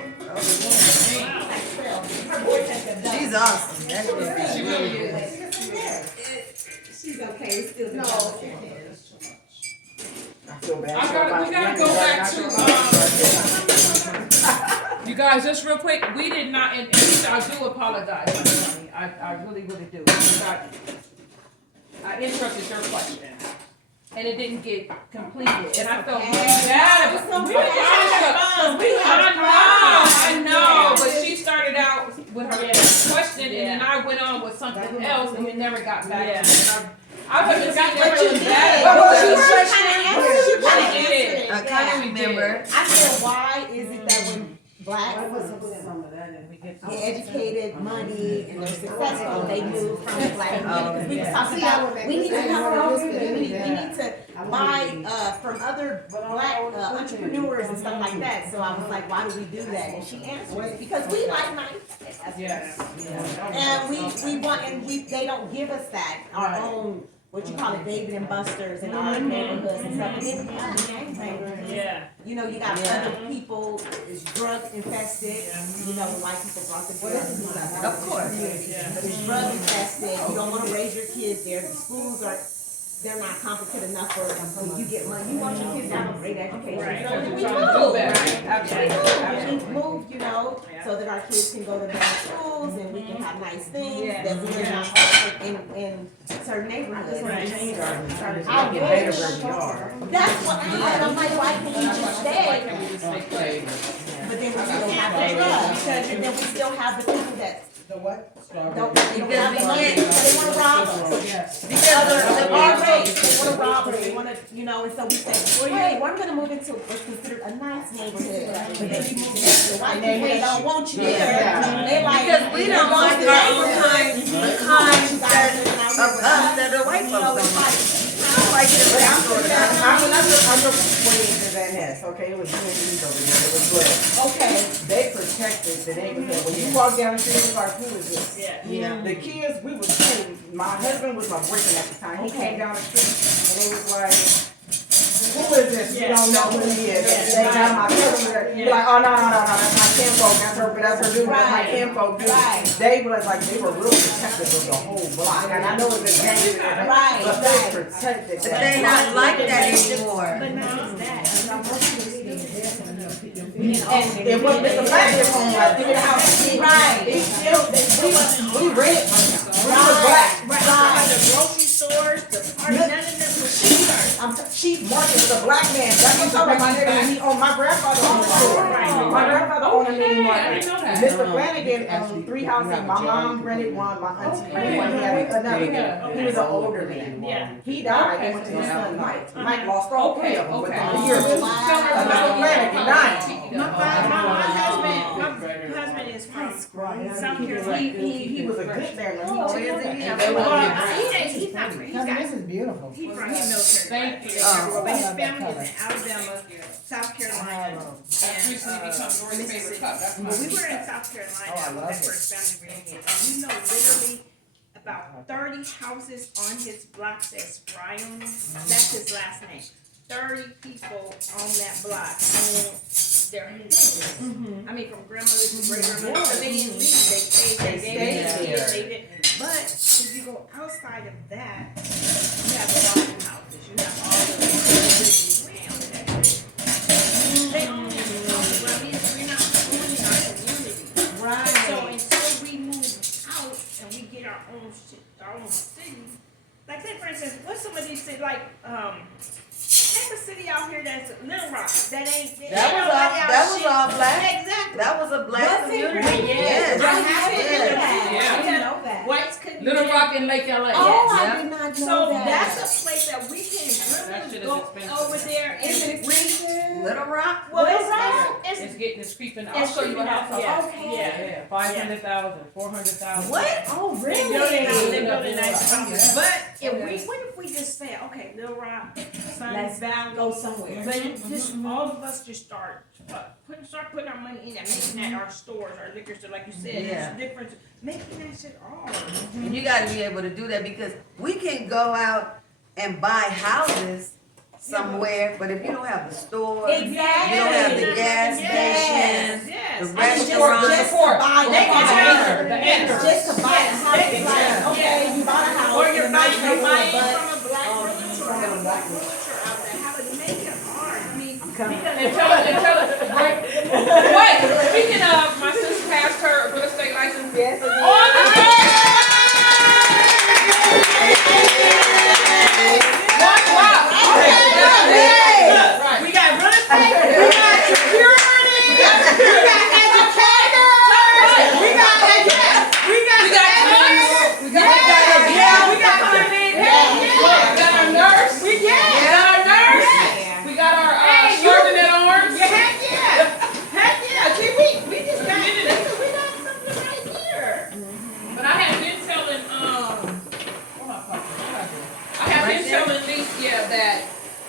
She's awesome. That girl. she really is. She's okay, it's still the I feel bad. We gotta go back to, you guys, just real quick, we did not, and I do apologize, honey. I really, really do. I interrupted your question. And it didn't get completed, and I felt really bad. I know, but she started out with her question, and then I went on with something else, and it never got back to me. I would have gotten really bad. I kind of remember. I said, why is it that when black get educated, money, and they're successful, they move from the black community? We was talking about, we need to have our own, we need to buy, from other black entrepreneurs and stuff like that. So I was like, why do we do that? And she answered, because we like money. Yes. And we want, and they don't give us that, our own, what you call it, David and Buster's in our neighborhoods and stuff. And then we have the gangbangers. Yeah. You know, you got other people is drug infested. You know, white people brought the drugs. Of course. But it's drug infested. You don't want to raise your kids there. The schools they're not competent enough for when you get money. You want your kids to have a great education. Right. So we Trying to do move. better. Absolutely. We move, you know, so that our kids can go to better schools and we can have nice things that we're not offered in certain neighborhoods. I wish. That's what I'm like, why can't we just stay? But then we still have the drugs, and then we still have the people that don't have the money, so they wanna rob us. The our race, they wanna rob us, they wanna, you know, and so we say, hey, we're gonna move into what's considered a nice neighborhood. But then we move into the white people, they don't want you there. They like. Because we don't like our own kind of us that are white folks don't like. We don't like it. But I'm the way into that nest, okay? It was UNC's over there, it was good. Okay. They protected the neighborhood. When you walk down the street, it was like, who is this? Yeah. The kids, we was kidding. My husband was my boyfriend at the time. He came down the street and they was like, who is this? We don't know who he is. They got my cousin there. You're like, oh, no, that's my kinfolk. That's her dude. That's my kinfolk dude. They was like, they were real protective of the whole block. And I know it's a gang, but they protected But that they block. not like that anymore. But now it's that. And it wasn't Mr. Black's home, like, look at how Right. it's still, we red. We were black. The grocery stores, the party, none of them was Sheep market was a black man. That's what I'm talking about. My nigga, he owned, my grandfather owned the store. My grandfather owned a mini market. Mr. Flanagan owned 3 houses. My mom rented one, my auntie rented one. He had another. He was an older man. Yeah. He died. They went to his son Mike. Mike lost all 3 of them within a year. Wow. Mr. Flanagan died. My husband is from South Carolina. He was a good man. Oh, is he? He's not from, he's got, This is beautiful. he's from his military. Thank you. But his family is in Alabama, South Carolina, That's recently become Dory's favorite cup. That's my Well, we were in South Carolina that first family reunion, and you know, literally about 30 houses on his block says Bryan. That's his last name. 30 people on that block own their heritage. I mean, from grandmother to great grandmother, so they didn't leave, they stayed, they gave it, they did. But if you go outside of that, you have a lot of houses, you have all the businesses around that. They own every house around here, we're not owning our community. Right. So until we move out and we get our own shit, our own city, like say for instance, what's some of these cities like take a city out here that's Little Rock that ain't That was all black. Exactly. That was a black Was it community. really? Yes. I didn't know that. Yeah. I didn't know that. Whites couldn't Little get Rock and Lake LA. Oh, Yeah. I did not know So that. that's a place that we can That really shit is go expensive. over there Is it and expensive? Little Rock. well, Yeah. it's It's getting, it's creeping. I'll it's show you a house. yeah, Okay. yeah. 500,000, 400,000. What? Oh, They really? building nice Yeah. houses. But if we, what if we just say, okay, Little Rock, Sun Let's Valley, go somewhere. but just all of us just start putting our money in that, making that our stores, our liquor store, like you said, Yeah. it's different, making that shit ours. And you gotta be able to do that because we can go out and buy houses somewhere, but if you don't have the store, Exactly. you don't have the gas Yes, stations, yes. the I mean, restaurants. just to buy They the can house. tell The anchor. Just to buy a house, They it's can like, tell. okay, you bought a house. Or you're and now buying, you you're pay buying for it, from a black realtor, have a black realtor out there, have it make it hard, I mean, And tell us, right? Wait, speaking of, my sister passed her real estate license. Yes. On the One drop. Right. we got real estate, we got security, we got educators, we got our nurse. We got our nurse. We got our sergeant at arms. heck yeah, see, we just got, listen, we got something right here. But I have been telling, what am I talking? I have been telling Lisa, that,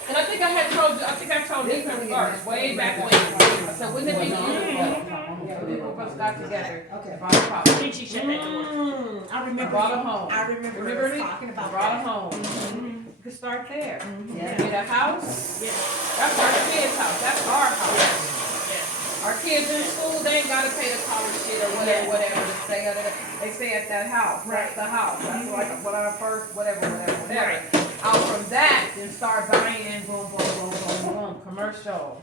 and I think I told Lisa first, way back when. I said, wouldn't it be beautiful? The people of us got together. Okay. Brought a I house. think she shut that door. I remember. Brought a home. I remember Remember us me? talking about Brought a that. home. You could start there. Yeah. Get a house. That's our kids' house. That's our house. Our kids in school, they ain't gotta pay the college shit or whatever to stay at it. They stay at that house. That's the house. That's like what our first, whatever. Out from that, then start buying, boom, commercial.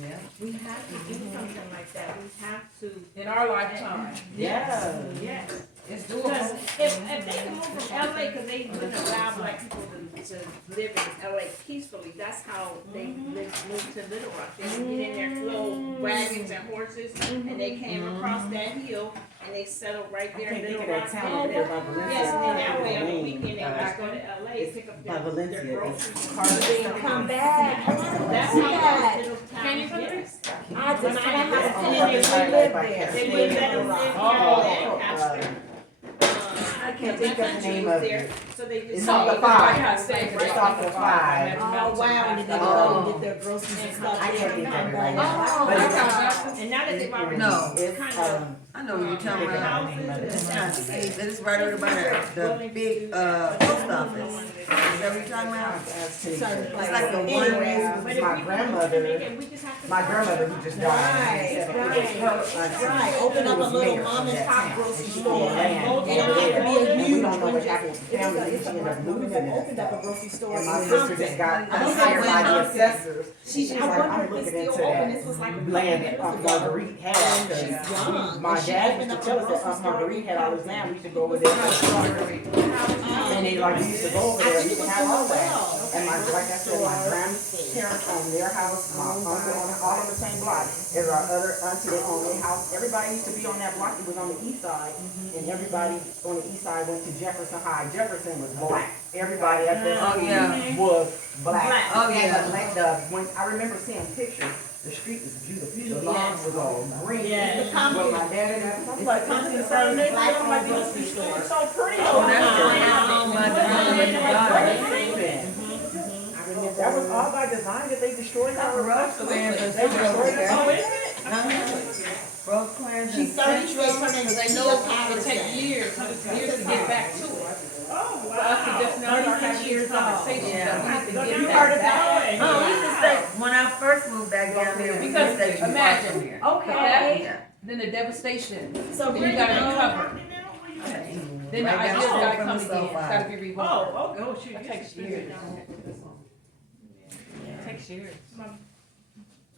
Yeah. We have to do something like that, we have to. In our lifetime. Yeah. Yes. It's Because doable. if they can move from LA, cause they wouldn't allow black people to live in LA peacefully, that's how they moved to Little Rock. They would get in their little wagons and horses, and they came across that hill, and they settled right I there can't in think Little of Rock. that town there by Valencia. Yes, and then that way on the Name, weekend, they would just go to LA, it's pick up by their Valencia. groceries. Come back. I want to That's see how that. those little Can you towns, come yes. I just, I have a And friend then that live there. They lived at a Lancaster. I can't think of the name of it. So they just. It's on the five. It's It's off the five. Oh, wow, and then they go and get their groceries and stuff. I can't think of it right Oh, now. But it's, And now that they've already. No. it's, Kind of. I know what you're talking Yeah. about. Houses I'm and trying to see, that is right over by the big, post office. Is that what you're talking about? It's like the one Anyways, But if my we grandmother, we just have to. my grandmother who just died. Right, open up a little mom and pop grocery store. It don't have to be a And we huge don't know one. what happened with the It was family. a, She it's a ended up black woman losing that it. opened up a grocery store And in my sister just Compton. got I don't know hired by the when assessors. She's, She's I like, wonder I'm if looking it's into still open. that This was like a land years that ago. Marguerite had. She's 'Cause young. my and she dad opened used to up tell a us grocery that store Marguerite had all this land. We used to go over It there. was And they like, we used to go over I there. think We it could was have all doing that. well. And my, like I said, my grandparents own their house, my uncle on all on the same block. There's our other auntie that owned their house. Everybody used to be on that block. It was on the east side. And everybody on the east side went to Jefferson High. Jefferson was black. Everybody at that Oh, school yeah. was black. Black. Oh, And yeah. when I remember seeing pictures, the street was beautiful. The lawn was all green. Yeah. But my dad and I'm like, this is the same neighborhood. I'm like, this street is so pretty. Oh, that's the one my grandmother. That was all by design that they destroyed our Rough the land was They destroyed it. Oh, is it? Broke Clarence and She's 33, her name is They Tia know it Patterson. take years, hundreds of years to get back to it. Oh, For us to just now start having these conversations, that we have to So get you that heard it back. that way. Oh, we used to say, when I first moved back right down there. Because They say you imagine- from here. Okay. Yeah. Then the devastation, So then where you gotta go? recover. Hey, Then the right down ideas the street gotta from come the again, it's SoFi. gotta be revoked. Oh, shoot. That takes years. It takes years.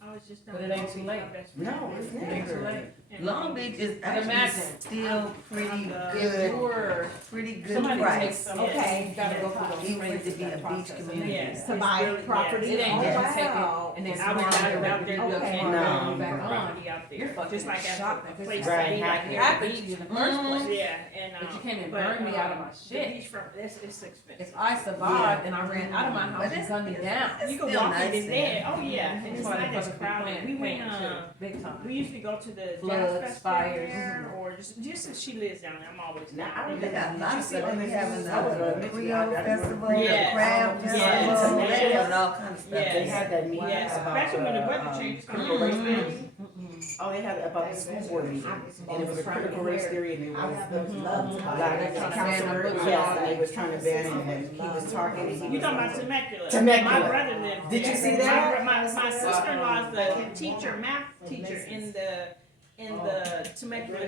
I was just. But it ain't too late. No, it's It ain't too never. late. Long Beach is But actually imagine, still pretty If good, you're, pretty good somebody takes price. some, Okay. you gotta go through those Even with phases, it being that a beach process. community. Yes. To buy property. It ain't Oh, just take it wow. and then I was smart out it there and looking Okay. and No. back on. property out there. You're fucking Just like at shocked a if place it's Right, that happened they happened to you in the first place. Yeah, and But you came and but, burned me out of my the shit. beachfront, it's expensive. If I survived and I ran out of my house, But you it's- gunned me down. You can still walk nice in there. there. Oh yeah, and That's it's why not the as fuckers be crowded. playing, We paying went. too, big time. We usually go to the Floods, Jazz Fest fires. there, or just as she lives down there. I'm always Now, down I there. don't They got lots of stuff. They having I was gonna the mention Creole that. Festival, the Yes. Crab Yes. Festival, they Yes. doing all kinds of stuff. Yes. They had that meeting Yes, about especially when the weather the, changes. critical race theory. Oh, they had it about the school board meeting, and it was a critical race theory, and it I was would love to buy like it. counselor, yes, and they was trying to ban it, and he was talking, and he You was talking like, about Temecula? Temecula. My brother lived. Did you there. see that? My sister-in-law's the teacher, math teacher in the Temecula,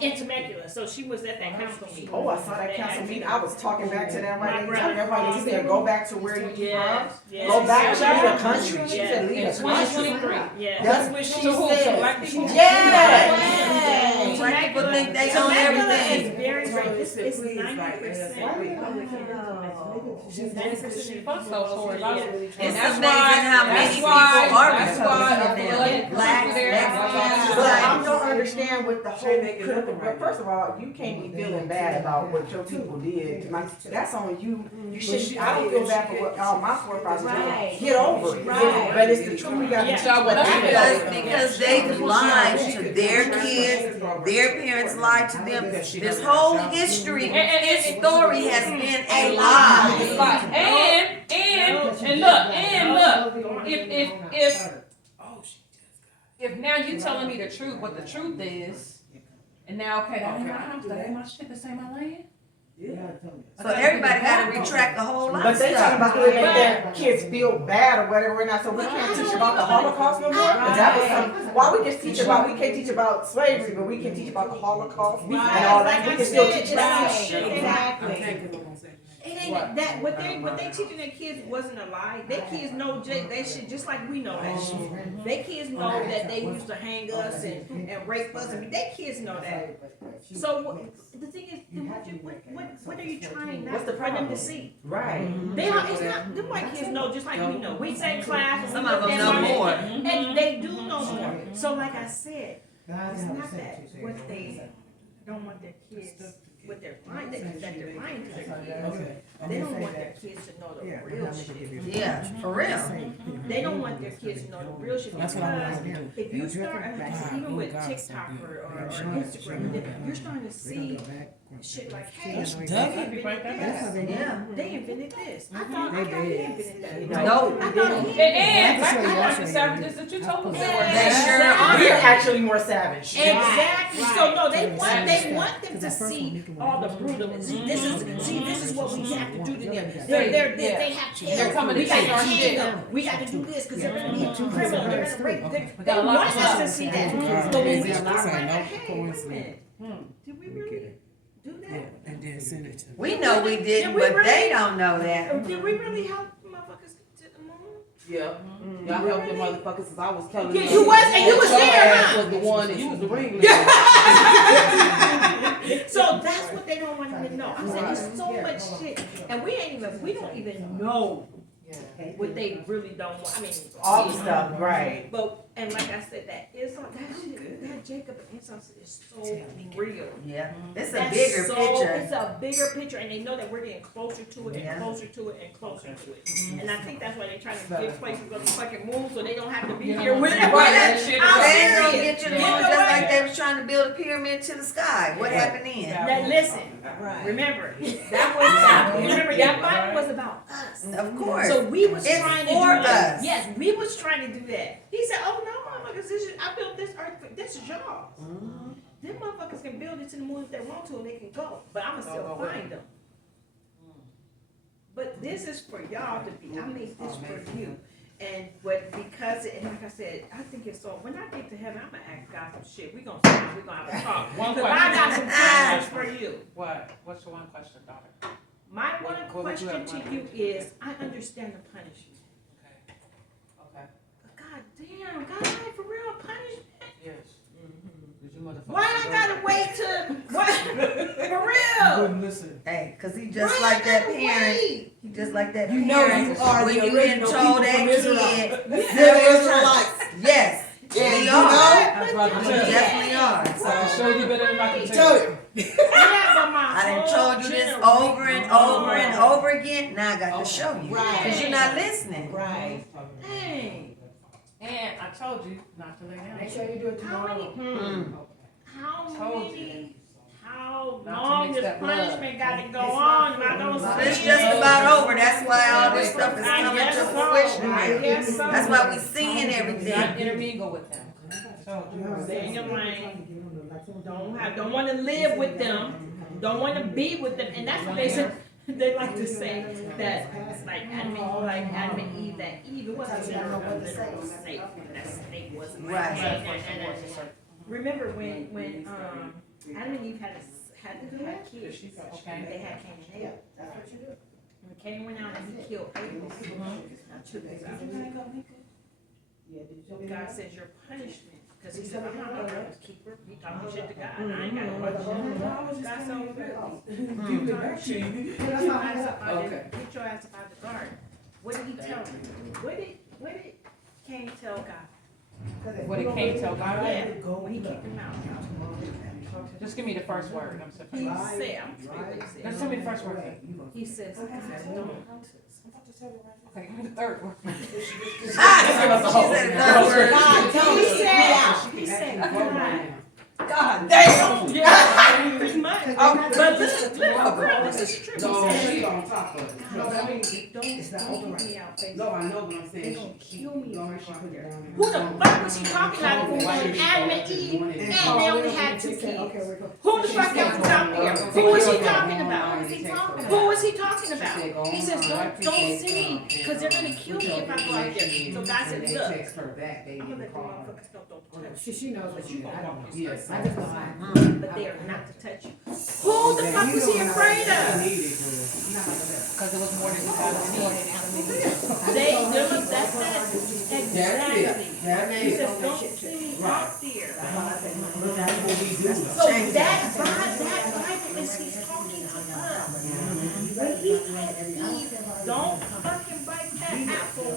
in Temecula. So she was at that council meeting. oh, I saw that council meeting, I was talking back to them, My right, brother- everybody, he said, go back to where you from. Yes, yes. Go back to the country, she Yes. said, leave In the country. 2023. Yes. That's what she To who? To said. black people? Yes. Black people think they own Temecula everything. is very great. It's 90%. She fucks those whores. It's And that's amazing why, how many that's people why, are that's why I Republican feel now. like Blacks, there. Mexicans, But I Hispanics. don't understand what the whole critical, but first of all, you can't be feeling bad about what your people did. Like, that's on you. You shouldn't, I don't feel bad for what all my forefathers Right. did. Get over it. Right. But it's the truth, we got to Yeah. tell what Because they lied to their kids, their parents lied to them. This whole history, this story has been a lie. It's like, and look, if now you telling me the truth, what the truth is, and now, okay, that ain't my house, that ain't my shit, this ain't my land. So everybody gotta retract a whole lot But of they talking about stuff. the way they make their kids feel bad or whatever, and so we can't teach about the Holocaust no more. 'Cause that was some, why we just teach about, we can't teach about slavery, but we can teach about the Holocaust and all that. We can still teach about that shit. Exactly. It ain't that what they teaching their kids wasn't a lie. Their kids know that shit just like we know that shit. Their kids know that they used to hang us and rape us. I mean, their kids know that. So the thing is, then what are you trying not What's the for them problem? to see? Right. They don't. It's not. Them white kids know just like we know. We say class. and Some we of look them at know them, more. and they do know more. So like I said, it's not that what they don't want their kids. With their mind, that they're lying to their kids. They don't want their kids to know the real shit. Yeah, for real. They don't want their kids to know the real shit because if you start, even with TikTok or Instagram, you're starting to see shit like, hey, they invented this. Yeah. They invented this. I thought he invented that. Nope. I thought he And black people aren't the savages that you told us they were. They sure are. We're actually more savage. Exactly. So no, they want them to see all the brutalism. This is what we have to do to them. They have to. They're coming to We gotta take our teach shit. them. We got to do this because they're gonna be too criminal. They're gonna rape. They got a lot want of us to stuff. see that. But when we start like, hey, wait a minute, did we really do that? And then send it to me. We know we didn't, we but really- they don't know that. Did we really help motherfuckers to the moon? Yeah. Y'all helped them motherfuckers because I was telling Yeah, them. you was, and you was that your there, ass huh? was the one and you was the ringleader. So that's what they don't want them to know. I'm saying there's so much shit, and we don't even know what they really don't want. I mean, All the stuff, right. But and like I said, that shit, that Jacob and Esau is so real. Yeah. It's a That's bigger so- picture. It's a bigger picture, and they know that we're getting closer to it Yeah. and closer to it and closer to it. And I think that's why they're trying to give places on the fucking moon so they don't have to be here with it. Right, that shit is I'm They ain't gonna serious. get you the You moon know just what? like they was trying to build a pyramid to the sky. What happened then? Now listen, remember remember that fight was about us. Of course. So we was It's trying to for do that. us. Yes, we was trying to do that. He said, "Oh no, motherfuckers! I built this earth. This is y'all. Them motherfuckers can build it to the moon if they want to, and they can go. But I'ma still find them. But this is for y'all to be. I made this for you, and because because, like I said, I think it's so, when I get to heaven, I'm gonna ask God some shit. We gonna sit down, we gonna have a talk. One Cause I got some question. questions for you. What? What's your one question, daughter? My one What would you question have to wanted? you is, I understand the punishment. Okay. But God damn, God, for real punishment? Yes. Did you motherfucker? Why I gotta wait to, what, for real? Listen. Hey, cause he just Why I like that gotta parent. wait? He just like that You parent. know you are when the you original done told people that from Israel. kid. They're Israelites. Yes, Yeah, we you are. know? That's what I We can tell you. definitely are. I can show you better than I can Tell tell you. you. Yeah, but my I done whole told you this generation- over and over and over again. Now I got to show you. Right. Cause you're not listening. Right. Dang, And I told you not to lay down. Make sure you do it how tomorrow. many, Mm. how Told you. many, how Not to long mix this that blood. punishment gotta go on? Am I gonna Well, see it's it? just about over. That's why all this stuff is I coming guess to so. fruition I now. guess so. That's why we seeing Do not everything. intermingle with them. I told you. Stay in your lane. Don't wanna live with them, don't wanna be with them, and that's what they said. They like to say that, like Adam and Eve, that Eve, it wasn't a literal snake, that snake wasn't like Right. that. Remember when Adam and Eve had kids, Okay. they had Cain and Abel. When Cain went out and he killed Abel, now check this out. God says your punishment, because he said, I'm not gonna keep her, he talking shit to God, I ain't got no punishment. God so real. You talk shit. Get your ass up out there, get your ass up out the garden. What did he tell him? What did Cain tell God? What did Cain tell God? Yeah, when he kicked him out. Just give me the first word. I'm He surprised. said, I'm telling you what he Just said. tell me the first word. He says, don't. Okay, give me the third word. She said the word. God, tell me. He said, God. God damn! Yeah, pretty much. But listen, this is true. No, He said, she on top of it. don't kick me out, baby. No, I know, but I'm They saying gonna she kill me if I she go out put it there. down. Who the fuck was he talking about when Adam and Eve, and they only had 2 kids? Who the fuck else was out there? Who was he talking about? Who was he talking about? He says, don't see me, because they're gonna kill me if I go out there. So God said, look, Text her back, they I'm gonna let didn't the call her. motherfuckers know don't touch you. She knows what you I don't know. Yes. I just know I. But they are not to touch you. Who the fuck was he afraid of? Because it was more than God. That's it. Exactly. He says, don't see me out there. That's what we do. So that Bible is he's talking to us. When he told Eve, don't fucking bite that apple,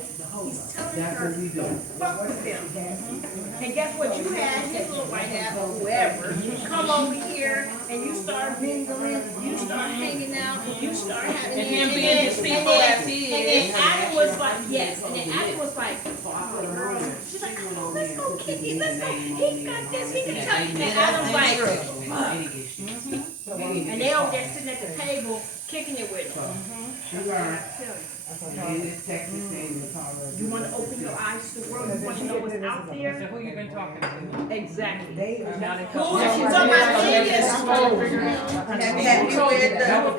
he's telling That's her, what we do. fuck with them. And guess what? You had his little white apple, whoever, come over here and you start mingling, you start hanging out, you start having. And him being deceitful as he And is. then Adam was like, yes, and then Adam was like, oh, girl. She's like, come on, let's go kick it, let's go, he got this, he can tell you. And Adam's like, fuck. And they over there sitting at the table, kicking it with him. She learned. I tell you. And this Texas thing was called. You wanna open your eyes to the world, you wanna know what's out So there? who you been talking to? Exactly. Now they Who come. is she talking about? He is. Have you read the, are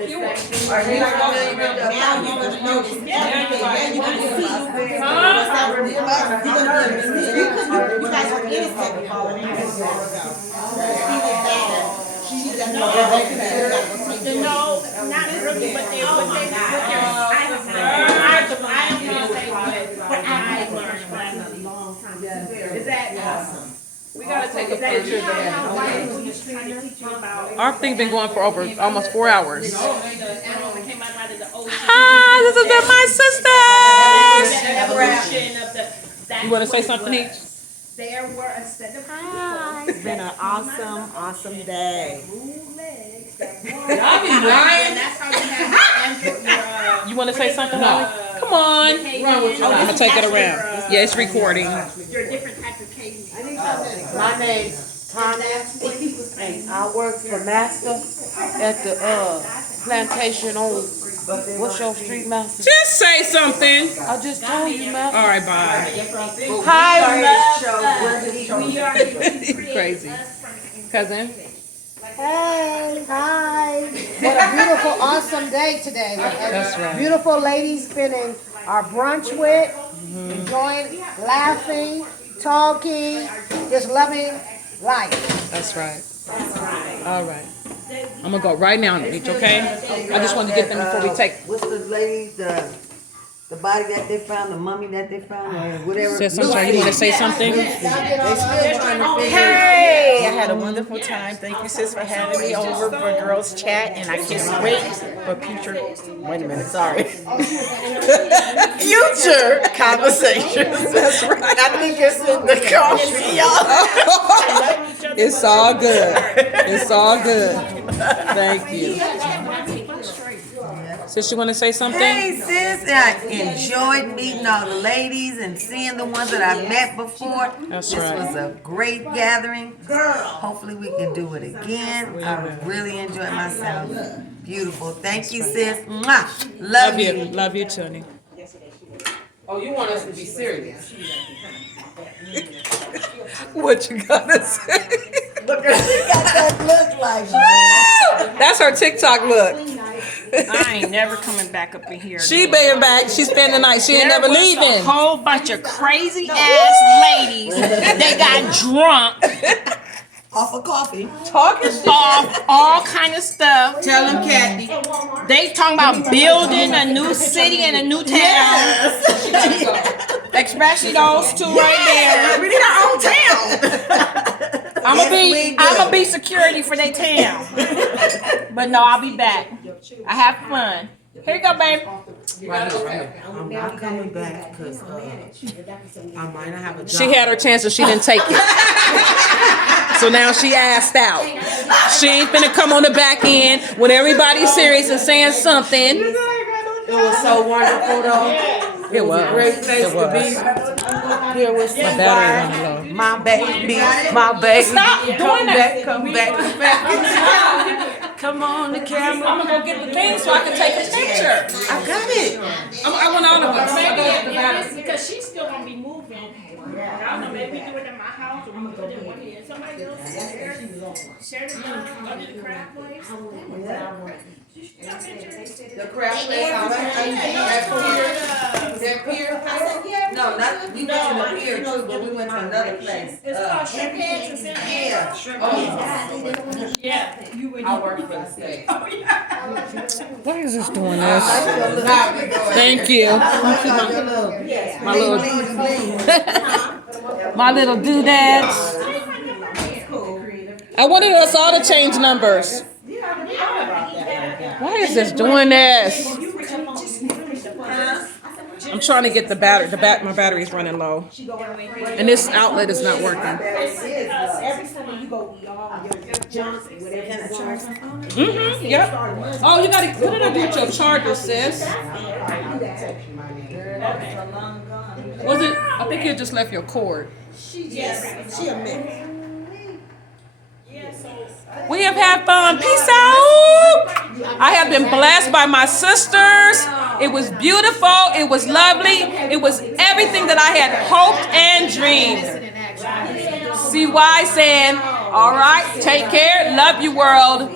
you familiar with the? Now you gonna know this. Yeah. Now you gonna see. Huh? You're gonna be able to see. You guys were innocent before and it was long ago. She was bad. She just know that they could No, not really, but they're, I don't say what I learned, is that, We gotta take a is that picture you of that. how Bible was trying to teach you about? Our thing been going for over almost 4 hours. The animals that came out of the ocean. Hi, this has been my sisters. The evolution of the. that's You wanna say what it something was. each? There were a set of Hi. people. It's been an awesome day. Y'all be lying. And that's how you have your, You wanna say something? No. Come on. I'm I'm gonna take it around. Yeah, it's recording. Your different types of caves. My name's Tanya, and I work for Master at the plantation on, what's your street, Master? Just say something. I just told you, Master. All right, bye. Hi, We are Crazy. Cousin. Hey, hi. What a beautiful, awesome day today. That's right. Beautiful ladies spending our brunch with. enjoying, laughing, talking, just loving life. That's right. All right. I'm gonna go right now, Nietzsche, okay? I just want to get them before we take. What's the lady, the body that they found, the mummy that they found, or whatever? Sis, I'm sorry, you want to say something? They still trying to figure Hey, I had a wonderful time. Thank you, sis, for having me over for Girls Chat, and I can't wait for future. Wait a minute, sorry. Future conversations. That's right. I think it's in the coffee, y'all. It's all good. It's all good. Thank you. Sis, you want to say something? Hey sis, I enjoyed meeting all the ladies and seeing the ones that I met before. That's This right. was a great gathering. Hopefully we can do it again. I really enjoyed myself. Beautiful. Thank you, sis. Mwah. Love you. Love you, Tony. Oh, you want us to be serious? What you gotta say? Look at she got that look like. That's her TikTok look. I ain't never coming back up in here. She being back. She spending the night. She ain't There never was leaving. A whole bunch of crazy ass ladies. They got drunk Off of coffee. Talking shit. off all kind of stuff. Tell them, Kathy. They talking about building a new city and a new town. Especially those two right there. We need our own town. I'ma be security for their town. But no, I'll be back. I have fun. Here you go, babe. I'm not coming back because I might not have a job. She had her chance and she didn't take it. So now she asked out. She ain't finna come on the back end when everybody's serious and saying something. It was so wonderful though. It was. Great place It was. to be. Here was My battery running low. my baby, my baby. Stop doing Come that. back, come back, come back. Come on the camera. I'm gonna go get the thing so I can take a picture. I got it. I want all of us. Maybe because she's still gonna be moving. I don't know, maybe do it at my house or we do it in one here. Somebody else share the under the crab place. The crab place. That pier. No, not, we went to the pier too, but we went to another place. It's called Shrimp Heads in San Diego. Yeah, shrimp. Yeah, you would. I work for the state. Why is this doing this? Thank you. My little doodads. I wanted us all to change numbers. Why is this doing this? I'm trying to get the battery. My battery is running low, and this outlet is not working. Every summer you go eat all your junk, whatever. Yep. Oh, you gotta put it under your charger, sis. Was it? I think you just left your cord. She a mess. We have had fun. Peace out. I have been blessed by my sisters. It was beautiful. It was lovely. It was everything that I had hoped and dreamed. CY saying, all right, take care. Love you, world.